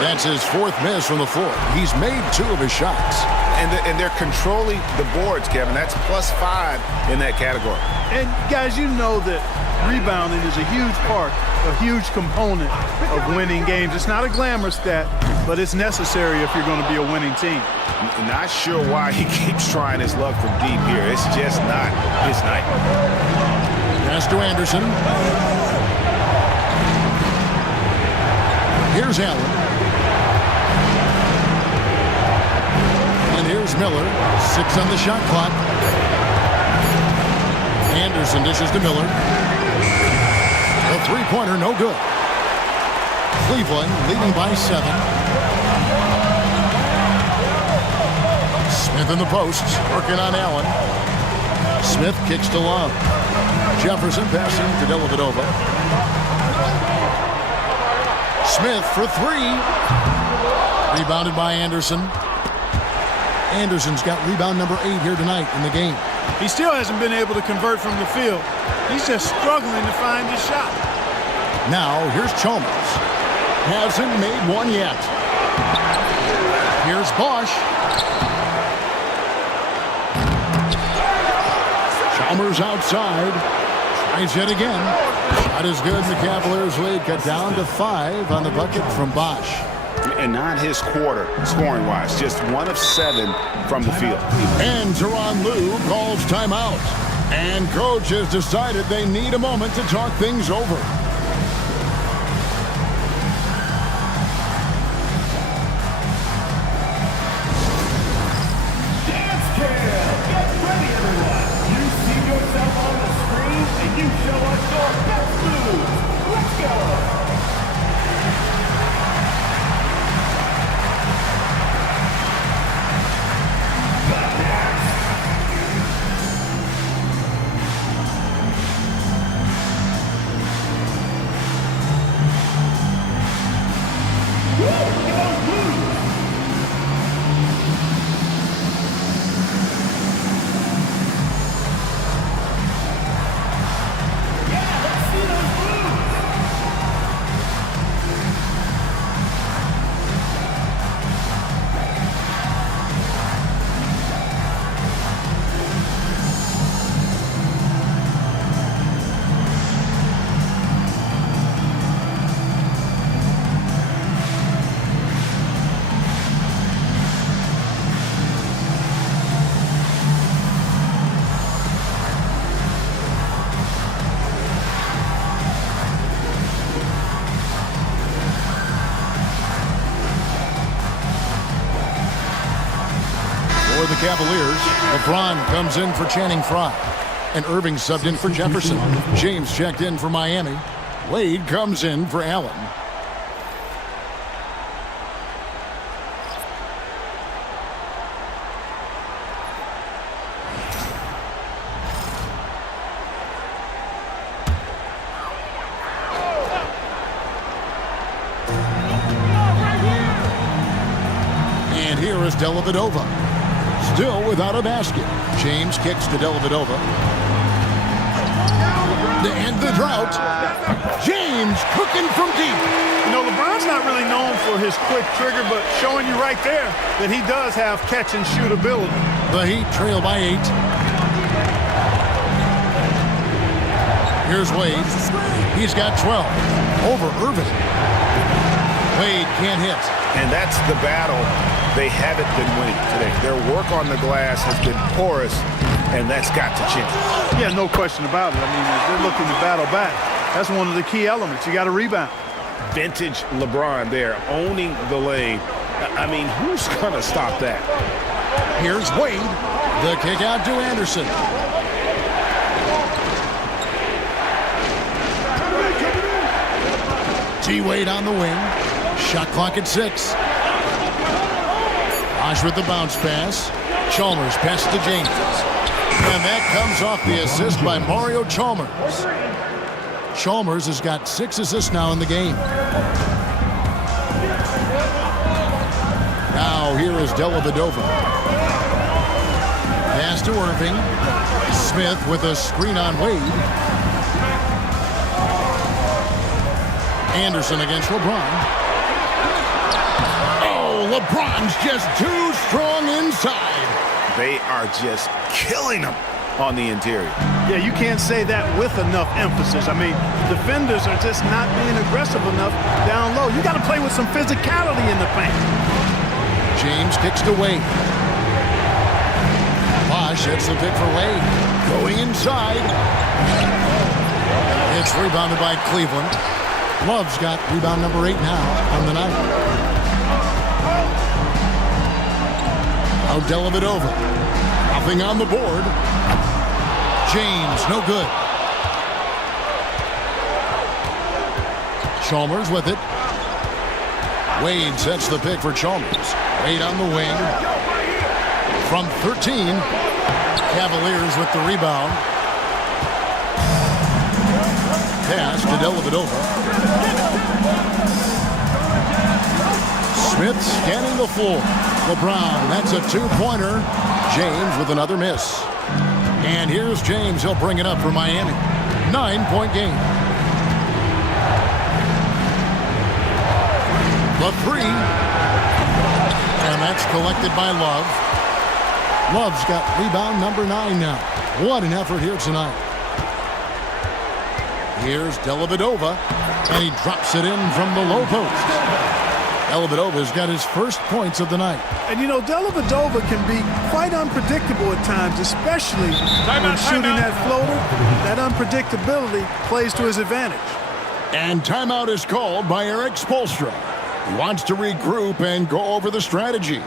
That's his fourth miss from the floor. He's made two of his shots. And they're controlling the boards, Kevin. That's +5 in that category. And, guys, you know that rebounding is a huge part, a huge component of winning games. It's not a glamour stat, but it's necessary if you're going to be a winning team. Not sure why he keeps trying his luck from deep here. It's just not his night. Pass to Anderson. Here's Allen. And here's Miller. 6 on the shot clock. Anderson dishes to Miller. The three-pointer, no good. Cleveland leading by 7. Smith in the posts, working on Allen. Smith kicks to Love. Jefferson passing to Dellavedova. Smith for three. Rebounded by Anderson. Anderson's got rebound number 8 here tonight in the game. He still hasn't been able to convert from the field. He's just struggling to find his shot. Now, here's Chalmers. Hasn't made one yet. Here's Bosch. Chalmers outside. Tries yet again. Shot is good. The Cavaliers lead cut down to 5 on the bucket from Bosch. And not his quarter, scoring-wise. Just 1 of 7 from the field. And Tyronn Lue calls timeout. And coach has decided they need a moment to talk things over. Dance Cam! Get ready, everyone! You see yourself on the screen, and you show us your best moves. Let's go! For the Cavaliers, LeBron comes in for Channing Frye. And Irving subbed in for Jefferson. James checked in for Miami. Wade comes in for Allen. And here is Dellavedova. Still without a basket. James kicks to Dellavedova. to end the drought. James cooking from deep. You know, LeBron's not really known for his quick trigger, but showing you right there that he does have catch and shoot ability. The Heat trail by 8. Here's Wade. He's got 12 over Irving. Wade can't hit. And that's the battle they haven't been winning today. Their work on the glass has been porous, and that's got to change. Yeah, no question about it. I mean, if they're looking to battle back, that's one of the key elements. You got to rebound. Vintage LeBron there, owning the lane. I mean, who's going to stop that? Here's Wade. The kick out to Anderson. T-Wade on the wing. Shot clock at 6. Bosh with the bounce pass. Chalmers pass to James. And that comes off the assist by Mario Chalmers. Chalmers has got 6 assists now in the game. Now here is Dellavedova. Pass to Irving. Smith with a screen on Wade. Anderson against LeBron. Oh, LeBron's just too strong inside. They are just killing them on the interior. Yeah, you can't say that with enough emphasis. I mean, defenders are just not being aggressive enough down low. You got to play with some physicality in the paint. James kicks to Wade. Bosh hits the pick for Wade. Going inside. It's rebounded by Cleveland. Love's got rebound number 8 now on the night. Now Dellavedova. Nothing on the board. James, no good. Chalmers with it. Wade sets the pick for Chalmers. Wade on the wing. From 13. Cavaliers with the rebound. Pass to Dellavedova. Smith scanning the floor. LeBron, that's a 2-pointer. James with another miss. And here's James. He'll bring it up for Miami. 9-point game. The 3. And that's collected by Love. Love's got rebound number 9 now. What an effort here tonight. Here's Dellavedova, and he drops it in from the low post. Dellavedova's got his first points of the night. And you know, Dellavedova can be quite unpredictable at times, especially when shooting that floater. That unpredictability plays to his advantage. And timeout is called by Eric Spoelstra. He wants to regroup and go over the strategy.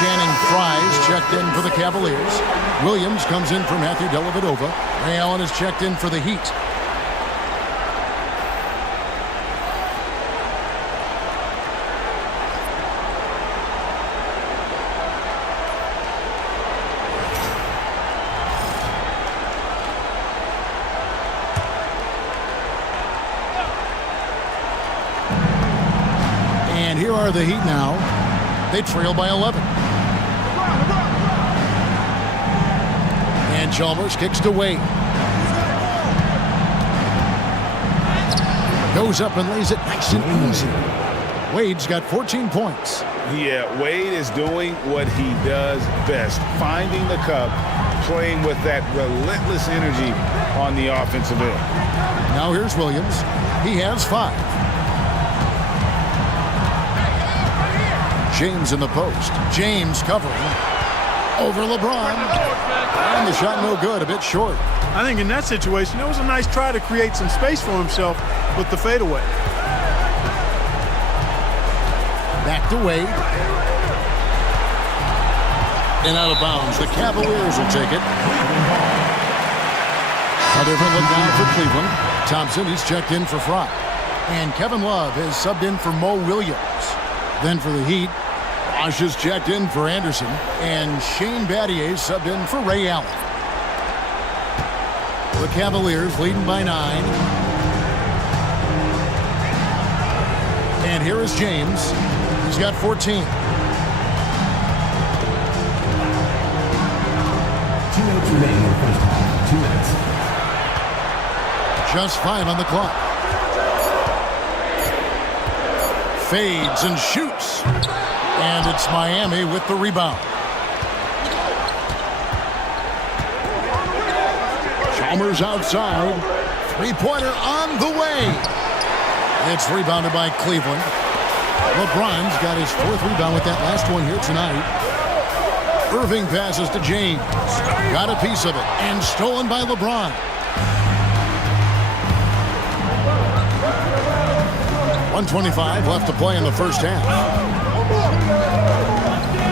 Channing Frye's checked in for the Cavaliers. Williams comes in for Matthew Dellavedova. Ray Allen is checked in for the Heat. And here are the Heat now. They trail by 11. Chalmers kicks to Wade. Goes up and lays it nice and easy. Wade's got 14 points. Yeah, Wade is doing what he does best, finding the cup, playing with that relentless energy on the offensive end. Now here's Williams. He has 5. James in the post. James covering over LeBron. And the shot no good, a bit short. I think in that situation, it was a nice try to create some space for himself with the fadeaway. Back to Wade. And out of bounds. The Cavaliers will take it. A different look now for Cleveland. Thompson, he's checked in for Fry. And Kevin Love has subbed in for Mo Williams. Then for the Heat, Bosh is checked in for Anderson. And Shane Battier subbed in for Ray Allen. The Cavaliers leading by 9. And here is James. He's got 14. 2 minutes remaining in the first half. 2 minutes. Just 5 on the clock. Fades and shoots. And it's Miami with the rebound. Chalmers outside. Three-pointer on the way. It's rebounded by Cleveland. LeBron's got his 4th rebound with that last one here tonight. Irving passes to James. Got a piece of it. And stolen by LeBron. .125 left to play in the first half.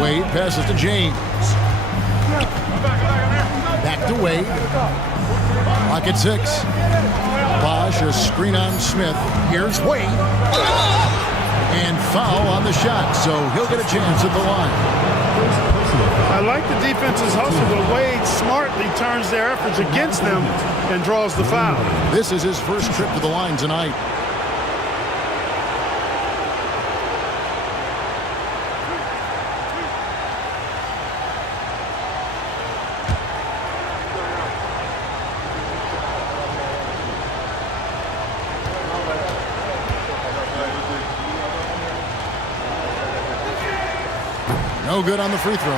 Wade passes to James. Back to Wade. Clock at 6. Bosh, a screen on Smith. Here's Wade. And foul on the shot, so he'll get a chance at the line. I like the defense's hustle, but Wade smartly turns their efforts against them and draws the foul. This is his first trip to the line tonight. No good on the free throw.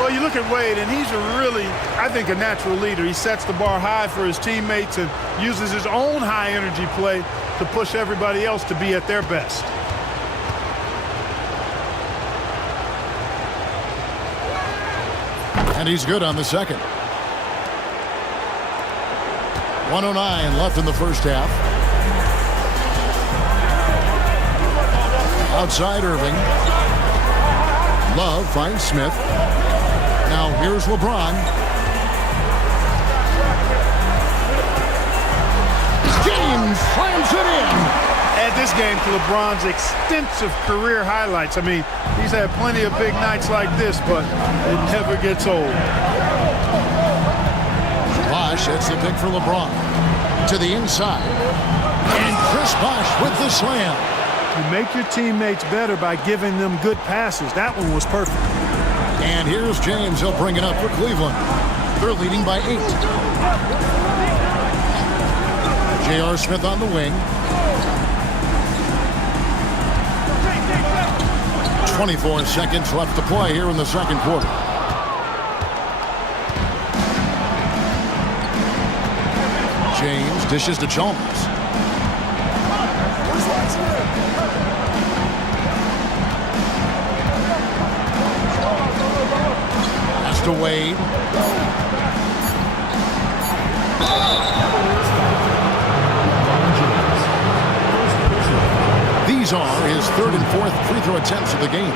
Well, you look at Wade, and he's I think, a natural leader. He sets the bar high for his teammates and uses his own high-energy play to push everybody else to be at their best. And he's good on the second. 1:09 left in the first half. Outside Irving. Love finds Smith. Now here's LeBron. James slams it in. Add this game to LeBron's extensive career highlights. I mean, he's had plenty of big nights like this, but it never gets old. Bosh hits the pick for LeBron. To the inside. And Chris Bosh with the slam. You make your teammates better by giving them good passes. That one was perfect. And here's James. He'll bring it up for Cleveland. They're leading by 8. J.R. Smith on the wing. 24 seconds left to play here in the second quarter. James dishes to Chalmers. Pass to Wade. These are his 3rd and 4th free throw attempts of the game.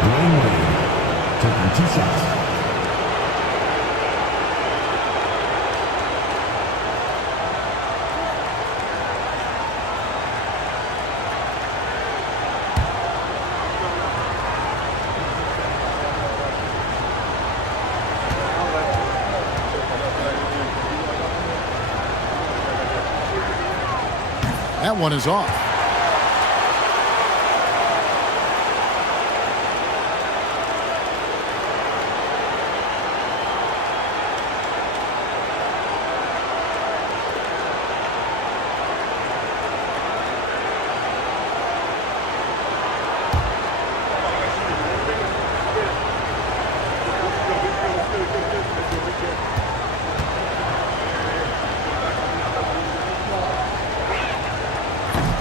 Dwayne Wade taking 2 shots. That one is off.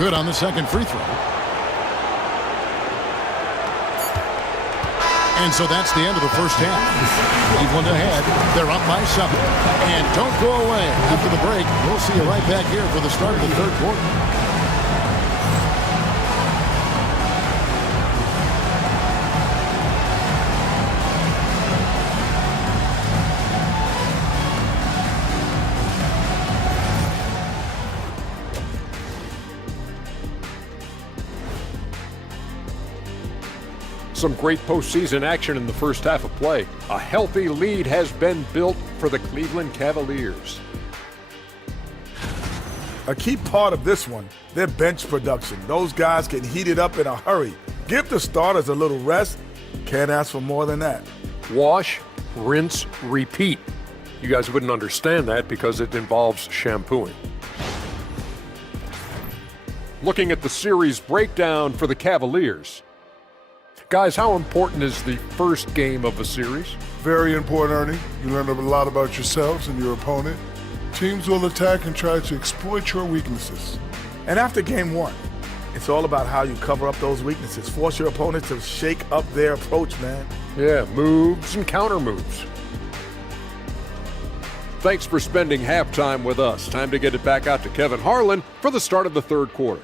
Good on the second free throw. And so that's the end of the first half. Cleveland ahead. They're up by 7. And don't go away. After the break, we'll see you right back here for the start of the third quarter. Some great postseason action in the first half of play. A healthy lead has been built for the Cleveland Cavaliers. A key part of this one, their bench production. Those guys get heated up in a hurry. Give the starters a little rest. Can't ask for more than that. Wash, rinse, repeat. You guys wouldn't understand that because it involves shampooing. Looking at the series breakdown for the Cavaliers. Guys, how important is the first game of a series? Very important, Ernie. You learn a lot about yourselves and your opponent. Teams will attack and try to exploit your weaknesses. And after game 1, it's all about how you cover up those weaknesses. Force your opponent to shake up their approach, man. Yeah, moves and counter moves. Thanks for spending halftime with us. Time to get it back out to Kevin Harlan for the start of the third quarter.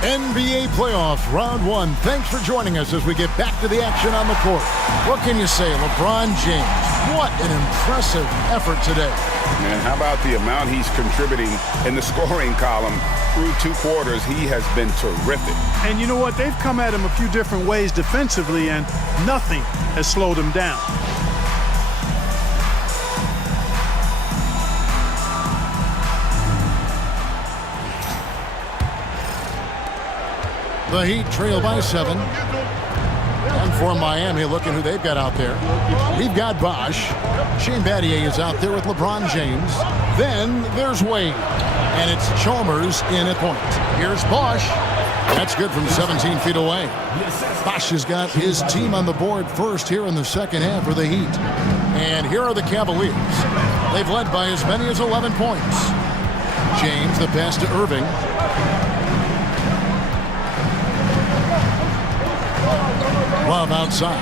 NBA playoffs, round 1. Thanks for joining us as we get back to the action on the court. What can you say, LeBron James? What an impressive effort today. Man, how about the amount he's contributing in the scoring column through 2 quarters? He has been terrific. And you know what? They've come at him a few different ways defensively, and nothing has slowed him down. The Heat trail by 7. And for Miami, looking who they've got out there. We've got Bosh. Shane Battier is out there with LeBron James. Then there's Wade. And it's Chalmers in at point. Here's Bosh. That's good from 17 feet away. Bosh has got his team on the board first here in the second half for the Heat. And here are the Cavaliers. They've led by as many as 11 points. James, the pass to Irving. Love outside.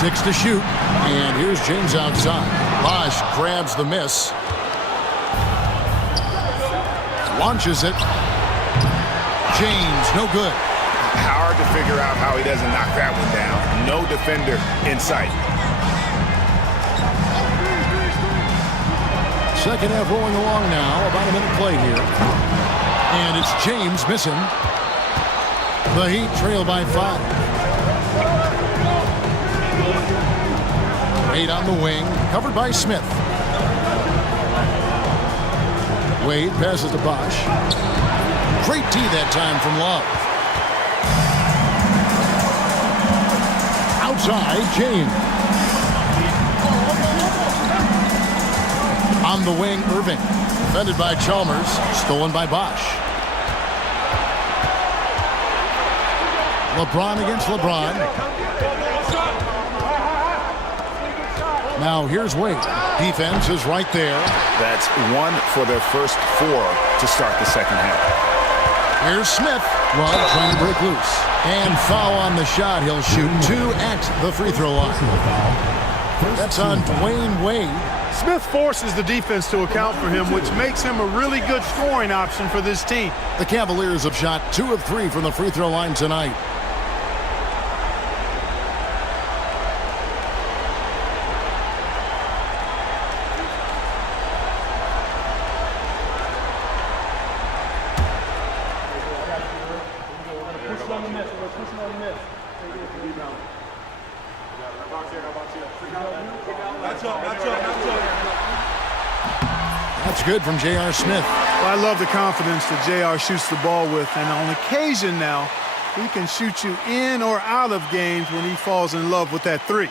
6 to shoot. And here's James outside. Bosh grabs the miss. Launches it. James, no good. Hard to figure out how he doesn't knock that one down. No defender in sight. Second half rolling along now. About a minute play here. And it's James missing. The Heat trail by 5. Wade on the wing, covered by Smith. Wade passes to Bosh. Great tee that time from Love. Outside, James. On the wing, Irving. Defended by Chalmers, stolen by Bosh. LeBron against LeBron. Now here's Wade. Defense is right there. That's 1 for their first 4 to start the second half. Here's Smith. Love trying to break loose. And foul on the shot. He'll shoot 2 at the free throw line. That's on Dwayne Wade. Smith forces the defense to account for him, which makes him a really good scoring option for this team. The Cavaliers have shot 2 of 3 from the free throw line tonight. That's good from J.R. Smith. Well, I love the confidence that J.R. shoots the ball with, and on occasion now, he can shoot you in or out of games when he falls in love with that 3.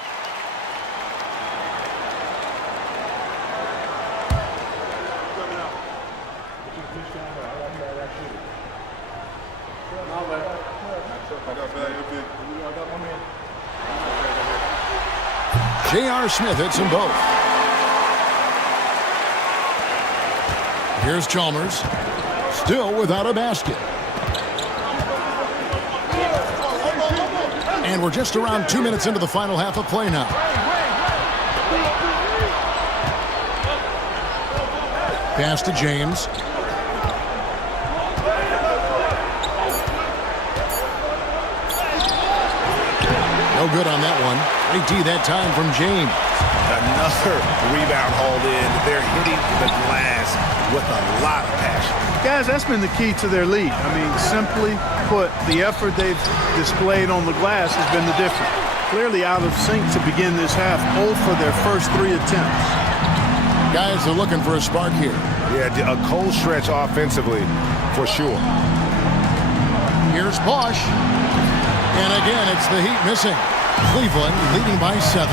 J.R. Smith hits them both. Here's Chalmers. Still without a basket. And we're just around 2 minutes into the final half of play now. Pass to James. No good on that one. Great D that time from James. Another rebound hauled in. They're hitting the glass with a lot of passion. Guys, that's been the key to their lead. I mean, simply put, the effort they've displayed on the glass has been the difference. Clearly out of sync to begin this half, 0 for their first 3 attempts. Guys are looking for a spark here. Yeah, a cold stretch offensively, for sure. Here's Bosch. And again, it's the Heat missing. Cleveland leading by 7.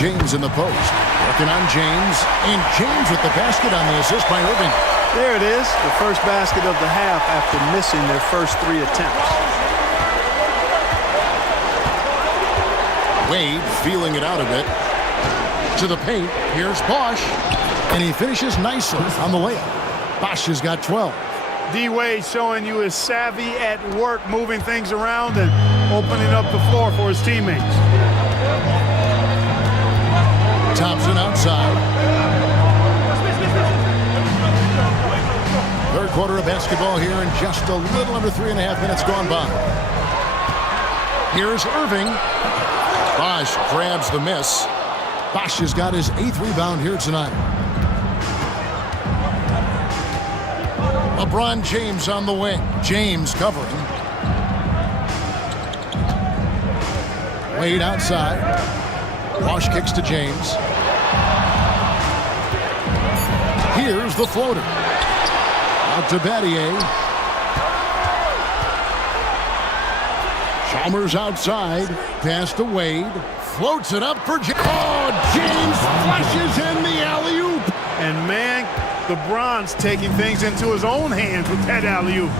James in the post. Working on James. And James with the basket on the assist by Irving. There it is, the first basket of the half after missing their first 3 attempts. Wade feeling it out a bit. To the paint. Here's Bosch. And he finishes nicely on the layup. Bosch has got 12. D-Wade showing you his savvy at work, moving things around and opening up the floor for his teammates. Thompson outside. Third quarter of basketball here and just a little under 3.5 minutes gone by. Here's Irving. Bosch grabs the miss. Bosch has got his 8th rebound here tonight. LeBron James on the wing. James covering. Wade outside. Bosch kicks to James. Here's the floater. Out to Battier. Chalmers outside. Pass to Wade. Floats it up for James. Oh, James flushes in the alley-oop. And man, LeBron's taking things into his own hands with that alley-oop.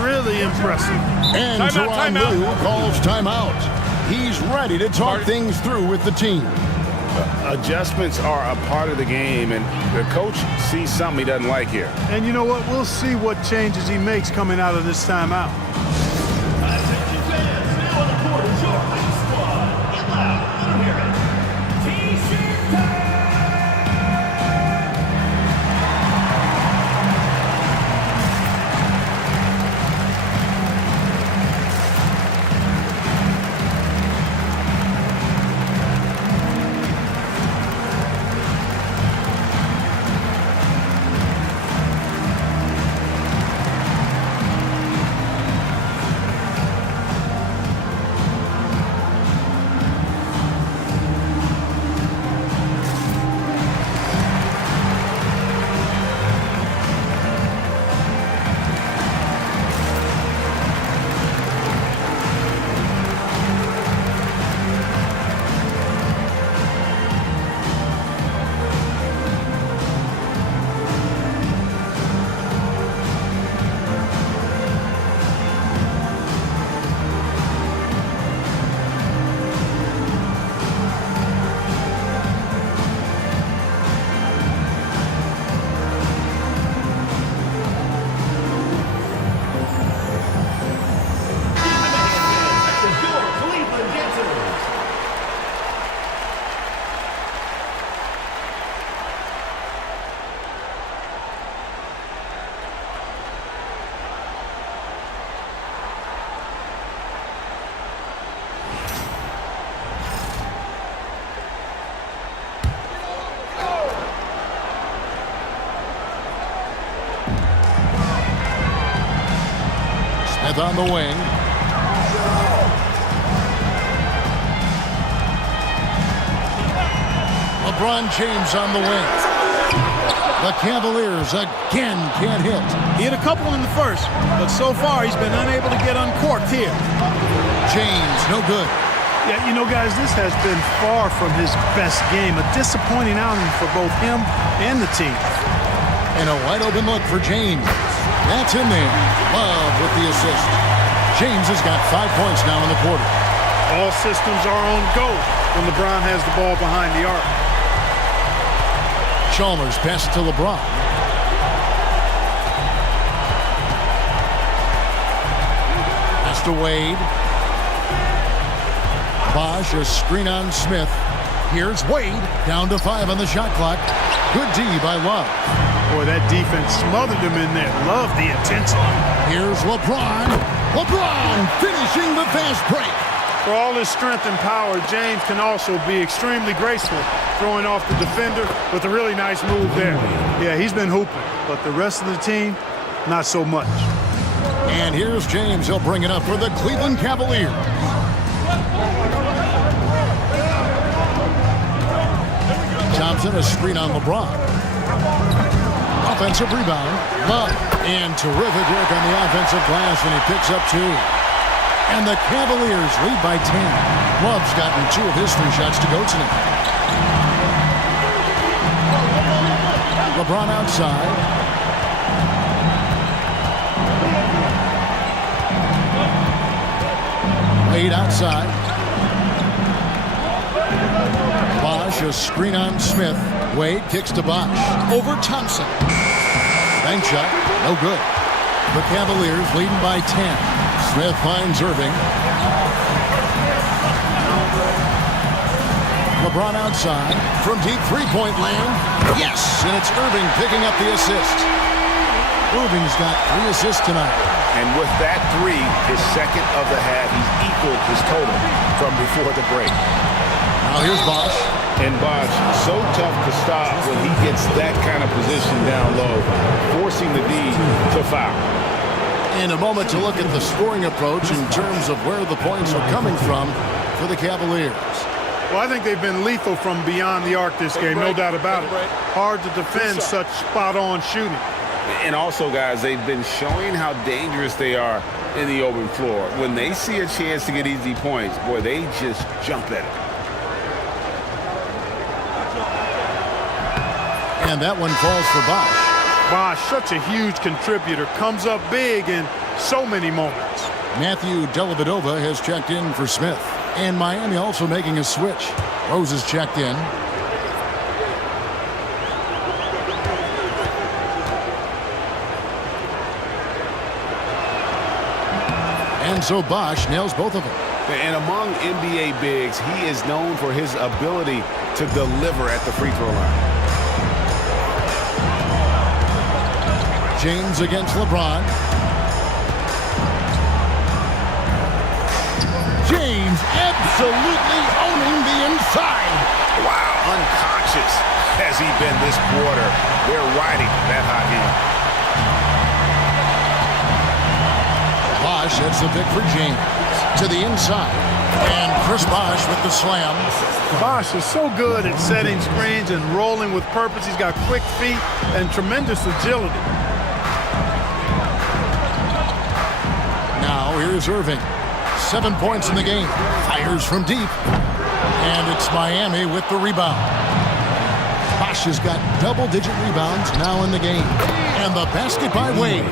Really impressive. And Tyron Lue calls timeout. He's ready to talk things through with the team. Adjustments are a part of the game, and the coach sees something he doesn't like here. And you know what? We'll see what changes he makes coming out of this timeout. Attention fans, now on the court is your high squad. Get loud, let them hear it. T-shirt time! On the wing. LeBron James on the wing. The Cavaliers again can't hit. He hit a couple in the first, but so far he's been unable to get uncorked here. James, no good. Yeah, you know, guys, this has been far from his best game. A disappointing outing for both him and the team. And a wide open look for James. That's in there. Love with the assist. James has got 5 points now in the quarter. All systems are on go when LeBron has the ball behind the arc. Chalmers pass to LeBron. Pass to Wade. Bosch, a screen on Smith. Here's Wade, down to 5 on the shot clock. Good D by Love. Boy, that defense smothered him in there. Love the intensity. Here's LeBron. LeBron finishing the fast break. For all his strength and power, James can also be extremely graceful, throwing off the defender with a really nice move there. Yeah, he's been hooping, but the rest of the team, not so much. And here's James. He'll bring it up for the Cleveland Cavaliers. Thompson, a screen on LeBron. Offensive rebound. Love. And terrific work on the offensive glass, and he picks up 2. And the Cavaliers lead by 10. Love's gotten 2 of his 3 shots to go tonight. LeBron outside. Wade outside. Bosch, a screen on Smith. Wade kicks to Bosch. Over Thompson. Bank shot, no good. The Cavaliers leading by 10. Smith finds Irving. LeBron outside. From deep three-point land. Yes! And it's Irving picking up the assist. Irving's got 3 assists tonight. And with that 3, his second of the half, he's equaled his total from before the break. Now here's Bosch. And Bosch, so tough to stop when he gets that kind of position down low, forcing the D to foul. In a moment to look at the scoring approach in terms of where the points are coming from for the Cavaliers. Well, I think they've been lethal from beyond the arc this game, no doubt about it. Hard to defend such spot-on shooting. And also, guys, they've been showing how dangerous they are in the open floor. When they see a chance to get easy points, boy, they just jump at it. And that one falls for Bosch. Bosch, such a huge contributor, comes up big in so many moments. Matthew Dellavedova has checked in for Smith. And Miami also making a switch. Rose is checked in. And so Bosch nails both of them. And among NBA bigs, he is known for his ability to deliver at the free throw line. James against LeBron. James absolutely owning the inside. Wow, unconscious has he been this quarter. They're riding that hot hand. Bosch hits the pick for James. To the inside. And Chris Bosch with the slam. Bosch is so good at setting screens and rolling with purpose. He's got quick feet and tremendous agility. Now here's Irving. 7 points in the game. Fires from deep. And it's Miami with the rebound. Bosch has got double-digit rebounds now in the game. And the basket by Wade.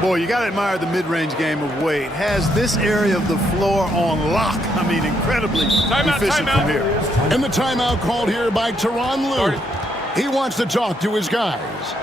Boy, you got to admire the mid-range game of Wade. Has this area of the floor on lock. I mean, incredibly efficient from here. And the timeout called here by Tyronn Lue. He wants to talk to his guys.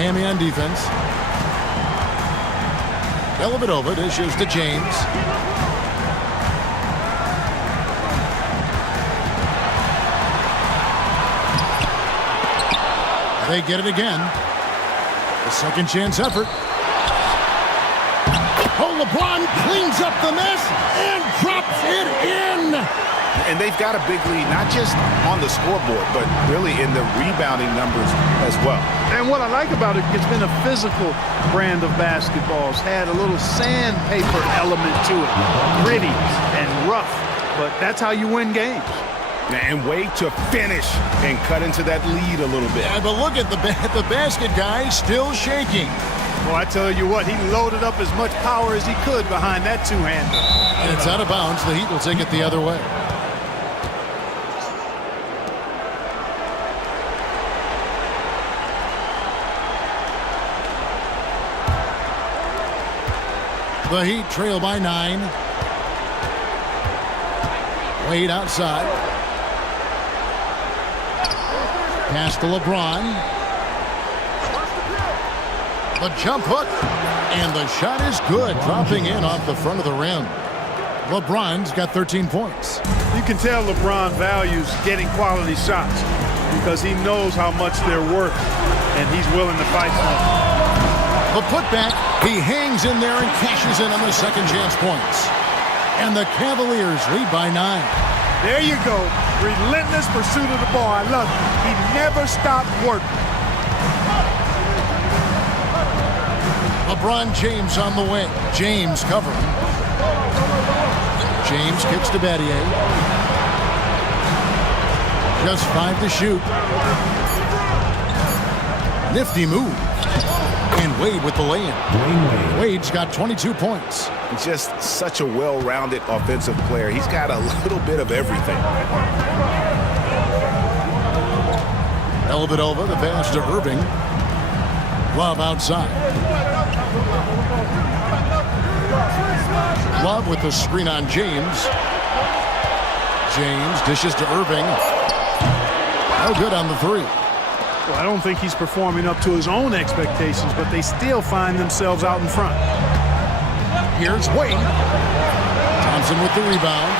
Miami on defense. Dellavedova dishes to James. They get it again. A second chance effort. Oh, LeBron cleans up the mess and drops it in. And they've got a big lead, not just on the scoreboard, but really in the rebounding numbers as well. And what I like about it, it's been a physical brand of basketball. It's had a little sandpaper element to it, gritty and rough, but that's how you win games. And wait to finish and cut into that lead a little bit. Yeah, but look at the basket guy still shaking. Well, I tell you what, he loaded up as much power as he could behind that two-hander. And it's out of bounds. The Heat will take it the other way. The Heat trail by 9. Wade outside. Pass to LeBron. The jump hook. And the shot is good. Dropping in off the front of the rim. LeBron's got 13 points. You can tell LeBron values getting quality shots because he knows how much they're worth, and he's willing to fight for them. The putback, he hangs in there and cashes in on the second chance points. And the Cavaliers lead by 9. There you go. Relentless pursuit of the ball. I love it. He never stopped working. LeBron James on the wing. James covering. James kicks to Battier. Just 5 to shoot. Nifty move. And Wade with the lay-in. Wade's got 22 points. Just such a well-rounded offensive player. He's got a little bit of everything. Dellavedova, the pass to Irving. Love outside. Love with the screen on James. James dishes to Irving. No good on the three. Well, I don't think he's performing up to his own expectations, but they still find themselves out in front. Here's Wade. Thompson with the rebound.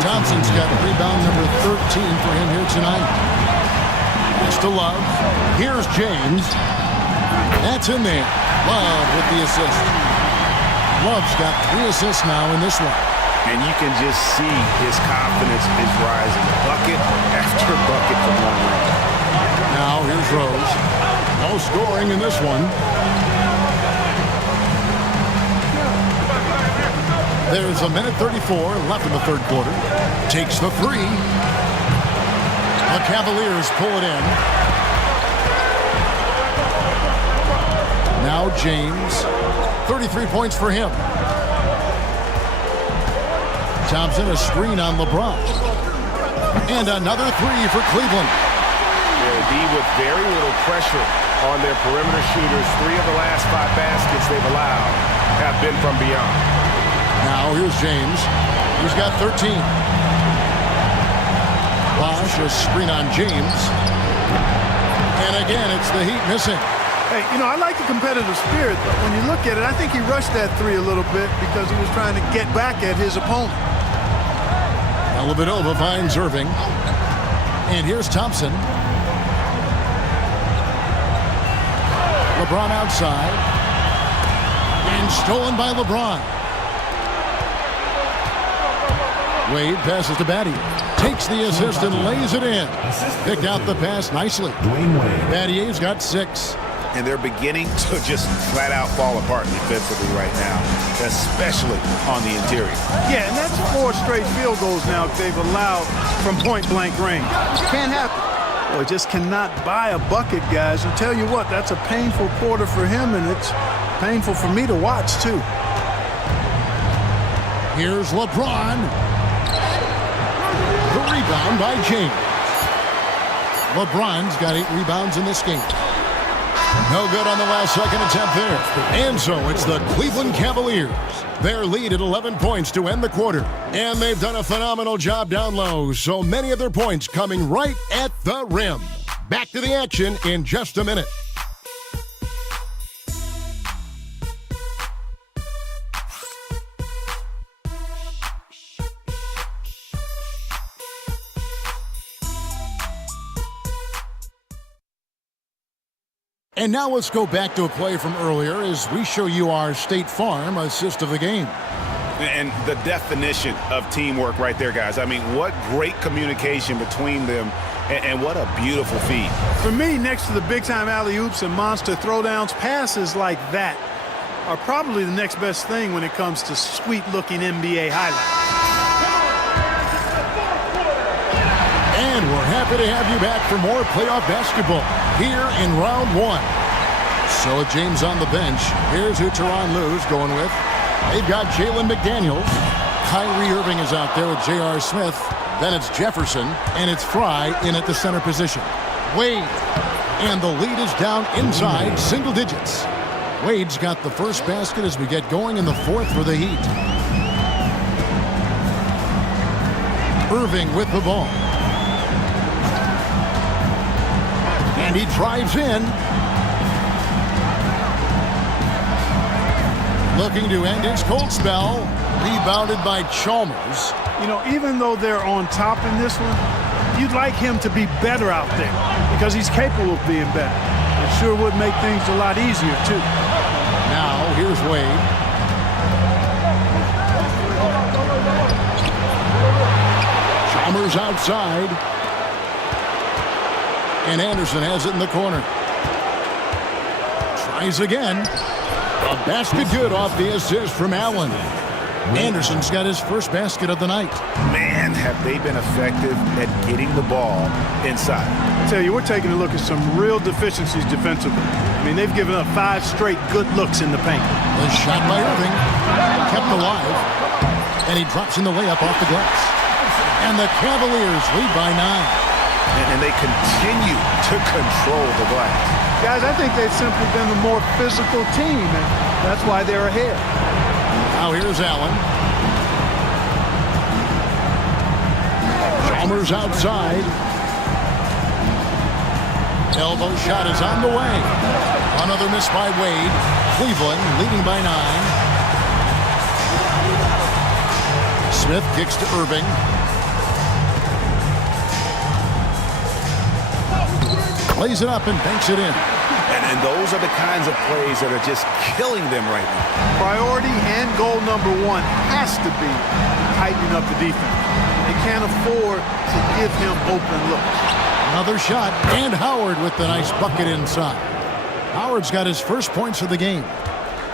Thompson's got rebound number 13 for him here tonight. Pass to Love. Here's James. That's in there. Love with the assist. Love's got 3 assists now in this one. And you can just see his confidence is rising. Bucket after bucket from long range. Now here's Rose. No scoring in this one. There's a minute 34 left in the third quarter. Takes the 3. The Cavaliers pull it in. Now James. 33 points for him. Thompson, a screen on LeBron. And another 3 for Cleveland. D with very little pressure on their perimeter shooters. 3 of the last 5 baskets they've allowed have been from beyond. Now here's James. He's got 13. Bosch, a screen on James. And again, it's the Heat missing. Hey, you know, I like the competitive spirit, but when you look at it, I think he rushed that 3 a little bit because he was trying to get back at his opponent. Dellavedova finds Irving. And here's Thompson. LeBron outside. And stolen by LeBron. Wade passes to Battier. Takes the assist and lays it in. Picked out the pass nicely. Battier's got 6. And they're beginning to just flat out fall apart defensively right now, especially on the interior. Yeah, and that's 4 straight field goals now they've allowed from point-blank range. Can't happen. Well, it just cannot buy a bucket, guys. I'll tell you what, that's a painful quarter for him, and it's painful for me to watch, too. Here's LeBron. The rebound by James. LeBron's got 8 rebounds in this game. No good on the last second attempt there. And so it's the Cleveland Cavaliers. Their lead at 11 points to end the quarter. And they've done a phenomenal job down low, so many of their points coming right at the rim. Back to the action in just a minute. And now let's go back to a play from earlier as we show you our State Farm assist of the game. And the definition of teamwork right there, guys. I mean, what great communication between them, and what a beautiful feed. For me, next to the big-time alley-oops and monster throwdowns, passes like that are probably the next best thing when it comes to sweet-looking NBA highlights. And we're happy to have you back for more playoff basketball here in round 1. So with James on the bench, here's who Tyronn Lue's going with. They've got Jalen McDaniels. Kyrie Irving is out there with J.R. Smith. Then it's Jefferson, and it's Fry in at the center position. Wade. And the lead is down inside single digits. Wade's got the first basket as we get going in the 4th for the Heat. Irving with the ball. And he drives in. Looking to end his cold spell. Rebounded by Chalmers. You know, even though they're on top in this one, you'd like him to be better out there because he's capable of being better. It sure would make things a lot easier, too. Now, here's Wade. Chalmers outside. And Anderson has it in the corner. Tries again. A basket good off the assist from Allen. Anderson's got his first basket of the night. Man, have they been effective at getting the ball inside. I tell you, we're taking a look at some real deficiencies defensively. I mean, they've given up 5 straight good looks in the paint. The shot by Irving. Kept alive. And he drops in the layup off the glass. And the Cavaliers lead by 9. And they continue to control the glass. Guys, I think they've simply been the more physical team, and that's why they're ahead. Now here's Allen. Chalmers outside. Elbow shot is on the way. Another miss by Wade. Cleveland leading by 9. Smith kicks to Irving. Plays it up and banks it in. And those are the kinds of plays that are just killing them right now. Priority and goal number 1 has to be tightening up the defense. They can't afford to give him open looks. Another shot, and Howard with the nice bucket inside. Howard's got his first points of the game.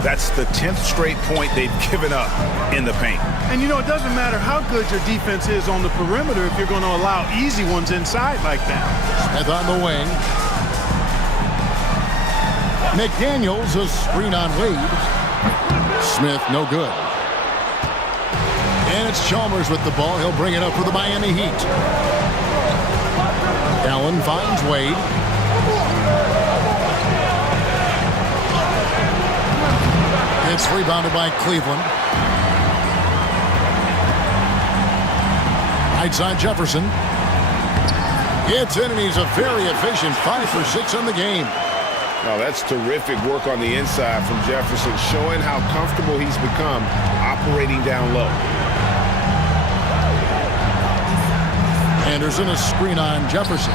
That's the 10th straight point they've given up in the paint. And you know, it doesn't matter how good your defense is on the perimeter if you're going to allow easy ones inside like that. Smith on the wing. McDaniels, a screen on Wade. Smith, no good. And it's Chalmers with the ball. He'll bring it up for the Miami Heat. Allen finds Wade. It's rebounded by Cleveland. Right side Jefferson. Gets in, and he's a very efficient 5 for 6 on the game. Now that's terrific work on the inside from Jefferson, showing how comfortable he's become operating down low. Anderson, a screen on Jefferson.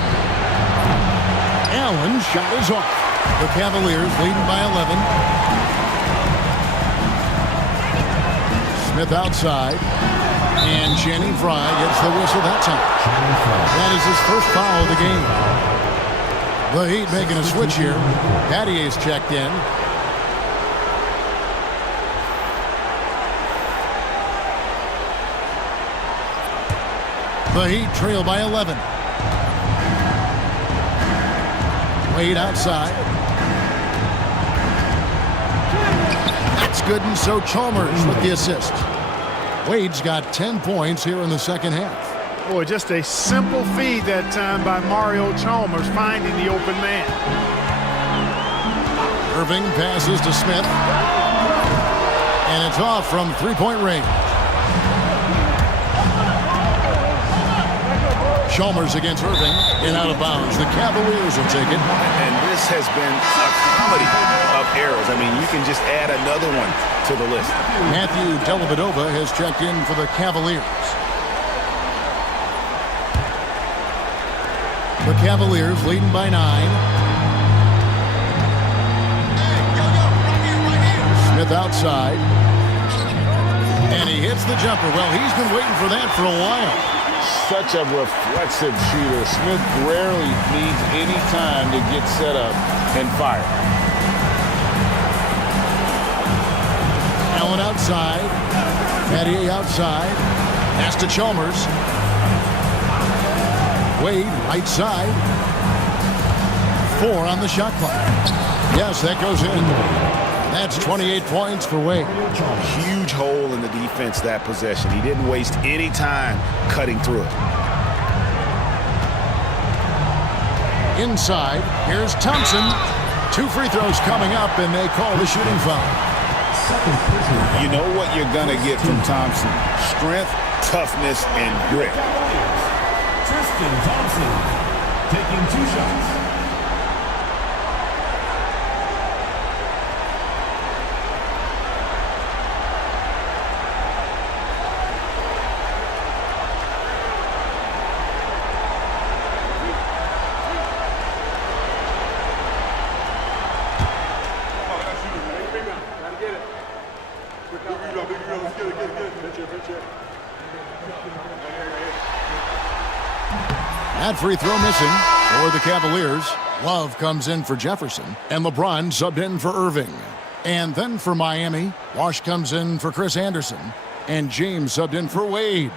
Allen shot is off. The Cavaliers leading by 11. Smith outside. And Channing Frye gets the whistle that time. That is his first foul of the game. The Heat making a switch here. Battier's checked in. The Heat trail by 11. Wade outside. That's good, and so Chalmers with the assist. Wade's got 10 points here in the second half. Boy, just a simple feed that time by Mario Chalmers finding the open man. Irving passes to Smith. And it's off from three-point range. Chalmers against Irving and out of bounds. The Cavaliers will take it. And this has been a comedy of errors. I mean, you can just add another one to the list. Matthew Dellavedova has checked in for the Cavaliers. The Cavaliers leading by 9. Smith outside. And he hits the jumper. Well, he's been waiting for that for a while. Such a reflexive shooter. Smith rarely needs any time to get set up and fire. Allen outside. Mathieu outside. Pass to Chalmers. Wade, right side. 4 on the shot clock. Yes, that goes in. That's 28 points for Wade. Huge hole in the defense that possession. He didn't waste any time cutting through it. Inside, here's Thompson. 2 free throws coming up, and they call the shooting foul. You know what you're going to get from Thompson. Strength, toughness, and grit. Tristan Thompson taking 2 shots. That free throw missing for the Cavaliers. Love comes in for Jefferson, and LeBron subbed in for Irving. And then for Miami, Wash comes in for Chris Anderson, and James subbed in for Wade.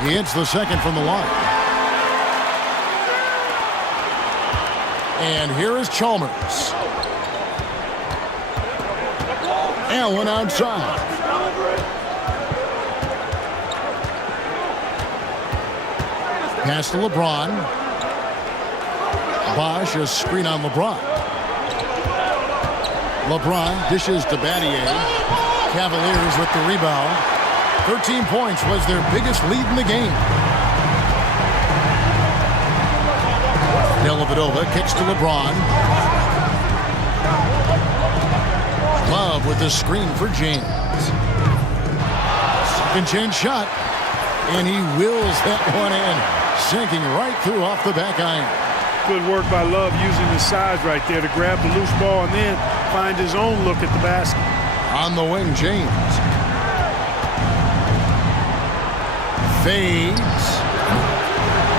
He hits the second from the line. And here is Chalmers. Allen outside. Pass to LeBron. Bosch, a screen on LeBron. LeBron dishes to Battier. Cavaliers with the rebound. 13 points was their biggest lead in the game. Dellavedova kicks to LeBron. Love with the screen for James. Second chance shot. And he wills that one in. Sinking right through off the back iron. Good work by Love using his size right there to grab the loose ball and then find his own look at the basket. On the wing, James. Fades.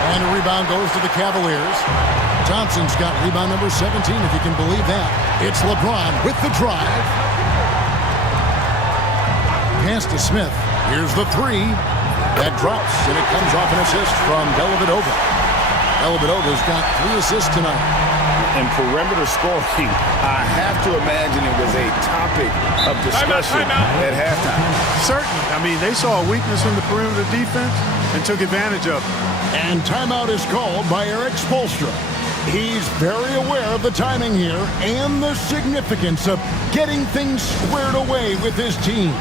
And a rebound goes to the Cavaliers. Thompson's got rebound number 17, if you can believe that. It's LeBron with the drive. Pass to Smith. Here's the 3. That drops, and it comes off an assist from Dellavedova. Dellavedova's got 3 assists tonight. And perimeter scoring, I have to imagine it was a topic of discussion at halftime. Certainly. I mean, they saw a weakness in the perimeter defense and took advantage of it. And timeout is called by Eric Spoelstra. He's very aware of the timing here and the significance of getting things squared away with his team.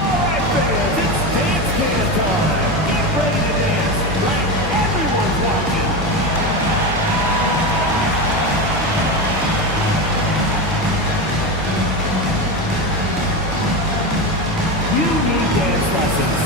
You need dance lessons.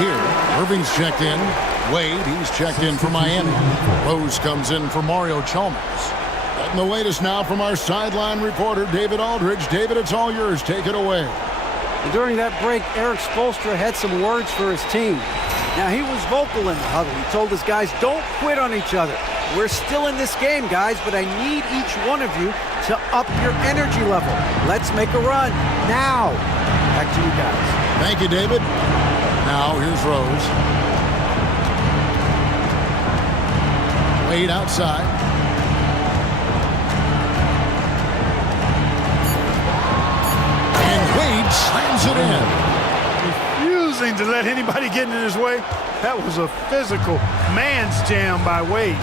here. Irving's checked in. Wade, he's checked in for Miami. Rose comes in for Mario Chalmers. Getting the latest now from our sideline reporter, David Aldridge. David, it's all yours. Take it away. During that break, Eric Spoelstra had some words for his team. Now, he was vocal in the huddle. He told his guys, don't quit on each other. We're still in this game, guys, but I need each one of you to up your energy level. Let's make a run now. Back to you guys. Thank you, David. Now, here's Rose. Wade outside. And Wade slams it in. Refusing to let anybody get in his way. That was a physical man's jam by Wade.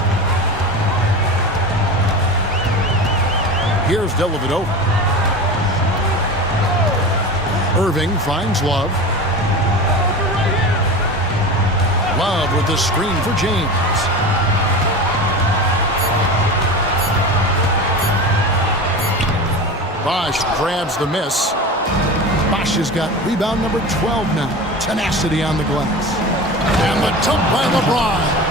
Here's Dellavedova. Irving finds Love. Love with the screen for James. Bosch grabs the miss. Bosch has got rebound number 12 now. Tenacity on the glass. And the dunk by LeBron.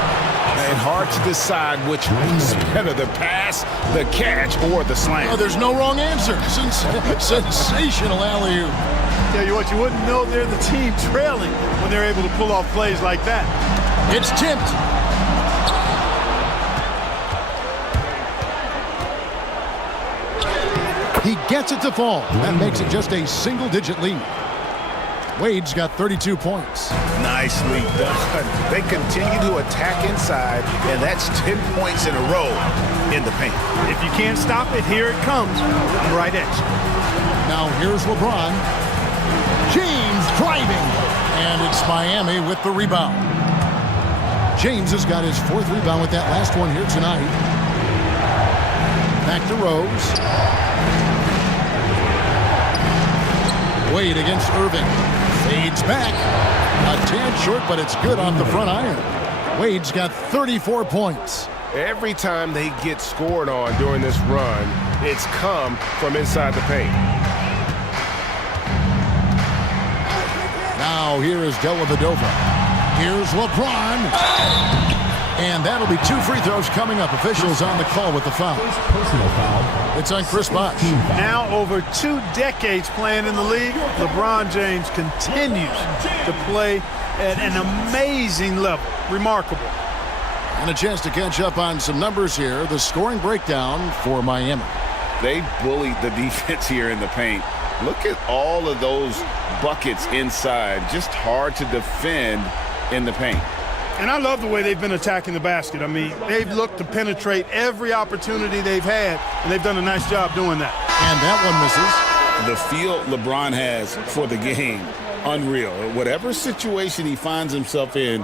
And hard to decide which one's better, the pass, the catch, or the slam. Oh, there's no wrong answer. Sensational alley-oop. Tell you what, you wouldn't know they're the team trailing when they're able to pull off plays like that. It's tipped. He gets it to fall. That makes it just a single-digit lead. Wade's got 32 points. Nicely done. They continue to attack inside, and that's 10 points in a row in the paint. If you can't stop it, here it comes. I'm right at you. Now here's LeBron. James driving. And it's Miami with the rebound. James has got his 4th rebound with that last one here tonight. Back to Rose. Wade against Irving. Fades back. A tad short, but it's good off the front iron. Wade's got 34 points. Every time they get scored on during this run, it's come from inside the paint. Now here is Dellavedova. Here's LeBron. And that'll be 2 free throws coming up. Officials on the call with the foul. Personal foul. It's on Chris Bosh. Now over 2 decades playing in the league, LeBron James continues to play at an amazing level. Remarkable. And a chance to catch up on some numbers here. The scoring breakdown for Miami. They bullied the defense here in the paint. Look at all of those buckets inside. Just hard to defend in the paint. And I love the way they've been attacking the basket. I mean, they've looked to penetrate every opportunity they've had, and they've done a nice job doing that. And that one misses. The feel LeBron has for the game, unreal. Whatever situation he finds himself in,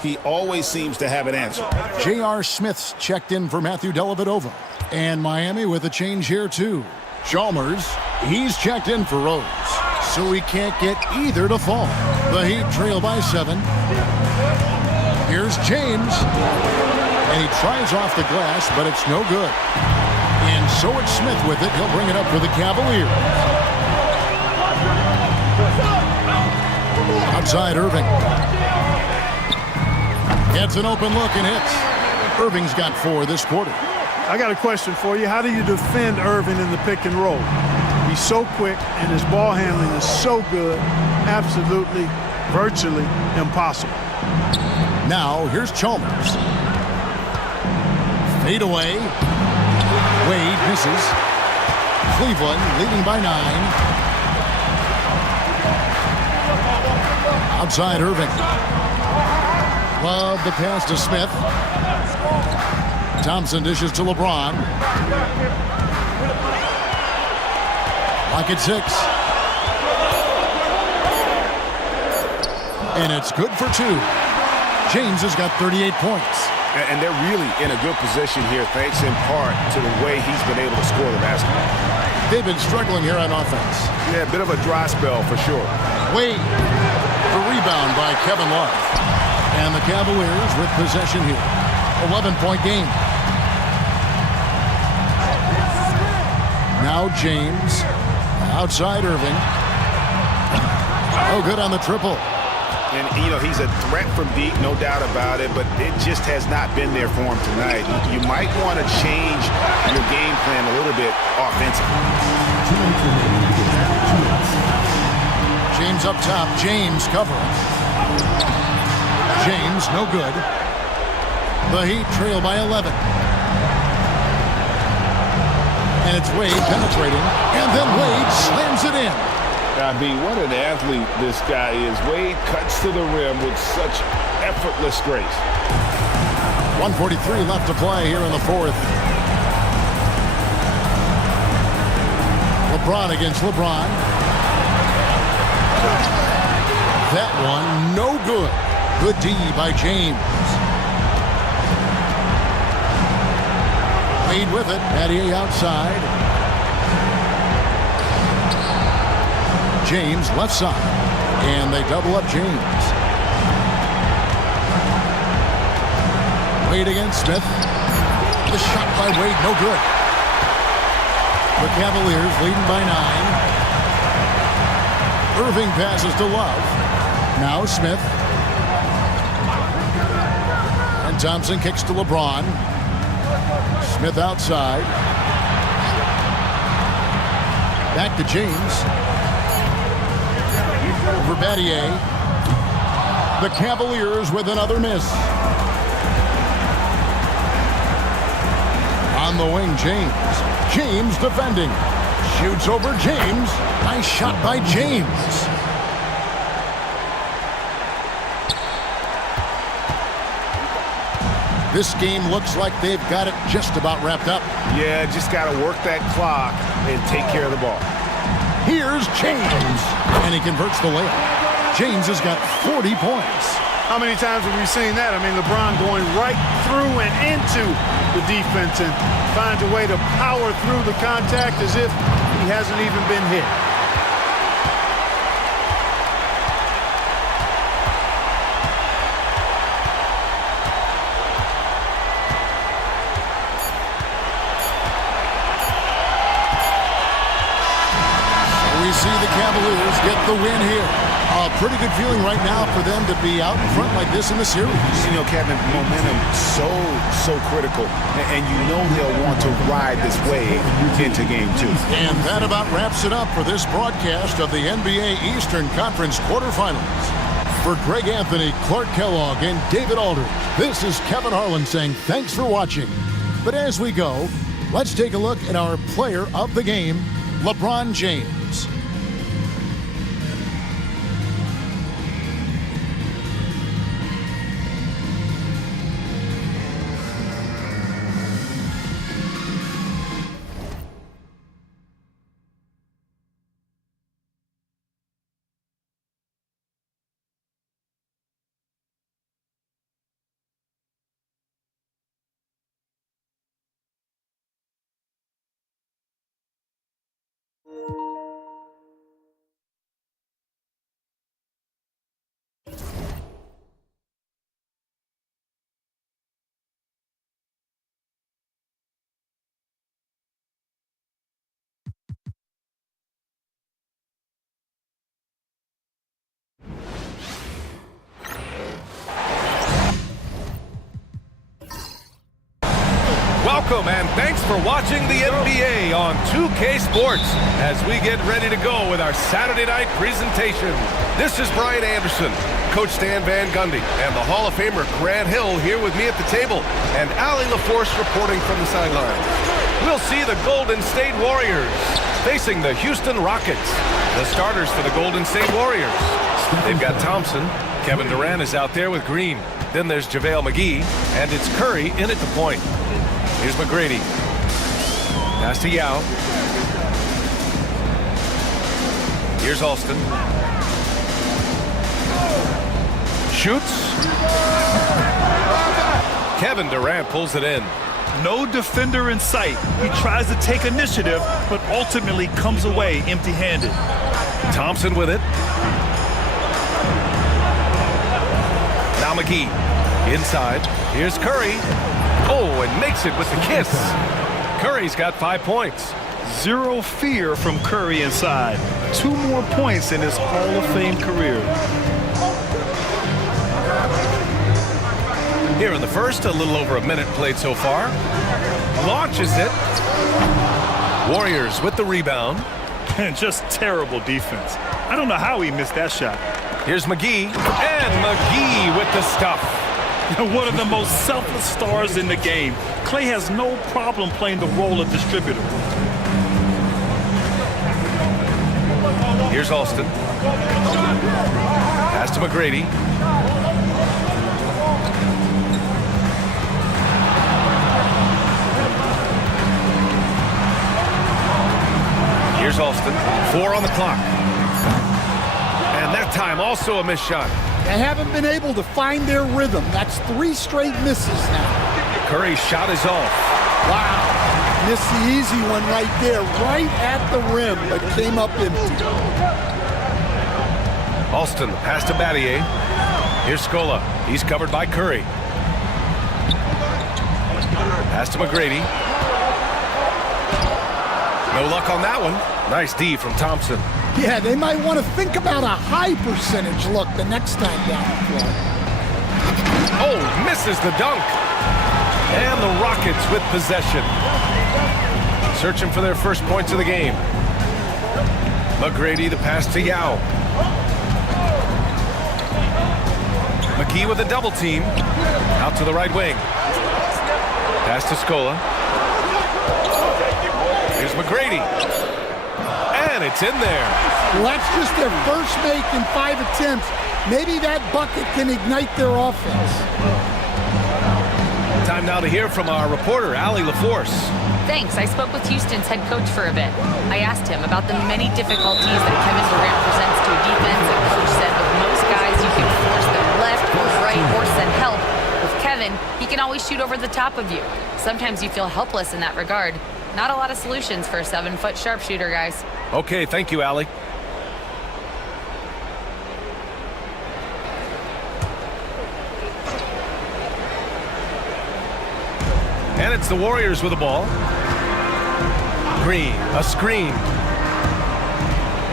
he always seems to have an answer. J.R. Smith's checked in for Matthew Dellavedova. And Miami with a change here, too. Chalmers, he's checked in for Rose. So he can't get either to fall. The Heat trail by 7. Here's James. And he tries off the glass, but it's no good. And so it's Smith with it. He'll bring it up for the Cavaliers. Outside Irving. Gets an open look and hits. Irving's got 4 this quarter. I got a question for you. How do you defend Irving in the pick and roll? He's so quick, and his ball handling is so good. Absolutely, virtually impossible. Now, here's Chalmers. Fade away. Wade misses. Cleveland leading by 9. Outside Irving. Love the pass to Smith. Thompson dishes to LeBron. Lock at 6. And it's good for 2. James has got 38 points. And they're really in a good position here, thanks in part to the way he's been able to score the basketball. They've been struggling here on offense. Yeah, a bit of a dry spell for sure. Wade, the rebound by Kevin Love. And the Cavaliers with possession here. 11-point game. Now James. Outside Irving. Oh, good on the triple. And, you know, he's a threat from deep, no doubt about it, but it just has not been there for him tonight. You might want to change your game plan a little bit offensively. James up top. James covering. James, no good. The Heat trail by 11. And it's Wade penetrating. And then Wade slams it in. I mean, what an athlete this guy is. Wade cuts to the rim with such effortless grace. 1:43 left to play here in the fourth. LeBron against LeBron. That one, no good. Good D by James. Wade with it. Battier outside. James left side. And they double up James. Wade against Smith. The shot by Wade, no good. The Cavaliers leading by 9. Irving passes to Love. Now Smith. And Thompson kicks to LeBron. Smith outside. Back to James. Over Battier. The Cavaliers with another miss. On the wing, James. James defending. Shoots over James. Nice shot by James. This game looks like they've got it just about wrapped up. Yeah, just got to work that clock and take care of the ball. Here's James. And he converts the layup. James has got 40 points. How many times have we seen that? I mean, LeBron going right through and into the defense and finds a way to power through the contact as if he hasn't even been hit. We see the Cavaliers get the win here. A pretty good feeling right now for them to be out in front like this in the series. You know, Kevin, momentum so critical, and you know they'll want to ride this wave into game 2. And that about wraps it up for this broadcast of the NBA Eastern Conference quarterfinals. For Greg Anthony, Clark Kellogg, and David Aldridge, this is Kevin Harlan saying thanks for watching. But as we go, let's take a look at our player of the game, LeBron James. Welcome and thanks for watching the NBA on 2K Sports as we get ready to go with our Saturday night presentation. This is Brian Anderson, Coach Stan Van Gundy, and the Hall of Famer Grant Hill here with me at the table, and Allie LaForce reporting from the sideline. We'll see the Golden State Warriors facing the Houston Rockets. The starters for the Golden State Warriors. They've got Thompson. Kevin Durant is out there with Green. Then there's JaVale McGee, and it's Curry in at the point. Here's McGrady. Pass to Yao. Here's Alston. Shoots. Kevin Durant pulls it in. No defender in sight. He tries to take initiative, but ultimately comes away empty-handed. Thompson with it. Now McGee. Inside. Here's Curry. Oh, and makes it with the kiss. Curry's got 5 points. Zero fear from Curry inside. 2 more points in his Hall of Fame career. Here in the first, a little over a minute played so far. Launches it. Warriors with the rebound. And just terrible defense. I don't know how he missed that shot. Here's McGee. And McGee with the stuff. One of the most selfless stars in the game. Clay has no problem playing the role of distributor. Here's Alston. Pass to McGrady. Here's Alston. 4 on the clock. And that time also a missed shot. They haven't been able to find their rhythm. That's 3 straight misses now. Curry's shot is off. Wow. Missed the easy one right there, right at the rim, but came up empty. Alston, pass to Battier. Here's Scola. He's covered by Curry. Pass to McGrady. No luck on that one. Nice D from Thompson. Yeah, they might want to think about a high percentage look the next time down the floor. Oh, misses the dunk. And the Rockets with possession. Searching for their first points of the game. McGrady, the pass to Yao. McGee with a double team. Out to the right wing. Pass to Scola. Here's McGrady. And it's in there. Well, that's just their first make in 5 attempts. Maybe that bucket can ignite their offense. Time now to hear from our reporter, Allie LaForce. Thanks. I spoke with Houston's head coach for a bit. I asked him about the many difficulties that Kevin Durant presents to a defense. And coach said with most guys, you can force them left or right or send help. With Kevin, he can always shoot over the top of you. Sometimes you feel helpless in that regard. Not a lot of solutions for a 7-foot sharpshooter, guys. Okay, thank you, Allie. And it's the Warriors with the ball. Green, a screen.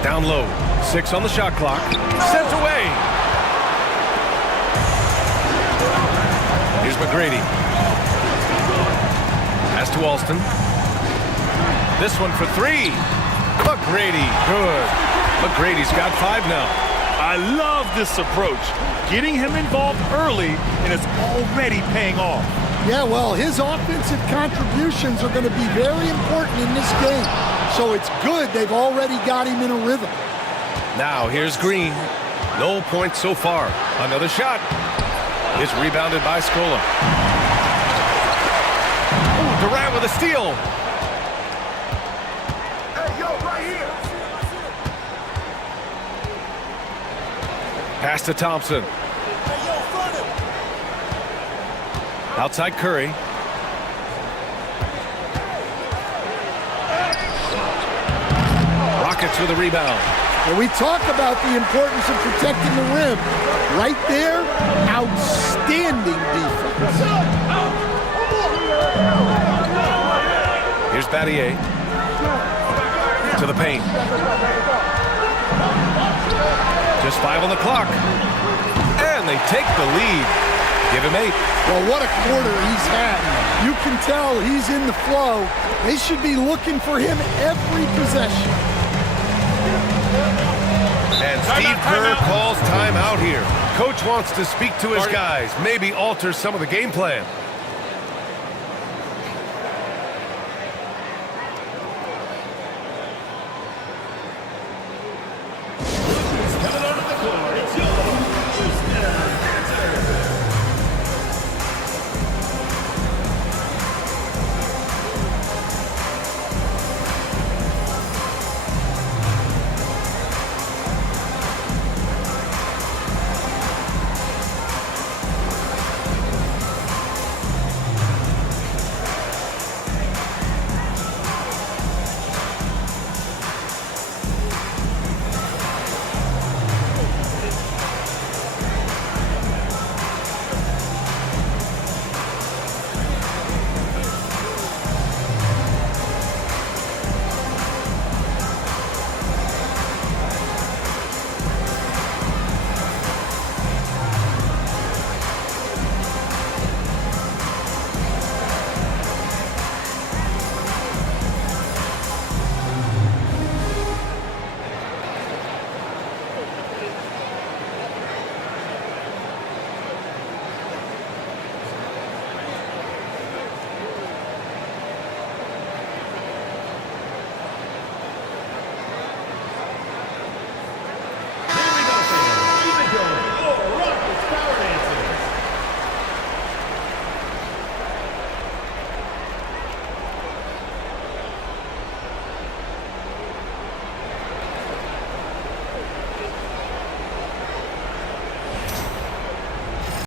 Down low, 6 on the shot clock. Sent away. Here's McGrady. Pass to Alston. This one for 3. McGrady, good. McGrady's got 5 now. I love this approach. Getting him involved early, and it's already paying off. Yeah, well, his offensive contributions are going to be very important in this game. So it's good they've already got him in a rhythm. Now here's Green. No points so far. Another shot. It's rebounded by Scola. Ooh, Durant with a steal. Pass to Thompson. Outside Curry. Rockets with a rebound. And we talk about the importance of protecting the rim. Right there, outstanding defense. Here's Battier. To the paint. Just 5 on the clock. And they take the lead. Give him 8. Well, what a quarter he's had. You can tell he's in the flow. They should be looking for him every possession. And Steve Kerr calls timeout here. Coach wants to speak to his guys, maybe alter some of the game plan.